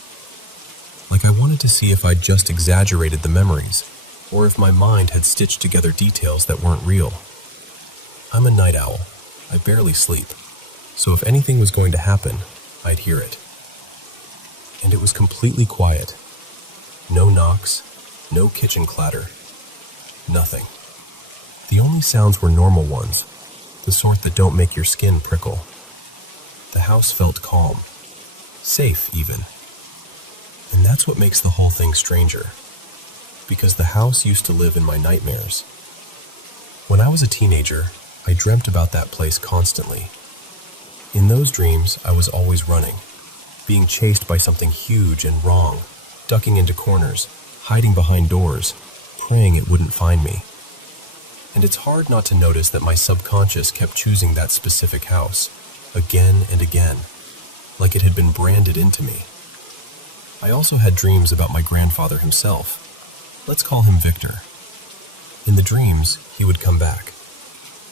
Like I wanted to see if I'd just exaggerated the memories, or if my mind had stitched together details that weren't real. I'm a night owl. I barely sleep, so if anything was going to happen, I'd hear it. And it was completely quiet. No knocks, no kitchen clatter, nothing. The only sounds were normal ones, the sort that don't make your skin prickle. The house felt calm, safe even. And that's what makes the whole thing stranger, because the house used to live in my nightmares. When I was a teenager, I dreamt about that place constantly. In those dreams, I was always running, being chased by something huge and wrong, ducking into corners, hiding behind doors, praying it wouldn't find me. And it's hard not to notice that my subconscious kept choosing that specific house, again and again, like it had been branded into me. I also had dreams about my grandfather himself. Let's call him Victor. In the dreams, he would come back.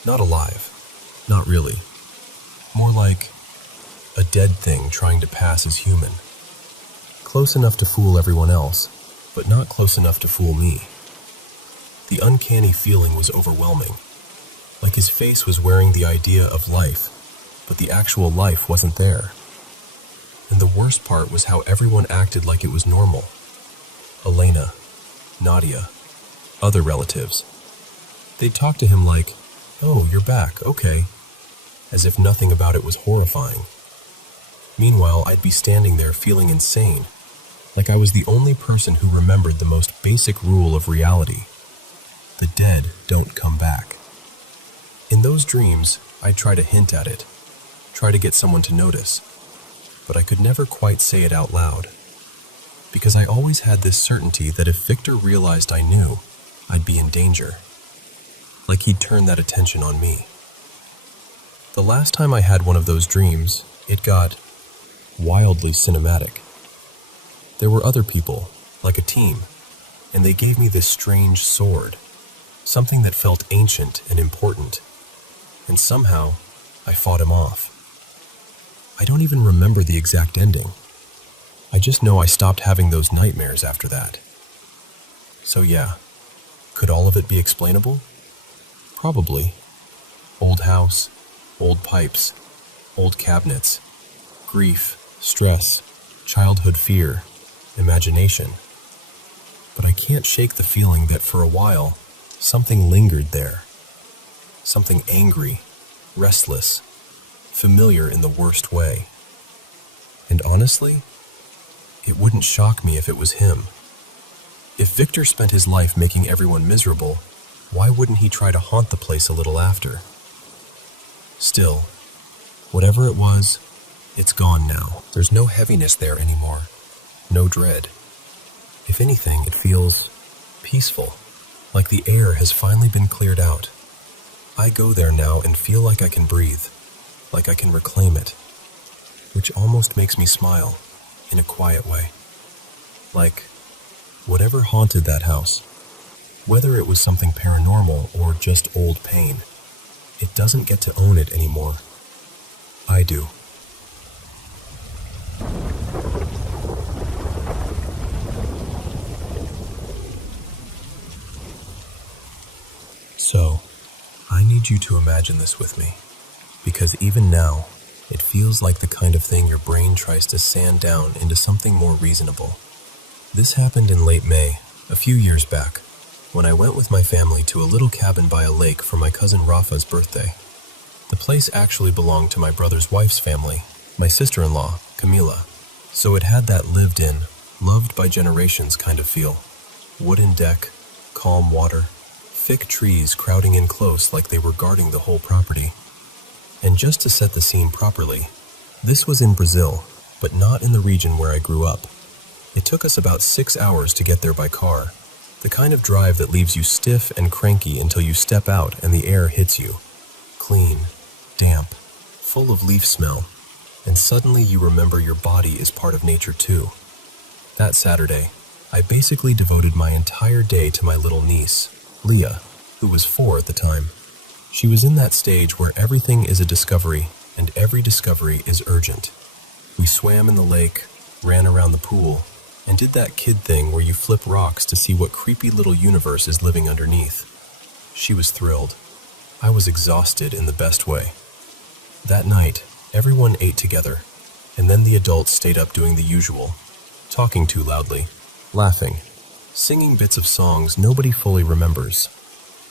Not alive. Not really. More like a dead thing trying to pass as human. Close enough to fool everyone else, but not close enough to fool me. The uncanny feeling was overwhelming. Like his face was wearing the idea of life, but the actual life wasn't there. And the worst part was how everyone acted like it was normal. Elena, Nadia, other relatives. They'd talk to him like, "Oh, you're back, okay," as if nothing about it was horrifying. Meanwhile, I'd be standing there feeling insane, like I was the only person who remembered the most basic rule of reality. The dead don't come back. In those dreams, I'd try to hint at it, try to get someone to notice, but I could never quite say it out loud, because I always had this certainty that if Victor realized I knew, I'd be in danger, like he'd turn that attention on me. The last time I had one of those dreams, it got wildly cinematic. There were other people, like a team, and they gave me this strange sword, something that felt ancient and important, and somehow I fought him off. I don't even remember the exact ending. I just know I stopped having those nightmares after that. So yeah, could all of it be explainable? Probably. Old house, old pipes, old cabinets, grief, stress, childhood fear, imagination. But I can't shake the feeling that for a while, something lingered there. Something angry, restless, familiar in the worst way. And honestly, it wouldn't shock me if it was him. If Victor spent his life making everyone miserable, why wouldn't he try to haunt the place a little after? Still, whatever it was, it's gone now. There's no heaviness there anymore, no dread. If anything, it feels peaceful, like the air has finally been cleared out. I go there now and feel like I can breathe, like I can reclaim it, which almost makes me smile in a quiet way. Like, whatever haunted that house, whether it was something paranormal or just old pain, it doesn't get to own it anymore. I do. So, I need you to imagine this with me, because even now, it feels like the kind of thing your brain tries to sand down into something more reasonable. This happened in late May, a few years back, when I went with my family to a little cabin by a lake for my cousin Rafa's birthday. The place actually belonged to my brother's wife's family, my sister-in-law, Camila, so it had that lived-in, loved by generations kind of feel. Wooden deck, calm water, thick trees crowding in close like they were guarding the whole property. And just to set the scene properly, this was in Brazil, but not in the region where I grew up. It took us about 6 hours to get there by car, the kind of drive that leaves you stiff and cranky until you step out and the air hits you. Clean, damp, full of leaf smell, and suddenly you remember your body is part of nature too. That Saturday, I basically devoted my entire day to my little niece, Leah, who was 4 at the time. She was in that stage where everything is a discovery, and every discovery is urgent. We swam in the lake, ran around the pool, and did that kid thing where you flip rocks to see what creepy little universe is living underneath. She was thrilled. I was exhausted in the best way. That night, everyone ate together, and then the adults stayed up doing the usual, talking too loudly, laughing, singing bits of songs nobody fully remembers.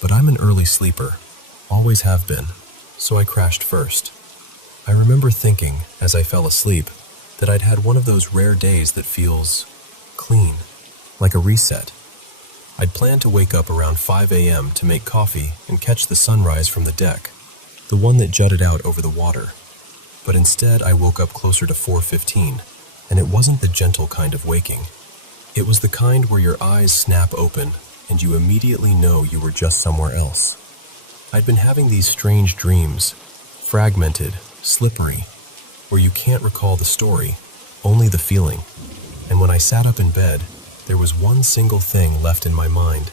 But I'm an early sleeper, always have been, so I crashed first. I remember thinking, as I fell asleep, that I'd had one of those rare days that feels clean, like a reset. I'd planned to wake up around 5 a.m. to make coffee and catch the sunrise from the deck, the one that jutted out over the water. But instead I woke up closer to 4:15, and it wasn't the gentle kind of waking. It was the kind where your eyes snap open and you immediately know you were just somewhere else. I'd been having these strange dreams, fragmented, slippery, where you can't recall the story, only the feeling. And when I sat up in bed, there was one single thing left in my mind,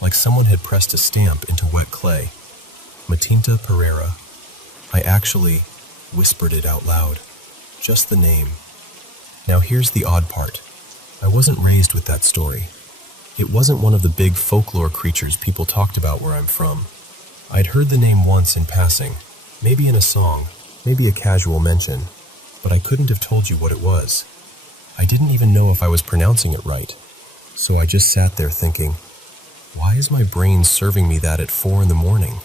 like someone had pressed a stamp into wet clay. Matinta Pereira. I actually whispered it out loud, just the name. Now here's the odd part. I wasn't raised with that story. It wasn't one of the big folklore creatures people talked about where I'm from. I'd heard the name once in passing, maybe in a song, maybe a casual mention, but I couldn't have told you what it was. I didn't even know if I was pronouncing it right, so I just sat there thinking, why is my brain serving me that at 4 in the morning?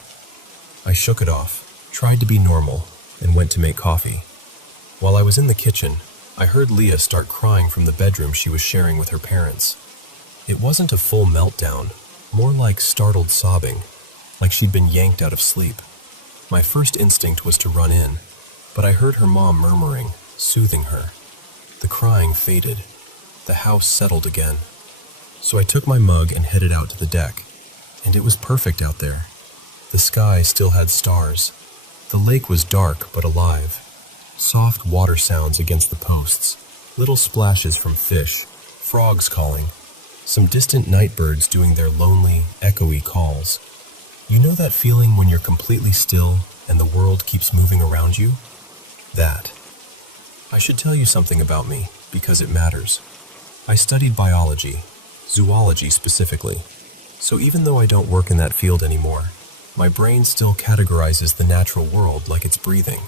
I shook it off, tried to be normal, and went to make coffee. While I was in the kitchen, I heard Leah start crying from the bedroom she was sharing with her parents. It wasn't a full meltdown, more like startled sobbing, like she'd been yanked out of sleep. My first instinct was to run in, but I heard her mom murmuring, soothing her. The crying faded. The house settled again. So I took my mug and headed out to the deck, and it was perfect out there. The sky still had stars. The lake was dark but alive. Soft water sounds against the posts, little splashes from fish, frogs calling, some distant night birds doing their lonely, echoey calls. You know that feeling when you're completely still and the world keeps moving around you? That. I should tell you something about me, because it matters. I studied biology, zoology specifically, so even though I don't work in that field anymore, my brain still categorizes the natural world like it's breathing.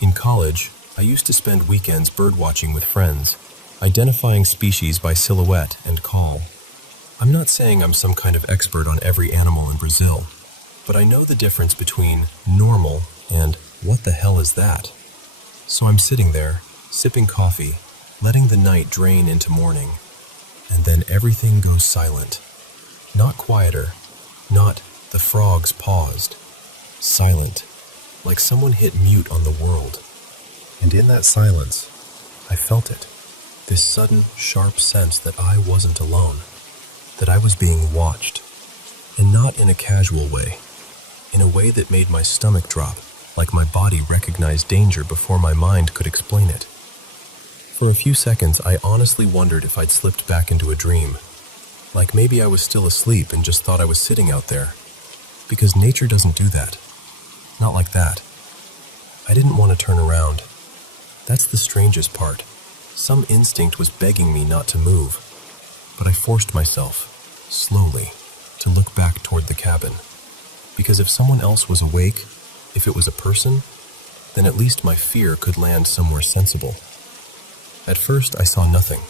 In college, I used to spend weekends birdwatching with friends, identifying species by silhouette and call. I'm not saying I'm some kind of expert on every animal in Brazil, but I know the difference between normal and what the hell is that? So I'm sitting there, sipping coffee, letting the night drain into morning. and then everything goes silent. Not quieter, not the frogs paused. Silent, like someone hit mute on the world. And in that silence, I felt it. This sudden, sharp sense that I wasn't alone, that I was being watched, and not in a casual way, in a way that made my stomach drop, like my body recognized danger before my mind could explain it. For a few seconds, I honestly wondered if I'd slipped back into a dream, like maybe I was still asleep and just thought I was sitting out there, because nature doesn't do that. Not like that. I didn't want to turn around. That's the strangest part. Some instinct was begging me not to move, but I forced myself, slowly, to look back toward the cabin. Because if someone else was awake, if it was a person, then at least my fear could land somewhere sensible. At first, I saw nothing.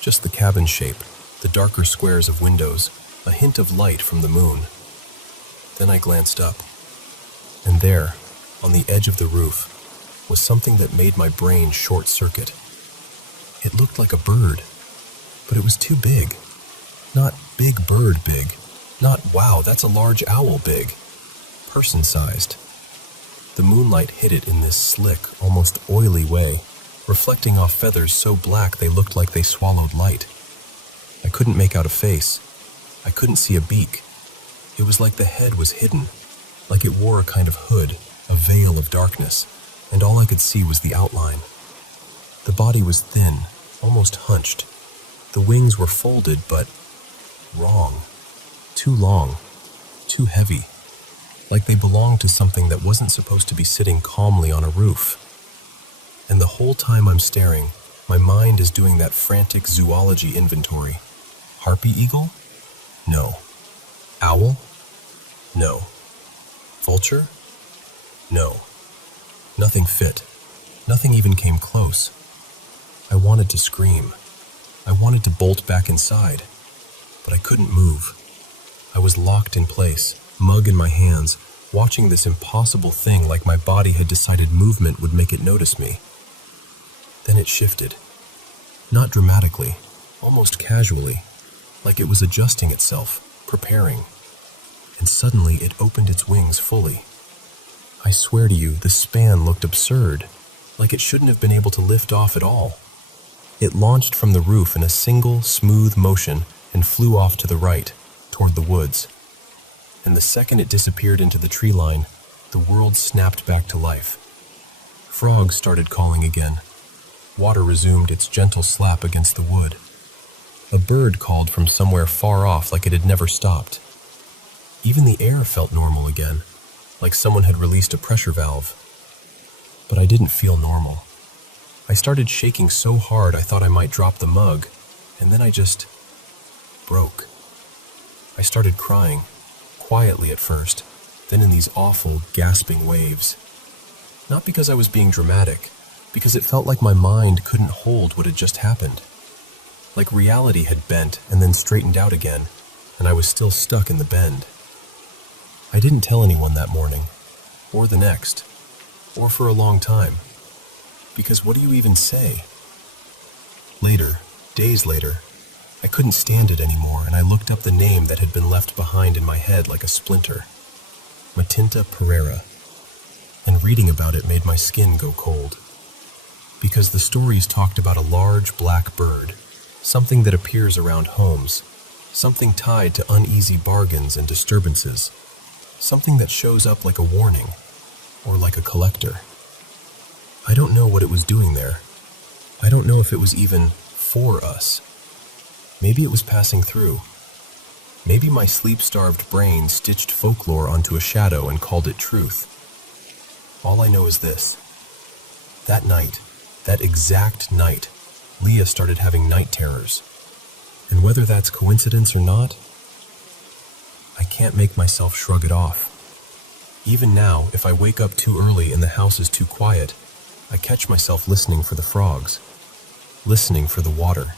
Just the cabin shape, the darker squares of windows, a hint of light from the moon. Then I glanced up, and there, on the edge of the roof, was something that made my brain short-circuit. It looked like a bird, but it was too big. Not big bird big, not wow, that's a large owl big. Person-sized. The moonlight hit it in this slick, almost oily way, reflecting off feathers so black they looked like they swallowed light. I couldn't make out a face. I couldn't see a beak. It was like the head was hidden, like it wore a kind of hood, a veil of darkness, and all I could see was the outline. The body was thin, almost hunched. The wings were folded, but wrong. Too long, too heavy, like they belonged to something that wasn't supposed to be sitting calmly on a roof. And the whole time I'm staring, my mind is doing that frantic zoology inventory. Harpy eagle? No. Owl? No. Vulture? No. Nothing fit. Nothing even came close. I wanted to scream. I wanted to bolt back inside, but I couldn't move. I was locked in place, mug in my hands, watching this impossible thing like my body had decided movement would make it notice me. Then it shifted. Not dramatically, almost casually, like it was adjusting itself, preparing. And suddenly it opened its wings fully. I swear to you, the span looked absurd, like it shouldn't have been able to lift off at all. It launched from the roof in a single, smooth motion and flew off to the right, toward the woods. And the second it disappeared into the tree line, the world snapped back to life. Frogs started calling again. Water resumed its gentle slap against the wood. A bird called from somewhere far off like it had never stopped. Even the air felt normal again, like someone had released a pressure valve. But I didn't feel normal. I started shaking so hard I thought I might drop the mug, and then I just broke. I started crying, quietly at first, then in these awful, gasping waves. Not because I was being dramatic, because it felt like my mind couldn't hold what had just happened. Like reality had bent and then straightened out again, and I was still stuck in the bend. I didn't tell anyone that morning, or the next, or for a long time. Because what do you even say? Later, days later, I couldn't stand it anymore, and I looked up the name that had been left behind in my head like a splinter. Matinta Pereira. And reading about it made my skin go cold. Because the stories talked about a large black bird, something that appears around homes, something tied to uneasy bargains and disturbances, something that shows up like a warning, or like a collector. I don't know what it was doing there. I don't know if it was even for us. Maybe it was passing through. Maybe my sleep-starved brain stitched folklore onto a shadow and called it truth. All I know is this. That night, that exact night, Leah started having night terrors. And whether that's coincidence or not, I can't make myself shrug it off. Even now, if I wake up too early and the house is too quiet, I catch myself listening for the frogs, listening for the water.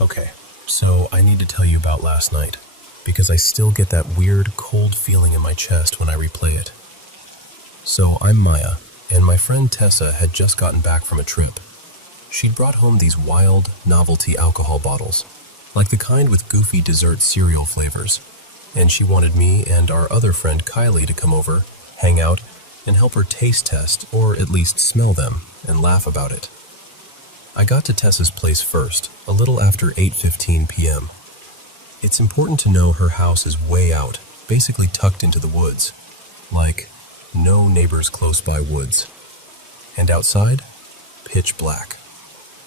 Okay, so I need to tell you about last night. because I still get that weird, cold feeling in my chest when I replay it. So, I'm Maya, and my friend Tessa had just gotten back from a trip. She'd brought home these wild, novelty alcohol bottles, like the kind with goofy dessert cereal flavors, and she wanted me and our other friend Kylie to come over, hang out, and help her taste test, or at least smell them, and laugh about it. I got to Tessa's place first, a little after 8:15 p.m. It's important to know her house is way out, basically tucked into the woods. Like, no neighbors close by woods. And outside, pitch black.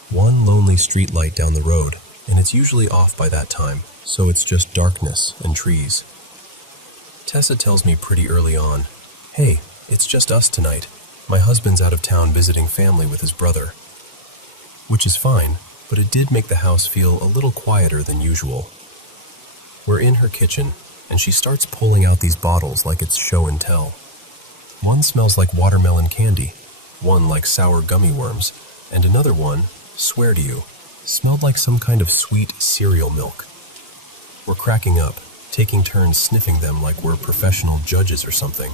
One lonely street light down the road, and it's usually off by that time, so it's just darkness and trees. Tessa tells me pretty early on, "Hey, it's just us tonight. My husband's out of town visiting family with his brother." Which is fine, but it did make the house feel a little quieter than usual. We're in her kitchen, and she starts pulling out these bottles like it's show and tell. One smells like watermelon candy, one like sour gummy worms, and another one, swear to you, smelled like some kind of sweet cereal milk. We're cracking up, taking turns sniffing them like we're professional judges or something.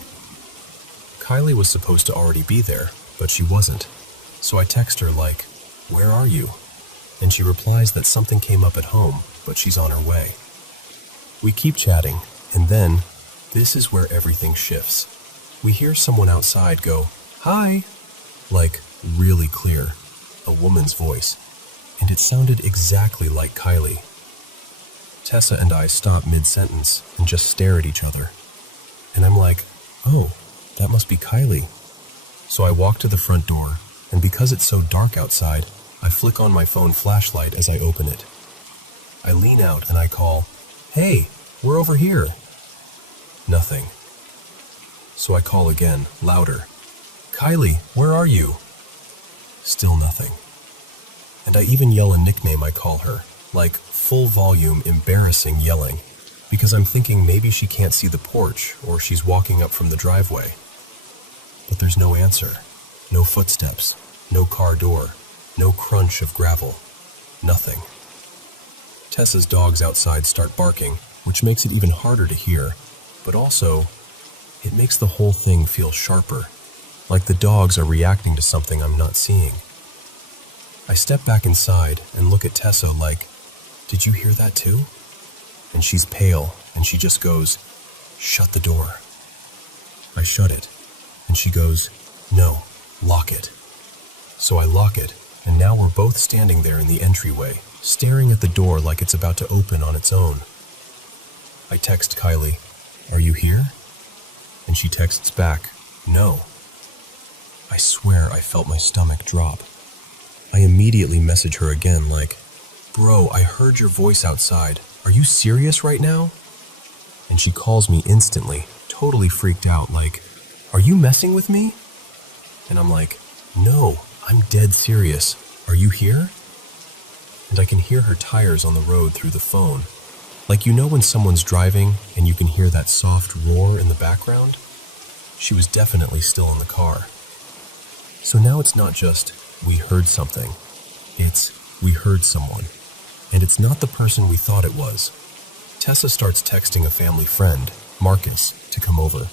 Kylie was supposed to already be there, but she wasn't. So I text her like, "Where are you?" And she replies that something came up at home, but she's on her way. We keep chatting, and then, this is where everything shifts. We hear someone outside go, "Hi!" Like, really clear, a woman's voice, and it sounded exactly like Kylie. Tessa and I stop mid-sentence and just stare at each other. And I'm like, "Oh, that must be Kylie." So I walk to the front door, and because it's so dark outside, I flick on my phone flashlight as I open it. I lean out and I call, "Hey, we're over here." Nothing. So I call again, louder. "Kylie, where are you?" Still nothing. And I even yell a nickname I call her, like full volume, embarrassing yelling, because I'm thinking maybe she can't see the porch or she's walking up from the driveway. But there's no answer, no footsteps, no car door, no crunch of gravel, nothing. Tessa's dogs outside start barking, which makes it even harder to hear, but also, it makes the whole thing feel sharper, like the dogs are reacting to something I'm not seeing. I step back inside and look at Tessa like, "Did you hear that too?" And she's pale, and she just goes, "Shut the door." I shut it, and she goes, "No, lock it." So I lock it, and now we're both standing there in the entryway, staring at the door like it's about to open on its own. I text Kylie, "Are you here?" And she texts back, "No." I swear I felt my stomach drop. I immediately message her again like, "Bro, I heard your voice outside. Are you serious right now?" And she calls me instantly, totally freaked out, like, "Are you messing with me?" And I'm like, "No, I'm dead serious. Are you here?" And I can hear her tires on the road through the phone. Like, you know when someone's driving and you can hear that soft roar in the background? She was definitely still in the car. So now it's not just, we heard something. It's, we heard someone. And it's not the person we thought it was. Tessa starts texting a family friend, Marcus, to come over,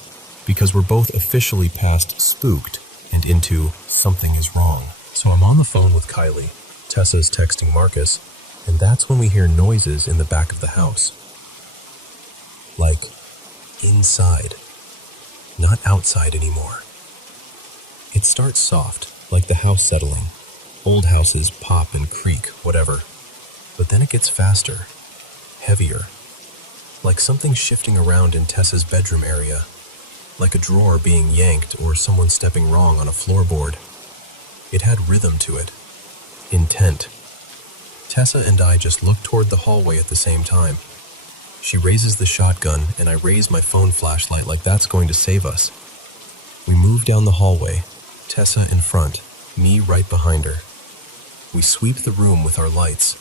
because we're both officially past spooked and into something is wrong. So I'm on the phone with Kylie. Tessa's texting Marcus, and that's when we hear noises in the back of the house. Like, inside. Not outside anymore. It starts soft, like the house settling. Old houses pop and creak, whatever. But then it gets faster, heavier. Like something shifting around in Tessa's bedroom area. Like a drawer being yanked or someone stepping wrong on a floorboard. It had rhythm to it. Intent. Tessa and I just look toward the hallway at the same time. She raises the shotgun and I raise my phone flashlight like that's going to save us. We move down the hallway, Tessa in front, me right behind her. We sweep the room with our lights.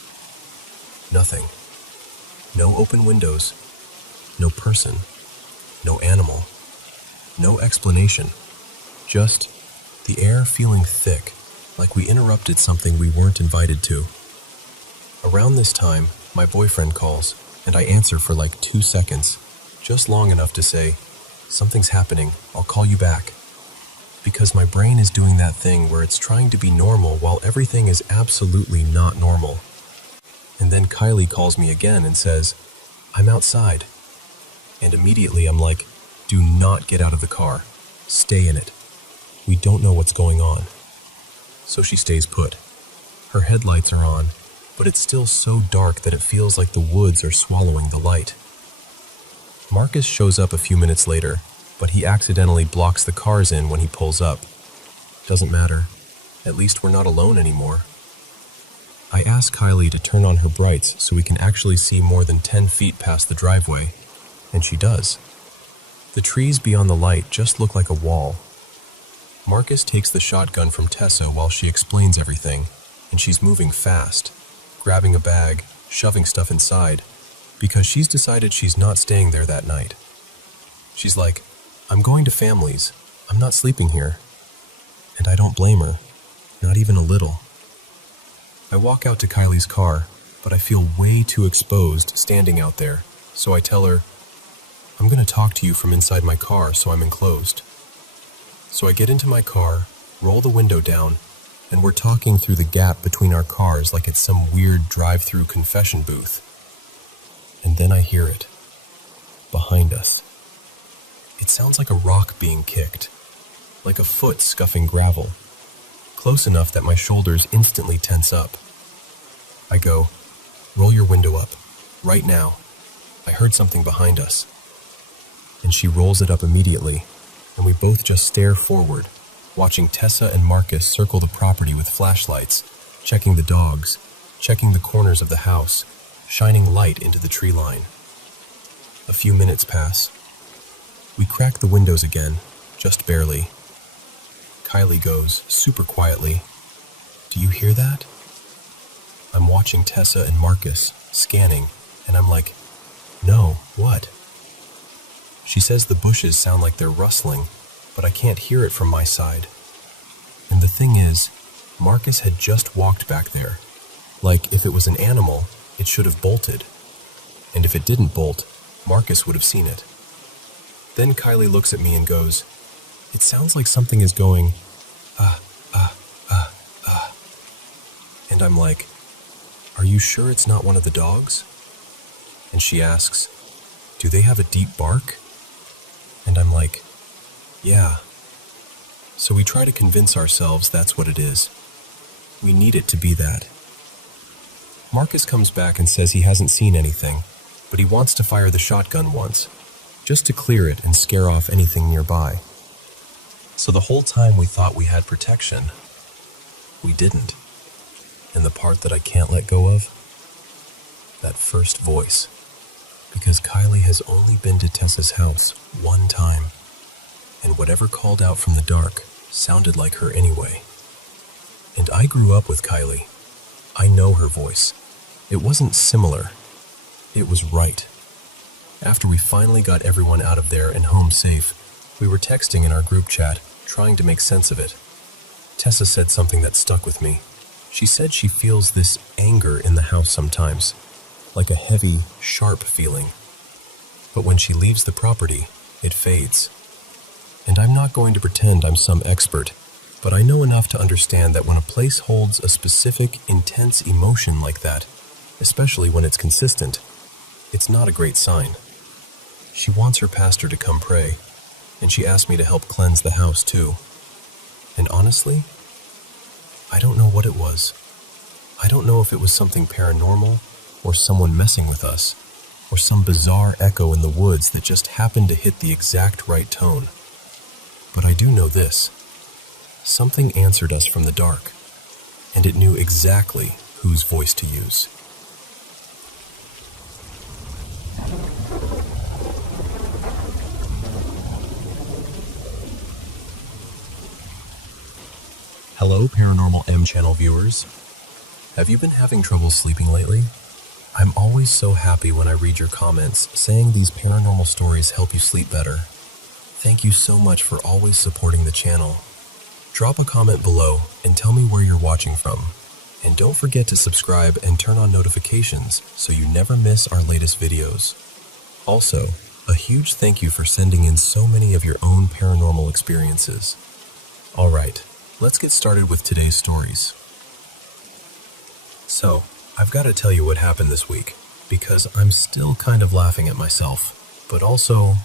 Nothing. No open windows. No person. No animal. No explanation. Just the air feeling thick, like we interrupted something we weren't invited to. Around this time, my boyfriend calls, and I answer for like 2 seconds, just long enough to say, "Something's happening, I'll call you back." Because my brain is doing that thing where it's trying to be normal while everything is absolutely not normal. And then Kylie calls me again and says, "I'm outside." And immediately I'm like, "Do not get out of the car. Stay in it. We don't know what's going on." So she stays put. Her headlights are on, but it's still so dark that it feels like the woods are swallowing the light. Marcus shows up a few minutes later, but he accidentally blocks the cars in when he pulls up. Doesn't matter. At least we're not alone anymore. I ask Kylie to turn on her brights so we can actually see more than 10 feet past the driveway, and she does. The trees beyond the light just look like a wall. Marcus takes the shotgun from Tessa while she explains everything, and she's moving fast, grabbing a bag, shoving stuff inside, because she's decided she's not staying there that night. She's like, "I'm going to family's. I'm not sleeping here." And I don't blame her, not even a little. I walk out to Kylie's car, but I feel way too exposed standing out there, so I tell her, "I'm going to talk to you from inside my car, so I'm enclosed." So I get into my car, roll the window down, and we're talking through the gap between our cars like it's some weird drive-through confession booth. And then I hear it, behind us. It sounds like a rock being kicked, like a foot scuffing gravel, close enough that my shoulders instantly tense up. I go, "Roll your window up, right now. I heard something behind us." And she rolls it up immediately, and we both just stare forward, watching Tessa and Marcus circle the property with flashlights, checking the dogs, checking the corners of the house, shining light into the tree line. A few minutes pass. We crack the windows again, just barely. Kylie goes, super quietly, "Do you hear that?" I'm watching Tessa and Marcus, scanning, and I'm like, "No, what?" She says the bushes sound like they're rustling, but I can't hear it from my side. And the thing is, Marcus had just walked back there. Like, if it was an animal, it should have bolted. And if it didn't bolt, Marcus would have seen it. Then Kylie looks at me and goes, "It sounds like something is going, ah. And I'm like, "Are you sure it's not one of the dogs?" And she asks, "Do they have a deep bark?" And I'm like, "Yeah." So we try to convince ourselves that's what it is. We need it to be that. Marcus comes back and says he hasn't seen anything, but he wants to fire the shotgun once, just to clear it and scare off anything nearby. So the whole time we thought we had protection, we didn't. And the part that I can't let go of? That first voice. Because Kylie has only been to Tessa's house one time, and whatever called out from the dark sounded like her anyway. And I grew up with Kylie. I know her voice. It wasn't similar. It was right. After we finally got everyone out of there and home safe, we were texting in our group chat, trying to make sense of it. Tessa said something that stuck with me. She said she feels this anger in the house sometimes, like a heavy, sharp feeling. But when she leaves the property, it fades. And I'm not going to pretend I'm some expert, but I know enough to understand that when a place holds a specific, intense emotion like that, especially when it's consistent, it's not a great sign. She wants her pastor to come pray, and she asked me to help cleanse the house too. And honestly, I don't know what it was. I don't know if it was something paranormal, or someone messing with us, or some bizarre echo in the woods that just happened to hit the exact right tone. But I do know this. Something answered us from the dark, and it knew exactly whose voice to use. Hello, Paranormal M Channel viewers. Have you been having trouble sleeping lately? I'm always so happy when I read your comments saying these paranormal stories help you sleep better. Thank you so much for always supporting the channel. Drop a comment below and tell me where you're watching from, And don't forget to subscribe and turn on notifications so you never miss our latest videos. Also, a huge thank you for sending in so many of your own paranormal experiences. Alright, let's get started with today's stories. So, I've got to tell you what happened this week, because I'm still kind of laughing at myself, but also,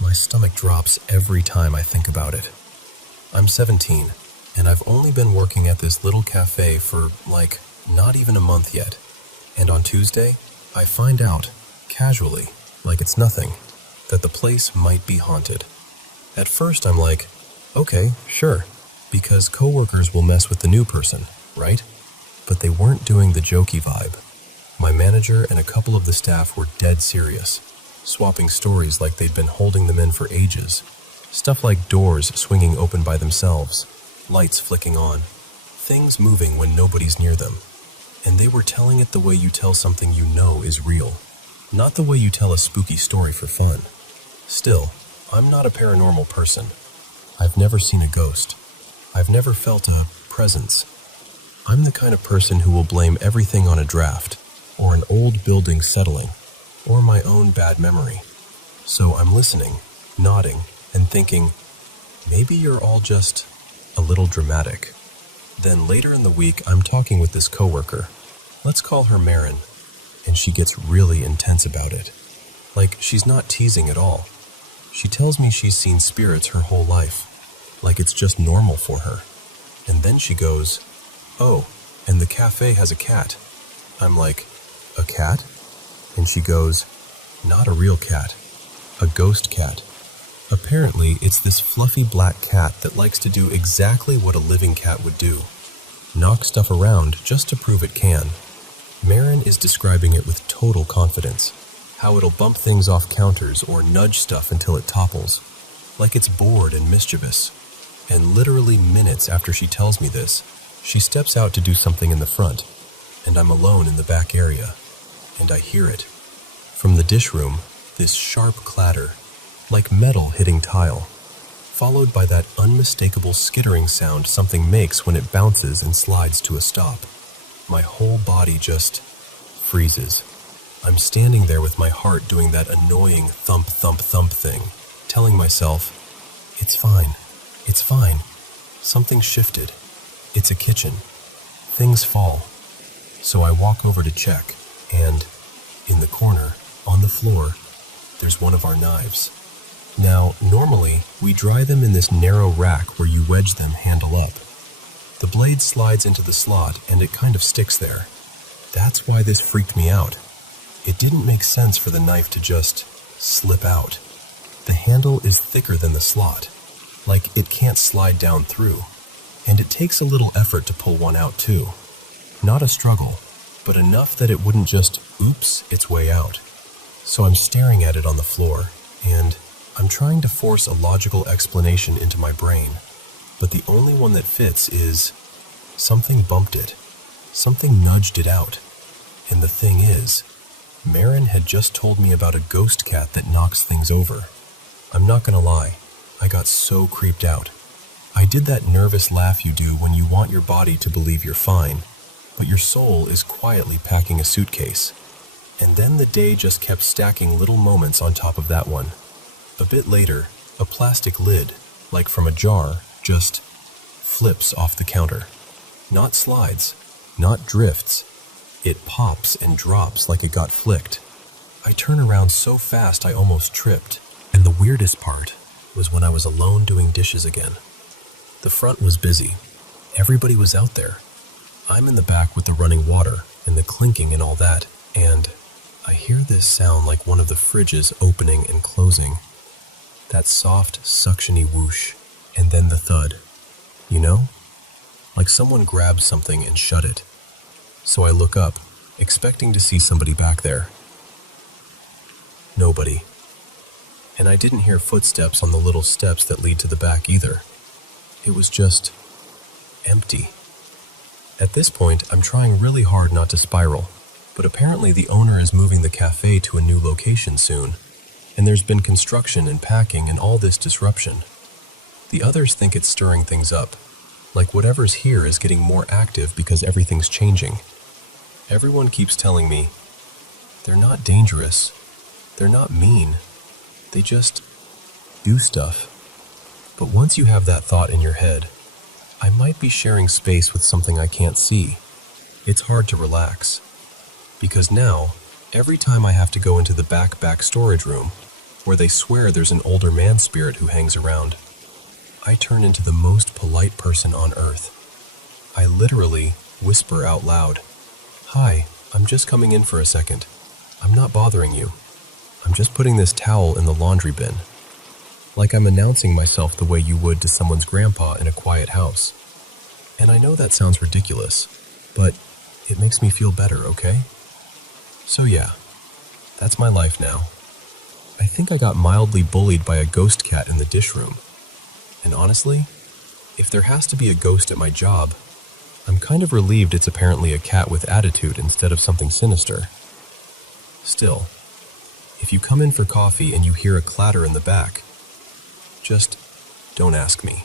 my stomach drops every time I think about it. I'm 17, and I've only been working at this little cafe for, not even a month yet. And on Tuesday, I find out, casually, like it's nothing, that the place might be haunted. At first I'm like, okay, sure, because coworkers will mess with the new person, right? But they weren't doing the jokey vibe. My manager and a couple of the staff were dead serious, swapping stories like they'd been holding them in for ages. Stuff like doors swinging open by themselves, lights flicking on, things moving when nobody's near them. And they were telling it the way you tell something you know is real, not the way you tell a spooky story for fun. Still, I'm not a paranormal person. I've never seen a ghost. I've never felt a presence. I'm the kind of person who will blame everything on a draft, or an old building settling, or my own bad memory. So I'm listening, nodding, and thinking, maybe you're all just a little dramatic. Then later in the week, I'm talking with this coworker. Let's call her Marin. And she gets really intense about it. Like she's not teasing at all. She tells me she's seen spirits her whole life, like it's just normal for her. And then she goes, oh, and the cafe has a cat. I'm like, a cat? And she goes, not a real cat, a ghost cat. Apparently, it's this fluffy black cat that likes to do exactly what a living cat would do. Knock stuff around just to prove it can. Marin is describing it with total confidence. How it'll bump things off counters or nudge stuff until it topples. Like it's bored and mischievous. And literally minutes after she tells me this, she steps out to do something in the front, and I'm alone in the back area. And I hear it. From the dish room, this sharp clatter, like metal hitting tile, followed by that unmistakable skittering sound something makes when it bounces and slides to a stop. My whole body just freezes. I'm standing there with my heart doing that annoying thump, thump, thump thing, telling myself, it's fine, it's fine. Something shifted. It's a kitchen. Things fall. So I walk over to check, and in the corner, on the floor, there's one of our knives. Now, normally, we dry them in this narrow rack where you wedge them handle up. The blade slides into the slot and it kind of sticks there. That's why this freaked me out. It didn't make sense for the knife to just slip out. The handle is thicker than the slot, like it can't slide down through. And it takes a little effort to pull one out too. Not a struggle, but enough that it wouldn't just oops its way out. So I'm staring at it on the floor, and I'm trying to force a logical explanation into my brain, but the only one that fits is something bumped it. Something nudged it out. And the thing is, Marin had just told me about a ghost cat that knocks things over. I'm not gonna lie, I got so creeped out. I did that nervous laugh you do when you want your body to believe you're fine, but your soul is quietly packing a suitcase. And then the day just kept stacking little moments on top of that one. A bit later, a plastic lid, like from a jar, just flips off the counter. Not slides, not drifts. It pops and drops like it got flicked. I turn around so fast I almost tripped. And the weirdest part was when I was alone doing dishes again. The front was busy. Everybody was out there. I'm in the back with the running water and the clinking and all that, and I hear this sound like one of the fridges opening and closing. That soft, suctiony whoosh, and then the thud. You know? Like someone grabbed something and shut it. So I look up, expecting to see somebody back there. Nobody. And I didn't hear footsteps on the little steps that lead to the back either. It was just empty. At this point, I'm trying really hard not to spiral, but apparently the owner is moving the cafe to a new location soon, and there's been construction and packing and all this disruption. The others think it's stirring things up, Like whatever's here is getting more active because everything's changing. Everyone keeps telling me, they're not dangerous, they're not mean, they just do stuff. But once you have that thought in your head, I might be sharing space with something I can't see. It's hard to relax. Because now, every time I have to go into the back storage room, where they swear there's an older man spirit who hangs around, I turn into the most polite person on earth. I literally whisper out loud, "Hi, I'm just coming in for a second. I'm not bothering you. I'm just putting this towel in the laundry bin." Like I'm announcing myself the way you would to someone's grandpa in a quiet house. And I know that sounds ridiculous, but it makes me feel better, okay? So yeah, that's my life now. I think I got mildly bullied by a ghost cat in the dish room. And honestly, if there has to be a ghost at my job, I'm kind of relieved it's apparently a cat with attitude instead of something sinister. Still, if you come in for coffee and you hear a clatter in the back, just don't ask me.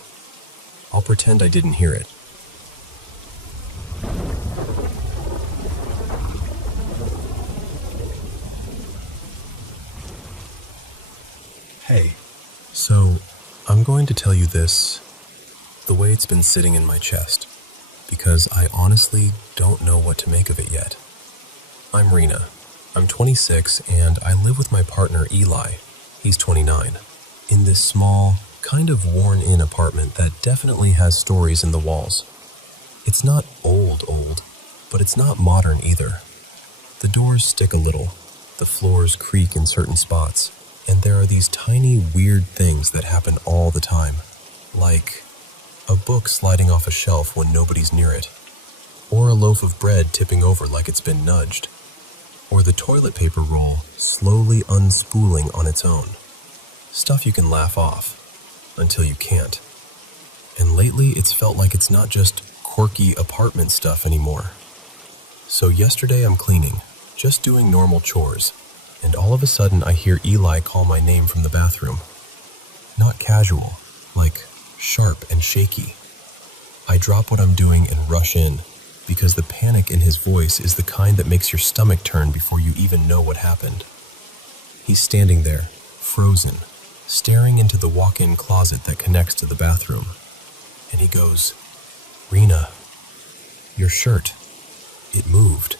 I'll pretend I didn't hear it. Hey, so I'm going to tell you this the way it's been sitting in my chest, because I honestly don't know what to make of it yet. I'm Rena. I'm 26 and I live with my partner Eli. He's 29. In this small, kind of worn-in apartment that definitely has stories in the walls. It's not old, but it's not modern either. The doors stick a little, the floors creak in certain spots, and there are these tiny, weird things that happen all the time. Like a book sliding off a shelf when nobody's near it, or a loaf of bread tipping over like it's been nudged, or the toilet paper roll slowly unspooling on its own. Stuff you can laugh off, until you can't. And lately it's felt like it's not just quirky apartment stuff anymore. So yesterday I'm cleaning, just doing normal chores, and all of a sudden I hear Eli call my name from the bathroom. Not casual, like sharp and shaky. I drop what I'm doing and rush in, because the panic in his voice is the kind that makes your stomach turn before you even know what happened. He's standing there, frozen, staring into the walk-in closet that connects to the bathroom. And he goes, "Rena, your shirt, it moved."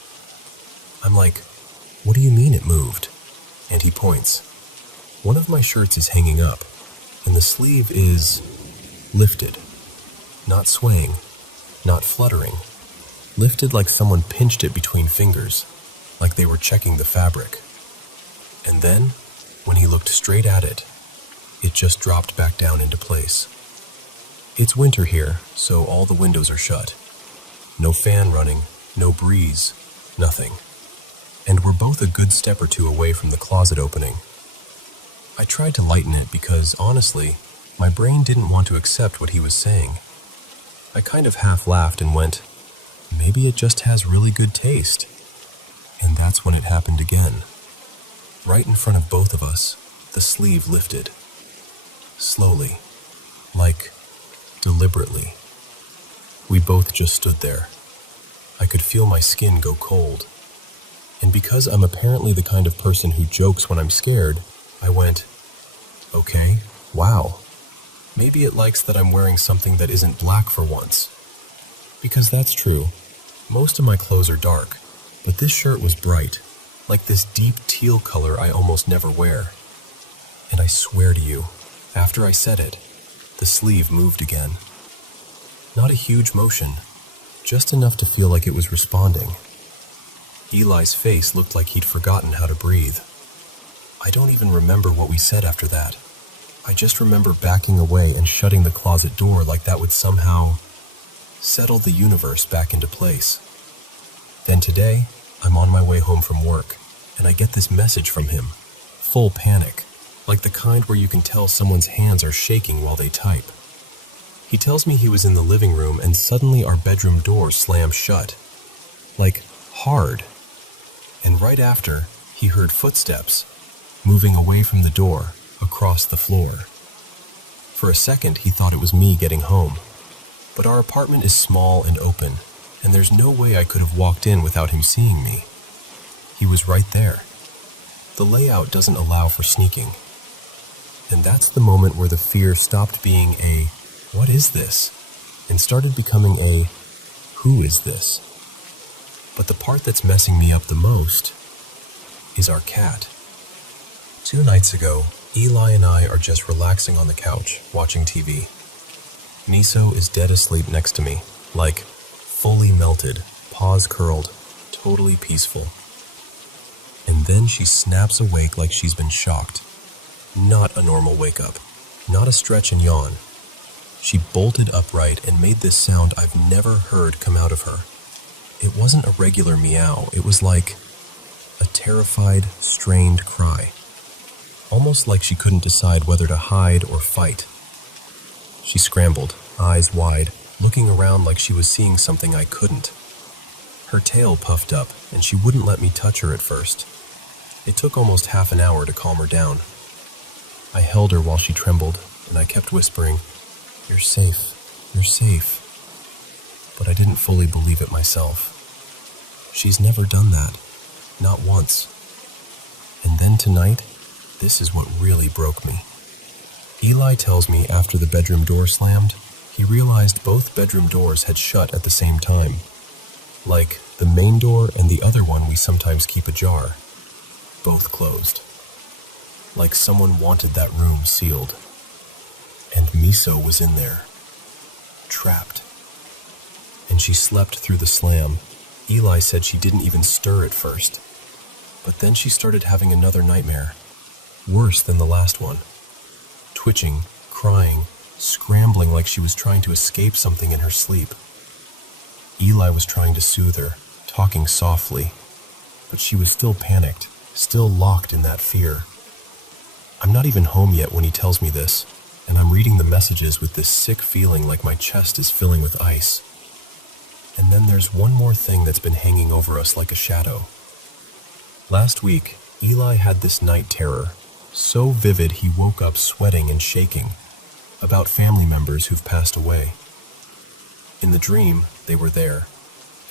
I'm like, "What do you mean it moved?" And he points. One of my shirts is hanging up, and the sleeve is lifted. Not swaying, not fluttering. Lifted like someone pinched it between fingers, like they were checking the fabric. And then, when he looked straight at it, it just dropped back down into place. It's winter here, so all the windows are shut. No fan running, no breeze, nothing. And we're both a good step or two away from the closet opening. I tried to lighten it because, honestly, my brain didn't want to accept what he was saying. I kind of half laughed and went, maybe it just has really good taste. And that's when it happened again. Right in front of both of us, the sleeve lifted. Slowly, like deliberately. We both just stood there. I could feel my skin go cold. And because I'm apparently the kind of person who jokes when I'm scared, I went, "Okay, wow. Maybe it likes that I'm wearing something that isn't black for once." Because that's true. Most of my clothes are dark, but this shirt was bright, like this deep teal color I almost never wear. And I swear to you, after I said it, the sleeve moved again. Not a huge motion, just enough to feel like it was responding. Eli's face looked like he'd forgotten how to breathe. I don't even remember what we said after that. I just remember backing away and shutting the closet door like that would somehow settle the universe back into place. Then today, I'm on my way home from work, and I get this message from him, full panic, like the kind where you can tell someone's hands are shaking while they type. He tells me he was in the living room and suddenly our bedroom door slammed shut. Like, hard. And right after, he heard footsteps, moving away from the door, across the floor. For a second, he thought it was me getting home. but our apartment is small and open, and there's no way I could have walked in without him seeing me. He was right there. The layout doesn't allow for sneaking. And that's the moment where the fear stopped being a, "What is this?" and started becoming a, "Who is this?" But the part that's messing me up the most is our cat. 2 nights ago, Eli and I are just relaxing on the couch, watching TV. Miso is dead asleep next to me, like fully melted, paws curled, totally peaceful. And then she snaps awake like she's been shocked. Not a normal wake-up, not a stretch and yawn. She bolted upright and made this sound I've never heard come out of her. It wasn't a regular meow, it was like a terrified, strained cry. Almost like she couldn't decide whether to hide or fight. She scrambled, eyes wide, looking around like she was seeing something I couldn't. Her tail puffed up, and she wouldn't let me touch her at first. It took almost half an hour to calm her down. I held her while she trembled, and I kept whispering, "You're safe, you're safe." But I didn't fully believe it myself. She's never done that, not once. And then tonight, this is what really broke me. Eli tells me after the bedroom door slammed, he realized both bedroom doors had shut at the same time. Like the main door and the other one we sometimes keep ajar. Both closed. Like someone wanted that room sealed. And Miso was in there. Trapped. And she slept through the slam. Eli said she didn't even stir at first. But then she started having another nightmare. Worse than the last one. Twitching, crying, scrambling like she was trying to escape something in her sleep. Eli was trying to soothe her, talking softly. But she was still panicked, still locked in that fear. I'm not even home yet when he tells me this, and I'm reading the messages with this sick feeling like my chest is filling with ice. And then there's one more thing that's been hanging over us like a shadow. Last week, Eli had this night terror, so vivid he woke up sweating and shaking, about family members who've passed away. In the dream, they were there,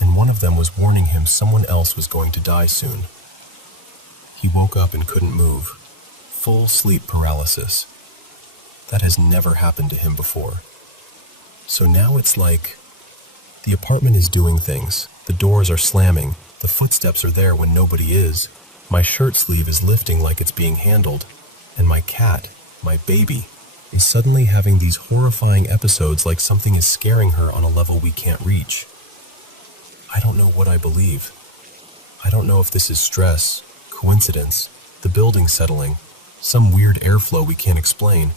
and one of them was warning him someone else was going to die soon. He woke up and couldn't move. Full sleep paralysis. That has never happened to him before. So now it's like the apartment is doing things. The doors are slamming. The footsteps are there when nobody is. My shirt sleeve is lifting like it's being handled. And my cat, my baby, is suddenly having these horrifying episodes like something is scaring her on a level we can't reach. I don't know what I believe. I don't know if this is stress, coincidence, the building settling, some weird airflow we can't explain,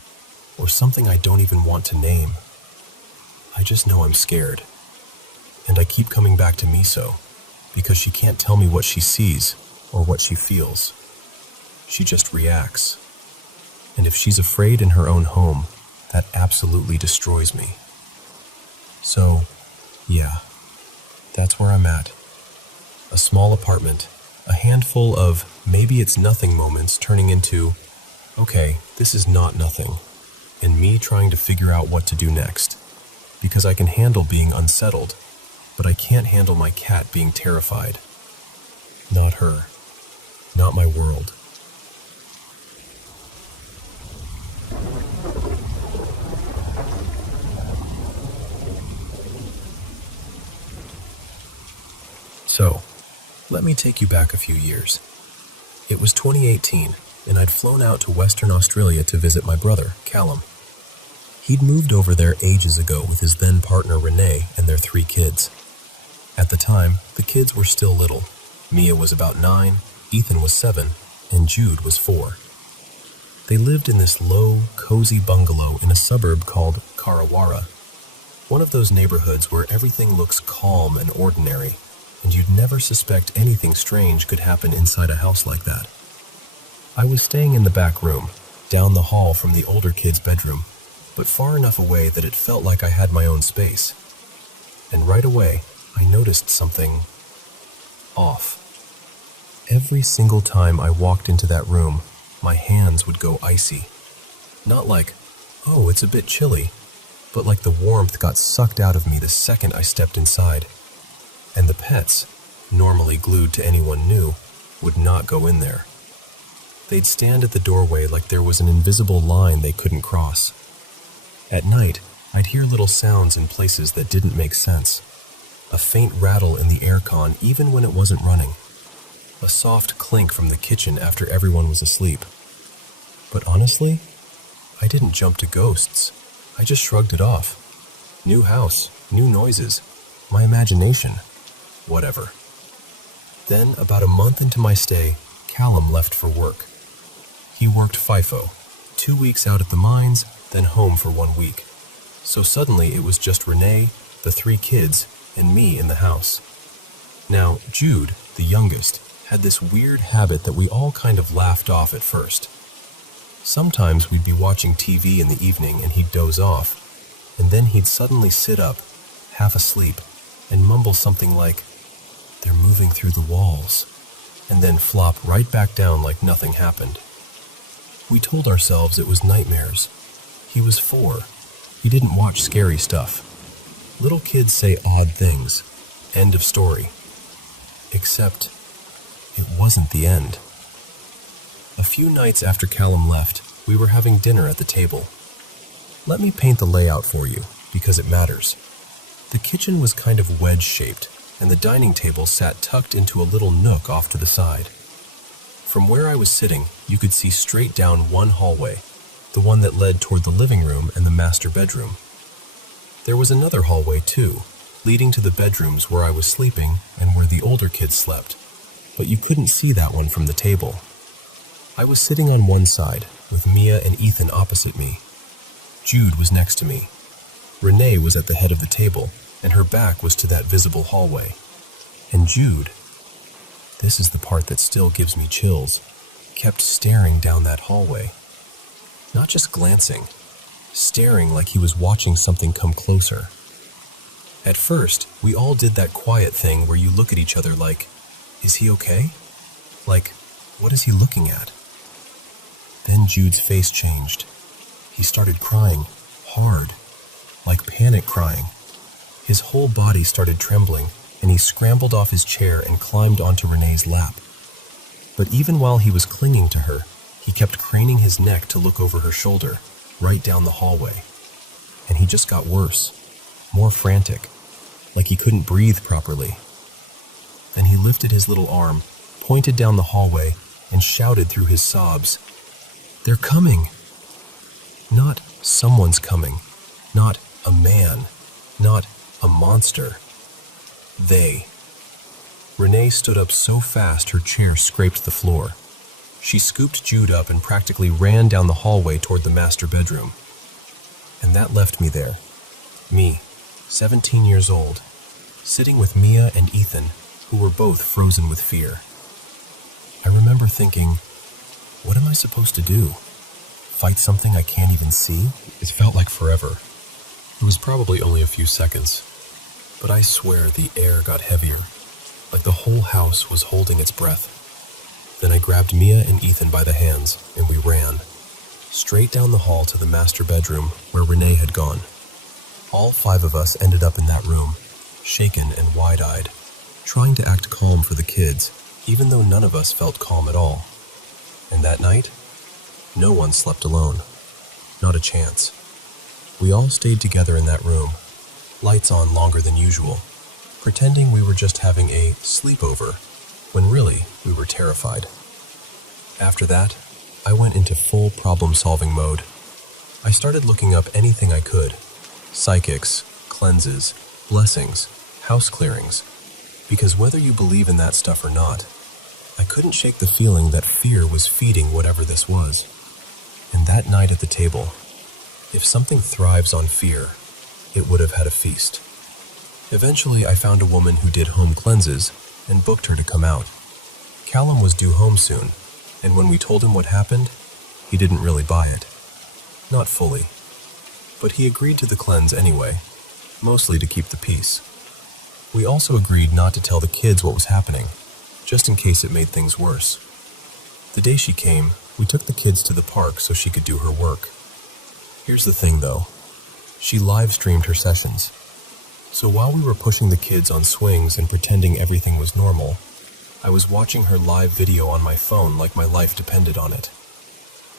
or something I don't even want to name. I just know I'm scared. And I keep coming back to Miso, because she can't tell me what she sees or what she feels. She just reacts. And if she's afraid in her own home, that absolutely destroys me. So, yeah, that's where I'm at. A small apartment, a handful of maybe it's nothing moments turning into, okay, this is not nothing, and me trying to figure out what to do next. Because I can handle being unsettled, but I can't handle my cat being terrified. Not her. Not my world. So, let me take you back a few years. It was 2018, and I'd flown out to Western Australia to visit my brother, Callum. He'd moved over there ages ago with his then partner Renee and their 3 kids. At the time, the kids were still little. Mia was about 9, Ethan was 7, and Jude was 4. They lived in this low, cozy bungalow in a suburb called Karawara, one of those neighborhoods where everything looks calm and ordinary, and you'd never suspect anything strange could happen inside a house like that. I was staying in the back room, down the hall from the older kid's bedroom, but far enough away that it felt like I had my own space. And right away, I noticed something off. Every single time I walked into that room, my hands would go icy. Not like, oh, it's a bit chilly, but like the warmth got sucked out of me the second I stepped inside. And the pets, normally glued to anyone new, would not go in there. They'd stand at the doorway like there was an invisible line they couldn't cross. At night, I'd hear little sounds in places that didn't make sense. A faint rattle in the aircon even when it wasn't running. A soft clink from the kitchen after everyone was asleep. But honestly, I didn't jump to ghosts. I just shrugged it off. New house, new noises, my imagination, whatever. Then, about a month into my stay, Callum left for work. He worked FIFO, 2 weeks out at the mines, then home for 1 week. So suddenly it was just Renee, the 3 kids, and me in the house. Now, Jude, the youngest, had this weird habit that we all kind of laughed off at first. Sometimes we'd be watching TV in the evening and he'd doze off, and then he'd suddenly sit up, half asleep, and mumble something like, "They're moving through the walls," and then flop right back down like nothing happened. We told ourselves it was nightmares. He was 4. He didn't watch scary stuff. Little kids say odd things. End of story. Except, it wasn't the end. A few nights after Callum left, we were having dinner at the table. Let me paint the layout for you, because it matters. The kitchen was kind of wedge-shaped, and the dining table sat tucked into a little nook off to the side. From where I was sitting, you could see straight down one hallway, the one that led toward the living room and the master bedroom. There was another hallway, too, leading to the bedrooms where I was sleeping and where the older kids slept, but you couldn't see that one from the table. I was sitting on one side, with Mia and Ethan opposite me. Jude was next to me. Renee was at the head of the table, and her back was to that visible hallway. And Jude, this is the part that still gives me chills, kept staring down that hallway. Not just glancing, staring like he was watching something come closer. At first, we all did that quiet thing where you look at each other like, is he okay? Like, what is he looking at? Then Jude's face changed. He started crying, hard, like panic crying. His whole body started trembling, and he scrambled off his chair and climbed onto Renee's lap. But even while he was clinging to her, he kept craning his neck to look over her shoulder, right down the hallway. And he just got worse, more frantic, like he couldn't breathe properly. Then he lifted his little arm, pointed down the hallway, and shouted through his sobs, "They're coming!" Not someone's coming, not a man, not a monster. They. Renee stood up so fast her chair scraped the floor. She scooped Jude up and practically ran down the hallway toward the master bedroom. And that left me there. Me, 17 years old, sitting with Mia and Ethan, who were both frozen with fear. I remember thinking, what am I supposed to do? Fight something I can't even see? It felt like forever. It was probably only a few seconds, but I swear the air got heavier, like the whole house was holding its breath. Then I grabbed Mia and Ethan by the hands, and we ran, straight down the hall to the master bedroom where Renee had gone. All 5 of us ended up in that room, shaken and wide-eyed, trying to act calm for the kids, even though none of us felt calm at all. And that night, no one slept alone. Not a chance. We all stayed together in that room, lights on longer than usual, pretending we were just having a sleepover, when really we were terrified. After that, I went into full problem-solving mode. I started looking up anything I could. Psychics, cleanses, blessings, house clearings. Because whether you believe in that stuff or not, I couldn't shake the feeling that fear was feeding whatever this was. And that night at the table, if something thrives on fear, it would have had a feast. Eventually, I found a woman who did home cleanses and booked her to come out. Callum was due home soon, and when we told him what happened, he didn't really buy it. Not fully. But he agreed to the cleanse anyway, mostly to keep the peace. We also agreed not to tell the kids what was happening, just in case it made things worse. The day she came, we took the kids to the park so she could do her work. Here's the thing though, She live-streamed her sessions. So while we were pushing the kids on swings and pretending everything was normal, I was watching her live video on my phone like my life depended on it.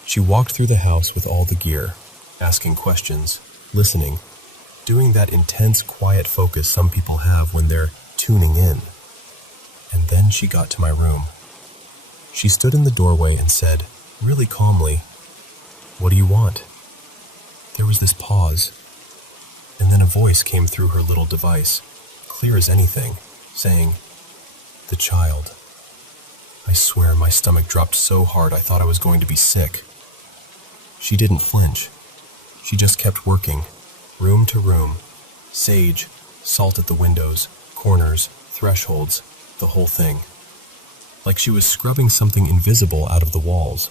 She walked through the house with all the gear, asking questions, listening, doing that intense, quiet focus some people have when they're tuning in. And then she got to my room. She stood in the doorway and said, really calmly, "What do you want?" There was this pause, and then a voice came through her little device, clear as anything, saying, "The child." I swear my stomach dropped so hard I thought I was going to be sick. She didn't flinch. She just kept working, room to room, sage, salt at the windows, corners, thresholds, the whole thing. Like she was scrubbing something invisible out of the walls.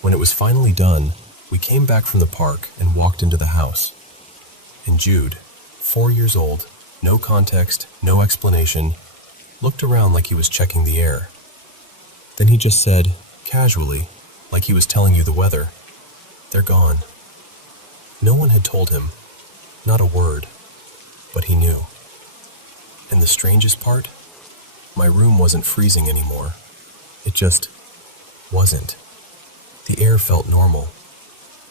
When it was finally done, we came back from the park and walked into the house. And Jude, 4 years old, no context, no explanation, looked around like he was checking the air. Then he just said, casually, like he was telling you the weather, "They're gone." No one had told him, not a word, but he knew. And the strangest part? My room wasn't freezing anymore. It just wasn't. The air felt normal.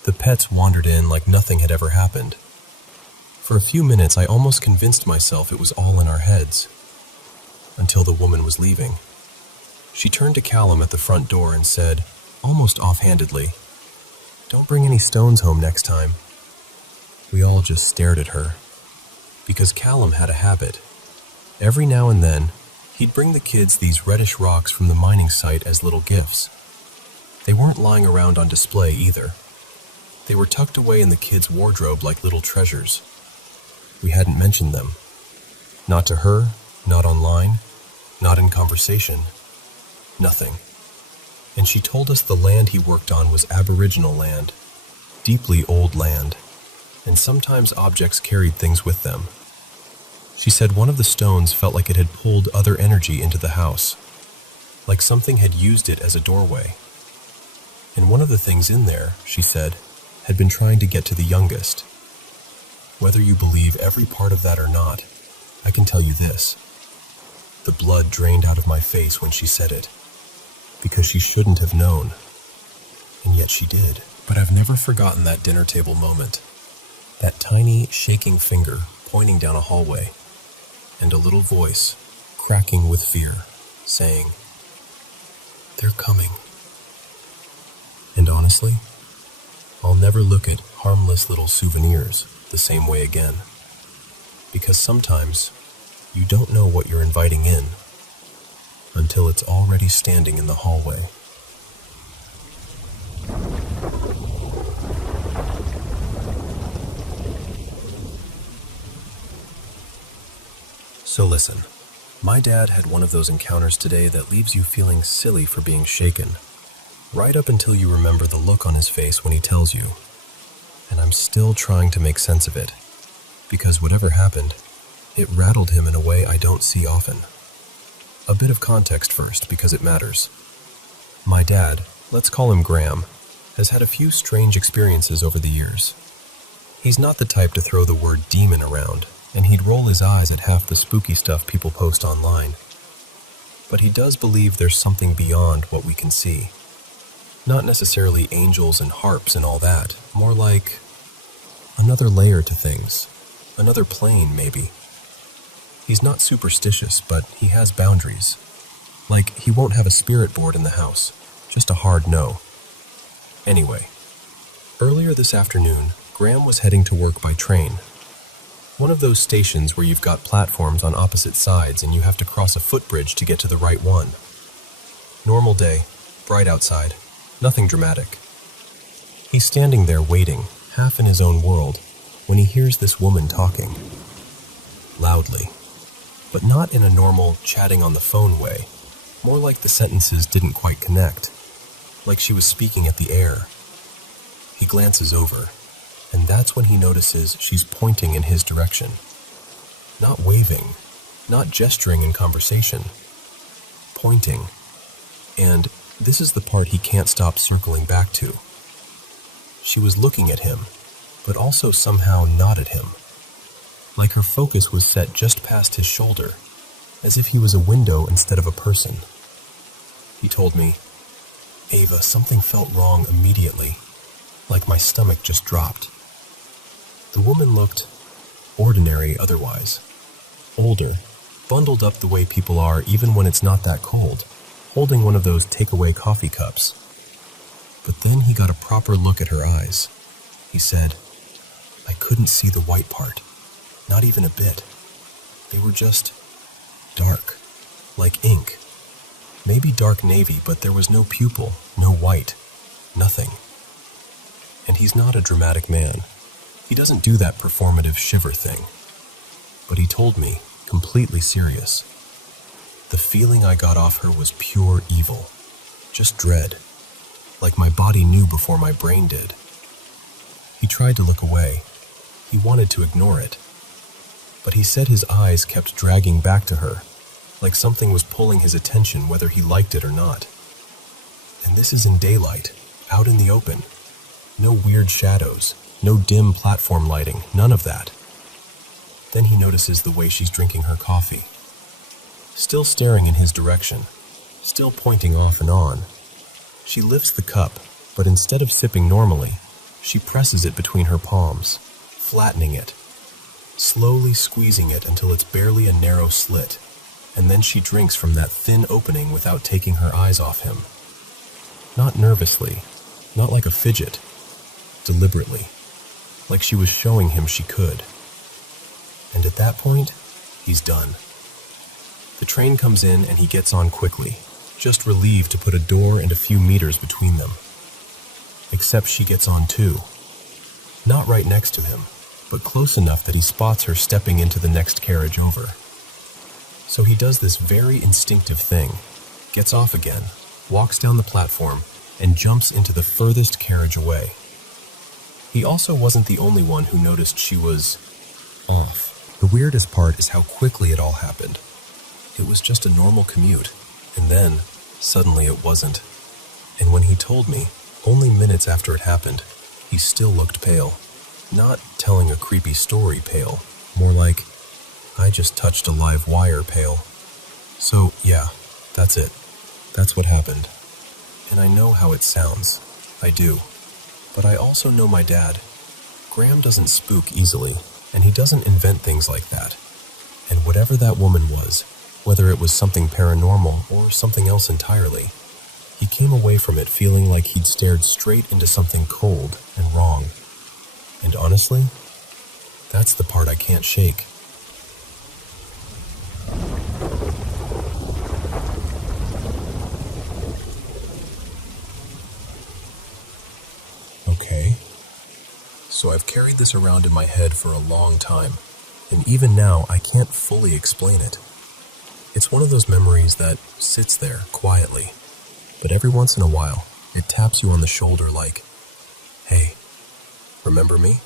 The pets wandered in like nothing had ever happened. For a few minutes, I almost convinced myself it was all in our heads. Until the woman was leaving. She turned to Callum at the front door and said, almost offhandedly, "Don't bring any stones home next time." We all just stared at her. Because Callum had a habit. Every now and then, he'd bring the kids these reddish rocks from the mining site as little gifts. They weren't lying around on display either. They were tucked away in the kids' wardrobe like little treasures. We hadn't mentioned them. Not to her, not online, not in conversation. Nothing. And she told us the land he worked on was Aboriginal land, deeply old land, and sometimes objects carried things with them. She said one of the stones felt like it had pulled other energy into the house, like something had used it as a doorway. And one of the things in there, she said, had been trying to get to the youngest. Whether you believe every part of that or not, I can tell you this. The blood drained out of my face when she said it, because she shouldn't have known, and yet she did. But I've never forgotten that dinner table moment, that tiny, shaking finger pointing down a hallway, and a little voice, cracking with fear, saying, "They're coming." And honestly, I'll never look at harmless little souvenirs the same way again, because sometimes you don't know what you're inviting in until it's already standing in the hallway. So listen, my dad had one of those encounters today that leaves you feeling silly for being shaken, right up until you remember the look on his face when he tells you. And I'm still trying to make sense of it, because whatever happened, it rattled him in a way I don't see often. A bit of context first, because it matters. My dad, let's call him Graham, has had a few strange experiences over the years. He's not the type to throw the word demon around, and he'd roll his eyes at half the spooky stuff people post online. But he does believe there's something beyond what we can see. Not necessarily angels and harps and all that, more like another layer to things, another plane maybe. He's not superstitious, but he has boundaries. Like, he won't have a spirit board in the house, just a hard no. Anyway, earlier this afternoon, Graham was heading to work by train. One of those stations where you've got platforms on opposite sides and you have to cross a footbridge to get to the right one. Normal day, bright outside, nothing dramatic. He's standing there waiting, half in his own world, when he hears this woman talking. Loudly. But not in a normal chatting on the phone way, more like the sentences didn't quite connect, like she was speaking at the air. He glances over, and that's when he notices she's pointing in his direction. Not waving, not gesturing in conversation. Pointing. And this is the part he can't stop circling back to. She was looking at him, but also somehow not at him. Like her focus was set just past his shoulder, as if he was a window instead of a person. He told me, "Ava, something felt wrong immediately, like my stomach just dropped." The woman looked ordinary otherwise, older, bundled up the way people are even when it's not that cold, holding one of those takeaway coffee cups. But then he got a proper look at her eyes. He said, "I couldn't see the white part, not even a bit. They were just dark, like ink. Maybe dark navy, but there was no pupil, no white, nothing." And he's not a dramatic man. He doesn't do that performative shiver thing. But he told me, completely serious, the feeling I got off her was pure evil, just dread, like my body knew before my brain did. He tried to look away. He wanted to ignore it. But he said his eyes kept dragging back to her, like something was pulling his attention whether he liked it or not. And this is in daylight, out in the open. No weird shadows, no dim platform lighting, none of that. Then he notices the way she's drinking her coffee. Still staring in his direction, still pointing off and on. She lifts the cup, but instead of sipping normally, she presses it between her palms, flattening it, slowly squeezing it until it's barely a narrow slit, and then she drinks from that thin opening without taking her eyes off him. Not nervously, not like a fidget, deliberately, like she was showing him she could. And at that point, he's done. The train comes in and he gets on quickly, just relieved to put a door and a few meters between them. Except she gets on too. Not right next to him, but close enough that he spots her stepping into the next carriage over. So he does this very instinctive thing, gets off again, walks down the platform, and jumps into the furthest carriage away. He also wasn't the only one who noticed she was off. The weirdest part is how quickly it all happened. It was just a normal commute, and then, suddenly it wasn't. And when he told me, only minutes after it happened, he still looked pale. Not telling a creepy story pale, more like, I just touched a live wire pale. So, yeah, that's it. That's what happened. And I know how it sounds. I do. But I also know my dad. Graham doesn't spook easily, and he doesn't invent things like that. And whatever that woman was, whether it was something paranormal or something else entirely, he came away from it feeling like he'd stared straight into something cold and wrong. And honestly, that's the part I can't shake. Okay, so I've carried this around in my head for a long time, and even now I can't fully explain it. It's one of those memories that sits there quietly, but every once in a while, it taps you on the shoulder like, "Hey, remember me?"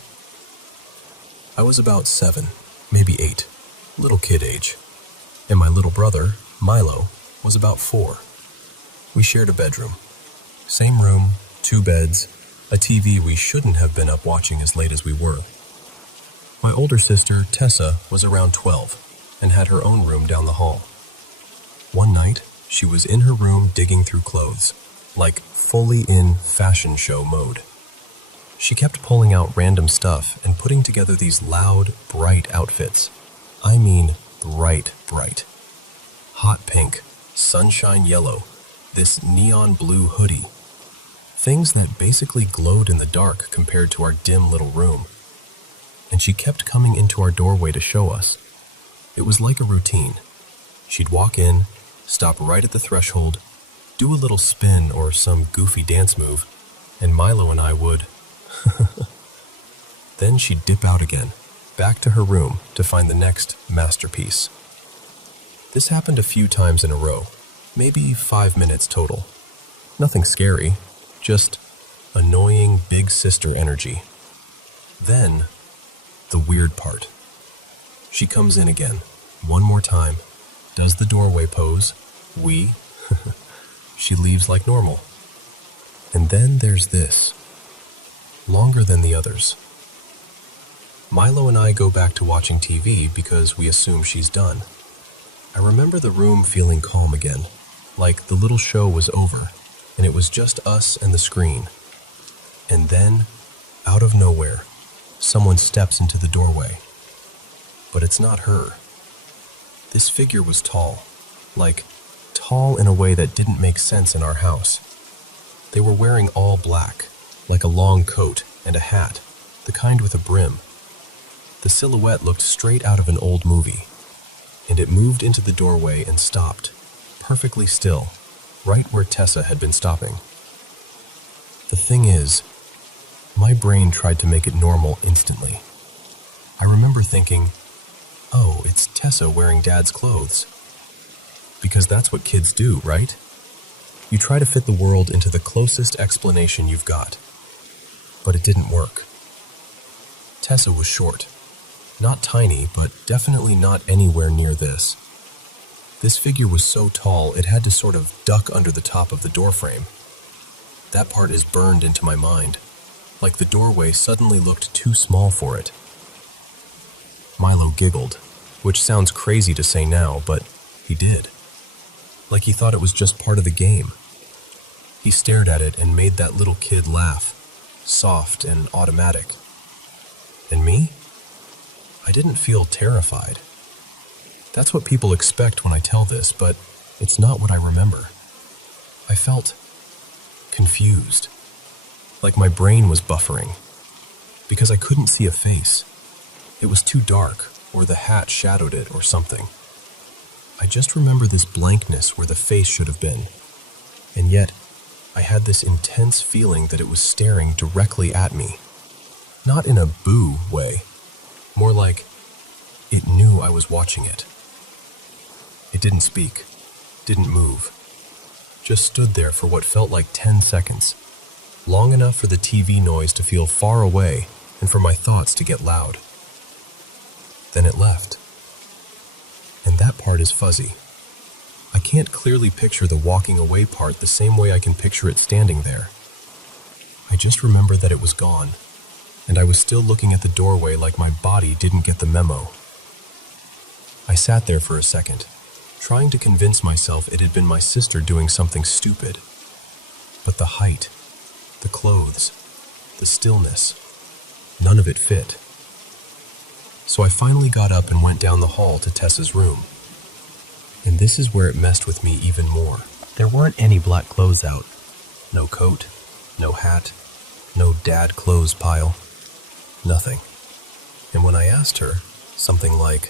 I was about 7, maybe 8, little kid age, and my little brother, Milo, was about 4. We shared a bedroom. Same room, 2 beds, a TV we shouldn't have been up watching as late as we were. My older sister, Tessa, was around 12 and had her own room down the hall. One night, she was in her room digging through clothes, like fully in fashion show mode. She kept pulling out random stuff and putting together these loud, bright outfits. I mean, bright. Hot pink, sunshine yellow, this neon blue hoodie. Things that basically glowed in the dark compared to our dim little room. And she kept coming into our doorway to show us. It was like a routine. She'd walk in, stop right at the threshold, do a little spin or some goofy dance move, and Milo and I would... Then she'd dip out again, back to her room to find the next masterpiece. This happened a few times in a row, maybe 5 minutes total. Nothing scary, just annoying big sister energy. Then, the weird part. She comes in again, one more time, does the doorway pose, she leaves like normal. And then there's this. Longer than the others. Milo and I go back to watching TV because we assume she's done. I remember the room feeling calm again, like the little show was over, and it was just us and the screen. And then, out of nowhere, someone steps into the doorway. But it's not her. This figure was tall, like tall in a way that didn't make sense in our house. They were wearing all black, like a long coat and a hat, the kind with a brim. The silhouette looked straight out of an old movie, and it moved into the doorway and stopped, perfectly still, right where Tessa had been stopping. The thing is, my brain tried to make it normal instantly. I remember thinking, oh, it's Tessa wearing Dad's clothes. Because that's what kids do, right? You try to fit the world into the closest explanation you've got. But it didn't work. Tessa was short. Not tiny, but definitely not anywhere near this. This figure was so tall it had to sort of duck under the top of the doorframe. That part is burned into my mind, like the doorway suddenly looked too small for it. Milo giggled, which sounds crazy to say now, but he did. Like he thought it was just part of the game. He stared at it and made that little kid laugh, soft and automatic. And me? I didn't feel terrified. That's what people expect when I tell this, but it's not what I remember. I felt confused, like my brain was buffering, because I couldn't see a face. It was too dark, or the hat shadowed it or something. I just remember this blankness where the face should have been, and yet I had this intense feeling that it was staring directly at me. Not in a boo way, more like it knew I was watching it. It didn't speak, didn't move, just stood there for what felt like 10 seconds, long enough for the TV noise to feel far away and for my thoughts to get loud. Then it left. And that part is fuzzy. I can't clearly picture the walking away part the same way I can picture it standing there. I just remember that it was gone, and I was still looking at the doorway like my body didn't get the memo. I sat there for a second, trying to convince myself it had been my sister doing something stupid. But the height, the clothes, the stillness, none of it fit. So I finally got up and went down the hall to Tessa's room. And this is where it messed with me even more. There weren't any black clothes out. No coat, no hat, no dad clothes pile. Nothing. And when I asked her, something like,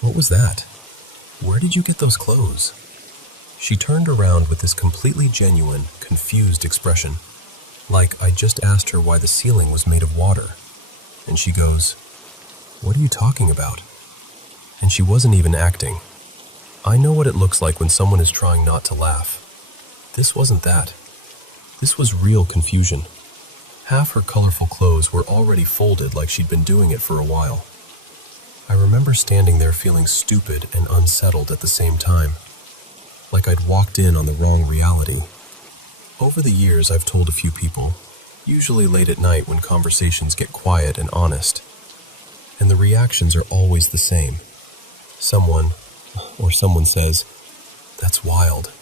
"What was that? Where did you get those clothes?" She turned around with this completely genuine, confused expression, like I just asked her why the ceiling was made of water. And she goes, "What are you talking about?" And she wasn't even acting. I know what it looks like when someone is trying not to laugh. This wasn't that. This was real confusion. Half her colorful clothes were already folded like she'd been doing it for a while. I remember standing there feeling stupid and unsettled at the same time, like I'd walked in on the wrong reality. Over the years, I've told a few people, usually late at night when conversations get quiet and honest, and the reactions are always the same. Someone says, "That's wild,"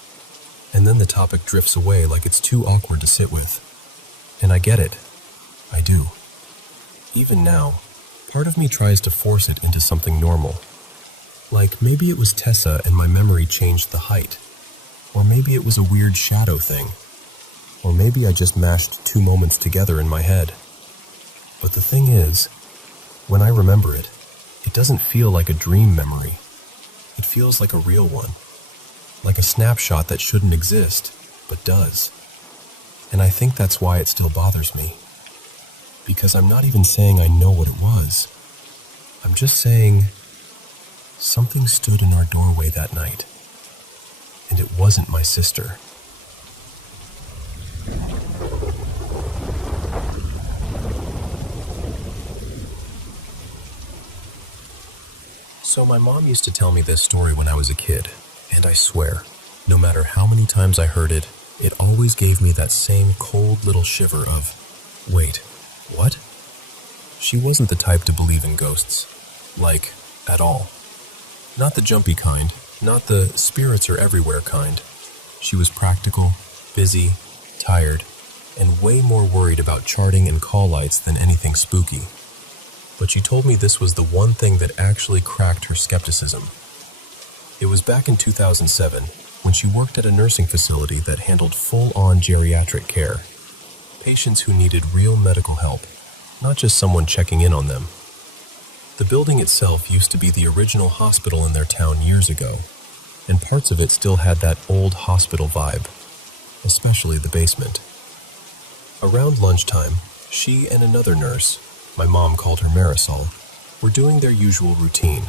and then the topic drifts away like it's too awkward to sit with. And I get it. I do. Even now, part of me tries to force it into something normal. Like maybe it was Tessa and my memory changed the height. Or maybe it was a weird shadow thing. Or maybe I just mashed two moments together in my head. But the thing is, when I remember it, it doesn't feel like a dream memory. It feels like a real one. Like a snapshot that shouldn't exist, but does. And I think that's why it still bothers me. Because I'm not even saying I know what it was. I'm just saying something stood in our doorway that night. And it wasn't my sister. So my mom used to tell me this story when I was a kid, and I swear, no matter how many times I heard it, it always gave me that same cold little shiver of, wait, what? She wasn't the type to believe in ghosts. Like, at all. Not the jumpy kind, not the spirits are everywhere kind. She was practical, busy, tired, and way more worried about charting and call lights than anything spooky. But she told me this was the one thing that actually cracked her skepticism. It was back in 2007 when she worked at a nursing facility that handled full-on geriatric care. Patients who needed real medical help, not just someone checking in on them. The building itself used to be the original hospital in their town years ago, and parts of it still had that old hospital vibe, especially the basement. Around lunchtime, she and another nurse, my mom called her Marisol, were doing their usual routine,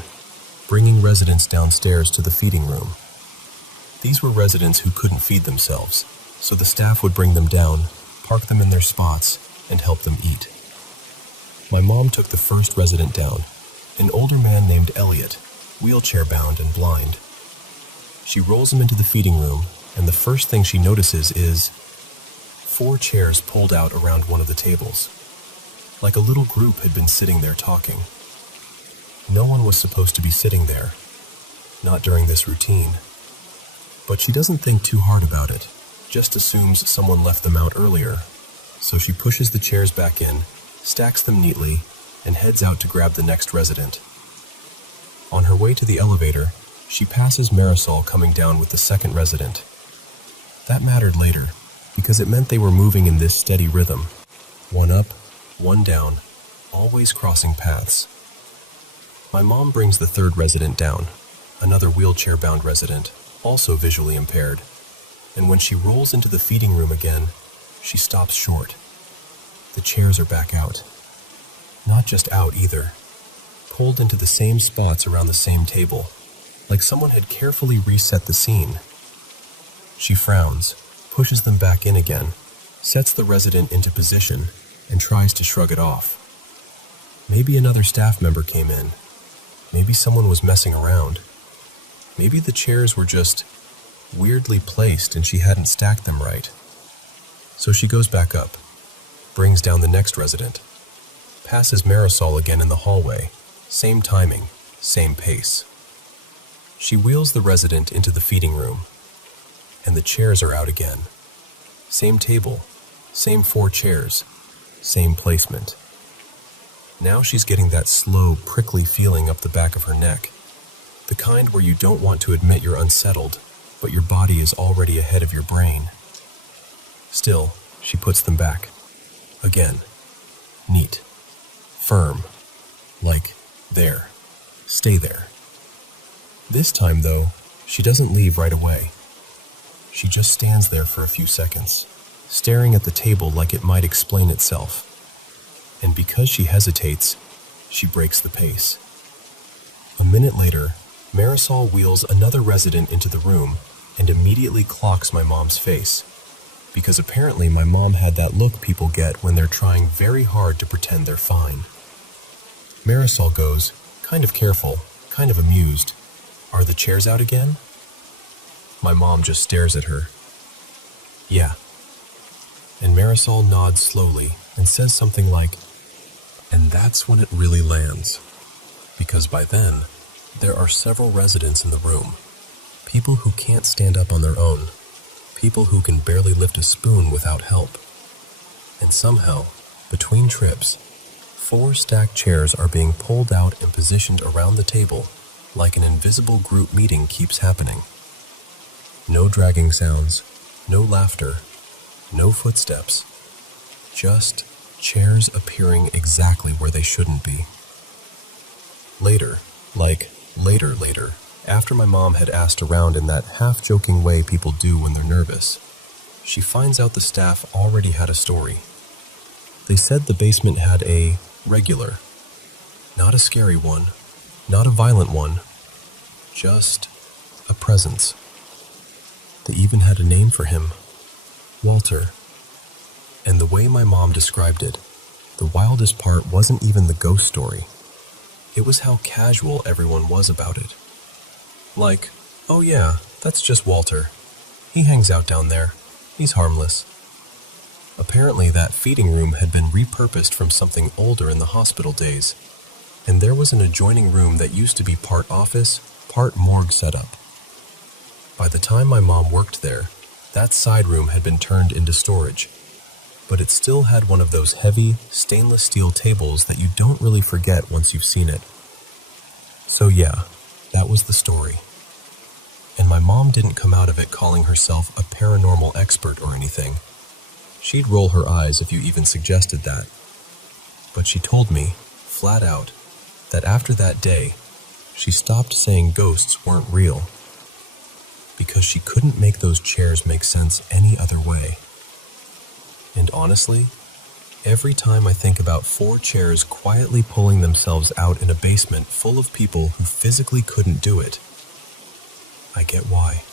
bringing residents downstairs to the feeding room. These were residents who couldn't feed themselves, so the staff would bring them down, park them in their spots, and help them eat. My mom took the first resident down, an older man named Elliot, wheelchair-bound and blind. She rolls him into the feeding room, and the first thing she notices is 4 chairs pulled out around one of the tables. Like a little group had been sitting there talking. No one was supposed to be sitting there, not during this routine. But she doesn't think too hard about it, just assumes someone left them out earlier. So she pushes the chairs back in, stacks them neatly, and heads out to grab the next resident. On her way to the elevator, she passes Marisol coming down with the second resident. That mattered later, because it meant they were moving in this steady rhythm. One up, one down, always crossing paths. My mom brings the third resident down, another wheelchair-bound resident, also visually impaired. And when she rolls into the feeding room again, she stops short. The chairs are back out. Not just out either. Pulled into the same spots around the same table, like someone had carefully reset the scene. She frowns, pushes them back in again, sets the resident into position, and tries to shrug it off. Maybe another staff member came in. Maybe someone was messing around. Maybe the chairs were just weirdly placed and she hadn't stacked them right. So she goes back up, brings down the next resident, passes Marisol again in the hallway, same timing, same pace. She wheels the resident into the feeding room, and the chairs are out again. Same table, same 4 chairs, same placement. Now she's getting that slow, prickly feeling up the back of her neck, the kind where you don't want to admit you're unsettled, but your body is already ahead of your brain. Still, she puts them back. Again. Neat. Firm. Like, there. Stay there. This time, though, she doesn't leave right away. She just stands there for a few seconds, staring at the table like it might explain itself. And because she hesitates, she breaks the pace. A minute later, Marisol wheels another resident into the room and immediately clocks my mom's face, because apparently my mom had that look people get when they're trying very hard to pretend they're fine. Marisol goes, kind of careful, kind of amused, "Are the chairs out again?" My mom just stares at her. "Yeah." And Marisol nods slowly and says something like, and that's when it really lands, because by then, there are several residents in the room, people who can't stand up on their own, people who can barely lift a spoon without help. And somehow, between trips, 4 stacked chairs are being pulled out and positioned around the table like an invisible group meeting keeps happening. No dragging sounds, no laughter, no footsteps, just chairs appearing exactly where they shouldn't be. Later, after my mom had asked around in that half-joking way people do when they're nervous, she finds out the staff already had a story. They said the basement had a regular, not a scary one, not a violent one, just a presence. They even had a name for him, Walter. And the way my mom described it, the wildest part wasn't even the ghost story. It was how casual everyone was about it. Like, "Oh yeah, that's just Walter. He hangs out down there. He's harmless." Apparently, that feeding room had been repurposed from something older in the hospital days, and there was an adjoining room that used to be part office, part morgue setup. By the time my mom worked there, that side room had been turned into storage, but it still had one of those heavy, stainless steel tables that you don't really forget once you've seen it. So yeah, that was the story. And my mom didn't come out of it calling herself a paranormal expert or anything. She'd roll her eyes if you even suggested that. But she told me, flat out, that after that day, she stopped saying ghosts weren't real, because she couldn't make those chairs make sense any other way. And honestly, every time I think about 4 chairs quietly pulling themselves out in a basement full of people who physically couldn't do it, I get why.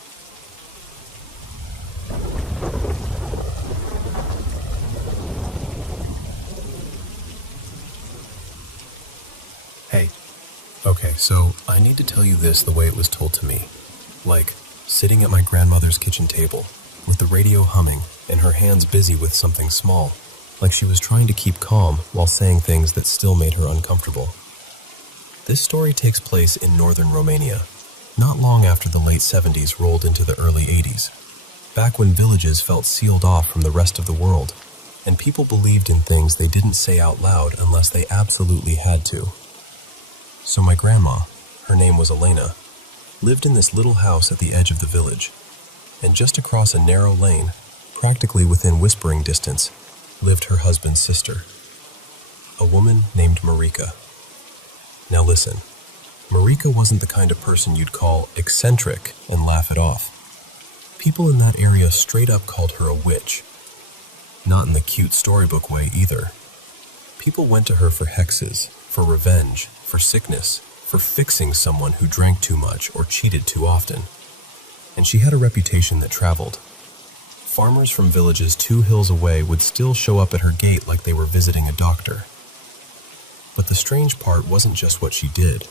Hey. Okay, so I need to tell you this the way it was told to me. Like, sitting at my grandmother's kitchen table, with the radio humming and her hands busy with something small, like she was trying to keep calm while saying things that still made her uncomfortable. This story takes place in northern Romania, not long after the late 70s rolled into the early 80s, back when villages felt sealed off from the rest of the world, and people believed in things they didn't say out loud unless they absolutely had to. So my grandma, her name was Elena, lived in this little house at the edge of the village, and just across a narrow lane, practically within whispering distance, lived her husband's sister, a woman named Marika. Now listen, Marika wasn't the kind of person you'd call eccentric and laugh it off. People in that area straight up called her a witch. Not in the cute storybook way either. People went to her for hexes, for revenge, for sickness, for fixing someone who drank too much or cheated too often. And she had a reputation that traveled. Farmers from villages 2 hills away would still show up at her gate like they were visiting a doctor. But the strange part wasn't just what she did.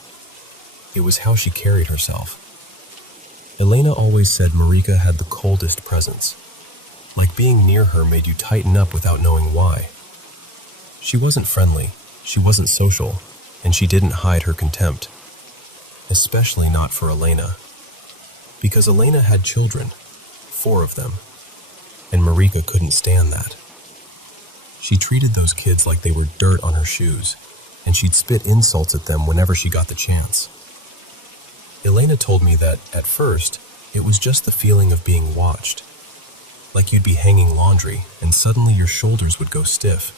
It was how she carried herself. Elena always said Marika had the coldest presence. Like being near her made you tighten up without knowing why. She wasn't friendly, she wasn't social, and she didn't hide her contempt. Especially not for Elena. Because Elena had children, 4 of them, and Marika couldn't stand that. She treated those kids like they were dirt on her shoes, and she'd spit insults at them whenever she got the chance. Elena told me that, at first, it was just the feeling of being watched. Like you'd be hanging laundry, and suddenly your shoulders would go stiff,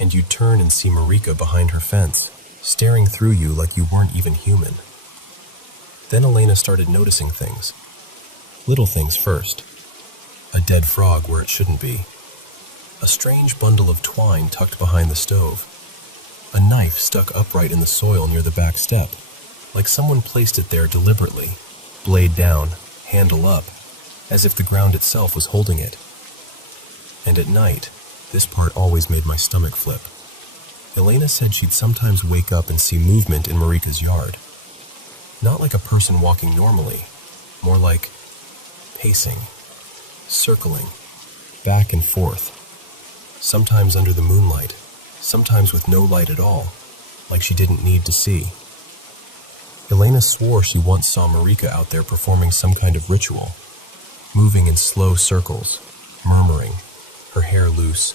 and you'd turn and see Marika behind her fence, staring through you like you weren't even human. Then Elena started noticing things. Little things first. A dead frog where it shouldn't be. A strange bundle of twine tucked behind the stove. A knife stuck upright in the soil near the back step, like someone placed it there deliberately, blade down, handle up, as if the ground itself was holding it. And at night, this part always made my stomach flip. Elena said she'd sometimes wake up and see movement in Marika's yard. Not like a person walking normally, more like pacing, circling, back and forth, sometimes under the moonlight, sometimes with no light at all, like she didn't need to see. Elena swore she once saw Marika out there performing some kind of ritual, moving in slow circles, murmuring, her hair loose,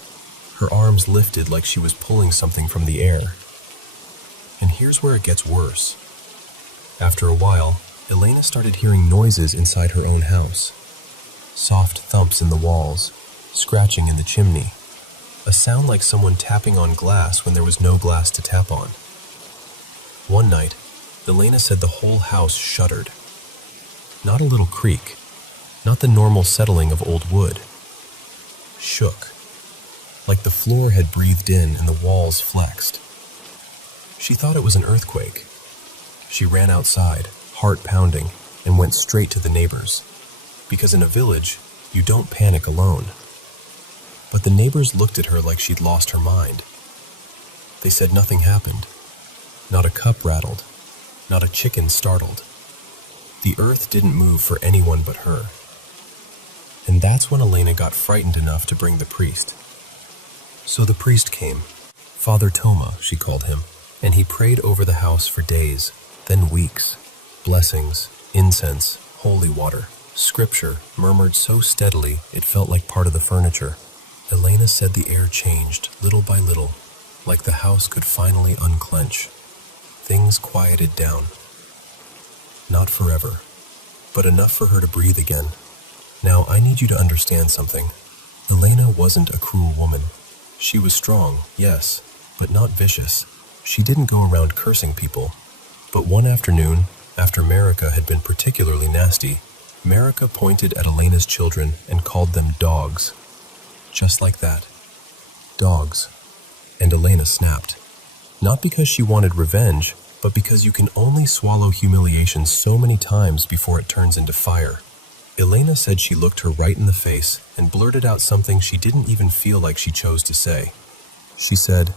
her arms lifted like she was pulling something from the air. And here's where it gets worse. After a while, Elena started hearing noises inside her own house. Soft thumps in the walls, scratching in the chimney, a sound like someone tapping on glass when there was no glass to tap on. One night, Elena said the whole house shuddered. Not a little creak, not the normal settling of old wood. Shook, like the floor had breathed in and the walls flexed. She thought it was an earthquake. She ran outside, heart pounding, and went straight to the neighbors. Because in a village, you don't panic alone. But the neighbors looked at her like she'd lost her mind. They said nothing happened. Not a cup rattled. Not a chicken startled. The earth didn't move for anyone but her. And that's when Elena got frightened enough to bring the priest. So the priest came. Father Toma, she called him, and he prayed over the house for days, then weeks. Blessings, incense, holy water, scripture murmured so steadily it felt like part of the furniture. Elena said the air changed little by little, like the house could finally unclench. Things quieted down. Not forever, but enough for her to breathe again. Now, I need you to understand something. Elena wasn't a cruel woman. She was strong, yes, but not vicious. She didn't go around cursing people. But one afternoon, after Marika had been particularly nasty, Marika pointed at Elena's children and called them dogs. Just like that. Dogs. And Elena snapped. Not because she wanted revenge, but because you can only swallow humiliation so many times before it turns into fire. Elena said she looked her right in the face and blurted out something she didn't even feel like she chose to say. She said,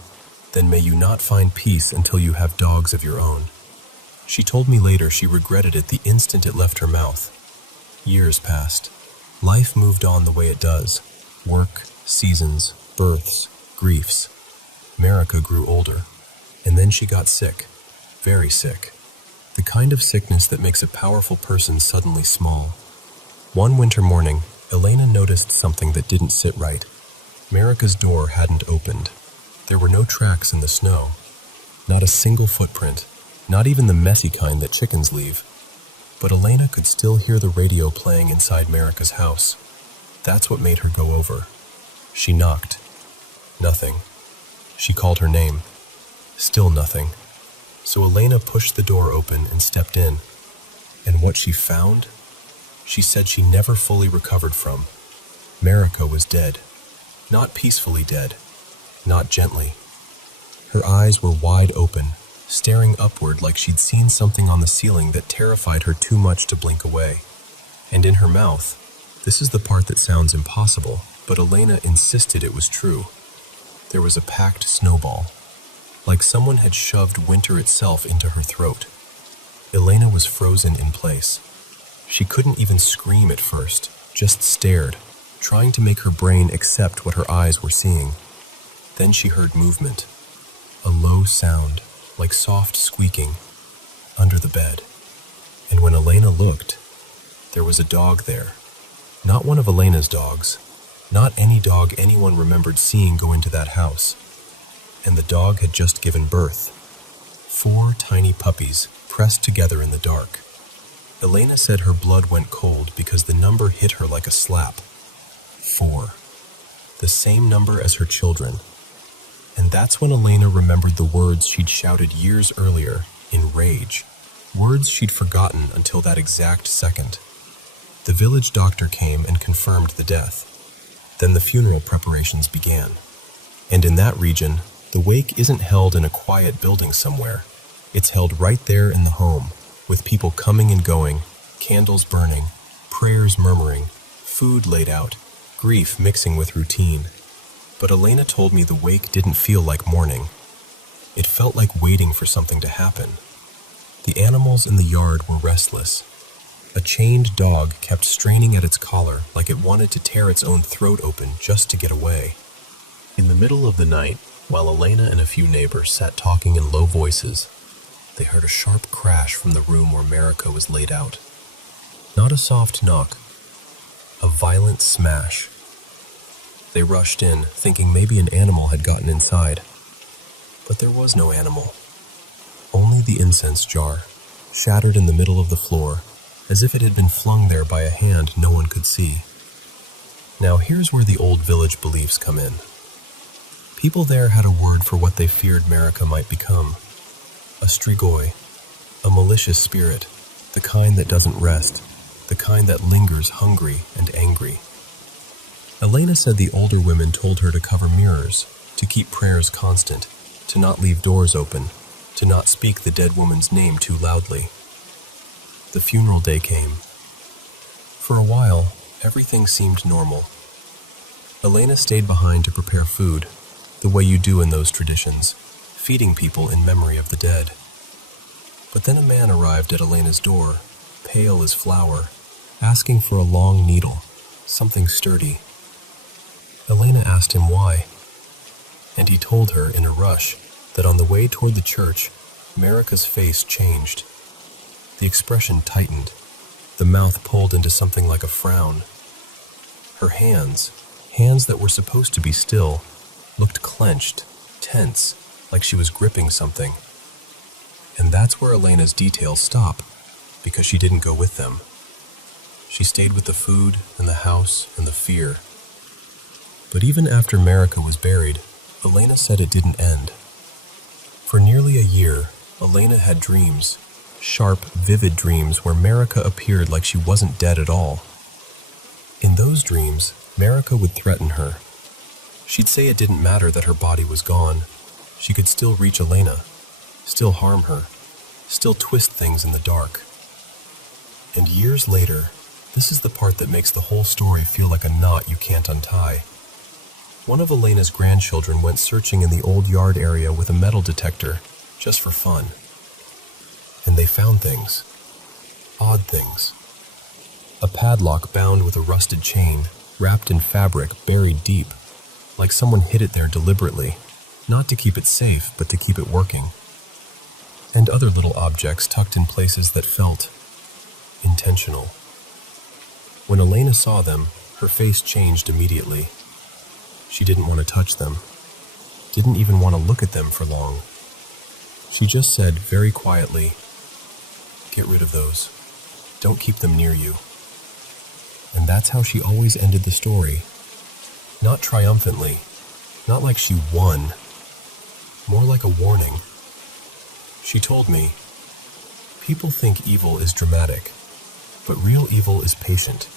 "Then may you not find peace until you have dogs of your own." She told me later she regretted it the instant it left her mouth. Years passed. Life moved on the way it does. Work, seasons, births, griefs. Marika grew older, and then she got sick. Very sick. The kind of sickness that makes a powerful person suddenly small. One winter morning, Elena noticed something that didn't sit right. Marika's door hadn't opened. There were no tracks in the snow. Not a single footprint. Not even the messy kind that chickens leave. But Elena could still hear the radio playing inside Marika's house. That's what made her go over. She knocked. Nothing. She called her name. Still nothing. So Elena pushed the door open and stepped in. And what she found? She said she never fully recovered from. Marika was dead. Not peacefully dead. Not gently. Her eyes were wide open, staring upward like she'd seen something on the ceiling that terrified her too much to blink away. And in her mouth, this is the part that sounds impossible, but Elena insisted it was true. There was a packed snowball, like someone had shoved winter itself into her throat. Elena was frozen in place. She couldn't even scream at first, just stared, trying to make her brain accept what her eyes were seeing. Then she heard movement, a low sound, like soft squeaking, under the bed. And when Elena looked, there was a dog there. Not one of Elena's dogs, not any dog anyone remembered seeing go into that house. And the dog had just given birth. 4 tiny puppies pressed together in the dark. Elena said her blood went cold because the number hit her like a slap. 4. The same number as her children. And that's when Elena remembered the words she'd shouted years earlier, in rage. Words she'd forgotten until that exact second. The village doctor came and confirmed the death. Then the funeral preparations began. And in that region, the wake isn't held in a quiet building somewhere. It's held right there in the home, with people coming and going, candles burning, prayers murmuring, food laid out, grief mixing with routine. But Elena told me the wake didn't feel like mourning. It felt like waiting for something to happen. The animals in the yard were restless. A chained dog kept straining at its collar like it wanted to tear its own throat open just to get away. In the middle of the night, while Elena and a few neighbors sat talking in low voices, they heard a sharp crash from the room where Marika was laid out. Not a soft knock, a violent smash. They rushed in, thinking maybe an animal had gotten inside. But there was no animal. Only the incense jar, shattered in the middle of the floor, as if it had been flung there by a hand no one could see. Now here's where the old village beliefs come in. People there had a word for what they feared Marika might become. A strigoi, a malicious spirit, the kind that doesn't rest, the kind that lingers hungry and angry. Elena said the older women told her to cover mirrors, to keep prayers constant, to not leave doors open, to not speak the dead woman's name too loudly. The funeral day came. For a while, everything seemed normal. Elena stayed behind to prepare food, the way you do in those traditions, feeding people in memory of the dead. But then a man arrived at Elena's door, pale as flour, asking for a long needle, something sturdy. Elena asked him why. and he told her in a rush that on the way toward the church, Marika's face changed. The expression tightened. The mouth pulled into something like a frown. Her hands that were supposed to be still, looked clenched, tense, like she was gripping something. And that's where Elena's details stop, because she didn't go with them. She stayed with the food and the house and the fear. But even after Marika was buried, Elena said it didn't end. For nearly a year, Elena had dreams, sharp, vivid dreams where Marika appeared like she wasn't dead at all. In those dreams, Marika would threaten her. She'd say it didn't matter that her body was gone. She could still reach Elena, still harm her, still twist things in the dark. And years later, this is the part that makes the whole story feel like a knot you can't untie. One of Elena's grandchildren went searching in the old yard area with a metal detector, just for fun. And they found things. Odd things. A padlock bound with a rusted chain, wrapped in fabric buried deep, like someone hid it there deliberately, not to keep it safe, but to keep it working. And other little objects tucked in places that felt intentional. When Elena saw them, her face changed immediately. She didn't want to touch them, didn't even want to look at them for long. She just said very quietly, "Get rid of those. Don't keep them near you." And that's how she always ended the story. Not triumphantly, not like she won, more like a warning. She told me, "People think evil is dramatic, but real evil is patient.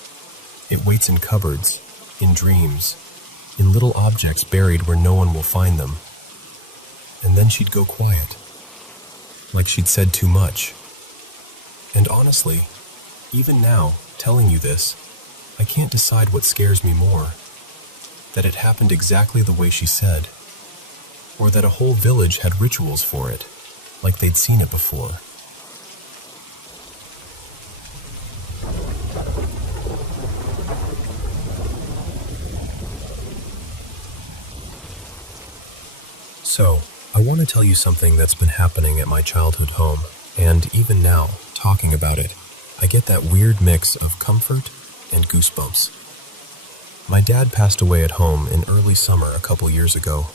It waits in cupboards, in dreams, in little objects buried where no one will find them." And then she'd go quiet, like she'd said too much. And honestly, even now, telling you this, I can't decide what scares me more. That it happened exactly the way she said, or that a whole village had rituals for it, like they'd seen it before. So, I want to tell you something that's been happening at my childhood home, and even now, talking about it, I get that weird mix of comfort and goosebumps. My dad passed away at home in early summer a couple years ago.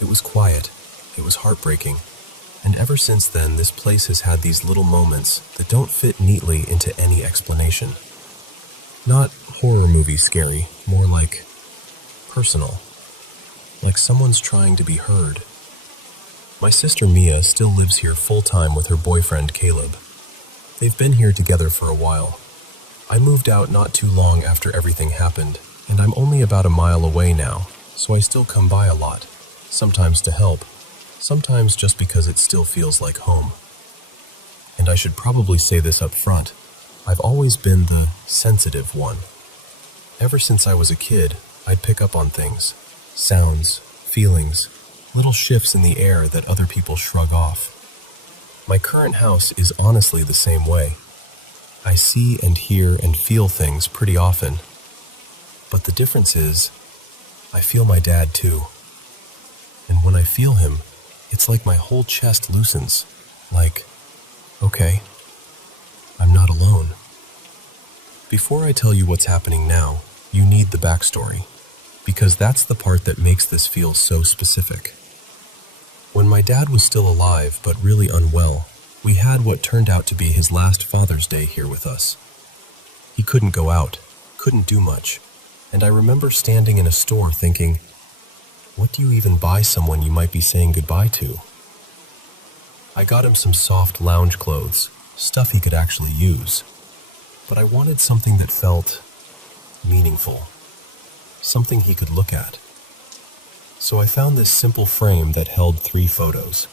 It was quiet, it was heartbreaking, and ever since then this place has had these little moments that don't fit neatly into any explanation. Not horror movie scary, more like personal. Like someone's trying to be heard. My sister Mia still lives here full-time with her boyfriend Caleb. They've been here together for a while. I moved out not too long after everything happened, and I'm only about a mile away now, so I still come by a lot, sometimes to help, sometimes just because it still feels like home. And I should probably say this up front, I've always been the sensitive one. Ever since I was a kid, I'd pick up on things. Sounds, feelings, little shifts in the air that other people shrug off. My current house is honestly the same way. I see and hear and feel things pretty often. But the difference is, I feel my dad too. And when I feel him, it's like my whole chest loosens. Like, okay, I'm not alone. Before I tell you what's happening now, you need the backstory. Because that's the part that makes this feel so specific. When my dad was still alive, but really unwell, we had what turned out to be his last Father's Day here with us. He couldn't go out, couldn't do much, and I remember standing in a store thinking, what do you even buy someone you might be saying goodbye to? I got him some soft lounge clothes, stuff he could actually use, but I wanted something that felt meaningful. Something he could look at. So I found this simple frame that held 3 photos.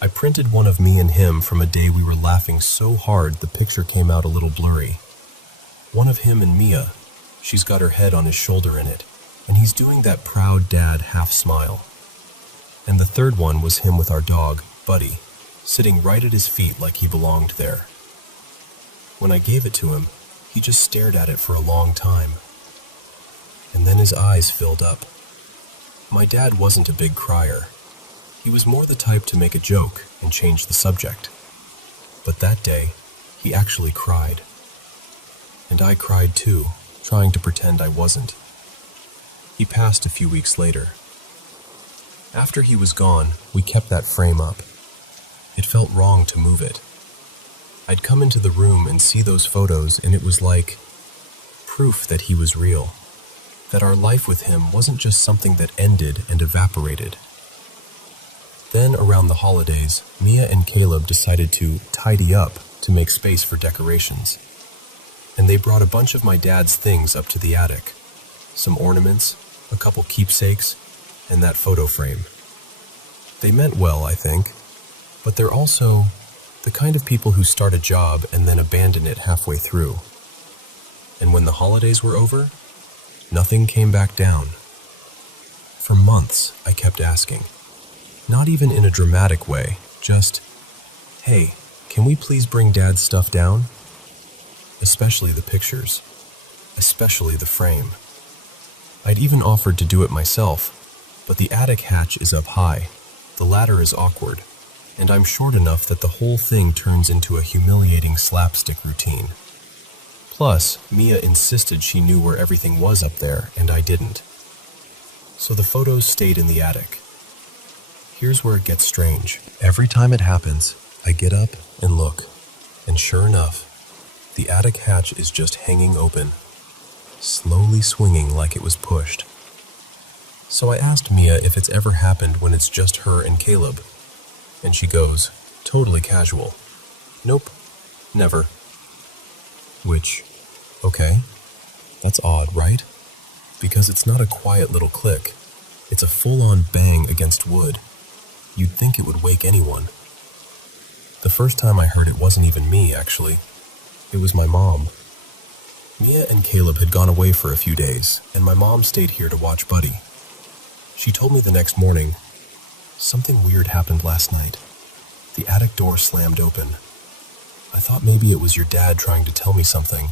I printed one of me and him from a day we were laughing so hard the picture came out a little blurry. One of him and Mia. She's got her head on his shoulder in it, and he's doing that proud dad half smile. And the third one was him with our dog, Buddy, sitting right at his feet like he belonged there. When I gave it to him, he just stared at it for a long time. And then his eyes filled up. My dad wasn't a big crier. He was more the type to make a joke and change the subject. But that day, he actually cried. And I cried too, trying to pretend I wasn't. He passed a few weeks later. After he was gone, we kept that frame up. It felt wrong to move it. I'd come into the room and see those photos, and it was like proof that he was real, that our life with him wasn't just something that ended and evaporated. Then, around the holidays, Mia and Caleb decided to tidy up to make space for decorations. And they brought a bunch of my dad's things up to the attic. Some ornaments, a couple keepsakes, and that photo frame. They meant well, I think, but they're also the kind of people who start a job and then abandon it halfway through. And when the holidays were over, nothing came back down. For months, I kept asking. Not even in a dramatic way, just, "Hey, can we please bring Dad's stuff down?" Especially the pictures. Especially the frame. I'd even offered to do it myself, but the attic hatch is up high, the ladder is awkward, and I'm short enough that the whole thing turns into a humiliating slapstick routine. Plus, Mia insisted she knew where everything was up there, and I didn't. So the photos stayed in the attic. Here's where it gets strange. Every time it happens, I get up and look, and sure enough, the attic hatch is just hanging open, slowly swinging like it was pushed. So I asked Mia if it's ever happened when it's just her and Caleb, and she goes, totally casual, "Nope, never." Which, okay, that's odd, right? Because it's not a quiet little click, it's a full-on bang against wood. You'd think it would wake anyone. The first time I heard it wasn't even me, actually. It was my mom. Mia and Caleb had gone away for a few days, and my mom stayed here to watch Buddy. She told me the next morning, "Something weird happened last night. The attic door slammed open. I thought maybe it was your dad trying to tell me something,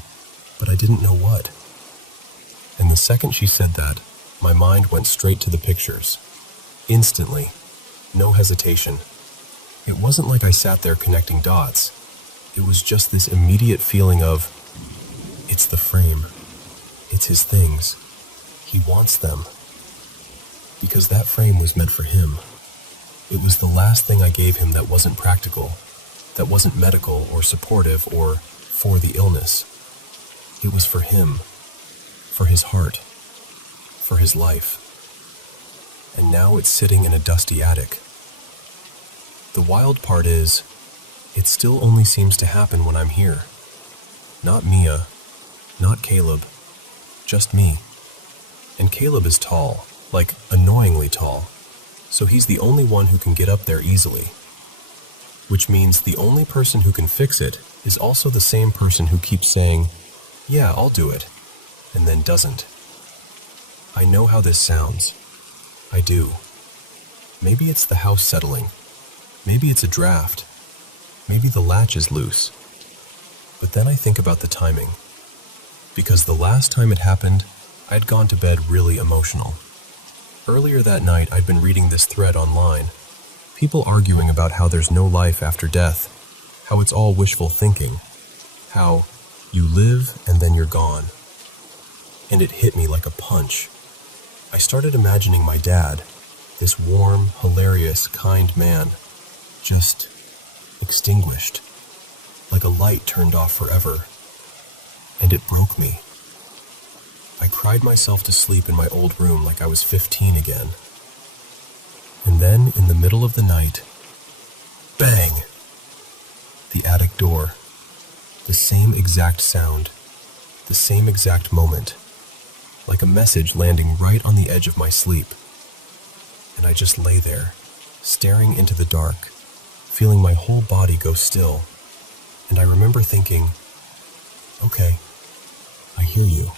but I didn't know what." And the second she said that, my mind went straight to the pictures. Instantly. No hesitation. It wasn't like I sat there connecting dots. It was just this immediate feeling of, it's the frame. It's his things. He wants them. Because that frame was meant for him. It was the last thing I gave him that wasn't practical, that wasn't medical or supportive or for the illness. It was for him, for his heart, for his life. And now it's sitting in a dusty attic. The wild part is, it still only seems to happen when I'm here. Not Mia, not Caleb, just me. And Caleb is tall, like annoyingly tall, so he's the only one who can get up there easily. Which means the only person who can fix it is also the same person who keeps saying, "Yeah, I'll do it," and then doesn't. I know how this sounds. I do. Maybe it's the house settling. Maybe it's a draft. Maybe the latch is loose. But then I think about the timing. Because the last time it happened, I'd gone to bed really emotional. Earlier that night, I'd been reading this thread online. People arguing about how there's no life after death, how it's all wishful thinking, how you live and then you're gone. And it hit me like a punch. I started imagining my dad, this warm, hilarious, kind man, just extinguished, like a light turned off forever. And it broke me. I cried myself to sleep in my old room like I was 15 again. And then, in the middle of the night, bang! The attic door. The same exact sound. The same exact moment. Like a message landing right on the edge of my sleep. And I just lay there, staring into the dark, feeling my whole body go still. And I remember thinking, okay, I hear you.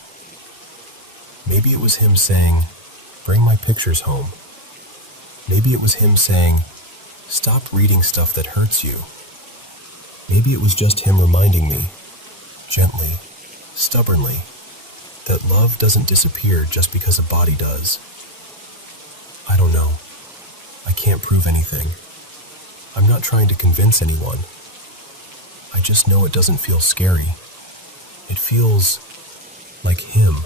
Maybe it was him saying, "Bring my pictures home." Maybe it was him saying, "Stop reading stuff that hurts you." Maybe it was just him reminding me, gently, stubbornly, that love doesn't disappear just because a body does. I don't know. I can't prove anything. I'm not trying to convince anyone. I just know it doesn't feel scary. It feels like him.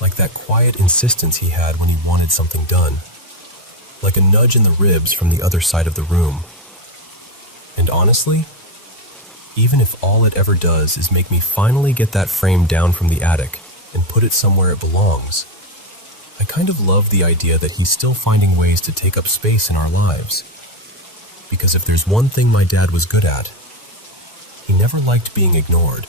Like that quiet insistence he had when he wanted something done. Like a nudge in the ribs from the other side of the room. And honestly, even if all it ever does is make me finally get that frame down from the attic and put it somewhere it belongs, I kind of love the idea that he's still finding ways to take up space in our lives. Because if there's one thing my dad was good at, he never liked being ignored.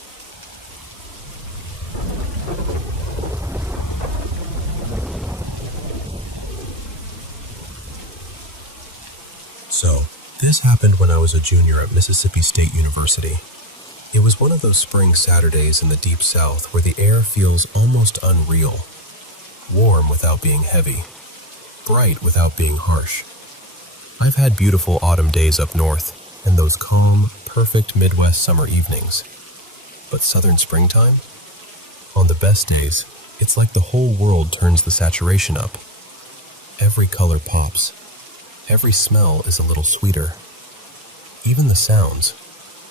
So, this happened when I was a junior at Mississippi State University. It was one of those spring Saturdays in the deep south where the air feels almost unreal. Warm without being heavy. Bright without being harsh. I've had beautiful autumn days up north, and those calm, perfect Midwest summer evenings. But southern springtime? On the best days, it's like the whole world turns the saturation up. Every color pops. Every smell is a little sweeter. Even the sounds,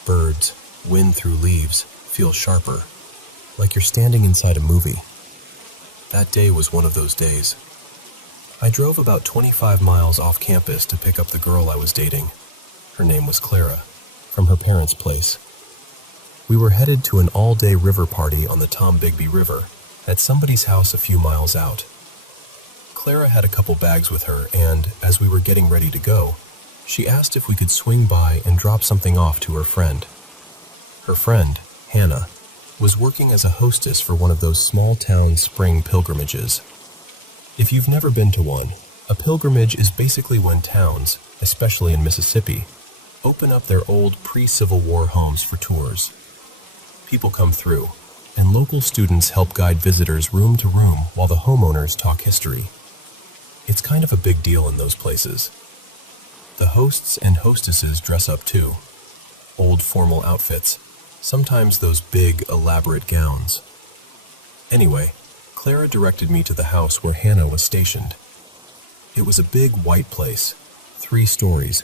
birds, wind through leaves, feel sharper, like you're standing inside a movie. That day was one of those days. I drove about 25 miles off campus to pick up the girl I was dating. Her name was Clara, from her parents' place. We were headed to an all-day river party on the Tombigbee River at somebody's house a few miles out. Clara had a couple bags with her, and as we were getting ready to go, she asked if we could swing by and drop something off to her friend. Her friend, Hannah, was working as a hostess for one of those small-town spring pilgrimages. If you've never been to one, a pilgrimage is basically when towns, especially in Mississippi, open up their old pre-Civil War homes for tours. People come through, and local students help guide visitors room to room while the homeowners talk history. It's kind of a big deal in those places. The hosts and hostesses dress up too. Old formal outfits, sometimes those big, elaborate gowns. Anyway, Clara directed me to the house where Hannah was stationed. It was a big white place, 3 stories,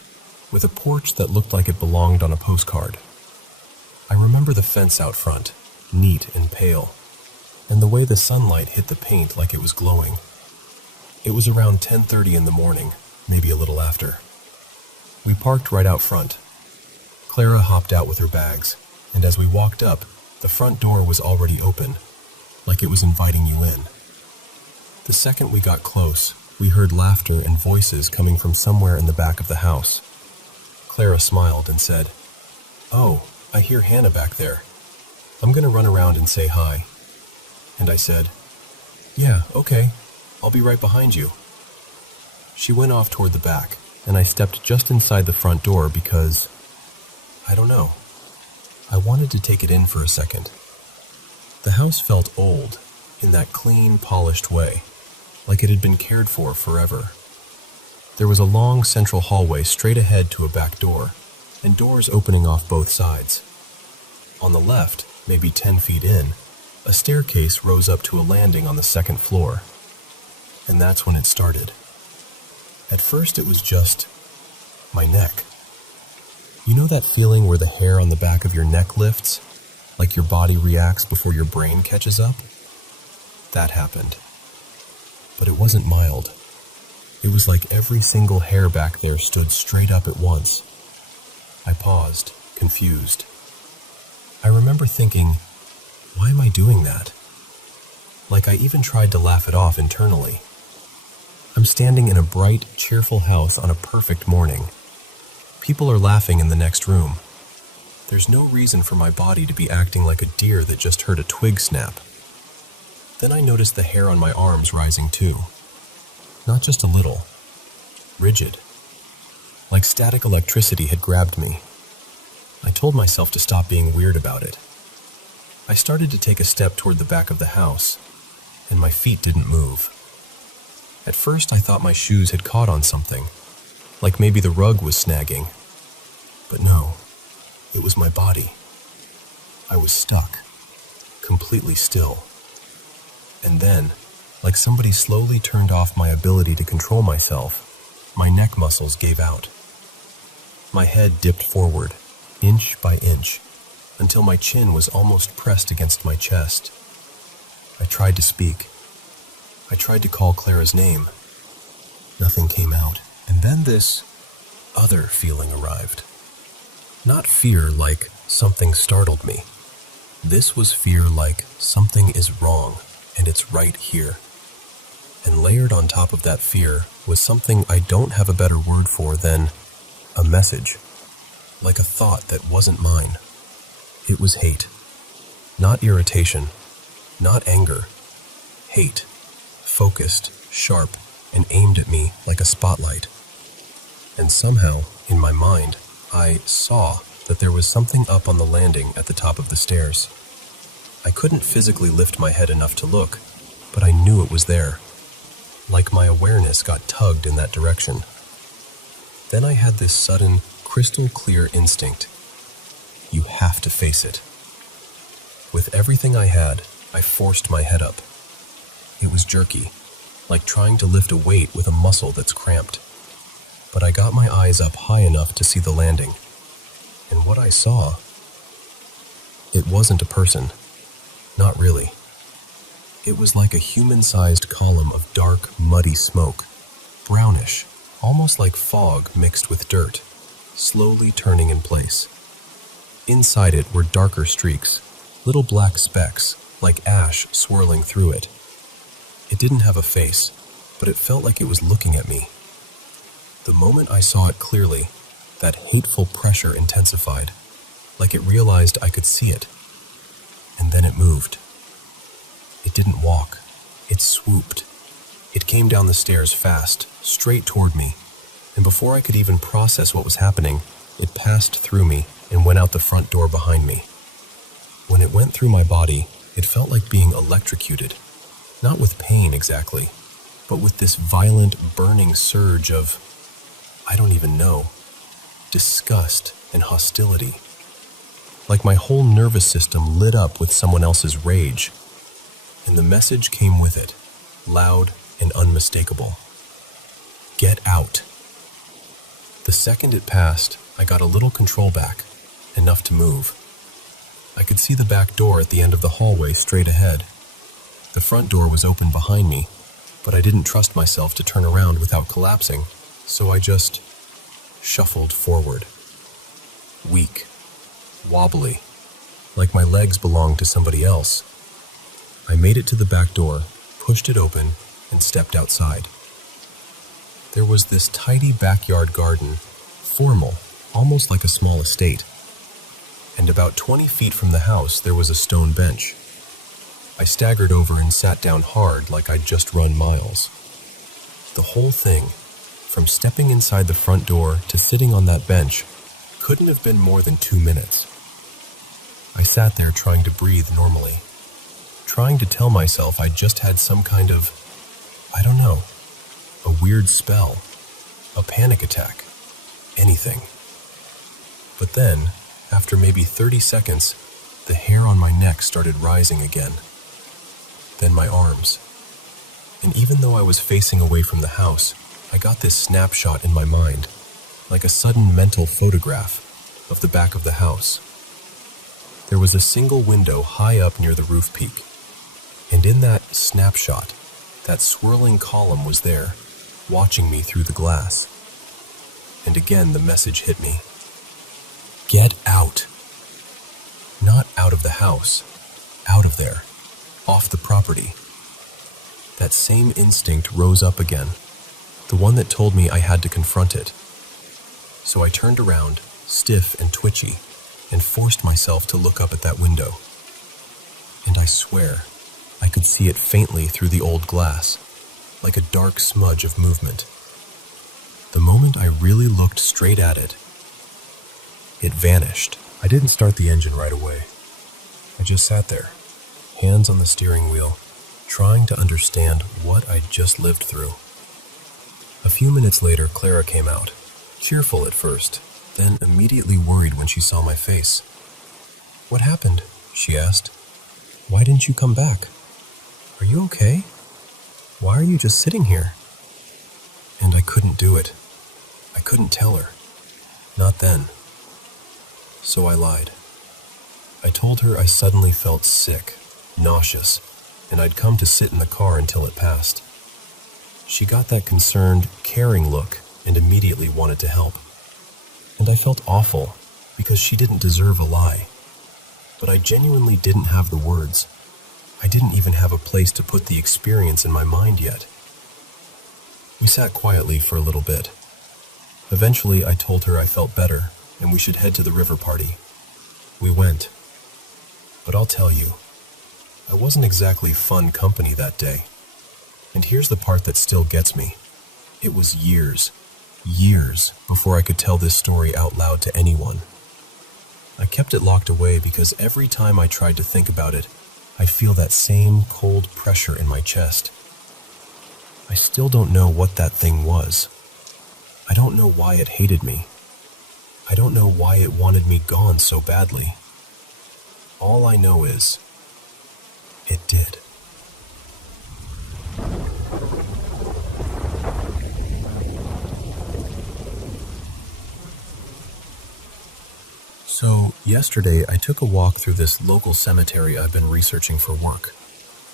with a porch that looked like it belonged on a postcard. I remember the fence out front, neat and pale, and the way the sunlight hit the paint like it was glowing. It was around 10:30 in the morning, maybe a little after. We parked right out front. Clara hopped out with her bags, and as we walked up, the front door was already open, like it was inviting you in. The second we got close, we heard laughter and voices coming from somewhere in the back of the house. Clara smiled and said, "Oh, I hear Hannah back there. I'm gonna run around and say hi." And I said, "Yeah, okay. I'll be right behind you." She went off toward the back, and I stepped just inside the front door because, I don't know, I wanted to take it in for a second. The house felt old, in that clean, polished way, like it had been cared for forever. There was a long central hallway straight ahead to a back door, and doors opening off both sides. On the left, maybe 10 feet in, a staircase rose up to a landing on the second floor. And that's when it started. At first it was just my neck. You know that feeling where the hair on the back of your neck lifts, like your body reacts before your brain catches up? That happened. But it wasn't mild. It was like every single hair back there stood straight up at once. I paused, confused. I remember thinking, why am I doing that? Like I even tried to laugh it off internally. I'm standing in a bright, cheerful house on a perfect morning. People are laughing in the next room. There's no reason for my body to be acting like a deer that just heard a twig snap. Then I noticed the hair on my arms rising too. Not just a little. Rigid. Like static electricity had grabbed me. I told myself to stop being weird about it. I started to take a step toward the back of the house, and my feet didn't move. At first I thought my shoes had caught on something, like maybe the rug was snagging. But no, it was my body. I was stuck, completely still. And then, Like somebody slowly turned off my ability to control myself. My neck muscles gave out. My head dipped forward, inch by inch, until my chin was almost pressed against my chest. I tried to speak. I tried to call Clara's name. Nothing came out. And then this other feeling arrived. Not fear like something startled me. This was fear like something is wrong and it's right here. And layered on top of that fear was something I don't have a better word for than a message. Like a thought that wasn't mine. It was hate. Not irritation. Not anger. Hate. Focused, sharp, and aimed at me like a spotlight. And somehow, in my mind, I saw that there was something up on the landing at the top of the stairs. I couldn't physically lift my head enough to look, but I knew it was there. Like my awareness got tugged in that direction. Then I had this sudden, crystal clear instinct. You have to face it. With everything I had, I forced my head up. It was jerky, like trying to lift a weight with a muscle that's cramped. But I got my eyes up high enough to see the landing. And what I saw, it wasn't a person. Not really. It was like a human-sized column of dark, muddy smoke, brownish, almost like fog mixed with dirt, slowly turning in place. Inside it were darker streaks, little black specks, like ash swirling through it. It didn't have a face, but it felt like it was looking at me. The moment I saw it clearly, that hateful pressure intensified, like it realized I could see it. And then it moved. It didn't walk. It swooped. It came down the stairs fast, straight toward me, and before I could even process what was happening, it passed through me and went out the front door behind me. When it went through my body, it felt like being electrocuted, not with pain exactly, but with this violent, burning surge of, I don't even know, disgust and hostility. Like my whole nervous system lit up with someone else's rage. And the message came with it, loud and unmistakable. Get out. The second it passed, I got a little control back, enough to move. I could see the back door at the end of the hallway straight ahead. The front door was open behind me, but I didn't trust myself to turn around without collapsing, so I just shuffled forward. Weak, wobbly, like my legs belonged to somebody else. I made it to the back door, pushed it open, and stepped outside. There was this tidy backyard garden, formal, almost like a small estate. And about 20 feet from the house there was a stone bench. I staggered over and sat down hard like I'd just run miles. The whole thing, from stepping inside the front door to sitting on that bench, couldn't have been more than 2 minutes. I sat there trying to breathe normally, trying to tell myself I just had some kind of, I don't know, a weird spell, a panic attack, anything. But then, after maybe 30 seconds, the hair on my neck started rising again. Then my arms. And even though I was facing away from the house, I got this snapshot in my mind, like a sudden mental photograph of the back of the house. There was a single window high up near the roof peak. And in that snapshot, that swirling column was there, watching me through the glass. And again the message hit me. Get out. Not out of the house, out of there, off the property. That same instinct rose up again, the one that told me I had to confront it. So I turned around, stiff and twitchy, and forced myself to look up at that window. And I swear, I could see it faintly through the old glass, like a dark smudge of movement. The moment I really looked straight at it, it vanished. I didn't start the engine right away. I just sat there, hands on the steering wheel, trying to understand what I'd just lived through. A few minutes later, Clara came out, cheerful at first, then immediately worried when she saw my face. "What happened?" she asked. "Why didn't you come back? Are you okay?" "Why are you just sitting here?" And I couldn't do it. I couldn't tell her. Not then. So I lied. I told her I suddenly felt sick, nauseous, and I'd come to sit in the car until it passed. She got that concerned, caring look and immediately wanted to help. And I felt awful because she didn't deserve a lie. But I genuinely didn't have the words. I didn't even have a place to put the experience in my mind yet. We sat quietly for a little bit. Eventually, I told her I felt better and we should head to the river party. We went. But I'll tell you, I wasn't exactly fun company that day. And here's the part that still gets me. It was years before I could tell this story out loud to anyone. I kept it locked away because every time I tried to think about it, I'd feel that same cold pressure in my chest. I still don't know what that thing was. I don't know why it hated me. I don't know why it wanted me gone so badly. All I know is, it did. So, yesterday I took a walk through this local cemetery I've been researching for work.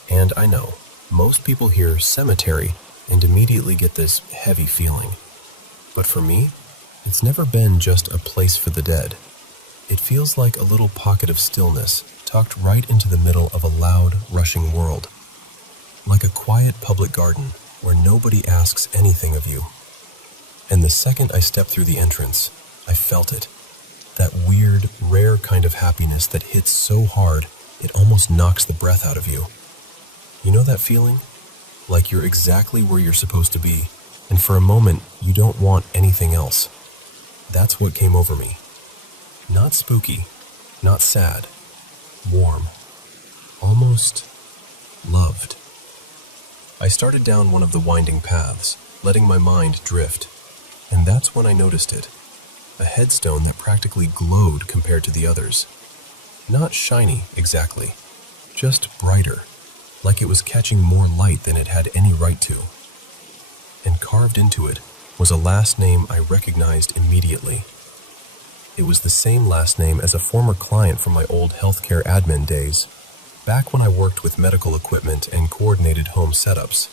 And I know, most people hear cemetery and immediately get this heavy feeling. But for me, it's never been just a place for the dead. It feels like a little pocket of stillness tucked right into the middle of a loud, rushing world. Like a quiet public garden where nobody asks anything of you. And the second I stepped through the entrance, I felt it. That weird, rare kind of happiness that hits so hard, it almost knocks the breath out of you. You know that feeling? Like you're exactly where you're supposed to be, and for a moment, you don't want anything else. That's what came over me. Not spooky, not sad, warm, almost loved. I started down one of the winding paths, letting my mind drift, and that's when I noticed it. A headstone that practically glowed compared to the others. Not shiny, exactly, just brighter, like it was catching more light than it had any right to. And carved into it was a last name I recognized immediately. It was the same last name as a former client from my old healthcare admin days, back when I worked with medical equipment and coordinated home setups.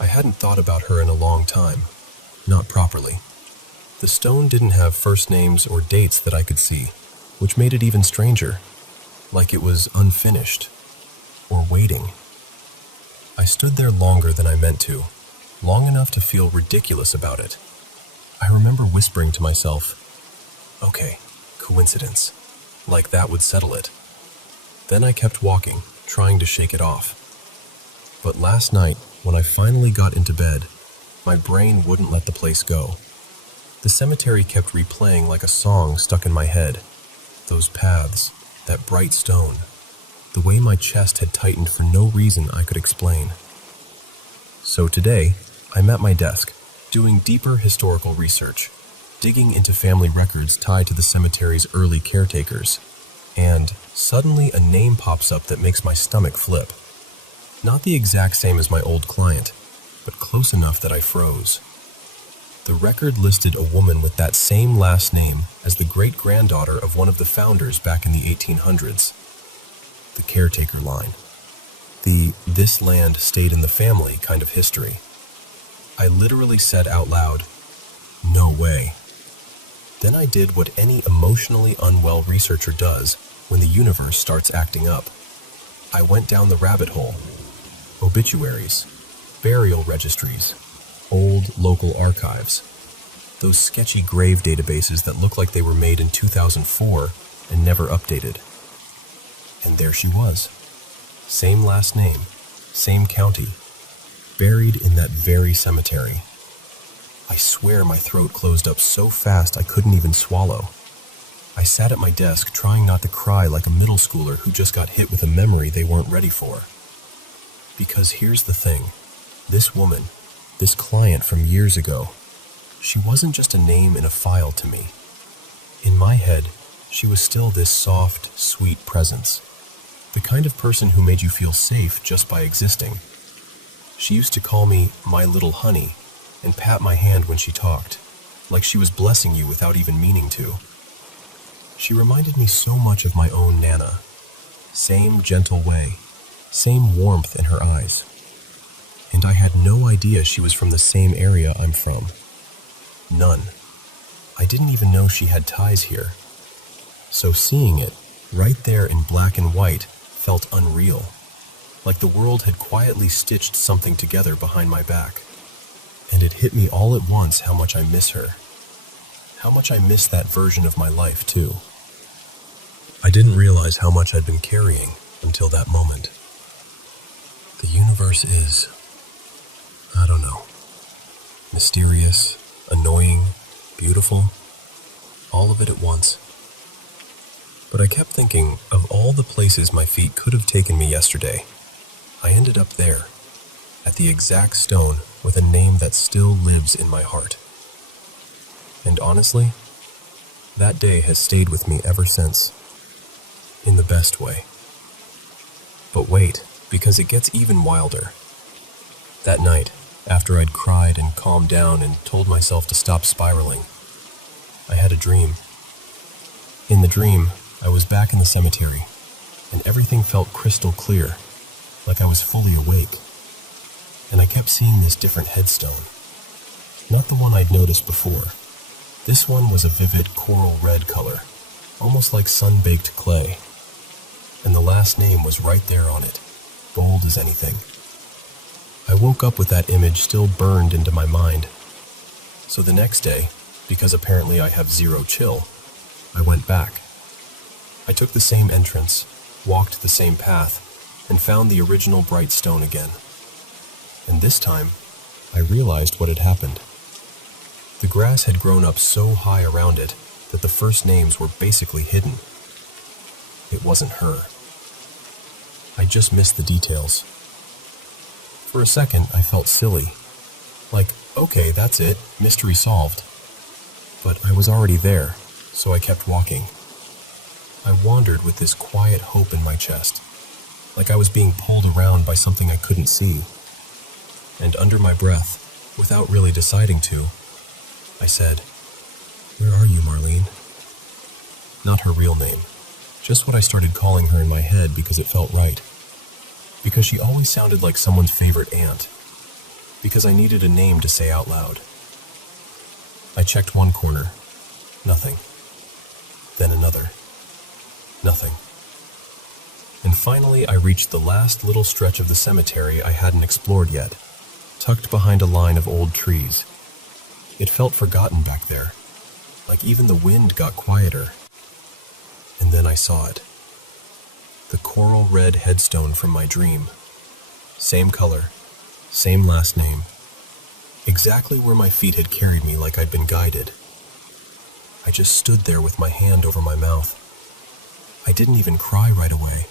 I hadn't thought about her in a long time, not properly. The stone didn't have first names or dates that I could see, which made it even stranger, like it was unfinished, or waiting. I stood there longer than I meant to, long enough to feel ridiculous about it. I remember whispering to myself, okay, coincidence, like that would settle it. Then I kept walking, trying to shake it off. But last night, when I finally got into bed, my brain wouldn't let the place go. The cemetery kept replaying like a song stuck in my head. Those paths, that bright stone, the way my chest had tightened for no reason I could explain. So today, I'm at my desk, doing deeper historical research, digging into family records tied to the cemetery's early caretakers, and suddenly a name pops up that makes my stomach flip. Not the exact same as my old client, but close enough that I froze. The record listed a woman with that same last name as the great-granddaughter of one of the founders back in the 1800s. The caretaker line. The "this land stayed in the family" kind of history. I literally said out loud, "No way." Then I did what any emotionally unwell researcher does when the universe starts acting up. I went down the rabbit hole. Obituaries, burial registries, old local archives, those sketchy grave databases that look like they were made in 2004 and never updated. And there she was. Same last name, same county, buried in that very cemetery. I swear my throat closed up so fast I couldn't even swallow. I sat at my desk trying not to cry like a middle schooler who just got hit with a memory they weren't ready for. Because here's the thing, this woman, this client from years ago, she wasn't just a name in a file to me. In my head, she was still this soft, sweet presence. The kind of person who made you feel safe just by existing. She used to call me my little honey and pat my hand when she talked, like she was blessing you without even meaning to. She reminded me so much of my own Nana. Same gentle way, same warmth in her eyes. And I had no idea she was from the same area I'm from. None. I didn't even know she had ties here. So seeing it, right there in black and white, felt unreal. Like the world had quietly stitched something together behind my back. And it hit me all at once how much I miss her. How much I miss that version of my life, too. I didn't realize how much I'd been carrying until that moment. The universe is, I don't know, mysterious, annoying, beautiful, all of it at once. But I kept thinking of all the places my feet could have taken me yesterday. I ended up there, at the exact stone with a name that still lives in my heart. And honestly, that day has stayed with me ever since, in the best way. But wait, because it gets even wilder. That night, after I'd cried and calmed down and told myself to stop spiraling, I had a dream. In the dream, I was back in the cemetery, and everything felt crystal clear, like I was fully awake. And I kept seeing this different headstone. Not the one I'd noticed before. This one was a vivid coral red color, almost like sun-baked clay. And the last name was right there on it, bold as anything. I woke up with that image still burned into my mind. So the next day, because apparently I have zero chill, I went back. I took the same entrance, walked the same path, and found the original bright stone again. And this time, I realized what had happened. The grass had grown up so high around it that the first names were basically hidden. It wasn't her. I just missed the details. For a second, I felt silly. Like, okay, that's it, mystery solved. But I was already there, so I kept walking. I wandered with this quiet hope in my chest, like I was being pulled around by something I couldn't see. And under my breath, without really deciding to, I said, "Where are you, Marlene?" Not her real name, just what I started calling her in my head because it felt right. Because she always sounded like someone's favorite aunt. Because I needed a name to say out loud. I checked one corner. Nothing. Then another. Nothing. And finally I reached the last little stretch of the cemetery I hadn't explored yet, tucked behind a line of old trees. It felt forgotten back there, like even the wind got quieter. And then I saw it. The coral red headstone from my dream. Same color, same last name. Exactly where my feet had carried me like I'd been guided. I just stood there with my hand over my mouth. I didn't even cry right away.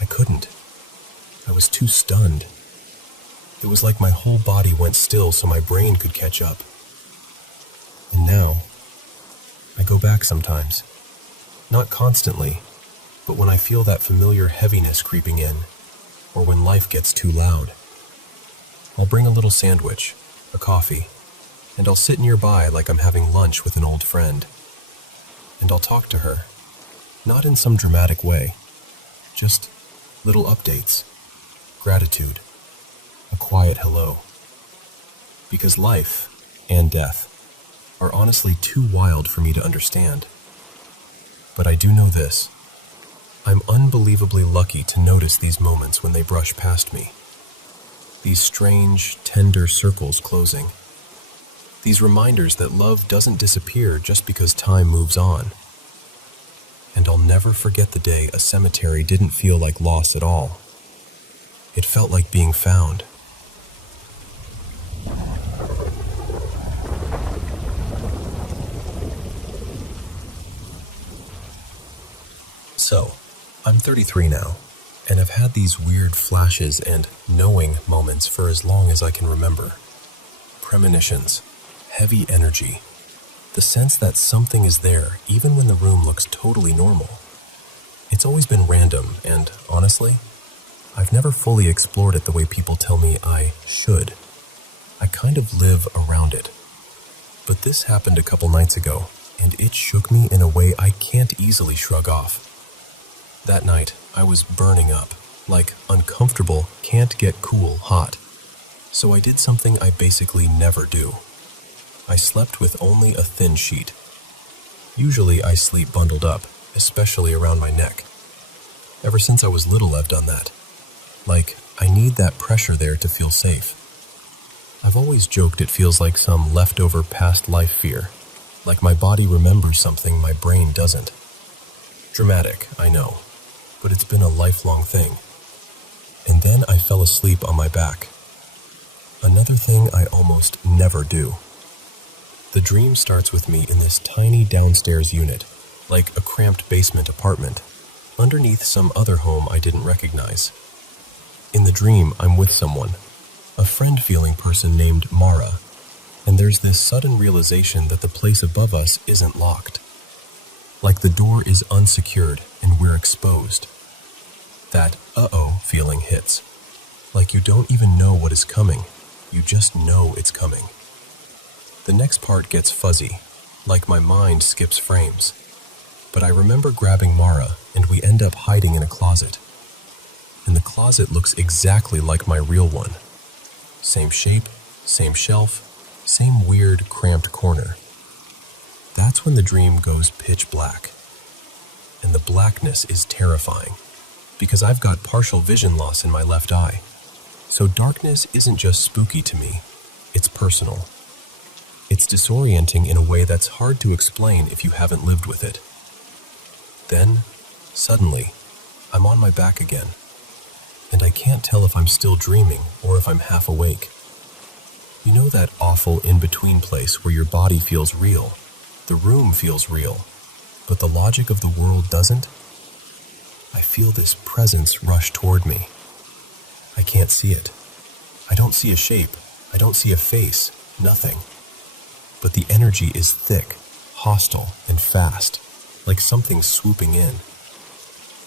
I couldn't. I was too stunned. It was like my whole body went still so my brain could catch up. And now, I go back sometimes. Not constantly, but when I feel that familiar heaviness creeping in, or when life gets too loud. I'll bring a little sandwich, a coffee, and I'll sit nearby like I'm having lunch with an old friend. And I'll talk to her, not in some dramatic way, just little updates, gratitude, a quiet hello. Because life and death are honestly too wild for me to understand. But I do know this. I'm unbelievably lucky to notice these moments when they brush past me. These strange, tender circles closing. These reminders that love doesn't disappear just because time moves on. And I'll never forget the day a cemetery didn't feel like loss at all. It felt like being found. So, I'm 33 now, and I've had these weird flashes and knowing moments for as long as I can remember. Premonitions, heavy energy, the sense that something is there even when the room looks totally normal. It's always been random and, honestly, I've never fully explored it the way people tell me I should. I kind of live around it. But this happened a couple nights ago, and it shook me in a way I can't easily shrug off. That night, I was burning up, like uncomfortable, can't get cool hot. So I did something I basically never do. I slept with only a thin sheet. Usually I sleep bundled up, especially around my neck. Ever since I was little, I've done that. Like, I need that pressure there to feel safe. I've always joked it feels like some leftover past life fear, like my body remembers something my brain doesn't. Dramatic, I know, but it's been a lifelong thing. And then I fell asleep on my back. Another thing I almost never do. The dream starts with me in this tiny downstairs unit, like a cramped basement apartment, underneath some other home I didn't recognize. In the dream, I'm with someone, a friend-feeling person named Mara, and there's this sudden realization that the place above us isn't locked. Like the door is unsecured and we're exposed. That uh-oh feeling hits. Like you don't even know what is coming, you just know it's coming. The next part gets fuzzy, like my mind skips frames. But I remember grabbing Mara, and we end up hiding in a closet. And the closet looks exactly like my real one. Same shape, same shelf, same weird, cramped corner. That's when the dream goes pitch black. And the blackness is terrifying, because I've got partial vision loss in my left eye. So darkness isn't just spooky to me, it's personal. It's disorienting in a way that's hard to explain if you haven't lived with it. Then, suddenly, I'm on my back again, and I can't tell if I'm still dreaming or if I'm half awake. You know that awful in-between place where your body feels real, the room feels real, but the logic of the world doesn't? I feel this presence rush toward me. I can't see it. I don't see a shape. I don't see a face. Nothing. But the energy is thick, hostile, and fast, like something swooping in.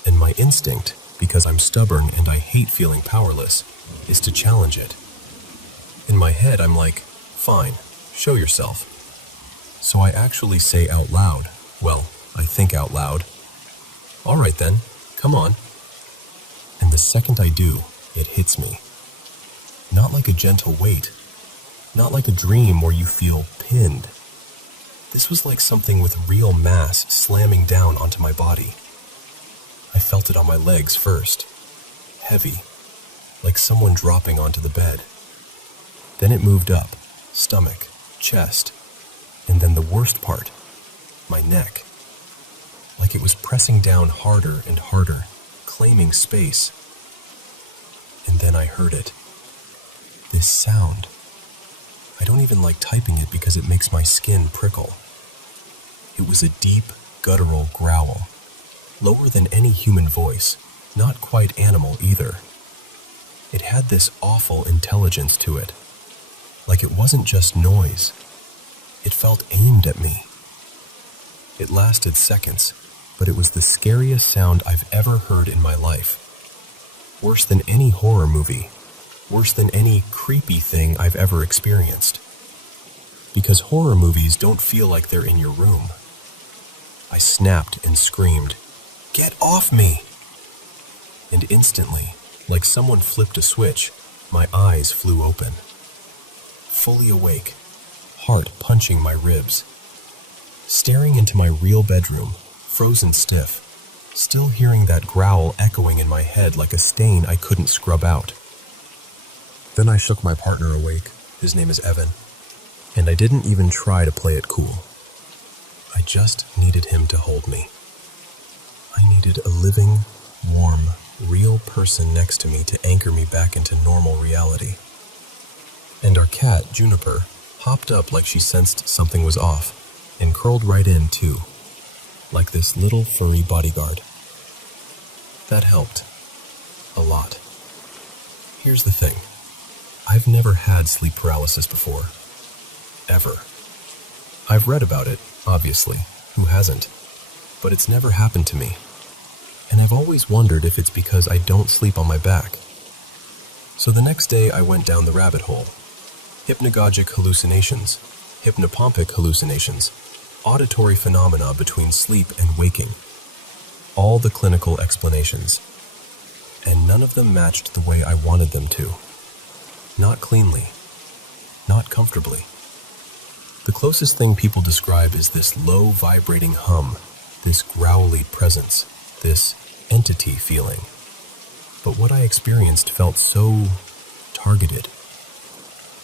And my instinct, because I'm stubborn and I hate feeling powerless, is to challenge it. In my head, I'm like, fine, show yourself. So I actually say out loud, well, I think out loud, all right then, come on. And the second I do, it hits me. Not like a gentle weight, not like a dream where you feel pinned. This was like something with real mass slamming down onto my body. I felt it on my legs first, heavy, like someone dropping onto the bed. Then it moved up, stomach, chest, and then the worst part, my neck. Like it was pressing down harder and harder, claiming space. And then I heard it. This sound. I don't even like typing it because it makes my skin prickle. It was a deep, guttural growl, lower than any human voice, not quite animal either. It had this awful intelligence to it, like it wasn't just noise. It felt aimed at me. It lasted seconds, but it was the scariest sound I've ever heard in my life. Worse than any horror movie, worse than any creepy thing I've ever experienced. Because horror movies don't feel like they're in your room. I snapped and screamed, "Get off me!" And instantly, like someone flipped a switch, my eyes flew open. Fully awake, heart punching my ribs. Staring into my real bedroom, frozen stiff, still hearing that growl echoing in my head like a stain I couldn't scrub out. Then I shook my partner awake, his name is Evan, and I didn't even try to play it cool. I just needed him to hold me. I needed a living, warm, real person next to me to anchor me back into normal reality. And our cat, Juniper, hopped up like she sensed something was off, and curled right in too, like this little furry bodyguard. That helped. A lot. Here's the thing. I've never had sleep paralysis before. Ever. I've read about it, obviously. Who hasn't? But it's never happened to me. and I've always wondered if it's because I don't sleep on my back. So the next day I went down the rabbit hole. Hypnagogic hallucinations, hypnopompic hallucinations, auditory phenomena between sleep and waking. All the clinical explanations. And none of them matched the way I wanted them to. Not cleanly. Not comfortably. The closest thing people describe is this low vibrating hum, this growly presence, this entity feeling. But what I experienced felt so targeted,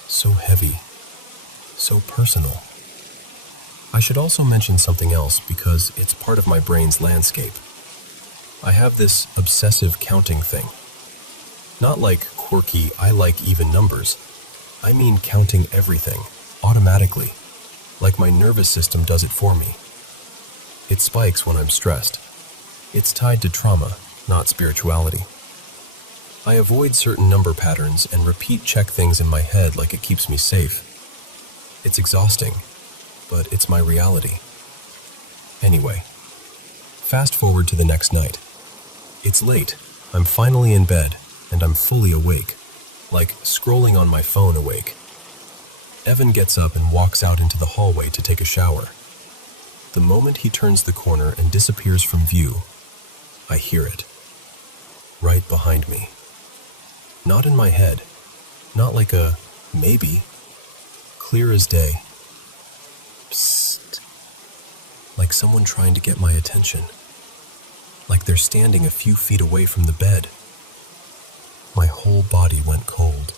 so heavy, so personal. I should also mention something else because it's part of my brain's landscape. I have this obsessive counting thing. Not like quirky, I like even numbers. I mean counting everything, automatically, like my nervous system does it for me. It spikes when I'm stressed. It's tied to trauma, not spirituality. I avoid certain number patterns and repeat check things in my head like it keeps me safe. It's exhausting, but it's my reality. Anyway, fast forward to the next night. It's late, I'm finally in bed, and I'm fully awake, like scrolling on my phone awake. Evan gets up and walks out into the hallway to take a shower. The moment he turns the corner and disappears from view, I hear it. Right behind me. Not in my head. Not like a maybe. Clear as day. Psst. Like someone trying to get my attention. Like they're standing a few feet away from the bed. My whole body went cold.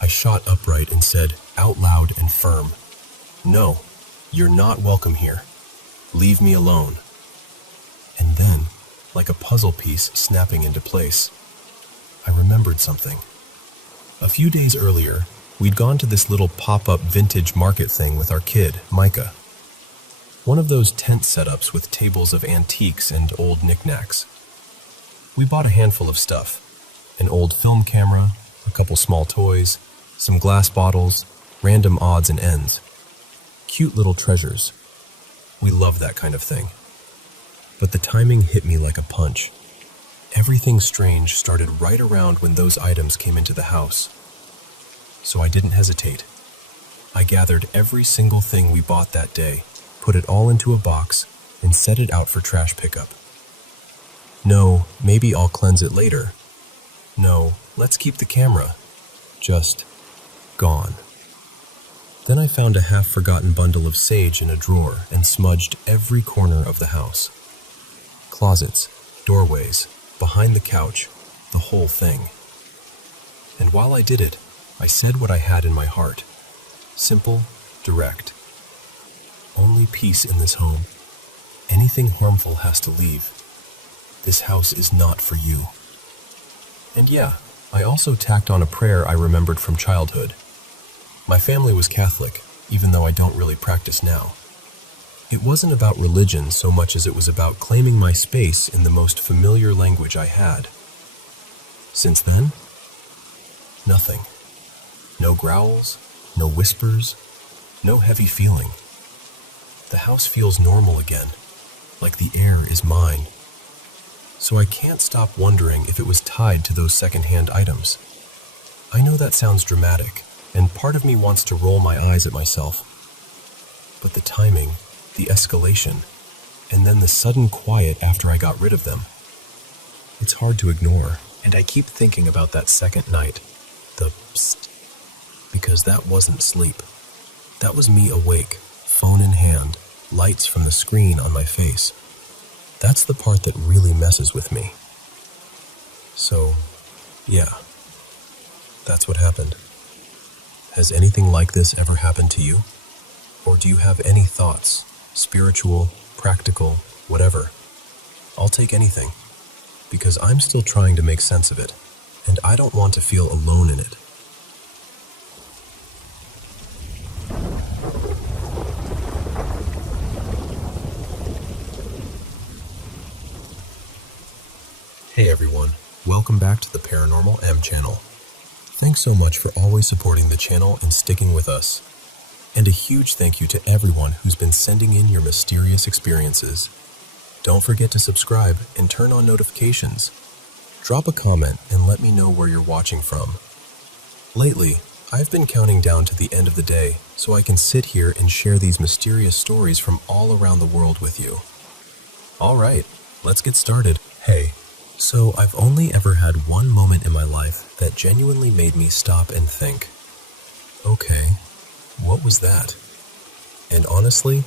I shot upright and said, out loud and firm, "No, you're not welcome here. Leave me alone." And then, like a puzzle piece snapping into place, I remembered something. A few days earlier, we'd gone to this little pop-up vintage market thing with our kid, Micah. One of those tent setups with tables of antiques and old knickknacks. We bought a handful of stuff. An old film camera, a couple small toys, some glass bottles, random odds and ends. Cute little treasures. We love that kind of thing. But the timing hit me like a punch. Everything strange started right around when those items came into the house. So I didn't hesitate. I gathered every single thing we bought that day, put it all into a box, and set it out for trash pickup. No, maybe I'll cleanse it later. No, let's keep the camera. Just gone. Then I found a half-forgotten bundle of sage in a drawer and smudged every corner of the house. Closets, doorways, behind the couch, the whole thing. And while I did it, I said what I had in my heart. Simple, direct. Only peace in this home. Anything harmful has to leave. This house is not for you. And yeah, I also tacked on a prayer I remembered from childhood. My family was Catholic, even though I don't really practice now. It wasn't about religion so much as it was about claiming my space in the most familiar language I had. Since then, nothing. No growls, no whispers, no heavy feeling. The house feels normal again, like the air is mine. So I can't stop wondering if it was tied to those secondhand items. I know that sounds dramatic, and part of me wants to roll my eyes at myself. But the timing, the escalation, and then the sudden quiet after I got rid of them. It's hard to ignore, and I keep thinking about that second night, the psst, because that wasn't sleep. That was me awake, phone in hand, lights from the screen on my face. That's the part that really messes with me. So, yeah, that's what happened. Has anything like this ever happened to you? Or do you have any thoughts, spiritual, practical, whatever? I'll take anything, because I'm still trying to make sense of it, and I don't want to feel alone in it. Hey everyone, welcome back to the Paranormal M channel. Thanks so much for always supporting the channel and sticking with us. And a huge thank you to everyone who's been sending in your mysterious experiences. Don't forget to subscribe and turn on notifications. Drop a comment and let me know where you're watching from. Lately, I've been counting down to the end of the day so I can sit here and share these mysterious stories from all around the world with you. Alright, let's get started. Hey, so I've only ever had one moment in my life that genuinely made me stop and think, okay, what was that? And honestly,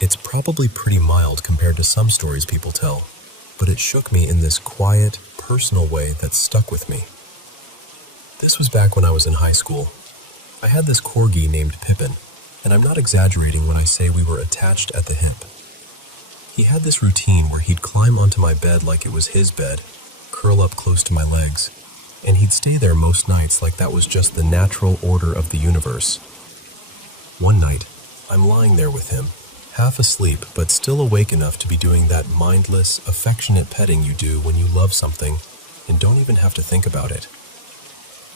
it's probably pretty mild compared to some stories people tell, but it shook me in this quiet, personal way that stuck with me. This was back when I was in high school. I had this corgi named Pippin, and I'm not exaggerating when I say we were attached at the hip. He had this routine where he'd climb onto my bed like it was his bed, curl up close to my legs, and he'd stay there most nights like that was just the natural order of the universe. One night, I'm lying there with him, half asleep but still awake enough to be doing that mindless, affectionate petting you do when you love something and don't even have to think about it.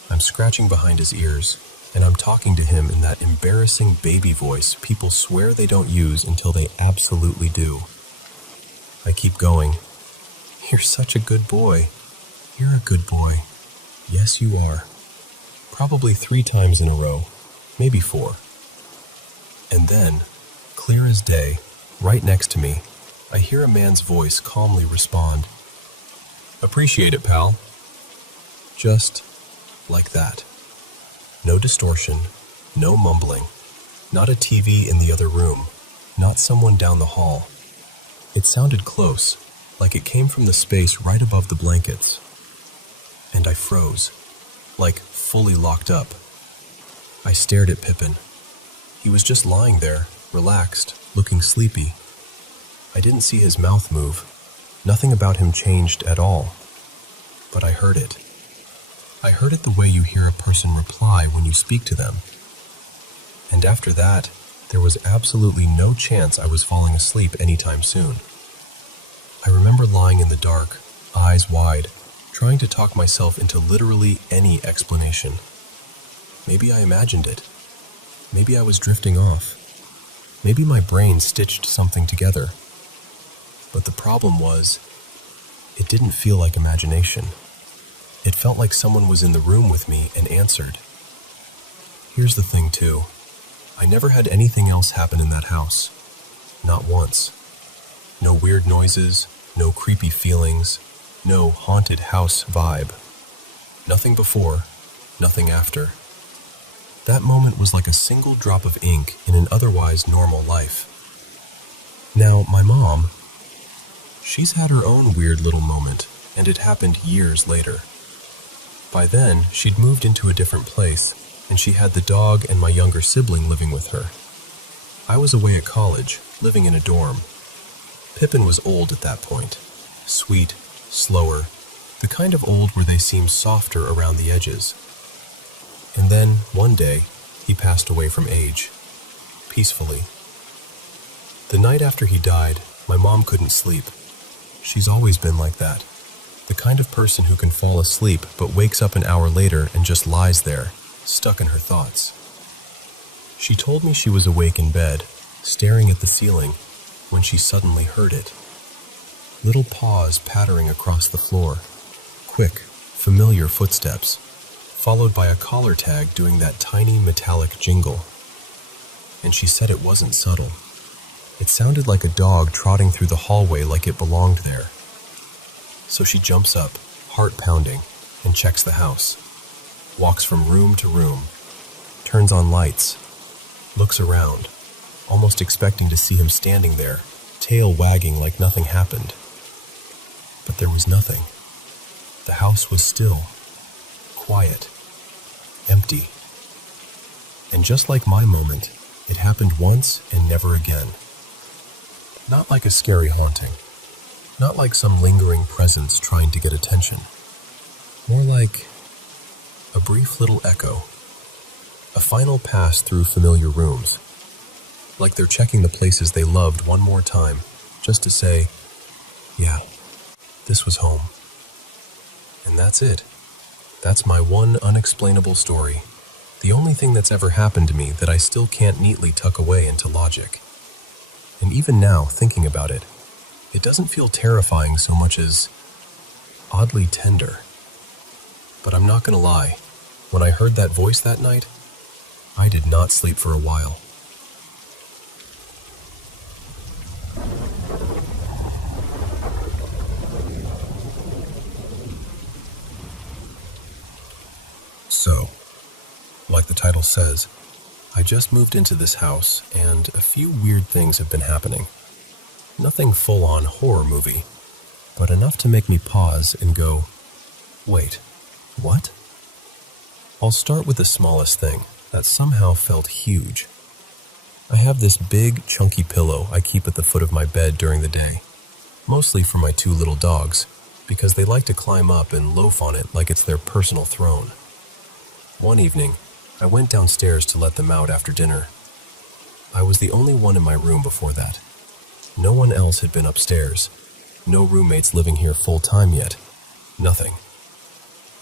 I'm scratching behind his ears, and I'm talking to him in that embarrassing baby voice people swear they don't use until they absolutely do. I keep going. You're such a good boy. You're a good boy. Yes, you are. Probably 3 times in a row, maybe 4. And then, clear as day, right next to me, I hear a man's voice calmly respond, "Appreciate it, pal." Just like that. No distortion, no mumbling, not a TV in the other room, not someone down the hall. It sounded close, like it came from the space right above the blankets. And I froze, like fully locked up. I stared at Pippin. He was just lying there, relaxed, looking sleepy. I didn't see his mouth move. Nothing about him changed at all. But I heard it. I heard it the way you hear a person reply when you speak to them. And after that, there was absolutely no chance I was falling asleep anytime soon. I remember lying in the dark, eyes wide, trying to talk myself into literally any explanation. Maybe I imagined it. Maybe I was drifting off. Maybe my brain stitched something together. But the problem was, it didn't feel like imagination. It felt like someone was in the room with me and answered. Here's the thing too. I never had anything else happen in that house. Not once. No weird noises, no creepy feelings, no haunted house vibe. Nothing before, nothing after. That moment was like a single drop of ink in an otherwise normal life. Now, my mom, she's had her own weird little moment, and it happened years later. By then, she'd moved into a different place, and she had the dog and my younger sibling living with her. I was away at college, living in a dorm. Pippin was old at that point. Sweet, slower, the kind of old where they seem softer around the edges. And then, one day, he passed away from age. Peacefully. The night after he died, my mom couldn't sleep. She's always been like that. The kind of person who can fall asleep but wakes up an hour later and just lies there, stuck in her thoughts. She told me she was awake in bed, staring at the ceiling, when she suddenly heard it. Little paws pattering across the floor. Quick, familiar footsteps, followed by a collar tag doing that tiny metallic jingle. And she said it wasn't subtle. It sounded like a dog trotting through the hallway like it belonged there. So she jumps up, heart pounding, and checks the house. Walks from room to room, turns on lights, looks around, almost expecting to see him standing there, tail wagging like nothing happened. But there was nothing. The house was still, quiet, empty. And just like my moment, it happened once and never again. Not like a scary haunting. Not like some lingering presence trying to get attention. More like a brief little echo. A final pass through familiar rooms. Like they're checking the places they loved one more time, just to say, yeah, this was home. And that's it. That's my one unexplainable story. The only thing that's ever happened to me that I still can't neatly tuck away into logic. And even now, thinking about it, It doesn't feel terrifying so much as oddly tender. But I'm not gonna lie, when I heard that voice that night, I did not sleep for a while. So, like the title says, I just moved into this house and a few weird things have been happening. Nothing full-on horror movie, but enough to make me pause and go, wait, what? I'll start with the smallest thing that somehow felt huge. I have this big, chunky pillow I keep at the foot of my bed during the day, mostly for my 2 little dogs, because they like to climb up and loaf on it like it's their personal throne. One evening, I went downstairs to let them out after dinner. I was the only one in my room before that. No one else had been upstairs. No roommates living here full-time yet. Nothing.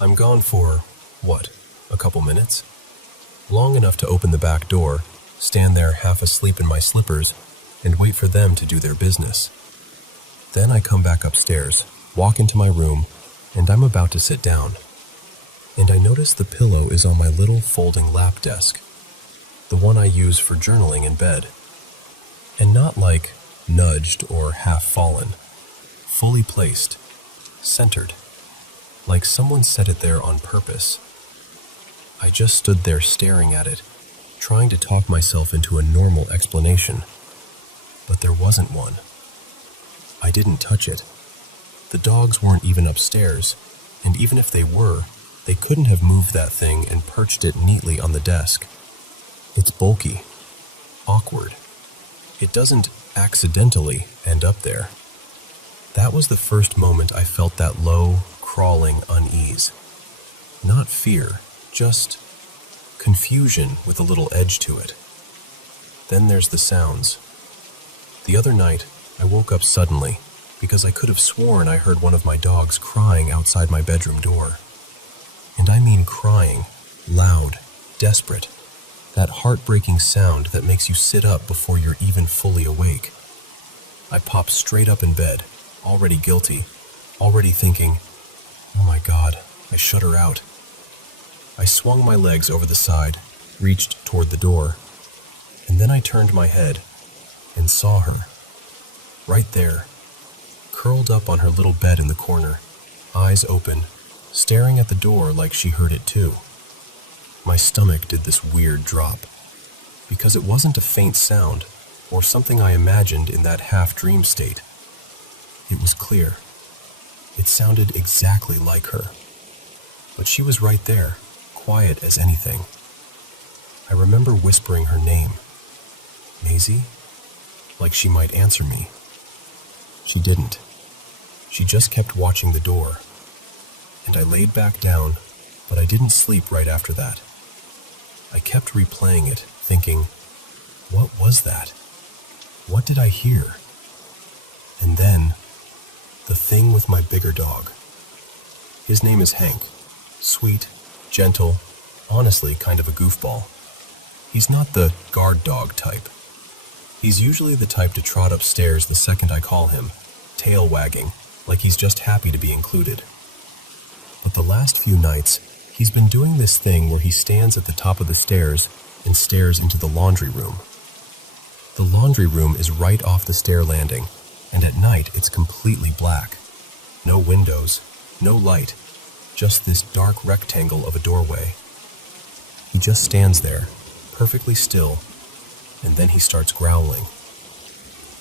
I'm gone for, what, a couple minutes? Long enough to open the back door, stand there half asleep in my slippers, and wait for them to do their business. Then I come back upstairs, walk into my room, and I'm about to sit down. And I notice the pillow is on my little folding lap desk, the one I use for journaling in bed. And not like nudged or half fallen, fully placed, centered, like someone set it there on purpose. I just stood there staring at it, trying to talk myself into a normal explanation, but there wasn't one. I didn't touch it. The dogs weren't even upstairs, and even if they were, they couldn't have moved that thing and perched it neatly on the desk. It's bulky, awkward. It doesn't accidentally end up there. That was the first moment I felt that low, crawling unease. Not fear, just confusion with a little edge to it. Then there's the sounds. The other night, I woke up suddenly because I could have sworn I heard one of my dogs crying outside my bedroom door. And I mean crying, loud, desperate. That heartbreaking sound that makes you sit up before you're even fully awake. I popped straight up in bed, already guilty, already thinking, oh my God, I shut her out. I swung my legs over the side, reached toward the door, and then I turned my head and saw her. Right there, curled up on her little bed in the corner, eyes open, staring at the door like she heard it too. My stomach did this weird drop, because it wasn't a faint sound or something I imagined in that half-dream state. It was clear. It sounded exactly like her. But she was right there, quiet as anything. I remember whispering her name. Maisie? Like she might answer me. She didn't. She just kept watching the door. And I laid back down, but I didn't sleep right after that. I kept replaying it, thinking, what was that? What did I hear? And then, the thing with my bigger dog. His name is Hank. Sweet, gentle, honestly kind of a goofball. He's not the guard dog type. He's usually the type to trot upstairs the second I call him, tail wagging, like he's just happy to be included. But the last few nights, he's been doing this thing where he stands at the top of the stairs and stares into the laundry room. The laundry room is right off the stair landing, and at night it's completely black. No windows, no light, just this dark rectangle of a doorway. He just stands there, perfectly still, and then he starts growling.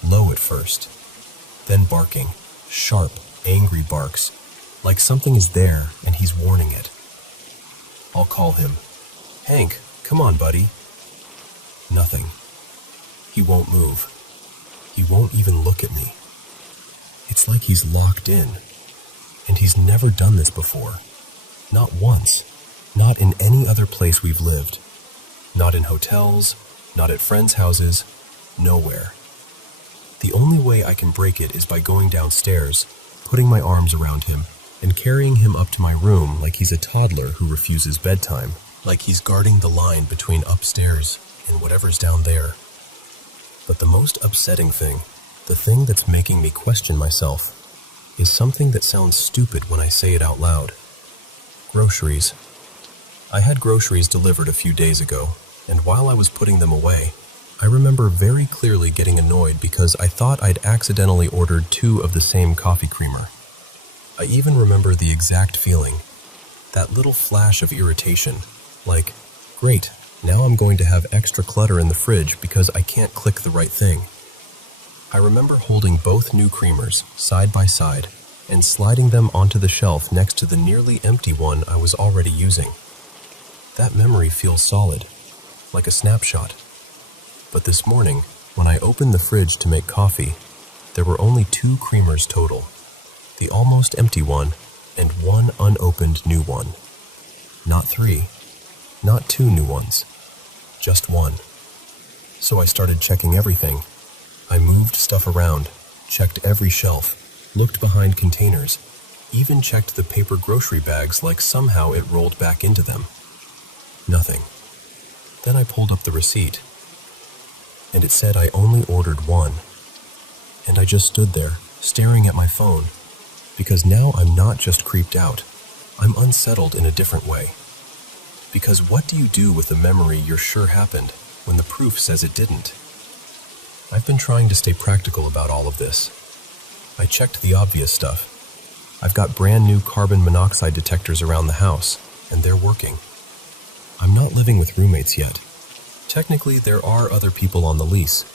Low at first, then barking, sharp, angry barks, like something is there and he's warning it. I'll call him. Hank, come on, buddy. Nothing. He won't move. He won't even look at me. It's like he's locked in. And he's never done this before. Not once. Not in any other place we've lived. Not in hotels, not at friends' houses, nowhere. The only way I can break it is by going downstairs, putting my arms around him, and carrying him up to my room like he's a toddler who refuses bedtime, like he's guarding the line between upstairs and whatever's down there. But the most upsetting thing The thing that's making me question myself is something that sounds stupid when I say it out loud. Groceries. I had groceries delivered a few days ago, and while I was putting them away, I remember very clearly getting annoyed because I thought I'd accidentally ordered 2 of the same coffee creamer. I even remember the exact feeling, that little flash of irritation, like, great, now I'm going to have extra clutter in the fridge because I can't click the right thing. I remember holding both new creamers side by side and sliding them onto the shelf next to the nearly empty one I was already using. That memory feels solid, like a snapshot. But this morning, when I opened the fridge to make coffee, there were only 2 creamers total, the almost empty one and 1 unopened new one. Not 3, not 2 new ones, just 1. So I started checking everything. I moved stuff around, checked every shelf, looked behind containers, even checked the paper grocery bags like somehow it rolled back into them. Nothing. Then I pulled up the receipt, and it said I only ordered 1. And I just stood there, staring at my phone, because now I'm not just creeped out, I'm unsettled in a different way. Because what do you do with a memory you're sure happened when the proof says it didn't? I've been trying to stay practical about all of this. I checked the obvious stuff. I've got brand new carbon monoxide detectors around the house, and they're working. I'm not living with roommates yet. Technically, there are other people on the lease,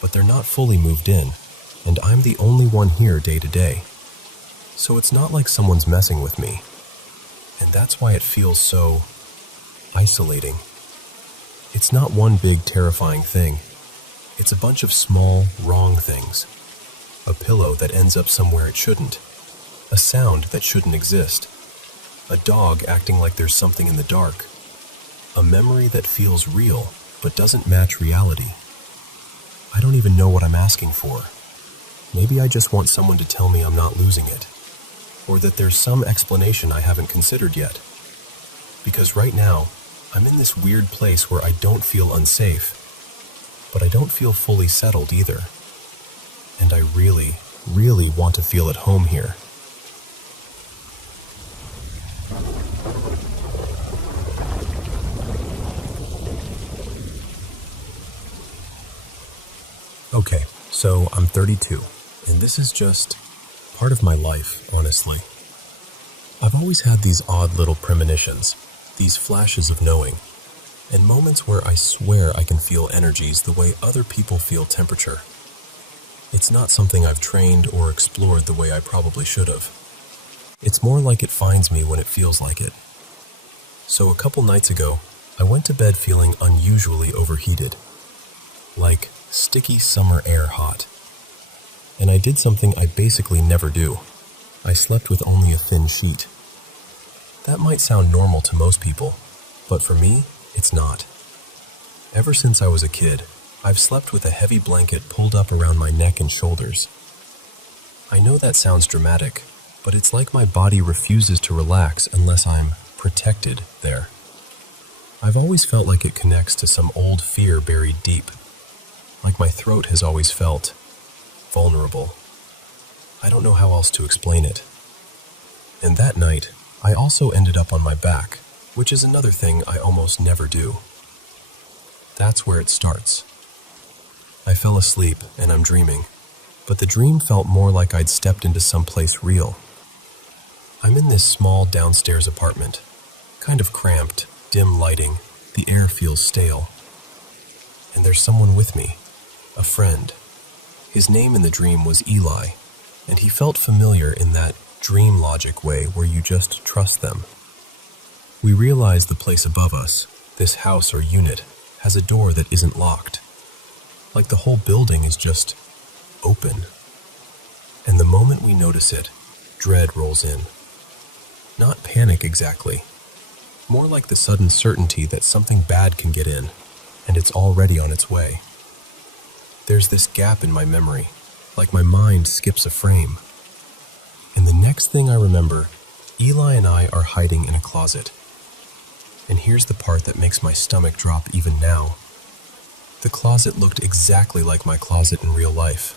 but they're not fully moved in, and I'm the only one here day to day. So it's not like someone's messing with me, and that's why it feels so isolating. It's not one big terrifying thing. It's a bunch of small, wrong things. A pillow that ends up somewhere it shouldn't. A sound that shouldn't exist. A dog acting like there's something in the dark. A memory that feels real, but doesn't match reality. I don't even know what I'm asking for. Maybe I just want someone to tell me I'm not losing it. Or that there's some explanation I haven't considered yet. Because right now, I'm in this weird place where I don't feel unsafe, but I don't feel fully settled either. And I really, really want to feel at home here. Okay, so I'm 32, and this is just part of my life, honestly. I've always had these odd little premonitions, these flashes of knowing, and moments where I swear I can feel energies the way other people feel temperature. It's not something I've trained or explored the way I probably should have. It's more like it finds me when it feels like it. So a couple nights ago, I went to bed feeling unusually overheated, like sticky summer air hot. And I did something I basically never do. I slept with only a thin sheet. That might sound normal to most people, but for me, it's not. Ever since I was a kid, I've slept with a heavy blanket pulled up around my neck and shoulders. I know that sounds dramatic, but it's like my body refuses to relax unless I'm protected there. I've always felt like it connects to some old fear buried deep. Like my throat has always felt vulnerable. I don't know how else to explain it. And that night, I also ended up on my back, which is another thing I almost never do. That's where it starts. I fell asleep and I'm dreaming, but the dream felt more like I'd stepped into someplace real. I'm in this small downstairs apartment, kind of cramped, dim lighting, the air feels stale. And there's someone with me, a friend. His name in the dream was Eli, and he felt familiar in that dream logic way where you just trust them. We realize the place above us, this house or unit, has a door that isn't locked. Like the whole building is just open. And the moment we notice it, dread rolls in. Not panic exactly. More like the sudden certainty that something bad can get in, and it's already on its way. There's this gap in my memory, like my mind skips a frame. And the next thing I remember, Eli and I are hiding in a closet. And here's the part that makes my stomach drop even now. The closet looked exactly like my closet in real life.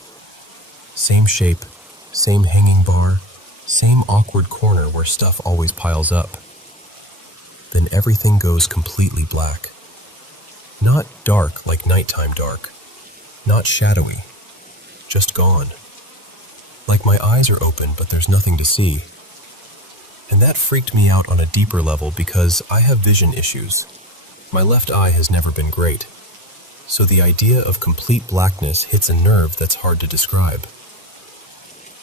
Same shape, same hanging bar, same awkward corner where stuff always piles up. Then everything goes completely black. Not dark like nighttime dark, not shadowy, just gone. Like my eyes are open but there's nothing to see. And that freaked me out on a deeper level because I have vision issues. My left eye has never been great. So the idea of complete blackness hits a nerve that's hard to describe.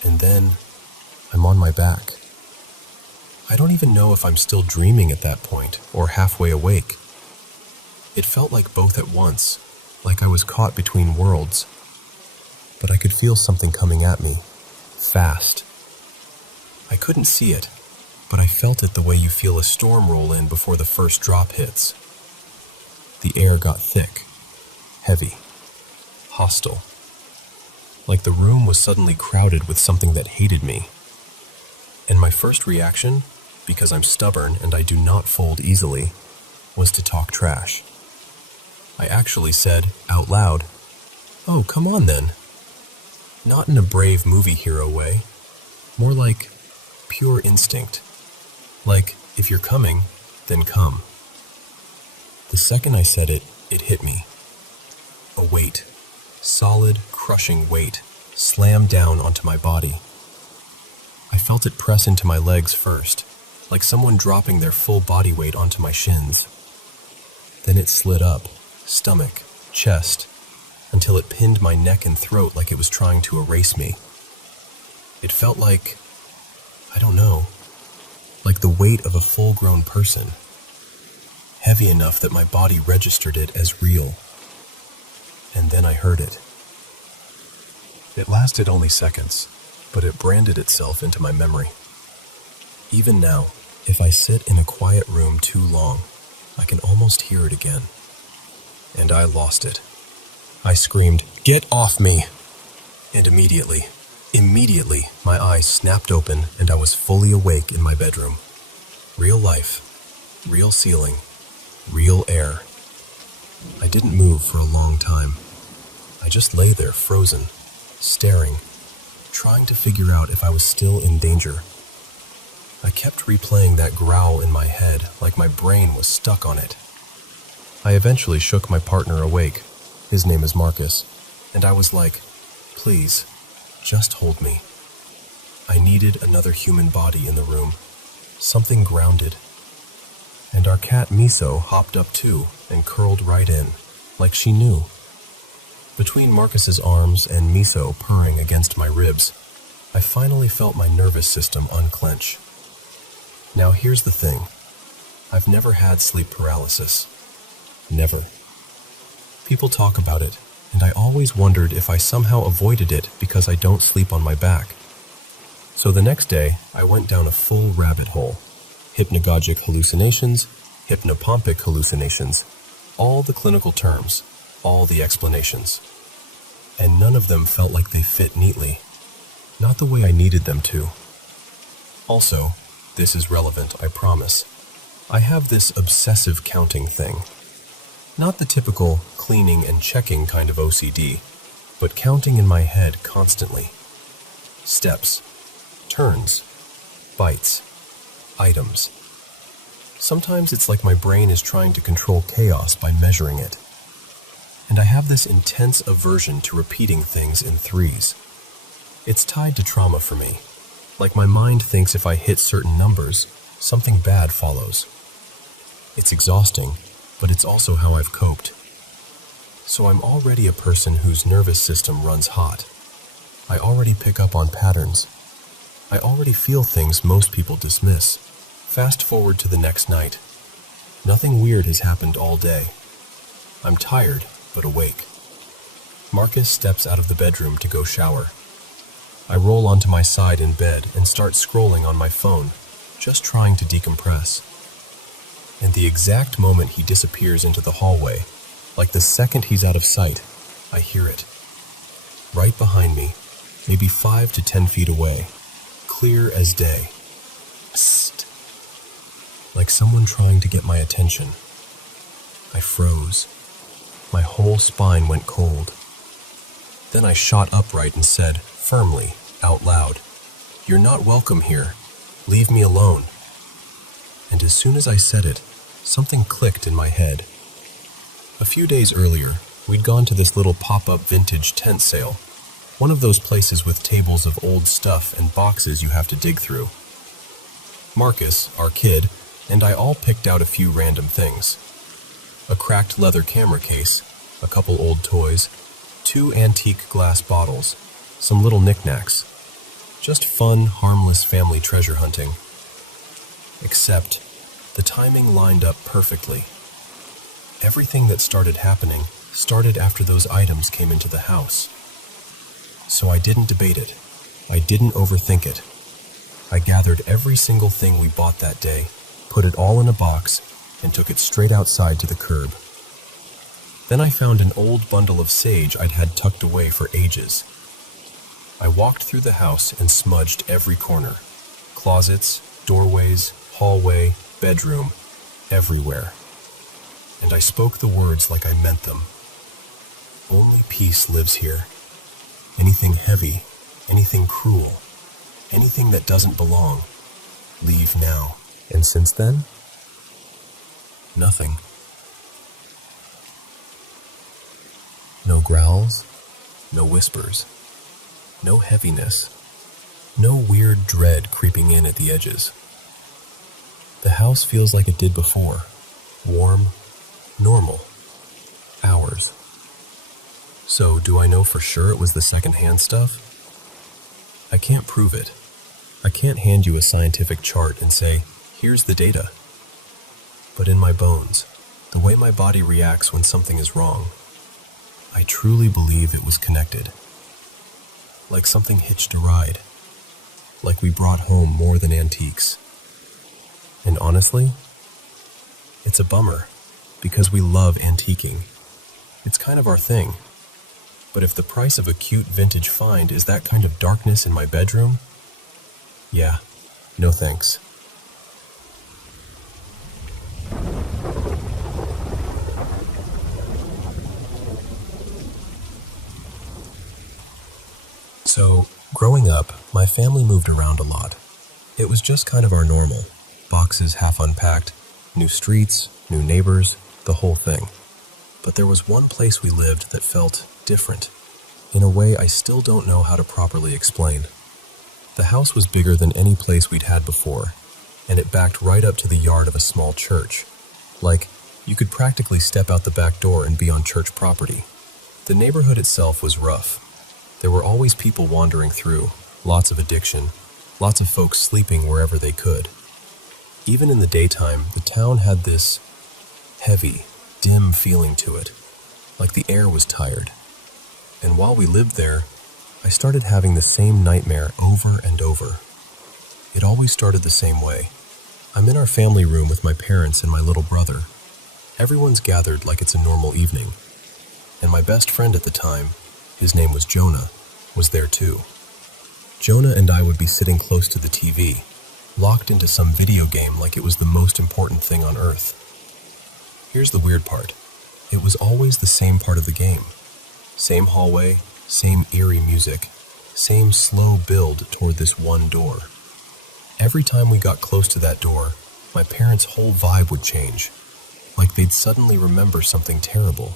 And then I'm on my back. I don't even know if I'm still dreaming at that point or halfway awake. It felt like both at once, like I was caught between worlds. But I could feel something coming at me, fast. I couldn't see it, but I felt it the way you feel a storm roll in before the first drop hits. The air got thick, heavy, hostile. Like the room was suddenly crowded with something that hated me. And my first reaction, because I'm stubborn and I do not fold easily, was to talk trash. I actually said, out loud, "Oh, come on then." Not in a brave movie hero way, more like pure instinct. Like, if you're coming, then come. The second I said it, it hit me. A weight, solid, crushing weight, slammed down onto my body. I felt it press into my legs first, like someone dropping their full body weight onto my shins. Then it slid up, stomach, chest, until it pinned my neck and throat like it was trying to erase me. It felt like, I don't know, like the weight of a full-grown person, heavy enough that my body registered it as real. And then I heard it. It lasted only seconds, but it branded itself into my memory. Even now, if I sit in a quiet room too long, I can almost hear it again. And I lost it. I screamed, "Get off me!" And immediately, my eyes snapped open and I was fully awake in my bedroom. Real life, real ceiling, real air. I didn't move for a long time. I just lay there frozen, staring, trying to figure out if I was still in danger. I kept replaying that growl in my head like my brain was stuck on it. I eventually shook my partner awake. His name is Marcus, and I was like, "Please, just hold me." I needed another human body in the room, something grounded. And our cat Miso hopped up too and curled right in, like she knew. Between Marcus's arms and Miso purring against my ribs, I finally felt my nervous system unclench. Now here's the thing. I've never had sleep paralysis. Never. People talk about it, and I always wondered if I somehow avoided it because I don't sleep on my back. So the next day, I went down a full rabbit hole. Hypnagogic hallucinations, hypnopompic hallucinations, all the clinical terms, all the explanations. And none of them felt like they fit neatly. Not the way I needed them to. Also, this is relevant, I promise. I have this obsessive counting thing. Not the typical cleaning and checking kind of OCD, but counting in my head constantly. Steps, turns, bites, items. Sometimes it's like my brain is trying to control chaos by measuring it. And I have this intense aversion to repeating things in threes. It's tied to trauma for me. Like my mind thinks if I hit certain numbers, something bad follows. It's exhausting, but it's also how I've coped. So I'm already a person whose nervous system runs hot. I already pick up on patterns. I already feel things most people dismiss. Fast forward to the next night. Nothing weird has happened all day. I'm tired, but awake. Marcus steps out of the bedroom to go shower. I roll onto my side in bed and start scrolling on my phone, just trying to decompress. And the exact moment he disappears into the hallway, like the second he's out of sight, I hear it. Right behind me, maybe 5 to 10 feet away, clear as day. Psst. Like someone trying to get my attention. I froze. My whole spine went cold. Then I shot upright and said, firmly, out loud, "You're not welcome here. Leave me alone." And as soon as I said it, something clicked in my head. A few days earlier, we'd gone to this little pop-up vintage tent sale, one of those places with tables of old stuff and boxes you have to dig through. Marcus, our kid, and I all picked out a few random things. A cracked leather camera case, a couple old toys, 2 antique glass bottles, some little knickknacks. Just fun, harmless family treasure hunting. Except, the timing lined up perfectly. Everything that started happening started after those items came into the house. So I didn't debate it. I didn't overthink it. I gathered every single thing we bought that day, put it all in a box, and took it straight outside to the curb. Then I found an old bundle of sage I'd had tucked away for ages. I walked through the house and smudged every corner. Closets, doorways, hallway, bedroom, everywhere. And I spoke the words like I meant them. Only peace lives here. Anything heavy, anything cruel, anything that doesn't belong, leave now. And since then, nothing. No growls, no whispers, no heaviness, no weird dread creeping in at the edges. The house feels like it did before, warm, normal, ours. So, do I know for sure it was the secondhand stuff? I can't prove it. I can't hand you a scientific chart and say, here's the data. But in my bones, the way my body reacts when something is wrong, I truly believe it was connected. Like something hitched a ride. Like we brought home more than antiques. And honestly, it's a bummer, because we love antiquing. It's kind of our thing. But if the price of a cute vintage find is that kind of darkness in my bedroom, yeah, no thanks. So, growing up, my family moved around a lot. It was just kind of our normal. Boxes half unpacked, new streets, new neighbors, the whole thing. But there was one place we lived that felt different, in a way I still don't know how to properly explain. The house was bigger than any place we'd had before, and it backed right up to the yard of a small church. Like, you could practically step out the back door and be on church property. The neighborhood itself was rough. There were always people wandering through, lots of addiction, lots of folks sleeping wherever they could. Even in the daytime, the town had this heavy, dim feeling to it, like the air was tired. And while we lived there, I started having the same nightmare over and over. It always started the same way. I'm in our family room with my parents and my little brother. Everyone's gathered like it's a normal evening. And my best friend at the time, his name was Jonah, was there too. Jonah and I would be sitting close to the TV, locked into some video game like it was the most important thing on earth. Here's the weird part. It was always the same part of the game. Same hallway, same eerie music, same slow build toward this one door. Every time we got close to that door, my parents' whole vibe would change, like they'd suddenly remember something terrible.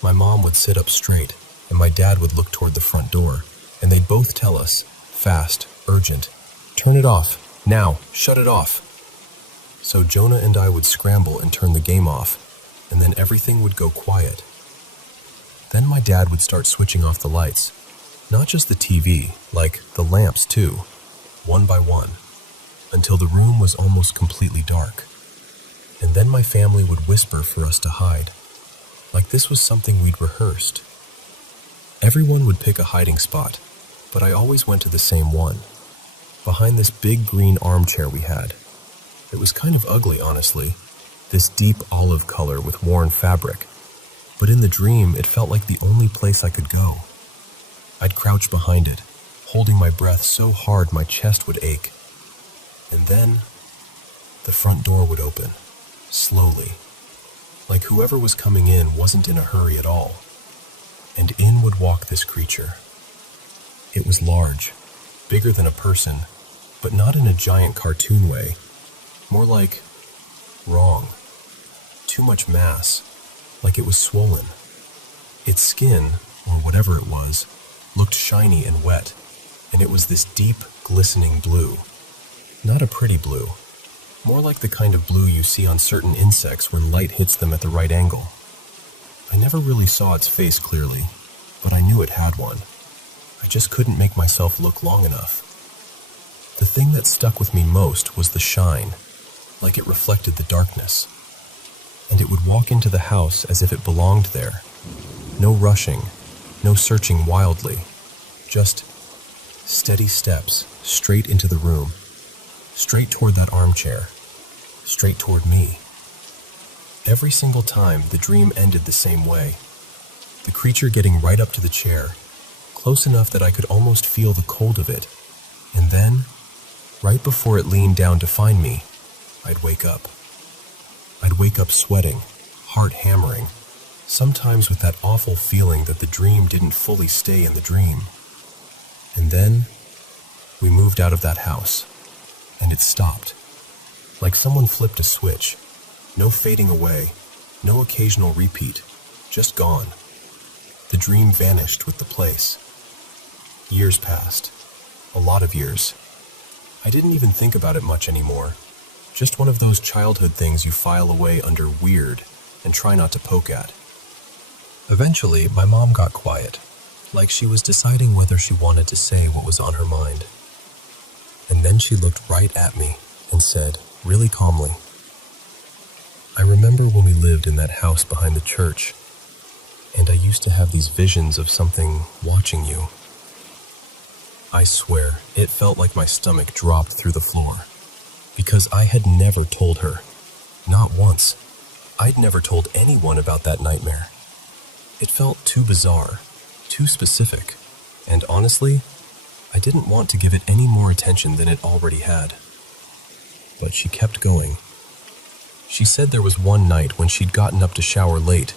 My mom would sit up straight, and my dad would look toward the front door, and they'd both tell us, fast, urgent, "Turn it off, now, shut it off." So Jonah and I would scramble and turn the game off, and then everything would go quiet. Then my dad would start switching off the lights, not just the TV, like the lamps too, one by one, until the room was almost completely dark. And then my family would whisper for us to hide, like this was something we'd rehearsed. Everyone would pick a hiding spot, but I always went to the same one, behind this big green armchair we had. It was kind of ugly, honestly, this deep olive color with worn fabric. But in the dream, it felt like the only place I could go. I'd crouch behind it, holding my breath so hard my chest would ache. And then, the front door would open, slowly, like whoever was coming in wasn't in a hurry at all. and in would walk this creature. It was large, bigger than a person, but not in a giant cartoon way. More like wrong. Too much mass, like it was swollen. Its skin, or whatever it was, looked shiny and wet, and it was this deep, glistening blue. Not a pretty blue, more like the kind of blue you see on certain insects when light hits them at the right angle. I never really saw its face clearly, but I knew it had one. I just couldn't make myself look long enough. The thing that stuck with me most was the shine, like it reflected the darkness. And it would walk into the house as if it belonged there. No rushing, no searching wildly, just steady steps straight into the room, straight toward that armchair, straight toward me. Every single time, the dream ended the same way. The creature getting right up to the chair, close enough that I could almost feel the cold of it, and then, right before it leaned down to find me, I'd wake up. I'd wake up sweating, heart hammering, sometimes with that awful feeling that the dream didn't fully stay in the dream. And then, we moved out of that house, and it stopped. Like someone flipped a switch. No fading away, no occasional repeat, just gone. The dream vanished with the place. Years passed, a lot of years. I didn't even think about it much anymore. Just one of those childhood things you file away under weird and try not to poke at. Eventually, my mom got quiet, like she was deciding whether she wanted to say what was on her mind. And then she looked right at me and said, really calmly, "I remember when we lived in that house behind the church, and I used to have these visions of something watching you." I swear, it felt like my stomach dropped through the floor, because I had never told her, not once. I'd never told anyone about that nightmare. It felt too bizarre, too specific, and honestly, I didn't want to give it any more attention than it already had. But she kept going. She said there was one night when she'd gotten up to shower late,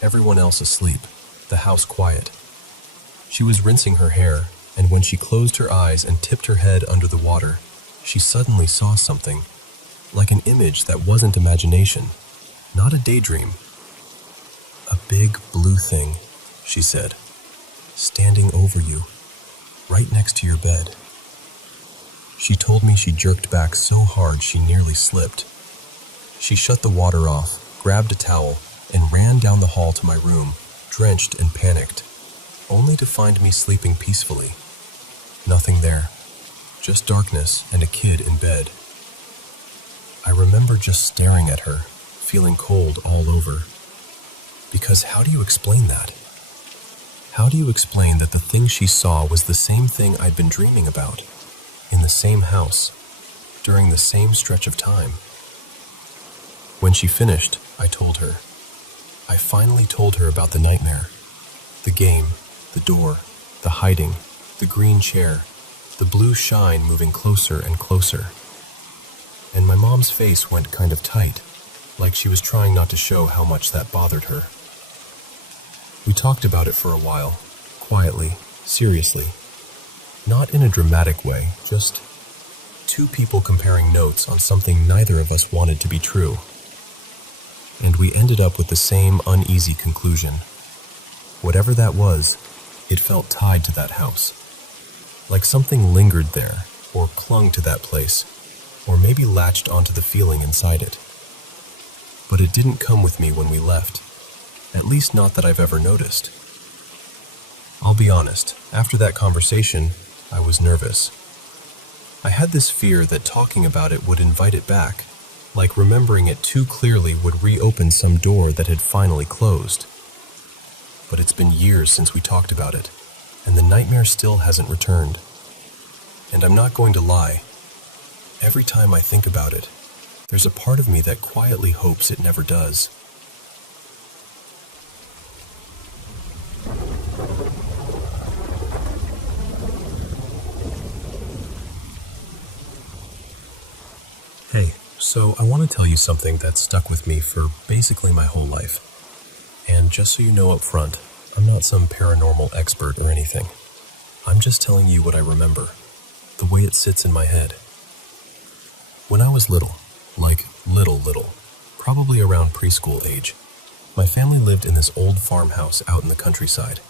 everyone else asleep, the house quiet. She was rinsing her hair, and when she closed her eyes and tipped her head under the water, she suddenly saw something, like an image that wasn't imagination, not a daydream. "A big blue thing," she said, "standing over you, right next to your bed." She told me she jerked back so hard she nearly slipped. She shut the water off, grabbed a towel, and ran down the hall to my room, drenched and panicked, only to find me sleeping peacefully. Nothing there, just darkness and a kid in bed. I remember just staring at her, feeling cold all over. Because how do you explain that? How do you explain that the thing she saw was the same thing I'd been dreaming about, in the same house, during the same stretch of time? When she finished, I told her. I finally told her about the nightmare. The game, the door, the hiding, the green chair, the blue shine moving closer and closer. And my mom's face went kind of tight, like she was trying not to show how much that bothered her. We talked about it for a while, quietly, seriously. Not in a dramatic way, just two people comparing notes on something neither of us wanted to be true. And we ended up with the same uneasy conclusion. Whatever that was, it felt tied to that house. Like something lingered there, or clung to that place, or maybe latched onto the feeling inside it. But it didn't come with me when we left, at least not that I've ever noticed. I'll be honest, after that conversation, I was nervous. I had this fear that talking about it would invite it back, like remembering it too clearly would reopen some door that had finally closed. But it's been years since we talked about it, and the nightmare still hasn't returned. And I'm not going to lie. Every time I think about it, there's a part of me that quietly hopes it never does. Hey, so I want to tell you something that's stuck with me for basically my whole life. And just so you know up front, I'm not some paranormal expert or anything. I'm just telling you what I remember, the way it sits in my head. When I was little, like little, probably around preschool age, my family lived in this old farmhouse out in the countryside.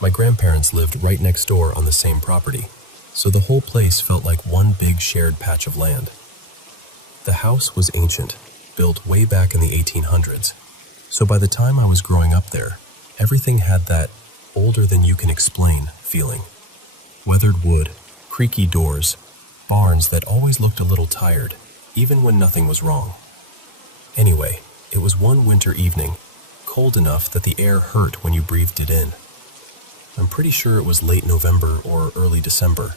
My grandparents lived right next door on the same property, so the whole place felt like one big shared patch of land. The house was ancient, built way back in the 1800s, so by the time I was growing up there, everything had that older than you can explain feeling. Weathered wood, creaky doors, barns that always looked a little tired, even when nothing was wrong. Anyway, it was one winter evening, cold enough that the air hurt when you breathed it in. I'm pretty sure it was late November or early December.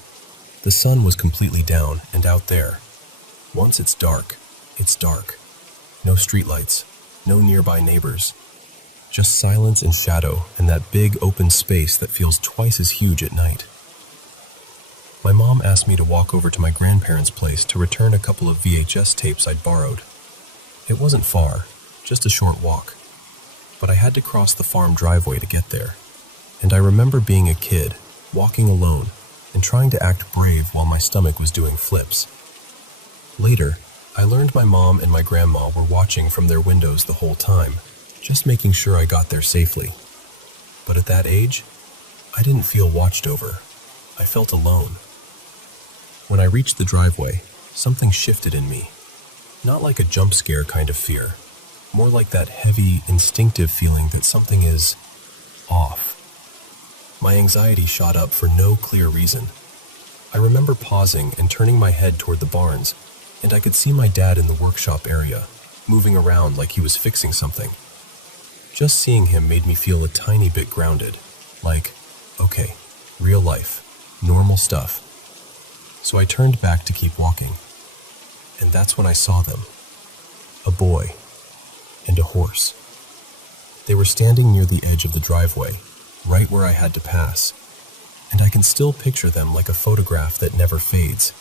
The sun was completely down and out there. Once it's dark, it's dark. No streetlights, no nearby neighbors. Just silence and shadow and that big open space that feels twice as huge at night. My mom asked me to walk over to my grandparents' place to return a couple of VHS tapes I'd borrowed. It wasn't far, just a short walk, but I had to cross the farm driveway to get there. And I remember being a kid, walking alone, and trying to act brave while my stomach was doing flips. Later, I learned my mom and my grandma were watching from their windows the whole time, just making sure I got there safely. But at that age, I didn't feel watched over. I felt alone. When I reached the driveway, something shifted in me. Not like a jump scare kind of fear, more like that heavy, instinctive feeling that something is off. My anxiety shot up for no clear reason. I remember pausing and turning my head toward the barns, and I could see my dad in the workshop area, moving around like he was fixing something. Just seeing him made me feel a tiny bit grounded, like, okay, real life, normal stuff. So I turned back to keep walking, and that's when I saw them. A boy and a horse. They were standing near the edge of the driveway, right where I had to pass, and I can still picture them like a photograph that never fades.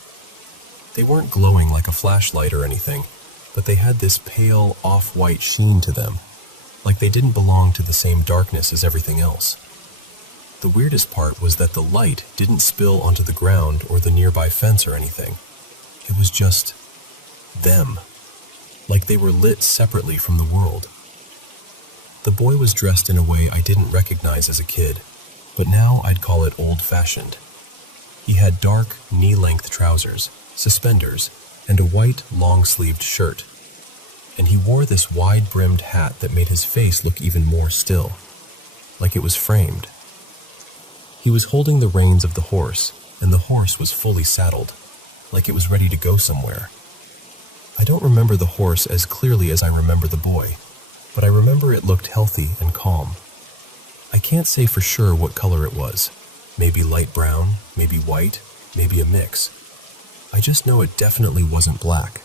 They weren't glowing like a flashlight or anything, but they had this pale, off-white sheen to them, like they didn't belong to the same darkness as everything else. The weirdest part was that the light didn't spill onto the ground or the nearby fence or anything. It was just them, like they were lit separately from the world. The boy was dressed in a way I didn't recognize as a kid, but now I'd call it old-fashioned. He had dark, knee-length trousers, suspenders, and a white, long-sleeved shirt. And he wore this wide-brimmed hat that made his face look even more still, like it was framed. He was holding the reins of the horse, and the horse was fully saddled, like it was ready to go somewhere. I don't remember the horse as clearly as I remember the boy, but I remember it looked healthy and calm. I can't say for sure what color it was. Maybe light brown, maybe white, maybe a mix. I just know it definitely wasn't black.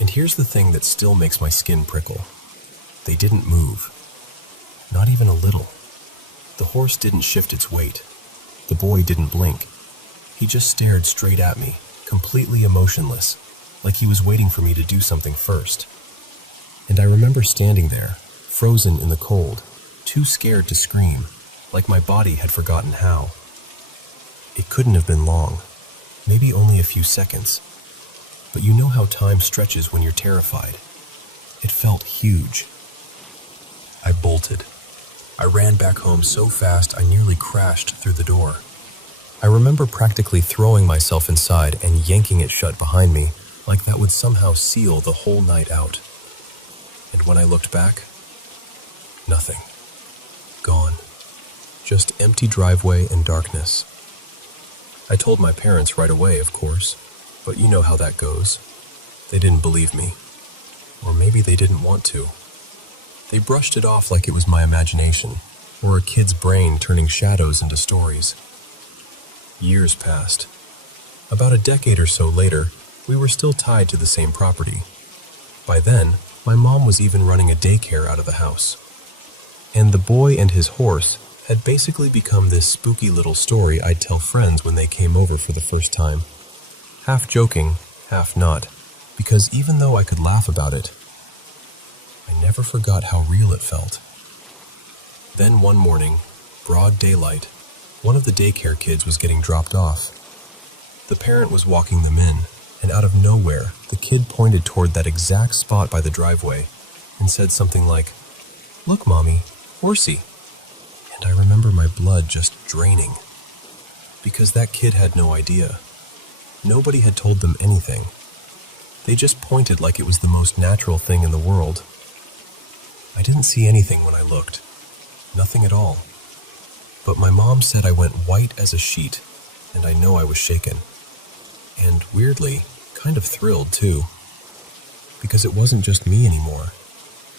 And here's the thing that still makes my skin prickle. They didn't move. Not even a little. The horse didn't shift its weight. The boy didn't blink. He just stared straight at me, completely emotionless, like he was waiting for me to do something first. And I remember standing there, frozen in the cold, too scared to scream, like my body had forgotten how. It couldn't have been long, maybe only a few seconds. But you know how time stretches when you're terrified. It felt huge. I bolted. I ran back home so fast I nearly crashed through the door. I remember practically throwing myself inside and yanking it shut behind me, like that would somehow seal the whole night out. And when I looked back, nothing. Gone. Just empty driveway and darkness. I told my parents right away, of course, but you know how that goes. They didn't believe me. Or maybe they didn't want to. They brushed it off like it was my imagination, or a kid's brain turning shadows into stories. Years passed. About a decade or so later, we were still tied to the same property. By then, my mom was even running a daycare out of the house. And the boy and his horse had basically become this spooky little story I'd tell friends when they came over for the first time. Half joking, half not, because even though I could laugh about it, I never forgot how real it felt. Then one morning, broad daylight, one of the daycare kids was getting dropped off. The parent was walking them in, and out of nowhere, the kid pointed toward that exact spot by the driveway and said something like, "Look, Mommy, horsey." And I remember my blood just draining. Because that kid had no idea. Nobody had told them anything. They just pointed like it was the most natural thing in the world. I didn't see anything when I looked. Nothing at all. But my mom said I went white as a sheet, and I know I was shaken. And weirdly, kind of thrilled too. Because it wasn't just me anymore.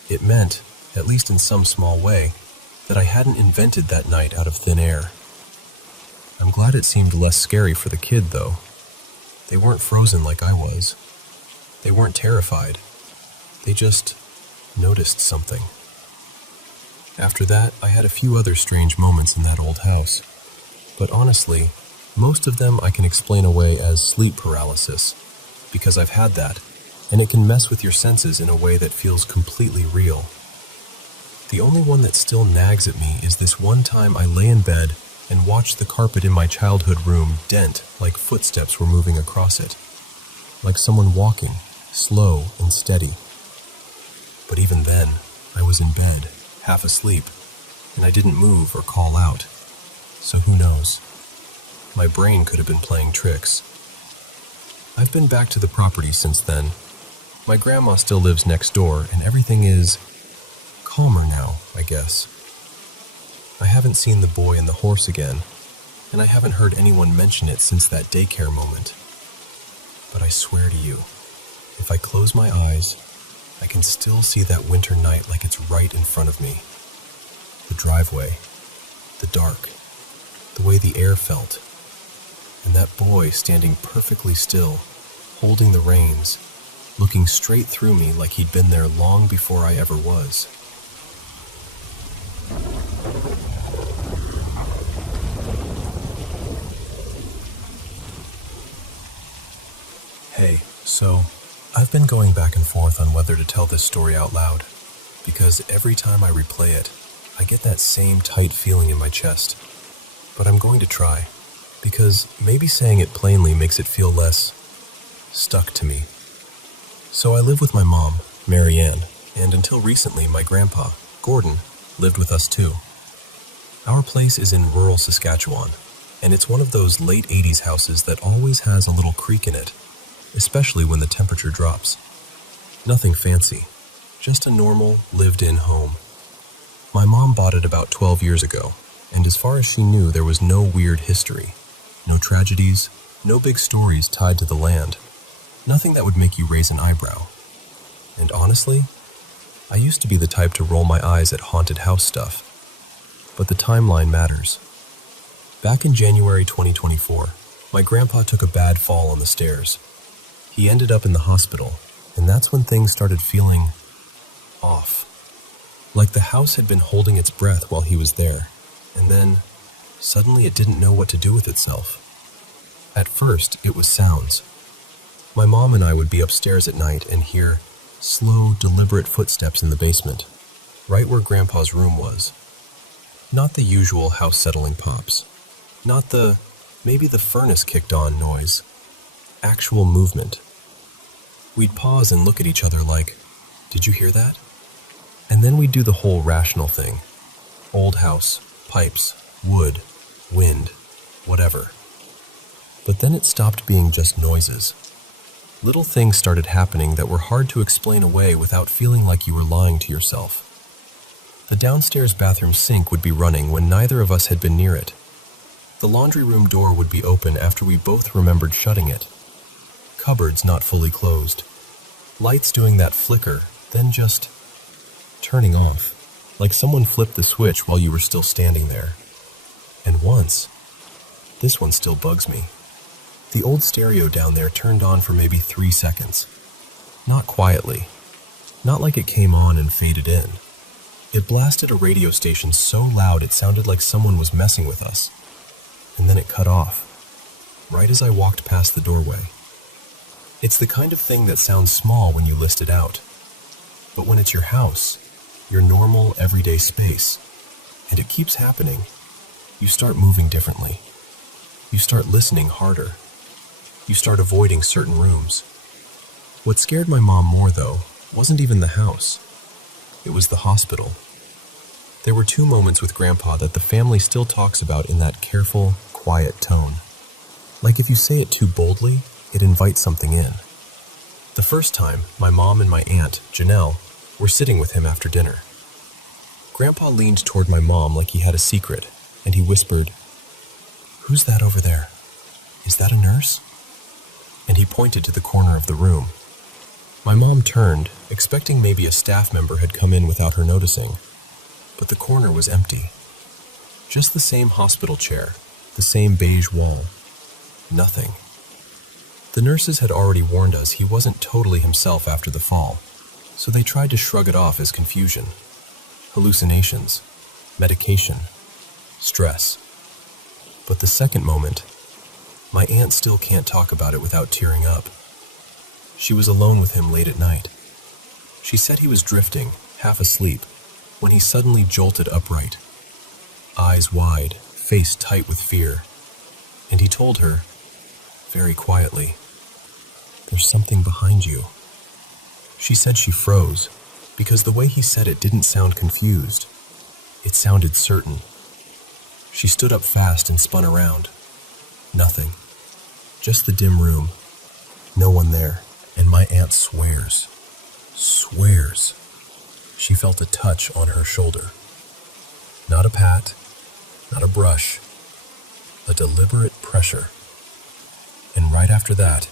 It meant, at least in some small way, that I hadn't invented that night out of thin air. I'm glad it seemed less scary for the kid, though. They weren't frozen like I was. They weren't terrified. They just noticed something. After that, I had a few other strange moments in that old house. But honestly, most of them I can explain away as sleep paralysis, because I've had that, and it can mess with your senses in a way that feels completely real. The only one that still nags at me is this one time I lay in bed and watched the carpet in my childhood room dent like footsteps were moving across it, like someone walking, slow and steady. But even then, I was in bed, half asleep, and I didn't move or call out. So who knows? My brain could have been playing tricks. I've been back to the property since then. My grandma still lives next door, and everything is calmer now, I guess. I haven't seen the boy and the horse again, and I haven't heard anyone mention it since that daycare moment. But I swear to you, if I close my eyes, I can still see that winter night like it's right in front of me. The driveway, the dark, the way the air felt, and that boy standing perfectly still, holding the reins, looking straight through me like he'd been there long before I ever was. Hey, so I've been going back and forth on whether to tell this story out loud, because every time I replay it, I get that same tight feeling in my chest. But I'm going to try, because maybe saying it plainly makes it feel less stuck to me. So I live with my mom, Mary Ann, and until recently my grandpa, Gordon, lived with us too. Our place is in rural Saskatchewan, and it's one of those late 80s houses that always has a little creak in it, especially when the temperature drops. Nothing fancy, just a normal, lived-in home. My mom bought it about 12 years ago, and as far as she knew, there was no weird history, no tragedies, no big stories tied to the land, nothing that would make you raise an eyebrow. And honestly, I used to be the type to roll my eyes at haunted house stuff. But the timeline matters. Back in January 2024, my grandpa took a bad fall on the stairs. He ended up in the hospital, and that's when things started feeling off. Like the house had been holding its breath while he was there, and then suddenly it didn't know what to do with itself. At first, it was sounds. My mom and I would be upstairs at night and hear slow, deliberate footsteps in the basement, right where Grandpa's room was. Not the usual house-settling pops. Not the, maybe the furnace kicked on noise. Actual movement. We'd pause and look at each other like, "Did you hear that?" And then we'd do the whole rational thing. Old house, pipes, wood, wind, whatever. But then it stopped being just noises. Little things started happening that were hard to explain away without feeling like you were lying to yourself. The downstairs bathroom sink would be running when neither of us had been near it. The laundry room door would be open after we both remembered shutting it. Cupboards not fully closed. Lights doing that flicker, then just turning off, like someone flipped the switch while you were still standing there. And once, this one still bugs me. The old stereo down there turned on for maybe 3 seconds. Not quietly. Not like it came on and faded in. It blasted a radio station so loud it sounded like someone was messing with us. And then it cut off, right as I walked past the doorway. It's the kind of thing that sounds small when you list it out. But when it's your house, your normal, everyday space, And it keeps happening. You start moving differently. You start listening harder. You start avoiding certain rooms. What scared my mom more, though, wasn't even the house. It was the hospital. There were 2 moments with Grandpa that the family still talks about in that careful, quiet tone. Like if you say it too boldly, it invites something in. The first time, my mom and my aunt, Janelle, were sitting with him after dinner. Grandpa leaned toward my mom like he had a secret, and he whispered, "Who's that over there? Is that a nurse?" And he pointed to the corner of the room. My mom turned, expecting maybe a staff member had come in without her noticing, but the corner was empty. Just the same hospital chair, the same beige wall. Nothing. The nurses had already warned us he wasn't totally himself after the fall, so they tried to shrug it off as confusion. Hallucinations, medication, stress. But the second moment, my aunt still can't talk about it without tearing up. She was alone with him late at night. She said he was drifting, half asleep, when he suddenly jolted upright, eyes wide, face tight with fear, and he told her, very quietly, "There's something behind you." She said she froze, because the way he said it didn't sound confused. It sounded certain. She stood up fast and spun around. Nothing. Just the dim room. No one there. And my aunt swears. She felt a touch on her shoulder. Not a pat, not a brush, a deliberate pressure. And right after that,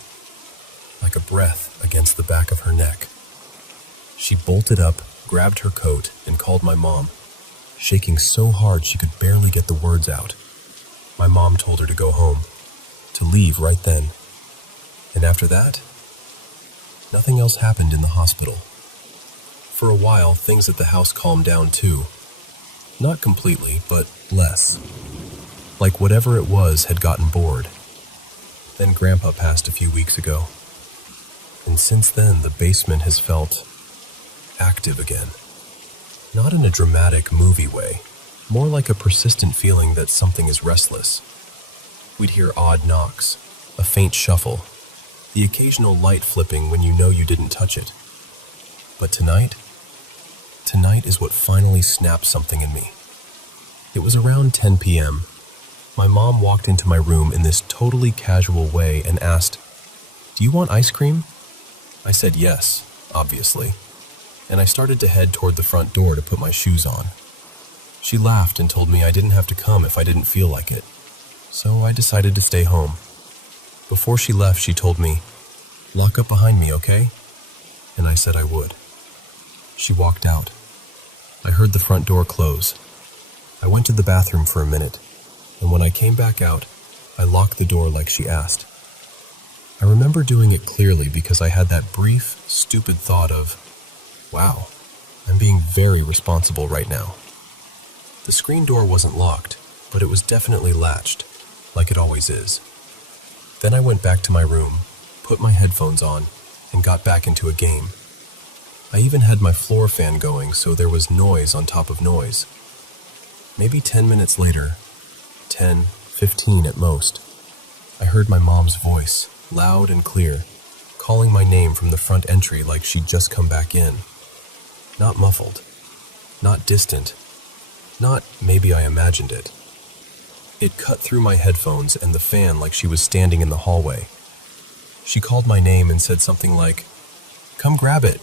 like a breath against the back of her neck, she bolted up, grabbed her coat, and called my mom, shaking so hard she could barely get the words out. My mom told her to go home, to leave right then. And after that, nothing else happened in the hospital. For a while, things at the house calmed down too. Not completely, but less. Like whatever it was had gotten bored. Then Grandpa passed a few weeks ago. And since then, the basement has felt active again. Not in a dramatic movie way, more like a persistent feeling that something is restless. We'd hear odd knocks, a faint shuffle, the occasional light flipping when you know you didn't touch it. But tonight is what finally snapped something in me. It was around 10 p.m. My mom walked into my room in this totally casual way and asked, "Do you want ice cream?" I said yes, obviously, and I started to head toward the front door to put my shoes on. She laughed and told me I didn't have to come if I didn't feel like it, so I decided to stay home. Before she left, she told me, "Lock up behind me, okay?" And I said I would. She walked out. I heard the front door close. I went to the bathroom for a minute, and when I came back out, I locked the door like she asked. I remember doing it clearly because I had that brief, stupid thought of, wow, I'm being very responsible right now. The screen door wasn't locked, but it was definitely latched, like it always is. Then I went back to my room, put my headphones on, and got back into a game. I even had my floor fan going, so there was noise on top of noise. Maybe 10 minutes later, 10, 15 at most, I heard my mom's voice, loud and clear, calling my name from the front entry like she'd just come back in. Not muffled, not distant, not maybe I imagined it. It cut through my headphones and the fan like she was standing in the hallway. She called my name and said something like, "Come grab it."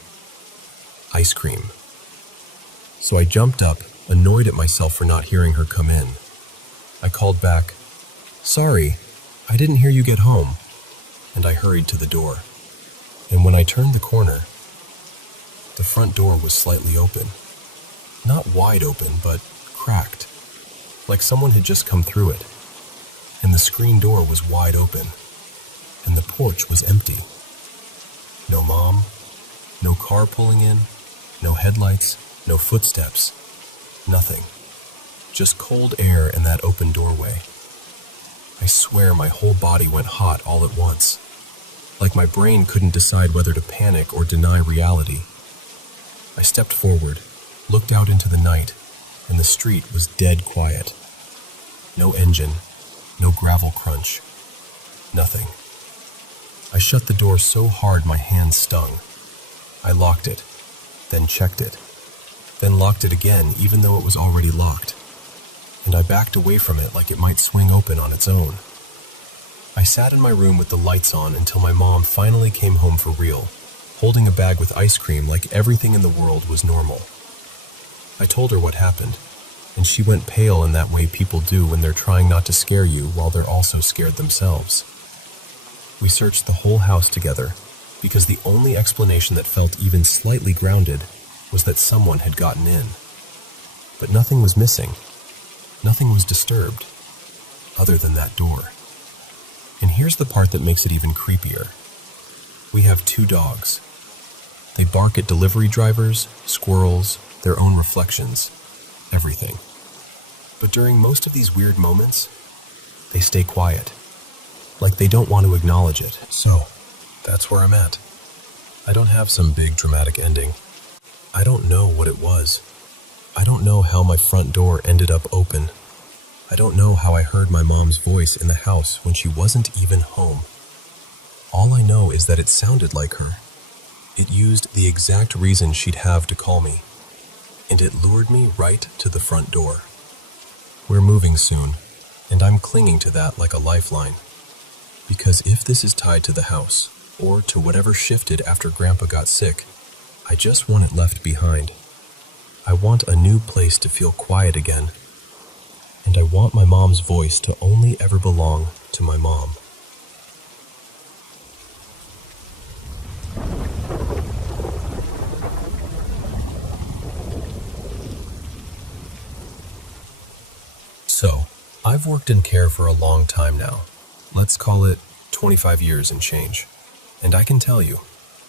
Ice cream. So I jumped up, annoyed at myself for not hearing her come in. I called back, "Sorry, I didn't hear you get home," and I hurried to the door. And when I turned the corner, the front door was slightly open. Not wide open, but cracked, like someone had just come through it. And the screen door was wide open, and the porch was empty. No mom, no car pulling in, no headlights, no footsteps, nothing. Just cold air and that open doorway. I swear my whole body went hot all at once, like my brain couldn't decide whether to panic or deny reality. I stepped forward, looked out into the night, and the street was dead quiet. No engine, no gravel crunch, nothing. I shut the door so hard my hands stung. I locked it, then checked it, then locked it again even though it was already locked, and I backed away from it like it might swing open on its own. I sat in my room with the lights on until my mom finally came home for real, holding a bag with ice cream like everything in the world was normal. I told her what happened, and she went pale in that way people do when they're trying not to scare you while they're also scared themselves. We searched the whole house together, because the only explanation that felt even slightly grounded was that someone had gotten in. But nothing was missing. Nothing was disturbed, other than that door. And here's the part that makes it even creepier. We have 2 dogs. They bark at delivery drivers, squirrels, their own reflections, everything. But during most of these weird moments, they stay quiet, like they don't want to acknowledge it. So, that's where I'm at. I don't have some big dramatic ending. I don't know what it was. I don't know how my front door ended up open. I don't know how I heard my mom's voice in the house when she wasn't even home. All I know is that it sounded like her. It used the exact reason she'd have to call me, and it lured me right to the front door. We're moving soon, and I'm clinging to that like a lifeline. Because if this is tied to the house, or to whatever shifted after Grandpa got sick, I just want it left behind. I want a new place to feel quiet again, and I want my mom's voice to only ever belong to my mom. So, I've worked in care for a long time now. Let's call it 25 years and change. And I can tell you,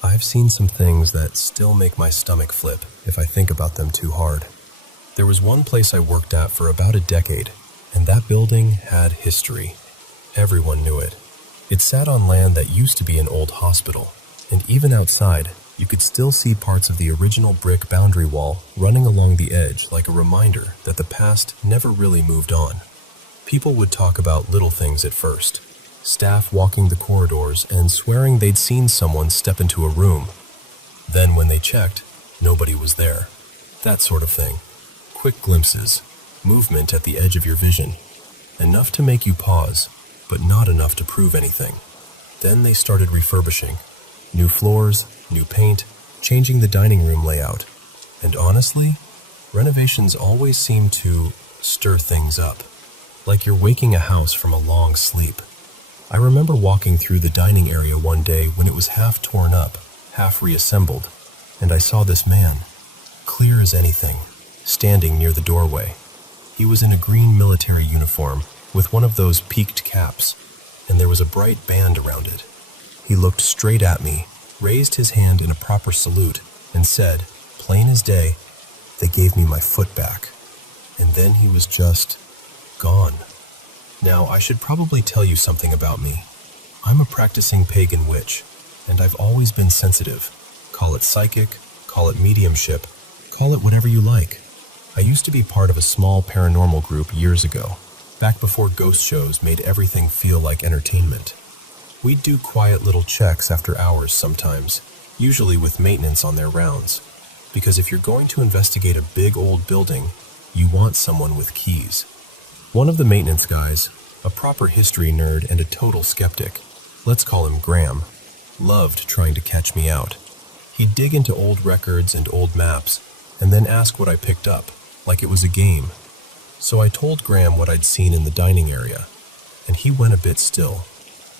I've seen some things that still make my stomach flip if I think about them too hard. There was one place I worked at for about a decade, and that building had history. Everyone knew it. It sat on land that used to be an old hospital, and even outside, you could still see parts of the original brick boundary wall running along the edge like a reminder that the past never really moved on. People would talk about little things at first. Staff walking the corridors and swearing they'd seen someone step into a room. Then when they checked, nobody was there. That sort of thing. Quick glimpses, movement at the edge of your vision. Enough to make you pause, but not enough to prove anything. Then they started refurbishing. New floors, new paint, changing the dining room layout. And honestly, renovations always seem to stir things up. Like you're waking a house from a long sleep. I remember walking through the dining area one day when it was half torn up, half reassembled, and I saw this man, clear as anything, standing near the doorway. He was in a green military uniform with one of those peaked caps, and there was a bright band around it. He looked straight at me, raised his hand in a proper salute, and said, plain as day, "They gave me my foot back." And then he was just gone. Now, I should probably tell you something about me. I'm a practicing pagan witch, and I've always been sensitive. Call it psychic, call it mediumship, call it whatever you like. I used to be part of a small paranormal group years ago, back before ghost shows made everything feel like entertainment. We'd do quiet little checks after hours sometimes, usually with maintenance on their rounds, because if you're going to investigate a big old building, you want someone with keys. One of the maintenance guys, a proper history nerd and a total skeptic, let's call him Graham, loved trying to catch me out. He'd dig into old records and old maps, and then ask what I picked up, like it was a game. So I told Graham what I'd seen in the dining area, and he went a bit still,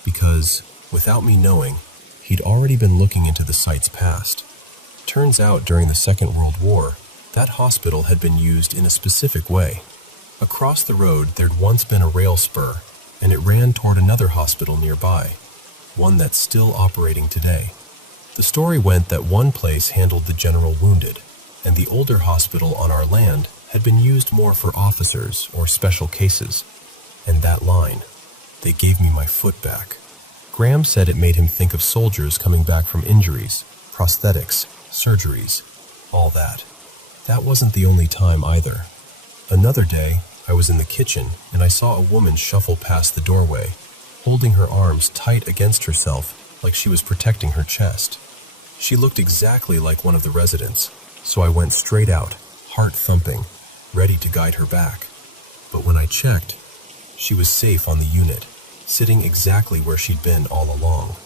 because, without me knowing, he'd already been looking into the site's past. Turns out during the Second World War, that hospital had been used in a specific way. Across the road, there'd once been a rail spur, and it ran toward another hospital nearby, one that's still operating today. The story went that one place handled the general wounded, and the older hospital on our land had been used more for officers or special cases. And that line, "They gave me my foot back." Graham said it made him think of soldiers coming back from injuries, prosthetics, surgeries, all that. That wasn't the only time either. Another day, I was in the kitchen and I saw a woman shuffle past the doorway, holding her arms tight against herself like she was protecting her chest. She looked exactly like one of the residents, so I went straight out, heart thumping, ready to guide her back. But when I checked, she was safe on the unit, sitting exactly where she'd been all along.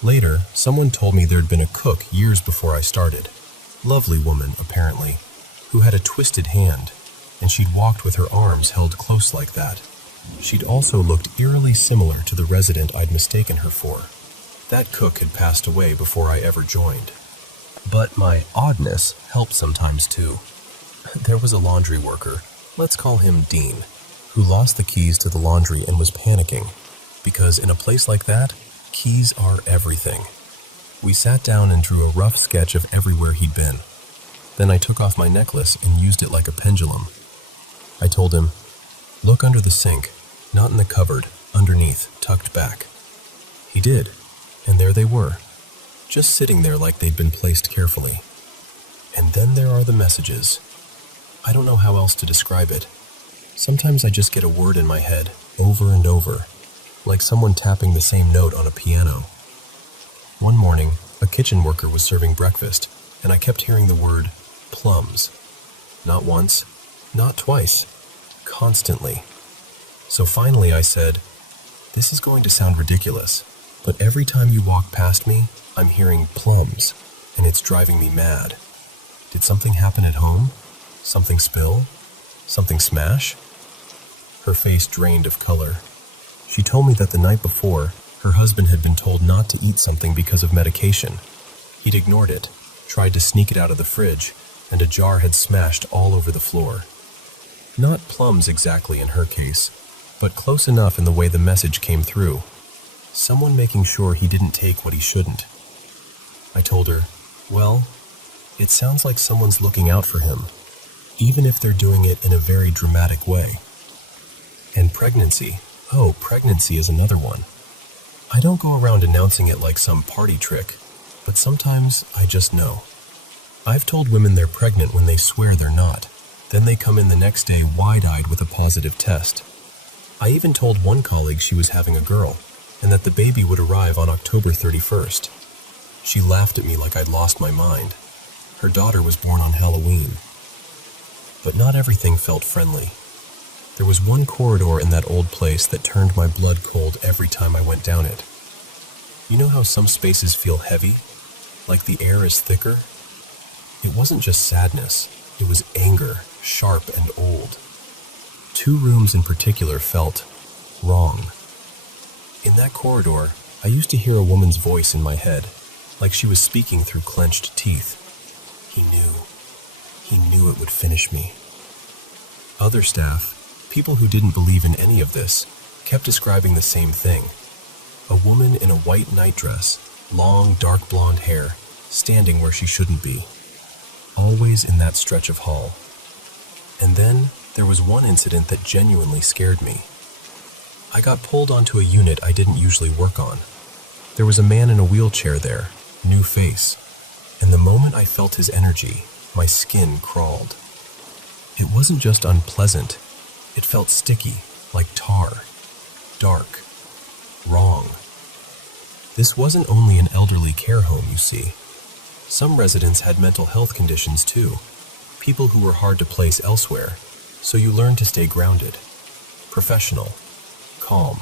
Later, someone told me there'd been a cook years before I started. Lovely woman, apparently, who had a twisted hand, and she'd walked with her arms held close like that. She'd also looked eerily similar to the resident I'd mistaken her for. That cook had passed away before I ever joined. But my oddness helped sometimes too. There was a laundry worker, let's call him Dean, who lost the keys to the laundry and was panicking, because in a place like that, keys are everything. We sat down and drew a rough sketch of everywhere he'd been. Then I took off my necklace and used it like a pendulum. I told him, "Look under the sink, not in the cupboard, underneath, tucked back." He did, and there they were, just sitting there like they'd been placed carefully. And then there are the messages. I don't know how else to describe it. Sometimes I just get a word in my head, over and over, like someone tapping the same note on a piano. One morning, a kitchen worker was serving breakfast, and I kept hearing the word plums. Not once, not twice, constantly. So finally I said, "This is going to sound ridiculous, but every time you walk past me, I'm hearing plums, and it's driving me mad. Did something happen at home? Something spill? Something smash?" Her face drained of color. She told me that the night before, her husband had been told not to eat something because of medication. He'd ignored it, tried to sneak it out of the fridge, and a jar had smashed all over the floor. Not plums exactly in her case, but close enough in the way the message came through. Someone making sure he didn't take what he shouldn't. I told her, "Well, it sounds like someone's looking out for him, even if they're doing it in a very dramatic way." And pregnancy. Oh, pregnancy is another one. I don't go around announcing it like some party trick, but sometimes I just know. I've told women they're pregnant when they swear they're not. Then they come in the next day wide-eyed with a positive test. I even told one colleague she was having a girl, and that the baby would arrive on October 31st. She laughed at me like I'd lost my mind. Her daughter was born on Halloween. But not everything felt friendly. There was one corridor in that old place that turned my blood cold every time I went down it. You know how some spaces feel heavy, like the air is thicker? It wasn't just sadness, it was anger, sharp and old. 2 rooms in particular felt wrong. In that corridor, I used to hear a woman's voice in my head, like she was speaking through clenched teeth. He knew it would finish me. Other staff, people who didn't believe in any of this, kept describing the same thing. A woman in a white nightdress, long dark blonde hair, standing where she shouldn't be. Always in that stretch of hall. And then there was one incident that genuinely scared me. I got pulled onto a unit I didn't usually work on. There was a man in a wheelchair there, new face, and the moment I felt his energy, my skin crawled. It wasn't just unpleasant, it felt sticky, like tar, dark, wrong. This wasn't only an elderly care home, you see. Some residents had mental health conditions too, people who were hard to place elsewhere, so you learn to stay grounded, professional, calm.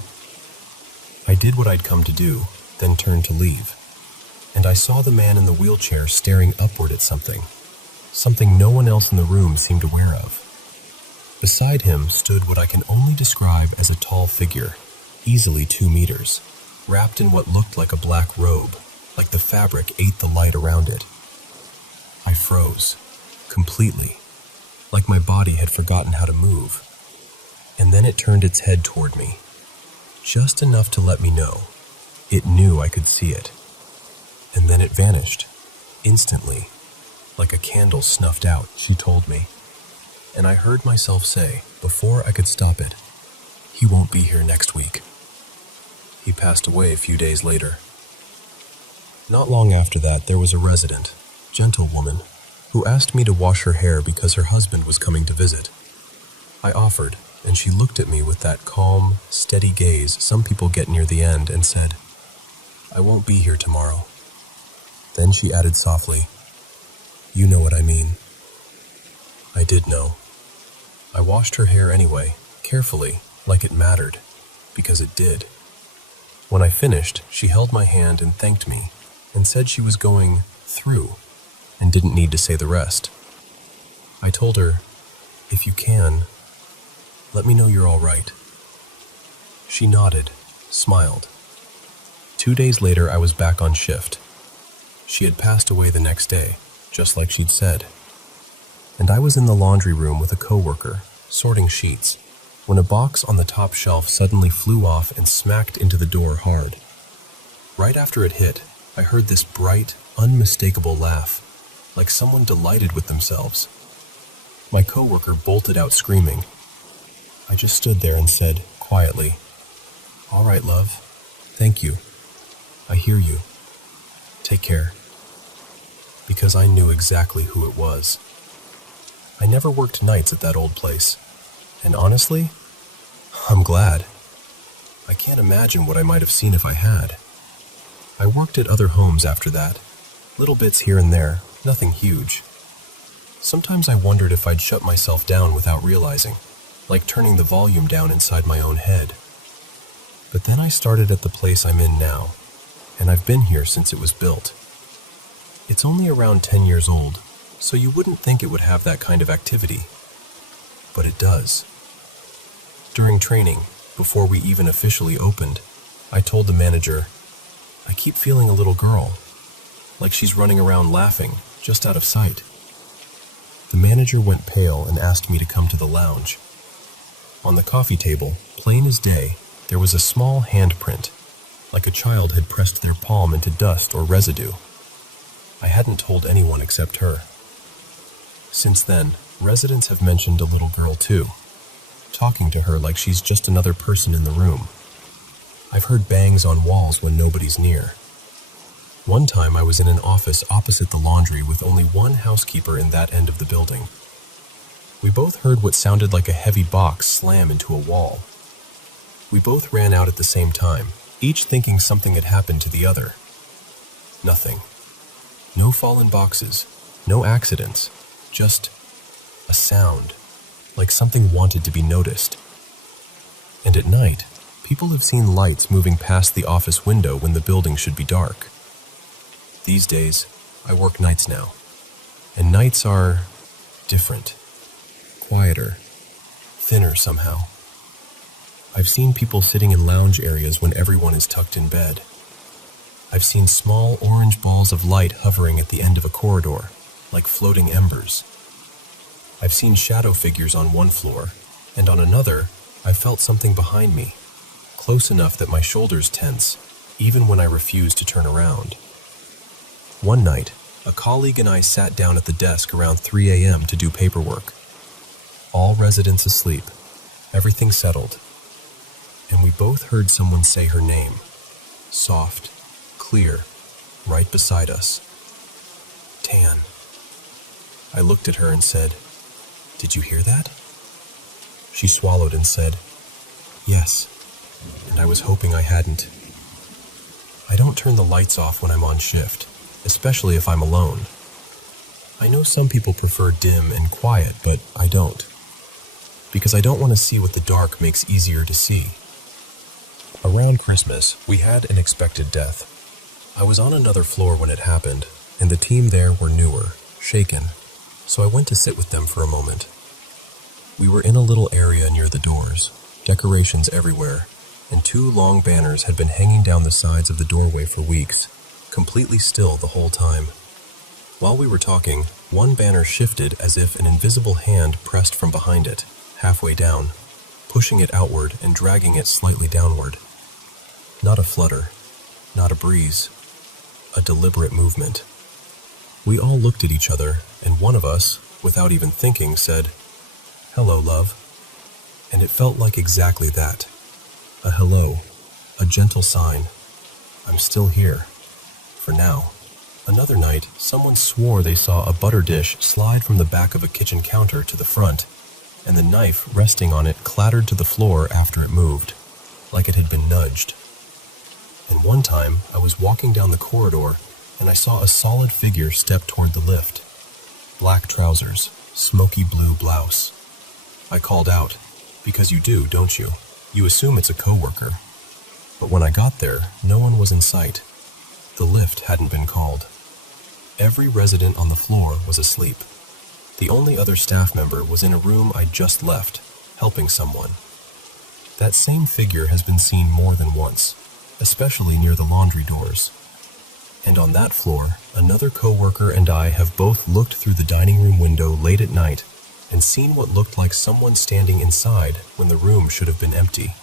I did what I'd come to do, then turned to leave, and I saw the man in the wheelchair staring upward at something no one else in the room seemed aware of. Beside him stood what I can only describe as a tall figure, easily 2 meters, wrapped in what looked like a black robe, like the fabric ate the light around it. I froze, completely, like my body had forgotten how to move. And then it turned its head toward me, just enough to let me know. It knew I could see it. And then it vanished, instantly, like a candle snuffed out, she told me. And I heard myself say, before I could stop it, "He won't be here next week." He passed away a few days later. Not long after that, there was a resident, gentle woman, who asked me to wash her hair because her husband was coming to visit. I offered, and she looked at me with that calm, steady gaze some people get near the end and said, "I won't be here tomorrow." Then she added softly, "You know what I mean." I did know. I washed her hair anyway, carefully, like it mattered, because it did. When I finished, she held my hand and thanked me, and said she was going through, and didn't need to say the rest. I told her, "If you can, let me know you're all right." She nodded, smiled. 2 days later, I was back on shift. She had passed away the next day, just like she'd said. And I was in the laundry room with a coworker, sorting sheets, when a box on the top shelf suddenly flew off and smacked into the door hard. Right after it hit, I heard this bright, unmistakable laugh, like someone delighted with themselves. My coworker bolted out screaming. I just stood there and said, quietly, "All right, love. Thank you. I hear you. Take care." Because I knew exactly who it was. I never worked nights at that old place, and honestly, I'm glad. I can't imagine what I might have seen if I had. I worked at other homes after that, little bits here and there, nothing huge. Sometimes I wondered if I'd shut myself down without realizing, like turning the volume down inside my own head. But then I started at the place I'm in now, and I've been here since it was built. It's only around 10 years old, so you wouldn't think it would have that kind of activity. But it does. During training, before we even officially opened, I told the manager, "I keep feeling a little girl, like she's running around laughing, just out of sight." The manager went pale and asked me to come to the lounge. On the coffee table, plain as day, there was a small handprint, like a child had pressed their palm into dust or residue. I hadn't told anyone except her. Since then, residents have mentioned a little girl too, talking to her like she's just another person in the room. I've heard bangs on walls when nobody's near. One time I was in an office opposite the laundry with only one housekeeper in that end of the building. We both heard what sounded like a heavy box slam into a wall. We both ran out at the same time, each thinking something had happened to the other. Nothing. No fallen boxes, no accidents, just a sound, like something wanted to be noticed. And at night, people have seen lights moving past the office window when the building should be dark. These days, I work nights now, and nights are different, quieter, thinner somehow. I've seen people sitting in lounge areas when everyone is tucked in bed. I've seen small orange balls of light hovering at the end of a corridor, like floating embers. I've seen shadow figures on one floor, and on another, I felt something behind me, close enough that my shoulders tense, even when I refused to turn around. One night, a colleague and I sat down at the desk around 3 a.m. to do paperwork. All residents asleep, everything settled, and we both heard someone say her name, soft, clear, right beside us. Tan. I looked at her and said, "Did you hear that?" She swallowed and said, "Yes," and I was hoping I hadn't. I don't turn the lights off when I'm on shift, especially if I'm alone. I know some people prefer dim and quiet, but I don't, because I don't want to see what the dark makes easier to see. Around Christmas, we had an expected death. I was on another floor when it happened, and the team there were newer, shaken, so I went to sit with them for a moment. We were in a little area near the doors, decorations everywhere, and 2 long banners had been hanging down the sides of the doorway for weeks, completely still the whole time. While we were talking, one banner shifted as if an invisible hand pressed from behind it, halfway down, pushing it outward and dragging it slightly downward. Not a flutter, not a breeze, a deliberate movement. We all looked at each other, and one of us, without even thinking, said, "Hello, love." And it felt like exactly that. A hello, a gentle sign. I'm still here. For now. Another night, someone swore they saw a butter dish slide from the back of a kitchen counter to the front, and the knife resting on it clattered to the floor after it moved, like it had been nudged. And one time, I was walking down the corridor, and I saw a solid figure step toward the lift. Black trousers, smoky blue blouse. I called out, because you do, don't you? You assume it's a coworker. But when I got there, no one was in sight. The lift hadn't been called. Every resident on the floor was asleep. The only other staff member was in a room I'd just left, helping someone. That same figure has been seen more than once, especially near the laundry doors. And on that floor, another coworker and I have both looked through the dining room window late at night and seen what looked like someone standing inside when the room should have been empty.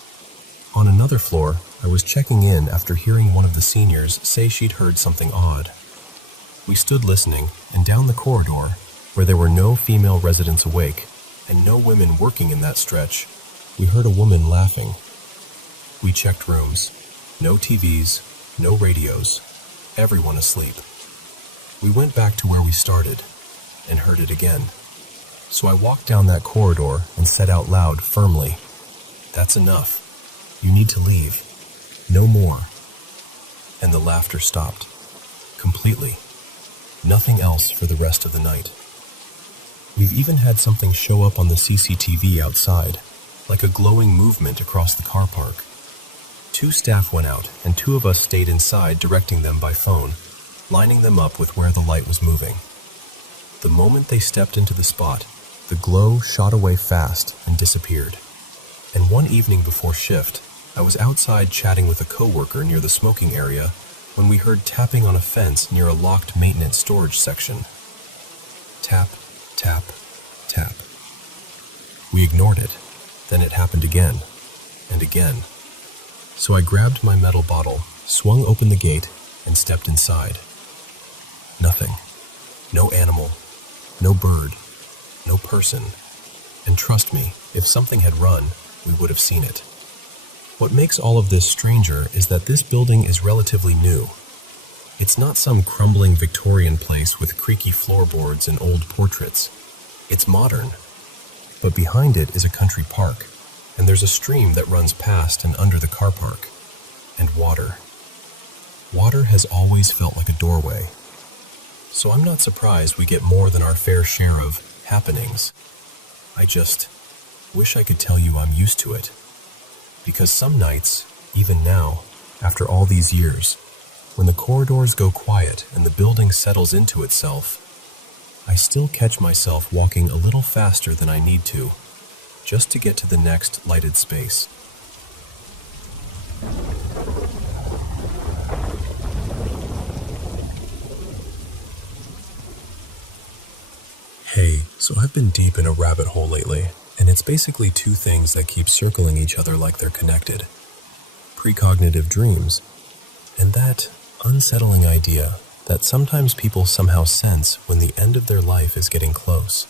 On another floor, I was checking in after hearing one of the seniors say she'd heard something odd. We stood listening, and down the corridor, where there were no female residents awake and no women working in that stretch, we heard a woman laughing. We checked rooms. No TVs, no radios, everyone asleep. We went back to where we started and heard it again. So I walked down that corridor and said out loud firmly, "That's enough. You need to leave. No more." And the laughter stopped. Completely. Nothing else for the rest of the night. We've even had something show up on the CCTV outside, like a glowing movement across the car park. 2 staff went out, and 2 of us stayed inside directing them by phone, lining them up with where the light was moving. The moment they stepped into the spot, the glow shot away fast and disappeared. And one evening before shift, I was outside chatting with a coworker near the smoking area when we heard tapping on a fence near a locked maintenance storage section. Tap, tap, tap. We ignored it. Then it happened again, and again. So I grabbed my metal bottle, swung open the gate, and stepped inside. Nothing. No animal. No bird. No person. And trust me, if something had run, we would have seen it. What makes all of this stranger is that this building is relatively new. It's not some crumbling Victorian place with creaky floorboards and old portraits. It's modern. But behind it is a country park, and there's a stream that runs past and under the car park. And water. Water has always felt like a doorway. So I'm not surprised we get more than our fair share of happenings. I just wish I could tell you I'm used to it. Because some nights, even now, after all these years, when the corridors go quiet and the building settles into itself, I still catch myself walking a little faster than I need to, just to get to the next lighted space. Hey, so I've been deep in a rabbit hole lately, and it's basically 2 things that keep circling each other like they're connected. Precognitive dreams, and that unsettling idea that sometimes people somehow sense when the end of their life is getting close.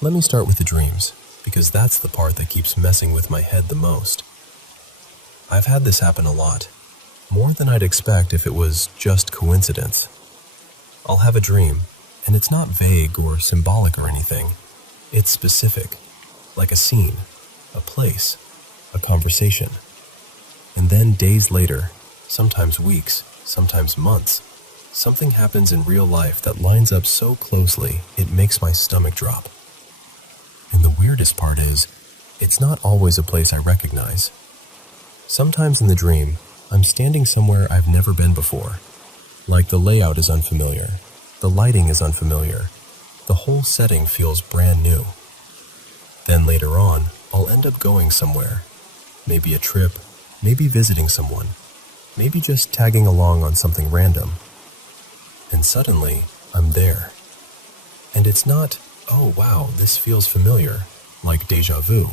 Let me start with the dreams, because that's the part that keeps messing with my head the most. I've had this happen a lot, more than I'd expect if it was just coincidence. I'll have a dream, and it's not vague or symbolic or anything. It's specific, like a scene, a place, a conversation. And then days later, sometimes weeks, sometimes months, something happens in real life that lines up so closely it makes my stomach drop. And the weirdest part is, it's not always a place I recognize. Sometimes in the dream, I'm standing somewhere I've never been before. Like the layout is unfamiliar, the lighting is unfamiliar, the whole setting feels brand new. Then later on, I'll end up going somewhere. Maybe a trip, maybe visiting someone, maybe just tagging along on something random. And suddenly, I'm there. And it's not, oh wow, this feels familiar, like déjà vu.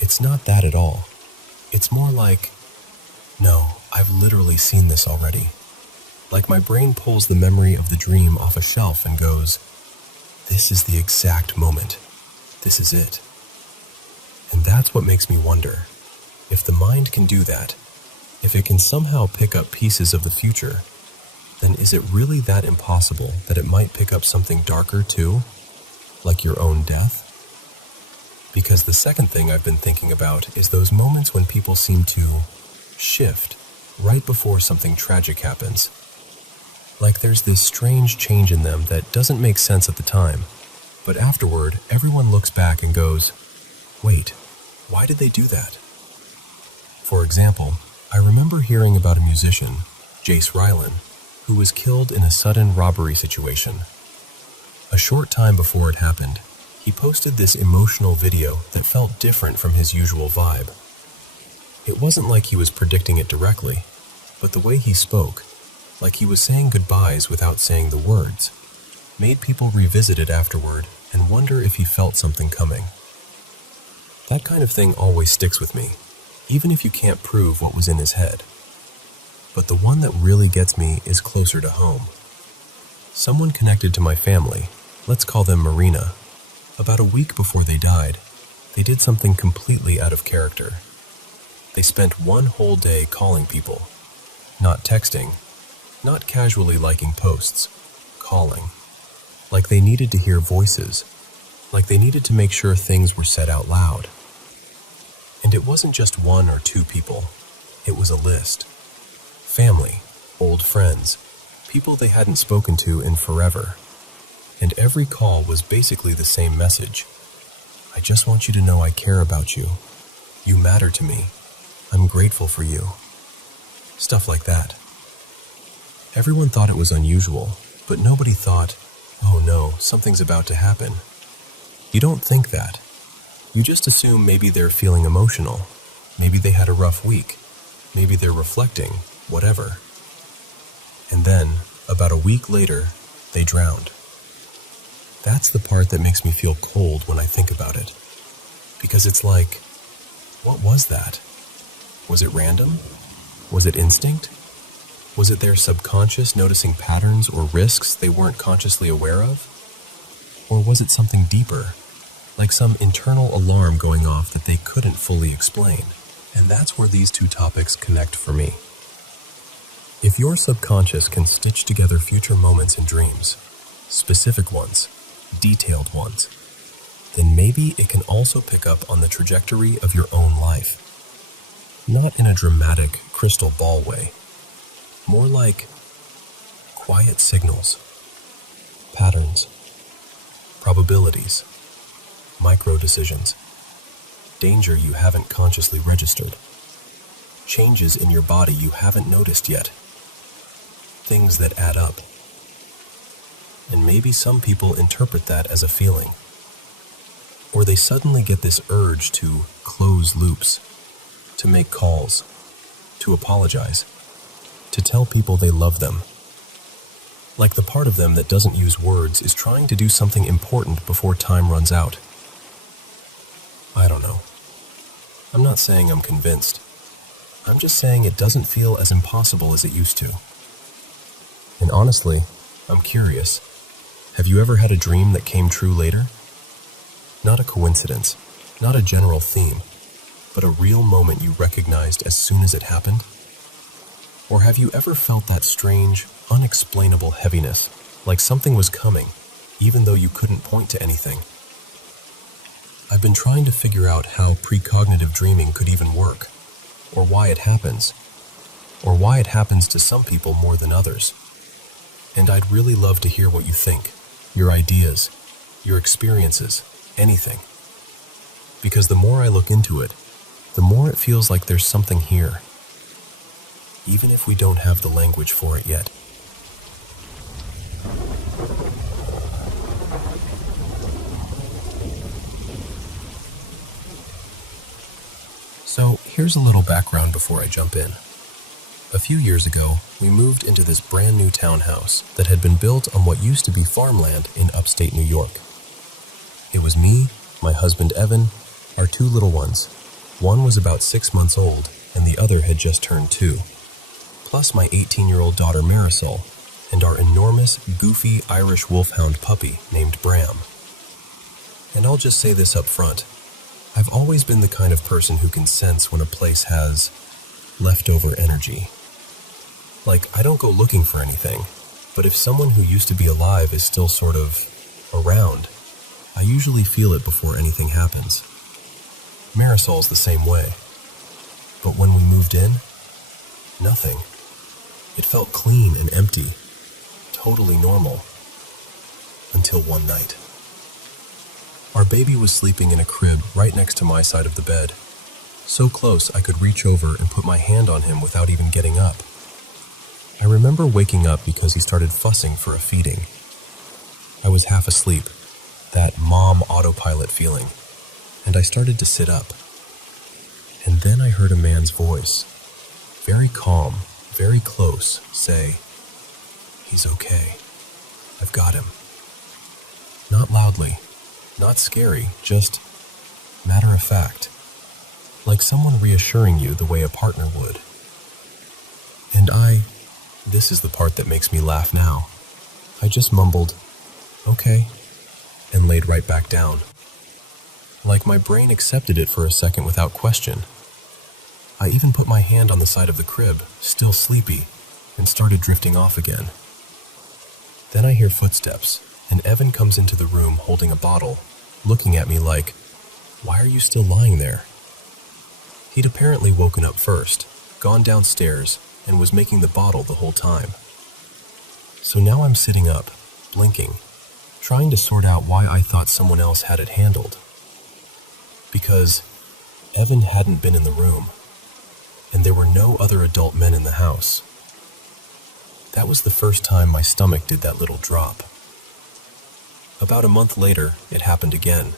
It's not that at all. It's more like, no, I've literally seen this already. Like my brain pulls the memory of the dream off a shelf and goes, this is the exact moment. This is it. And that's what makes me wonder, if the mind can do that, if it can somehow pick up pieces of the future, then is it really that impossible that it might pick up something darker too? Like your own death? Because the second thing I've been thinking about is those moments when people seem to shift right before something tragic happens. Like there's this strange change in them that doesn't make sense at the time, but afterward, everyone looks back and goes, wait, why did they do that? For example, I remember hearing about a musician, Jace Rylan, who was killed in a sudden robbery situation. A short time before it happened, he posted this emotional video that felt different from his usual vibe. It wasn't like he was predicting it directly, but the way he spoke, like he was saying goodbyes without saying the words, made people revisit it afterward and wonder if he felt something coming. That kind of thing always sticks with me, even if you can't prove what was in his head. But the one that really gets me is closer to home. Someone connected to my family, let's call them Marina, about a week before they died, they did something completely out of character. They spent one whole day calling people, not texting, not casually liking posts, calling. Like they needed to hear voices, like they needed to make sure things were said out loud. And it wasn't just one or two people, it was a list. Family, old friends, people they hadn't spoken to in forever. And every call was basically the same message. I just want you to know I care about you. You matter to me. I'm grateful for you. Stuff like that. Everyone thought it was unusual, but nobody thought, oh no, something's about to happen. You don't think that. You just assume maybe they're feeling emotional. Maybe they had a rough week. Maybe they're reflecting, whatever. And then, about a week later, they drowned. That's the part that makes me feel cold when I think about it. Because it's like, what was that? Was it random? Was it instinct? Was it their subconscious noticing patterns or risks they weren't consciously aware of? Or was it something deeper, like some internal alarm going off that they couldn't fully explain? And that's where these two topics connect for me. If your subconscious can stitch together future moments and dreams, specific ones, detailed ones, then maybe it can also pick up on the trajectory of your own life. Not in a dramatic crystal ball way, more like quiet signals, patterns, probabilities, micro decisions, danger you haven't consciously registered, changes in your body you haven't noticed yet, things that add up. And maybe some people interpret that as a feeling. Or they suddenly get this urge to close loops, to make calls, to apologize, to tell people they love them. Like the part of them that doesn't use words is trying to do something important before time runs out. I don't know. I'm not saying I'm convinced. I'm just saying it doesn't feel as impossible as it used to. And honestly, I'm curious. Have you ever had a dream that came true later? Not a coincidence, not a general theme, but a real moment you recognized as soon as it happened? Or have you ever felt that strange, unexplainable heaviness, like something was coming, even though you couldn't point to anything? I've been trying to figure out how precognitive dreaming could even work, or why it happens to some people more than others. And I'd really love to hear what you think, your ideas, your experiences, anything. Because the more I look into it, the more it feels like there's something here, even if we don't have the language for it yet. So here's a little background before I jump in. A few years ago, we moved into this brand new townhouse that had been built on what used to be farmland in upstate New York. It was me, my husband Evan, our two little ones. One was about 6 months old, and the other had just turned 2. Plus my 18-year-old daughter Marisol, and our enormous, goofy Irish wolfhound puppy named Bram. And I'll just say this up front. I've always been the kind of person who can sense when a place has leftover energy. Like, I don't go looking for anything, but if someone who used to be alive is still sort of around, I usually feel it before anything happens. Marisol's the same way. But when we moved in, nothing. It felt clean and empty, totally normal. Until one night. Our baby was sleeping in a crib right next to my side of the bed, so close I could reach over and put my hand on him without even getting up. I remember waking up because he started fussing for a feeding. I was half asleep, that mom autopilot feeling, and I started to sit up. And then I heard a man's voice, very calm, very close, say, "He's okay. I've got him." Not loudly, not scary, just matter of fact, like someone reassuring you the way a partner would. And this is the part that makes me laugh now, I just mumbled, "Okay," and laid right back down. Like my brain accepted it for a second without question. I even put my hand on the side of the crib, still sleepy, and started drifting off again. Then I hear footsteps, and Evan comes into the room holding a bottle, looking at me like, "Why are you still lying there?" He'd apparently woken up first, gone downstairs, and was making the bottle the whole time. So now I'm sitting up, blinking, trying to sort out why I thought someone else had it handled. Because Evan hadn't been in the room, and there were no other adult men in the house. That was the first time my stomach did that little drop. About a month later, it happened again,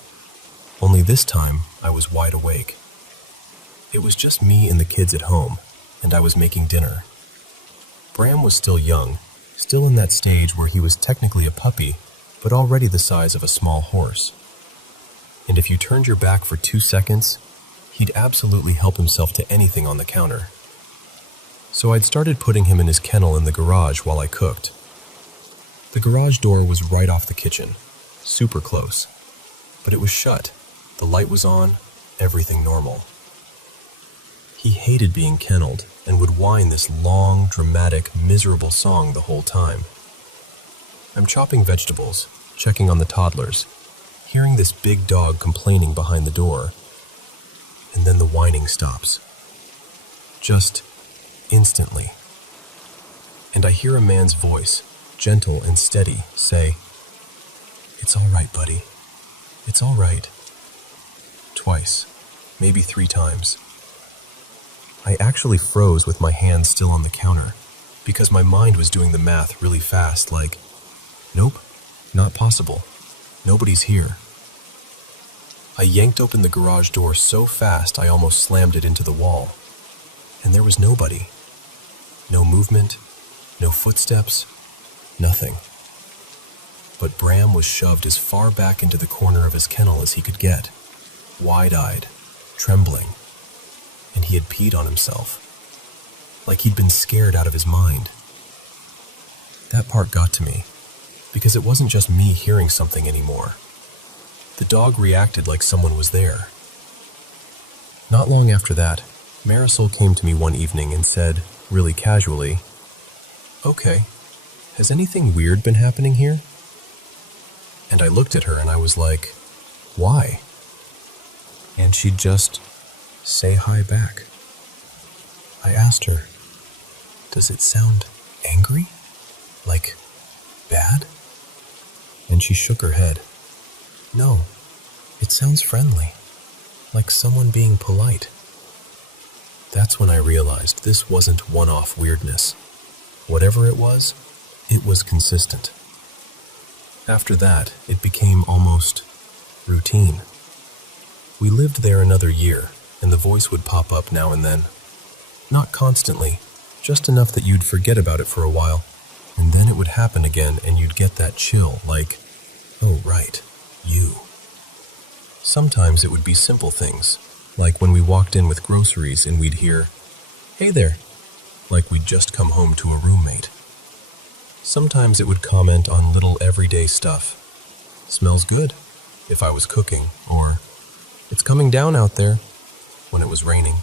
only this time I was wide awake. It was just me and the kids at home, and I was making dinner. Bram was still young, still in that stage where he was technically a puppy, but already the size of a small horse. And if you turned your back for 2 seconds, he'd absolutely help himself to anything on the counter. So I'd started putting him in his kennel in the garage while I cooked. The garage door was right off the kitchen, super close, but it was shut, the light was on, everything normal. He hated being kenneled and would whine this long, dramatic, miserable song the whole time. I'm chopping vegetables, checking on the toddlers, hearing this big dog complaining behind the door, and then the whining stops. Just instantly. And I hear a man's voice, gentle and steady, say, "It's all right, buddy. It's all right." Twice, maybe 3 times. I actually froze with my hand still on the counter, because my mind was doing the math really fast, like, nope, not possible. Nobody's here. I yanked open the garage door so fast I almost slammed it into the wall. And there was nobody. No movement, no footsteps, nothing. But Bram was shoved as far back into the corner of his kennel as he could get, wide-eyed, trembling, and he had peed on himself, like he'd been scared out of his mind. That part got to me, because it wasn't just me hearing something anymore. The dog reacted like someone was there. Not long after that, Marisol came to me one evening and said, really casually, "Okay, has anything weird been happening here?" And I looked at her and I was like, "Why?" And she'd just say hi back. I asked her, "Does it sound angry? Like bad?" And she shook her head. "No, it sounds friendly, like someone being polite." That's when I realized this wasn't one-off weirdness. Whatever it was consistent. After that, it became almost routine. We lived there another year, and the voice would pop up now and then. Not constantly, just enough that you'd forget about it for a while, and then it would happen again and you'd get that chill, like, oh right, you. Sometimes it would be simple things, like when we walked in with groceries and we'd hear, "Hey there," like we'd just come home to a roommate. Sometimes it would comment on little everyday stuff. "Smells good," if I was cooking, or "It's coming down out there," when it was raining.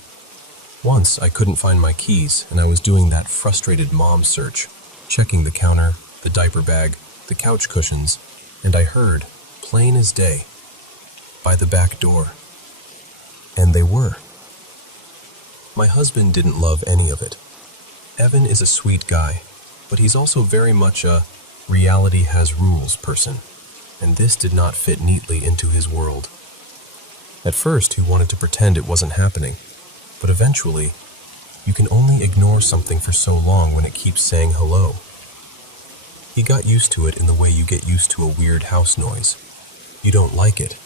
Once I couldn't find my keys and I was doing that frustrated mom search, checking the counter, the diaper bag, the couch cushions, and I heard, plain as day, by the back door, And they were. My husband didn't love any of it. Evan is a sweet guy, but he's also very much a reality has rules person, and this did not fit neatly into his world. At first, he wanted to pretend it wasn't happening, but eventually, you can only ignore something for so long when it keeps saying hello. He got used to it in the way you get used to a weird house noise. You don't like it,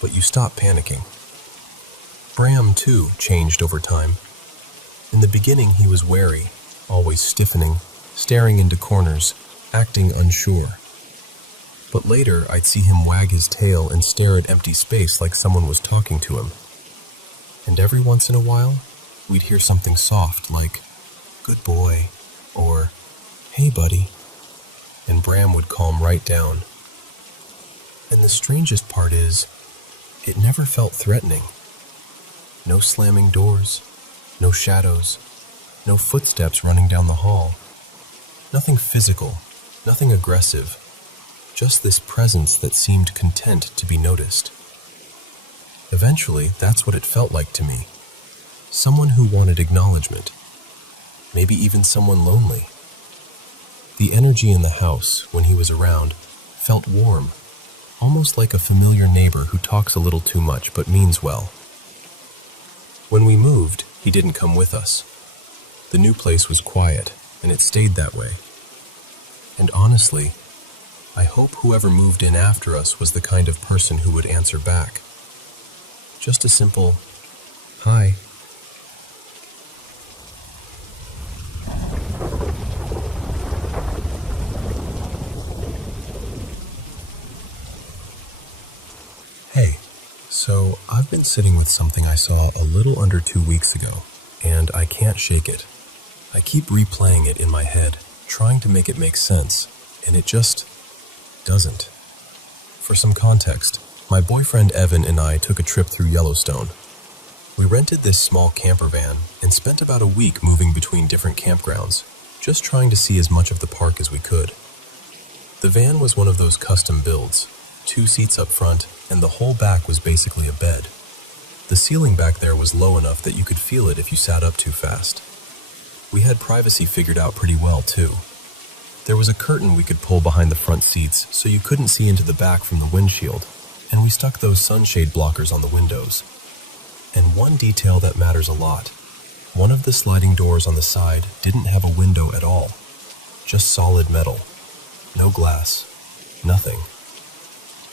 but you stop panicking. Bram, too, changed over time. In the beginning, he was wary, always stiffening, staring into corners, acting unsure. But later, I'd see him wag his tail and stare at empty space like someone was talking to him. And every once in a while, we'd hear something soft like, "Good boy," or "Hey, buddy," and Bram would calm right down. And the strangest part is, it never felt threatening. No slamming doors, no shadows, no footsteps running down the hall. Nothing physical, nothing aggressive, just this presence that seemed content to be noticed. Eventually, that's what it felt like to me. Someone who wanted acknowledgement. Maybe even someone lonely. The energy in the house, when he was around, felt warm, almost like a familiar neighbor who talks a little too much but means well. When we moved, he didn't come with us. The new place was quiet, and it stayed that way. And honestly, I hope whoever moved in after us was the kind of person who would answer back. Just a simple, "Hi." Hey, so I've been sitting with something I saw a little under 2 weeks ago, and I can't shake it. I keep replaying it in my head, trying to make it make sense, and it just doesn't. For some context, my boyfriend Evan and I took a trip through Yellowstone. We rented this small camper van and spent about a week moving between different campgrounds, just trying to see as much of the park as we could. The van was one of those custom builds, 2 seats up front, and the whole back was basically a bed. The ceiling back there was low enough that you could feel it if you sat up too fast. We had privacy figured out pretty well, too. There was a curtain we could pull behind the front seats so you couldn't see into the back from the windshield, and we stuck those sunshade blockers on the windows. And one detail that matters a lot, one of the sliding doors on the side didn't have a window at all, just solid metal. No glass, nothing.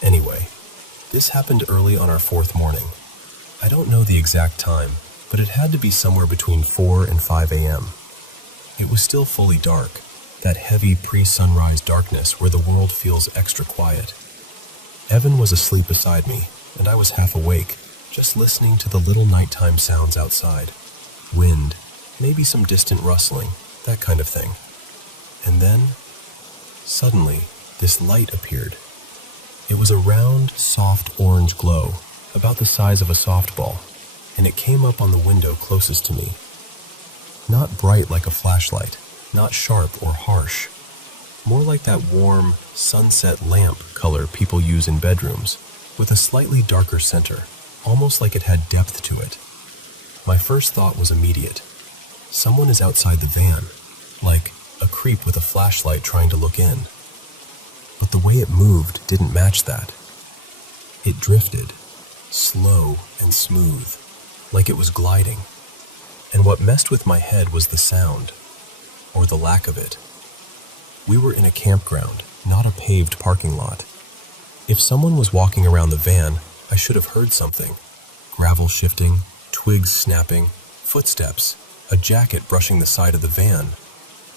Anyway, this happened early on our 4th morning. I don't know the exact time, but it had to be somewhere between 4 and 5 a.m. It was still fully dark, that heavy pre-sunrise darkness where the world feels extra quiet. Evan was asleep beside me, and I was half awake, just listening to the little nighttime sounds outside. Wind, maybe some distant rustling, that kind of thing. And then, suddenly, this light appeared. It was a round, soft orange glow, about the size of a softball, and it came up on the window closest to me. Not bright like a flashlight, not sharp or harsh. More like that warm, sunset lamp color people use in bedrooms, with a slightly darker center, almost like it had depth to it. My first thought was immediate. Someone is outside the van, like a creep with a flashlight trying to look in. But the way it moved didn't match that. It drifted, slow and smooth, like it was gliding. And what messed with my head was the sound, or the lack of it. We were in a campground, not a paved parking lot. If someone was walking around the van, I should have heard something. Gravel shifting, twigs snapping, footsteps, a jacket brushing the side of the van.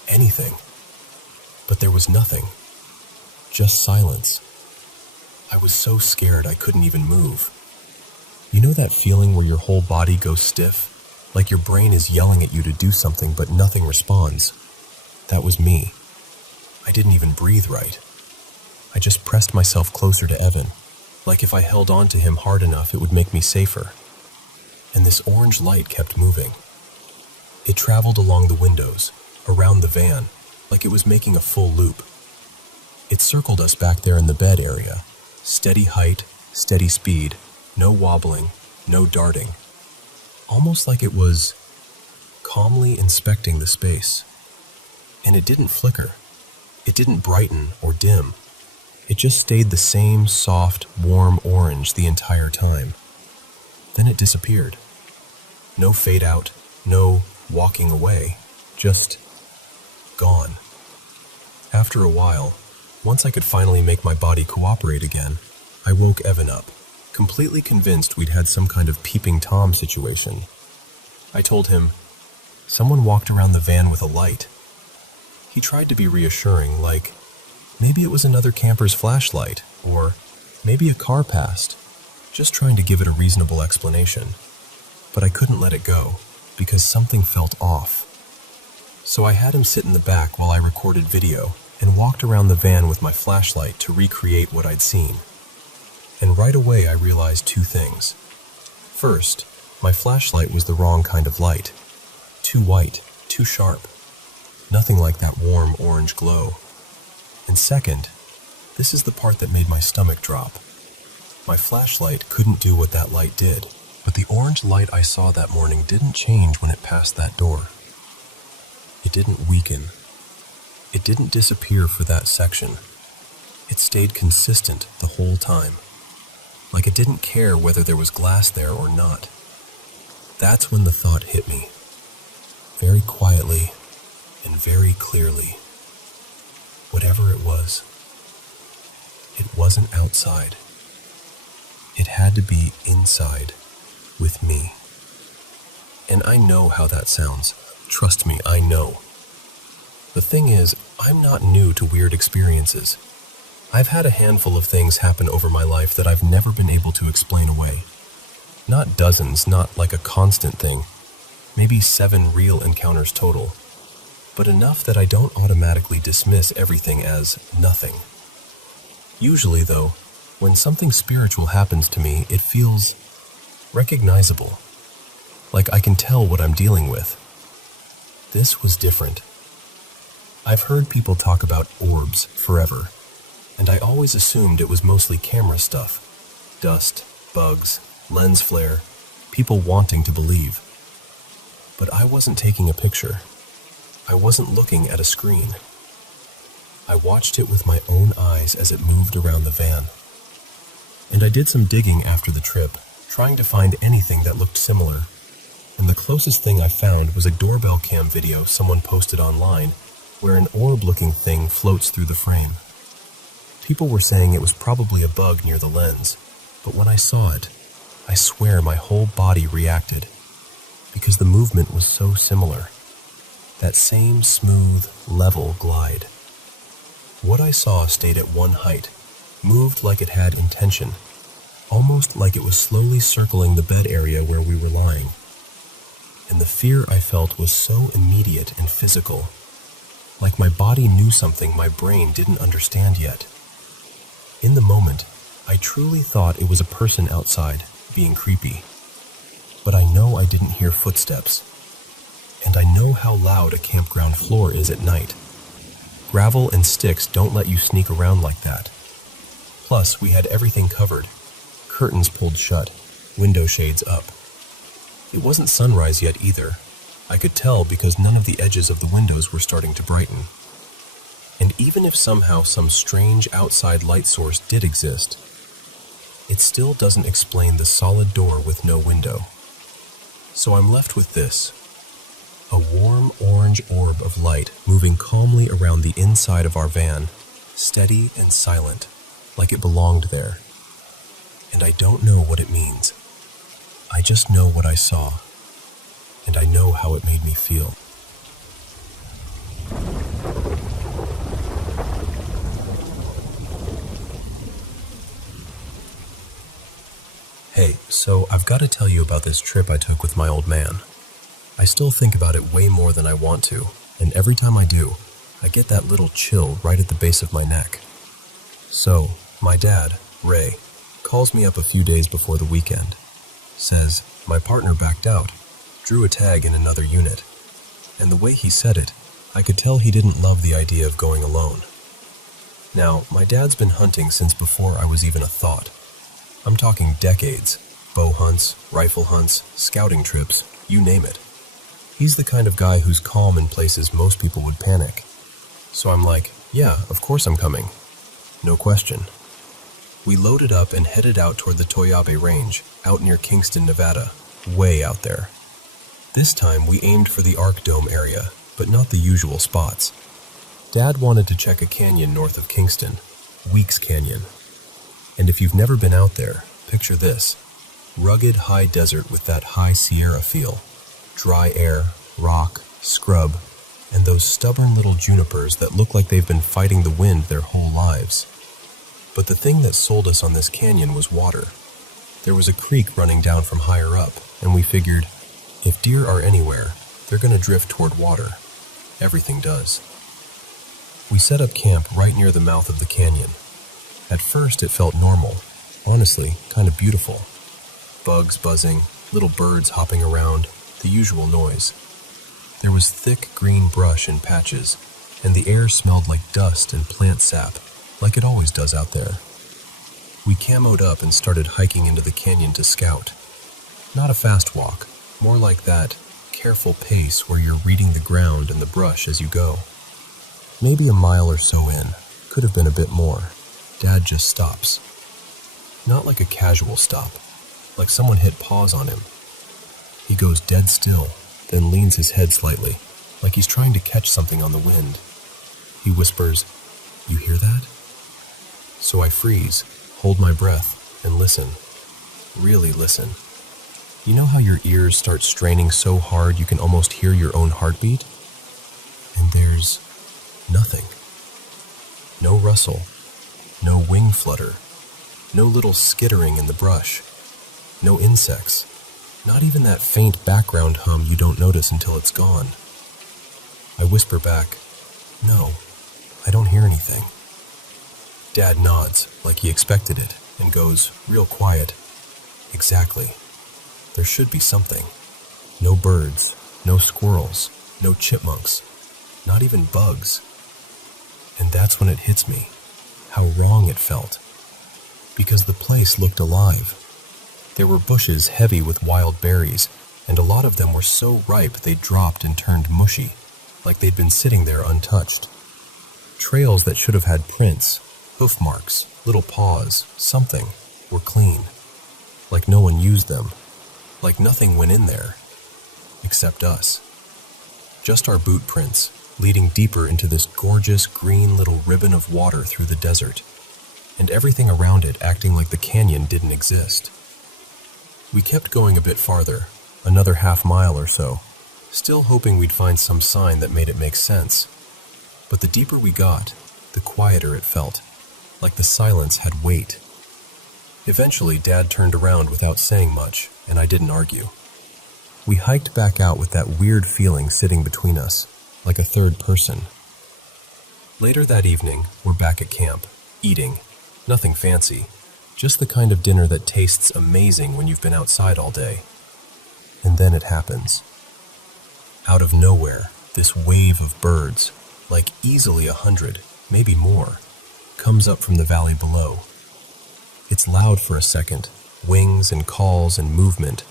Anything. But there was nothing. Just silence. I was so scared I couldn't even move. You know that feeling where your whole body goes stiff? Like your brain is yelling at you to do something but nothing responds? That was me. I didn't even breathe right. I just pressed myself closer to Evan, like if I held on to him hard enough it would make me safer. And this orange light kept moving. It traveled along the windows, around the van, like it was making a full loop. It circled us back there in the bed area. Steady height, steady speed, no wobbling, no darting. almost like it was calmly inspecting the space. And it didn't flicker. It didn't brighten or dim. It just stayed the same soft, warm orange the entire time. Then it disappeared. No fade out, no walking away, just gone. After a while, once I could finally make my body cooperate again, I woke Evan up, completely convinced we'd had some kind of peeping Tom situation. I told him, "Someone walked around the van with a light." He tried to be reassuring, like, maybe it was another camper's flashlight, or maybe a car passed, just trying to give it a reasonable explanation. But I couldn't let it go, because something felt off. So I had him sit in the back while I recorded video, and walked around the van with my flashlight to recreate what I'd seen. And right away I realized two things. First, my flashlight was the wrong kind of light. Too white, too sharp. Nothing like that warm orange glow. And second, this is the part that made my stomach drop. My flashlight couldn't do what that light did, but the orange light I saw that morning didn't change when it passed that door. It didn't weaken. It didn't disappear for that section. It stayed consistent the whole time, like it didn't care whether there was glass there or not. That's when the thought hit me, very quietly and very clearly. Whatever it wasn't outside. It had to be inside, with me. And I know how that sounds. Trust me, I know. The thing is, I'm not new to weird experiences. I've had a handful of things happen over my life that I've never been able to explain away. Not dozens, not like a constant thing. Maybe 7 real encounters total. But enough that I don't automatically dismiss everything as nothing. Usually, though, when something spiritual happens to me, it feels recognizable. Like I can tell what I'm dealing with. This was different. I've heard people talk about orbs forever, and I always assumed it was mostly camera stuff. Dust, bugs, lens flare, people wanting to believe. But I wasn't taking a picture. I wasn't looking at a screen. I watched it with my own eyes as it moved around the van. And I did some digging after the trip, trying to find anything that looked similar. And the closest thing I found was a doorbell cam video someone posted online, where an orb-looking thing floats through the frame. People were saying it was probably a bug near the lens, but when I saw it, I swear my whole body reacted, because the movement was so similar. That same smooth, level glide. What I saw stayed at one height, moved like it had intention, almost like it was slowly circling the bed area where we were lying. And the fear I felt was so immediate and physical, like my body knew something my brain didn't understand yet. In the moment, I truly thought it was a person outside, being creepy. But I know I didn't hear footsteps. And I know how loud a campground floor is at night. Gravel and sticks don't let you sneak around like that. Plus, we had everything covered. Curtains pulled shut, window shades up. It wasn't sunrise yet either. I could tell because none of the edges of the windows were starting to brighten. And even if somehow some strange outside light source did exist, it still doesn't explain the solid door with no window. So I'm left with this. A warm orange orb of light moving calmly around the inside of our van, steady and silent, like it belonged there. And I don't know what it means. I just know what I saw, and I know how it made me feel. Hey, so I've got to tell you about this trip I took with my old man. I still think about it way more than I want to, and every time I do, I get that little chill right at the base of my neck. So, my dad, Ray, calls me up a few days before the weekend. Says, my partner backed out, drew a tag in another unit. And the way he said it, I could tell he didn't love the idea of going alone. Now, my dad's been hunting since before I was even a thought. I'm talking decades, Bow hunts, rifle hunts, scouting trips, you name it. He's the kind of guy who's calm in places most people would panic. So I'm like, yeah, of course I'm coming. No question. We loaded up and headed out toward the Toyabe Range, out near Kingston, Nevada, way out there. This time we aimed for the Arc Dome area, but not the usual spots. Dad wanted to check a canyon north of Kingston, Weeks Canyon. And if you've never been out there, picture this. Rugged high desert with that high Sierra feel. Dry air, rock, scrub, and those stubborn little junipers that look like they've been fighting the wind their whole lives. But the thing that sold us on this canyon was water. There was a creek running down from higher up, and we figured, if deer are anywhere, they're going to drift toward water. Everything does. We set up camp right near the mouth of the canyon. At first it felt normal, honestly, kind of beautiful. Bugs buzzing, little birds hopping around, the usual noise. There was thick green brush in patches, and the air smelled like dust and plant sap, like it always does out there. We camoed up and started hiking into the canyon to scout. Not a fast walk, more like that careful pace where you're reading the ground and the brush as you go. Maybe a mile or so in, could have been a bit more. Dad just stops. Not like a casual stop, like someone hit pause on him. He goes dead still, then leans his head slightly, like he's trying to catch something on the wind. He whispers, "You hear that?" So I freeze, hold my breath, and listen. Really listen. You know how your ears start straining so hard you can almost hear your own heartbeat? And there's nothing. No rustle, no wing flutter, no little skittering in the brush, no insects, not even that faint background hum you don't notice until it's gone. I whisper back, "No, I don't hear anything." Dad nods, like he expected it, and goes, real quiet, "Exactly. There should be something. No birds, no squirrels, no chipmunks, not even bugs." And that's when it hits me, how wrong it felt. Because the place looked alive. There were bushes heavy with wild berries, and a lot of them were so ripe they'd dropped and turned mushy, like they'd been sitting there untouched. Trails that should have had prints, hoof marks, little paws, something, were clean. Like no one used them. Like nothing went in there. Except us. Just our boot prints, leading deeper into this gorgeous green little ribbon of water through the desert, and everything around it acting like the canyon didn't exist. We kept going a bit farther, another half-mile or so, still hoping we'd find some sign that made it make sense. But the deeper we got, the quieter it felt, like the silence had weight. Eventually, Dad turned around without saying much, and I didn't argue. We hiked back out with that weird feeling sitting between us, like a third person. Later that evening, we're back at camp, eating. Nothing fancy, just the kind of dinner that tastes amazing when you've been outside all day. And then it happens. Out of nowhere, this wave of birds, like easily 100, maybe more, comes up from the valley below. It's loud for a second, wings and calls and movement,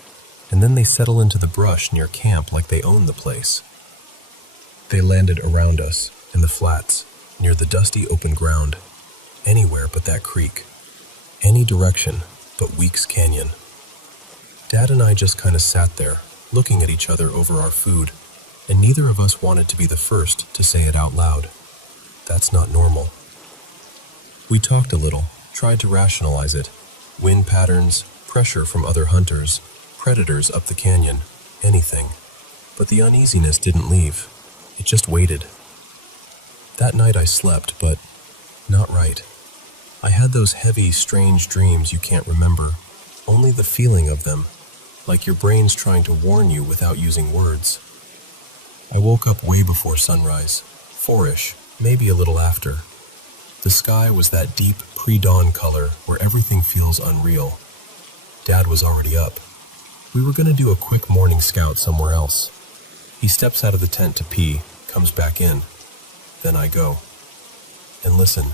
and then they settle into the brush near camp like they own the place. They landed around us, in the flats, near the dusty open ground, anywhere but that creek. Any direction but Weeks Canyon. Dad and I just kind of sat there, looking at each other over our food, and neither of us wanted to be the first to say it out loud. That's not normal. We talked a little, tried to rationalize it. Wind patterns, pressure from other hunters, predators up the canyon, anything. But the uneasiness didn't leave. It just waited. That night I slept, but not right. I had those heavy, strange dreams you can't remember, only the feeling of them, like your brain's trying to warn you without using words. I woke up way before sunrise, 4-ish, maybe a little after. The sky was that deep pre-dawn color where everything feels unreal. Dad was already up. We were going to do a quick morning scout somewhere else. He steps out of the tent to pee, comes back in. Then I go. And listen,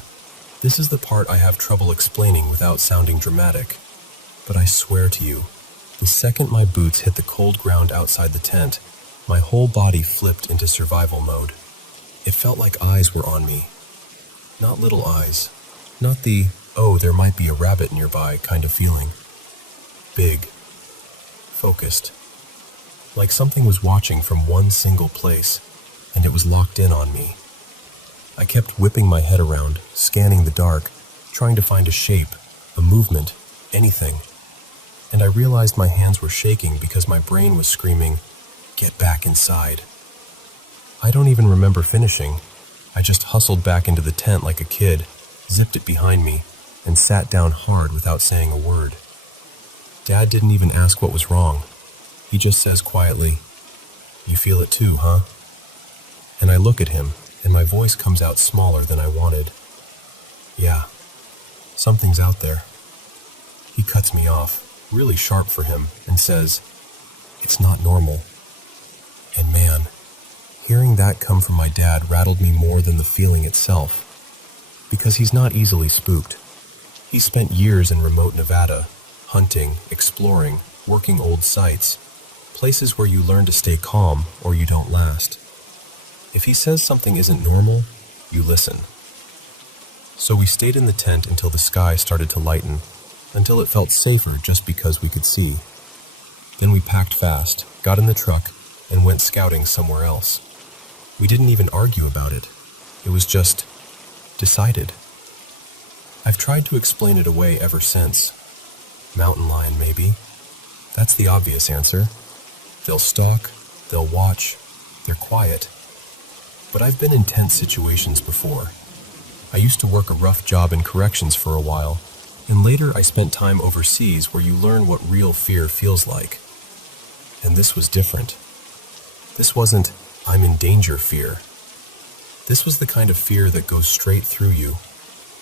this is the part I have trouble explaining without sounding dramatic. But I swear to you, The second my boots hit the cold ground outside the tent, my whole body flipped into survival mode. It felt like eyes were on me. Not little eyes. Not the, oh, there might be a rabbit nearby kind of feeling. Big. Focused. Like something was watching from one single place, and it was locked in on me. I kept whipping my head around, scanning the dark, trying to find a shape, a movement, anything. And I realized my hands were shaking because my brain was screaming, "Get back inside." I don't even remember finishing. I just hustled back into the tent like a kid, zipped it behind me, and sat down hard without saying a word. Dad didn't even ask what was wrong. He just says quietly, "You feel it too, huh?" And I look at him, and my voice comes out smaller than I wanted. "Yeah, something's out there." He cuts me off, really sharp for him, and says, "It's not normal." And man, hearing that come from my dad rattled me more than the feeling itself, because he's not easily spooked. He spent years in remote Nevada, hunting, exploring, working old sites, places where you learn to stay calm or you don't last. If he says something isn't normal, you listen. So we stayed in the tent until the sky started to lighten, until it felt safer just because we could see. Then we packed fast, got in the truck, and went scouting somewhere else. We didn't even argue about it. It was just decided. I've tried to explain it away ever since. Mountain lion, maybe. That's the obvious answer. They'll stalk, they'll watch, they're quiet. But I've been in tense situations before. I used to work a rough job in corrections for a while, and later I spent time overseas where you learn what real fear feels like. And this was different. This wasn't, "I'm in danger" fear. This was the kind of fear that goes straight through you,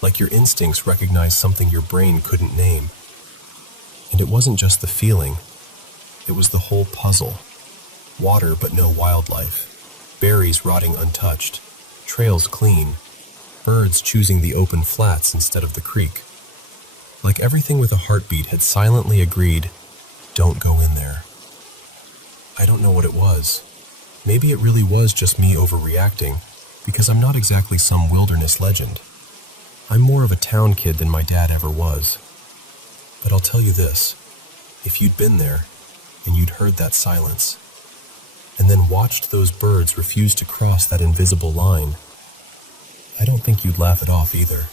like your instincts recognize something your brain couldn't name. And it wasn't just the feeling, it was the whole puzzle. Water but no wildlife, berries rotting untouched, trails clean, birds choosing the open flats instead of the creek. Like everything with a heartbeat had silently agreed, "Don't go in there." I don't know what it was. Maybe it really was just me overreacting, because I'm not exactly some wilderness legend. I'm more of a town kid than my dad ever was. But I'll tell you this, if you'd been there, and you'd heard that silence, and then watched those birds refuse to cross that invisible line, I don't think you'd laugh it off either.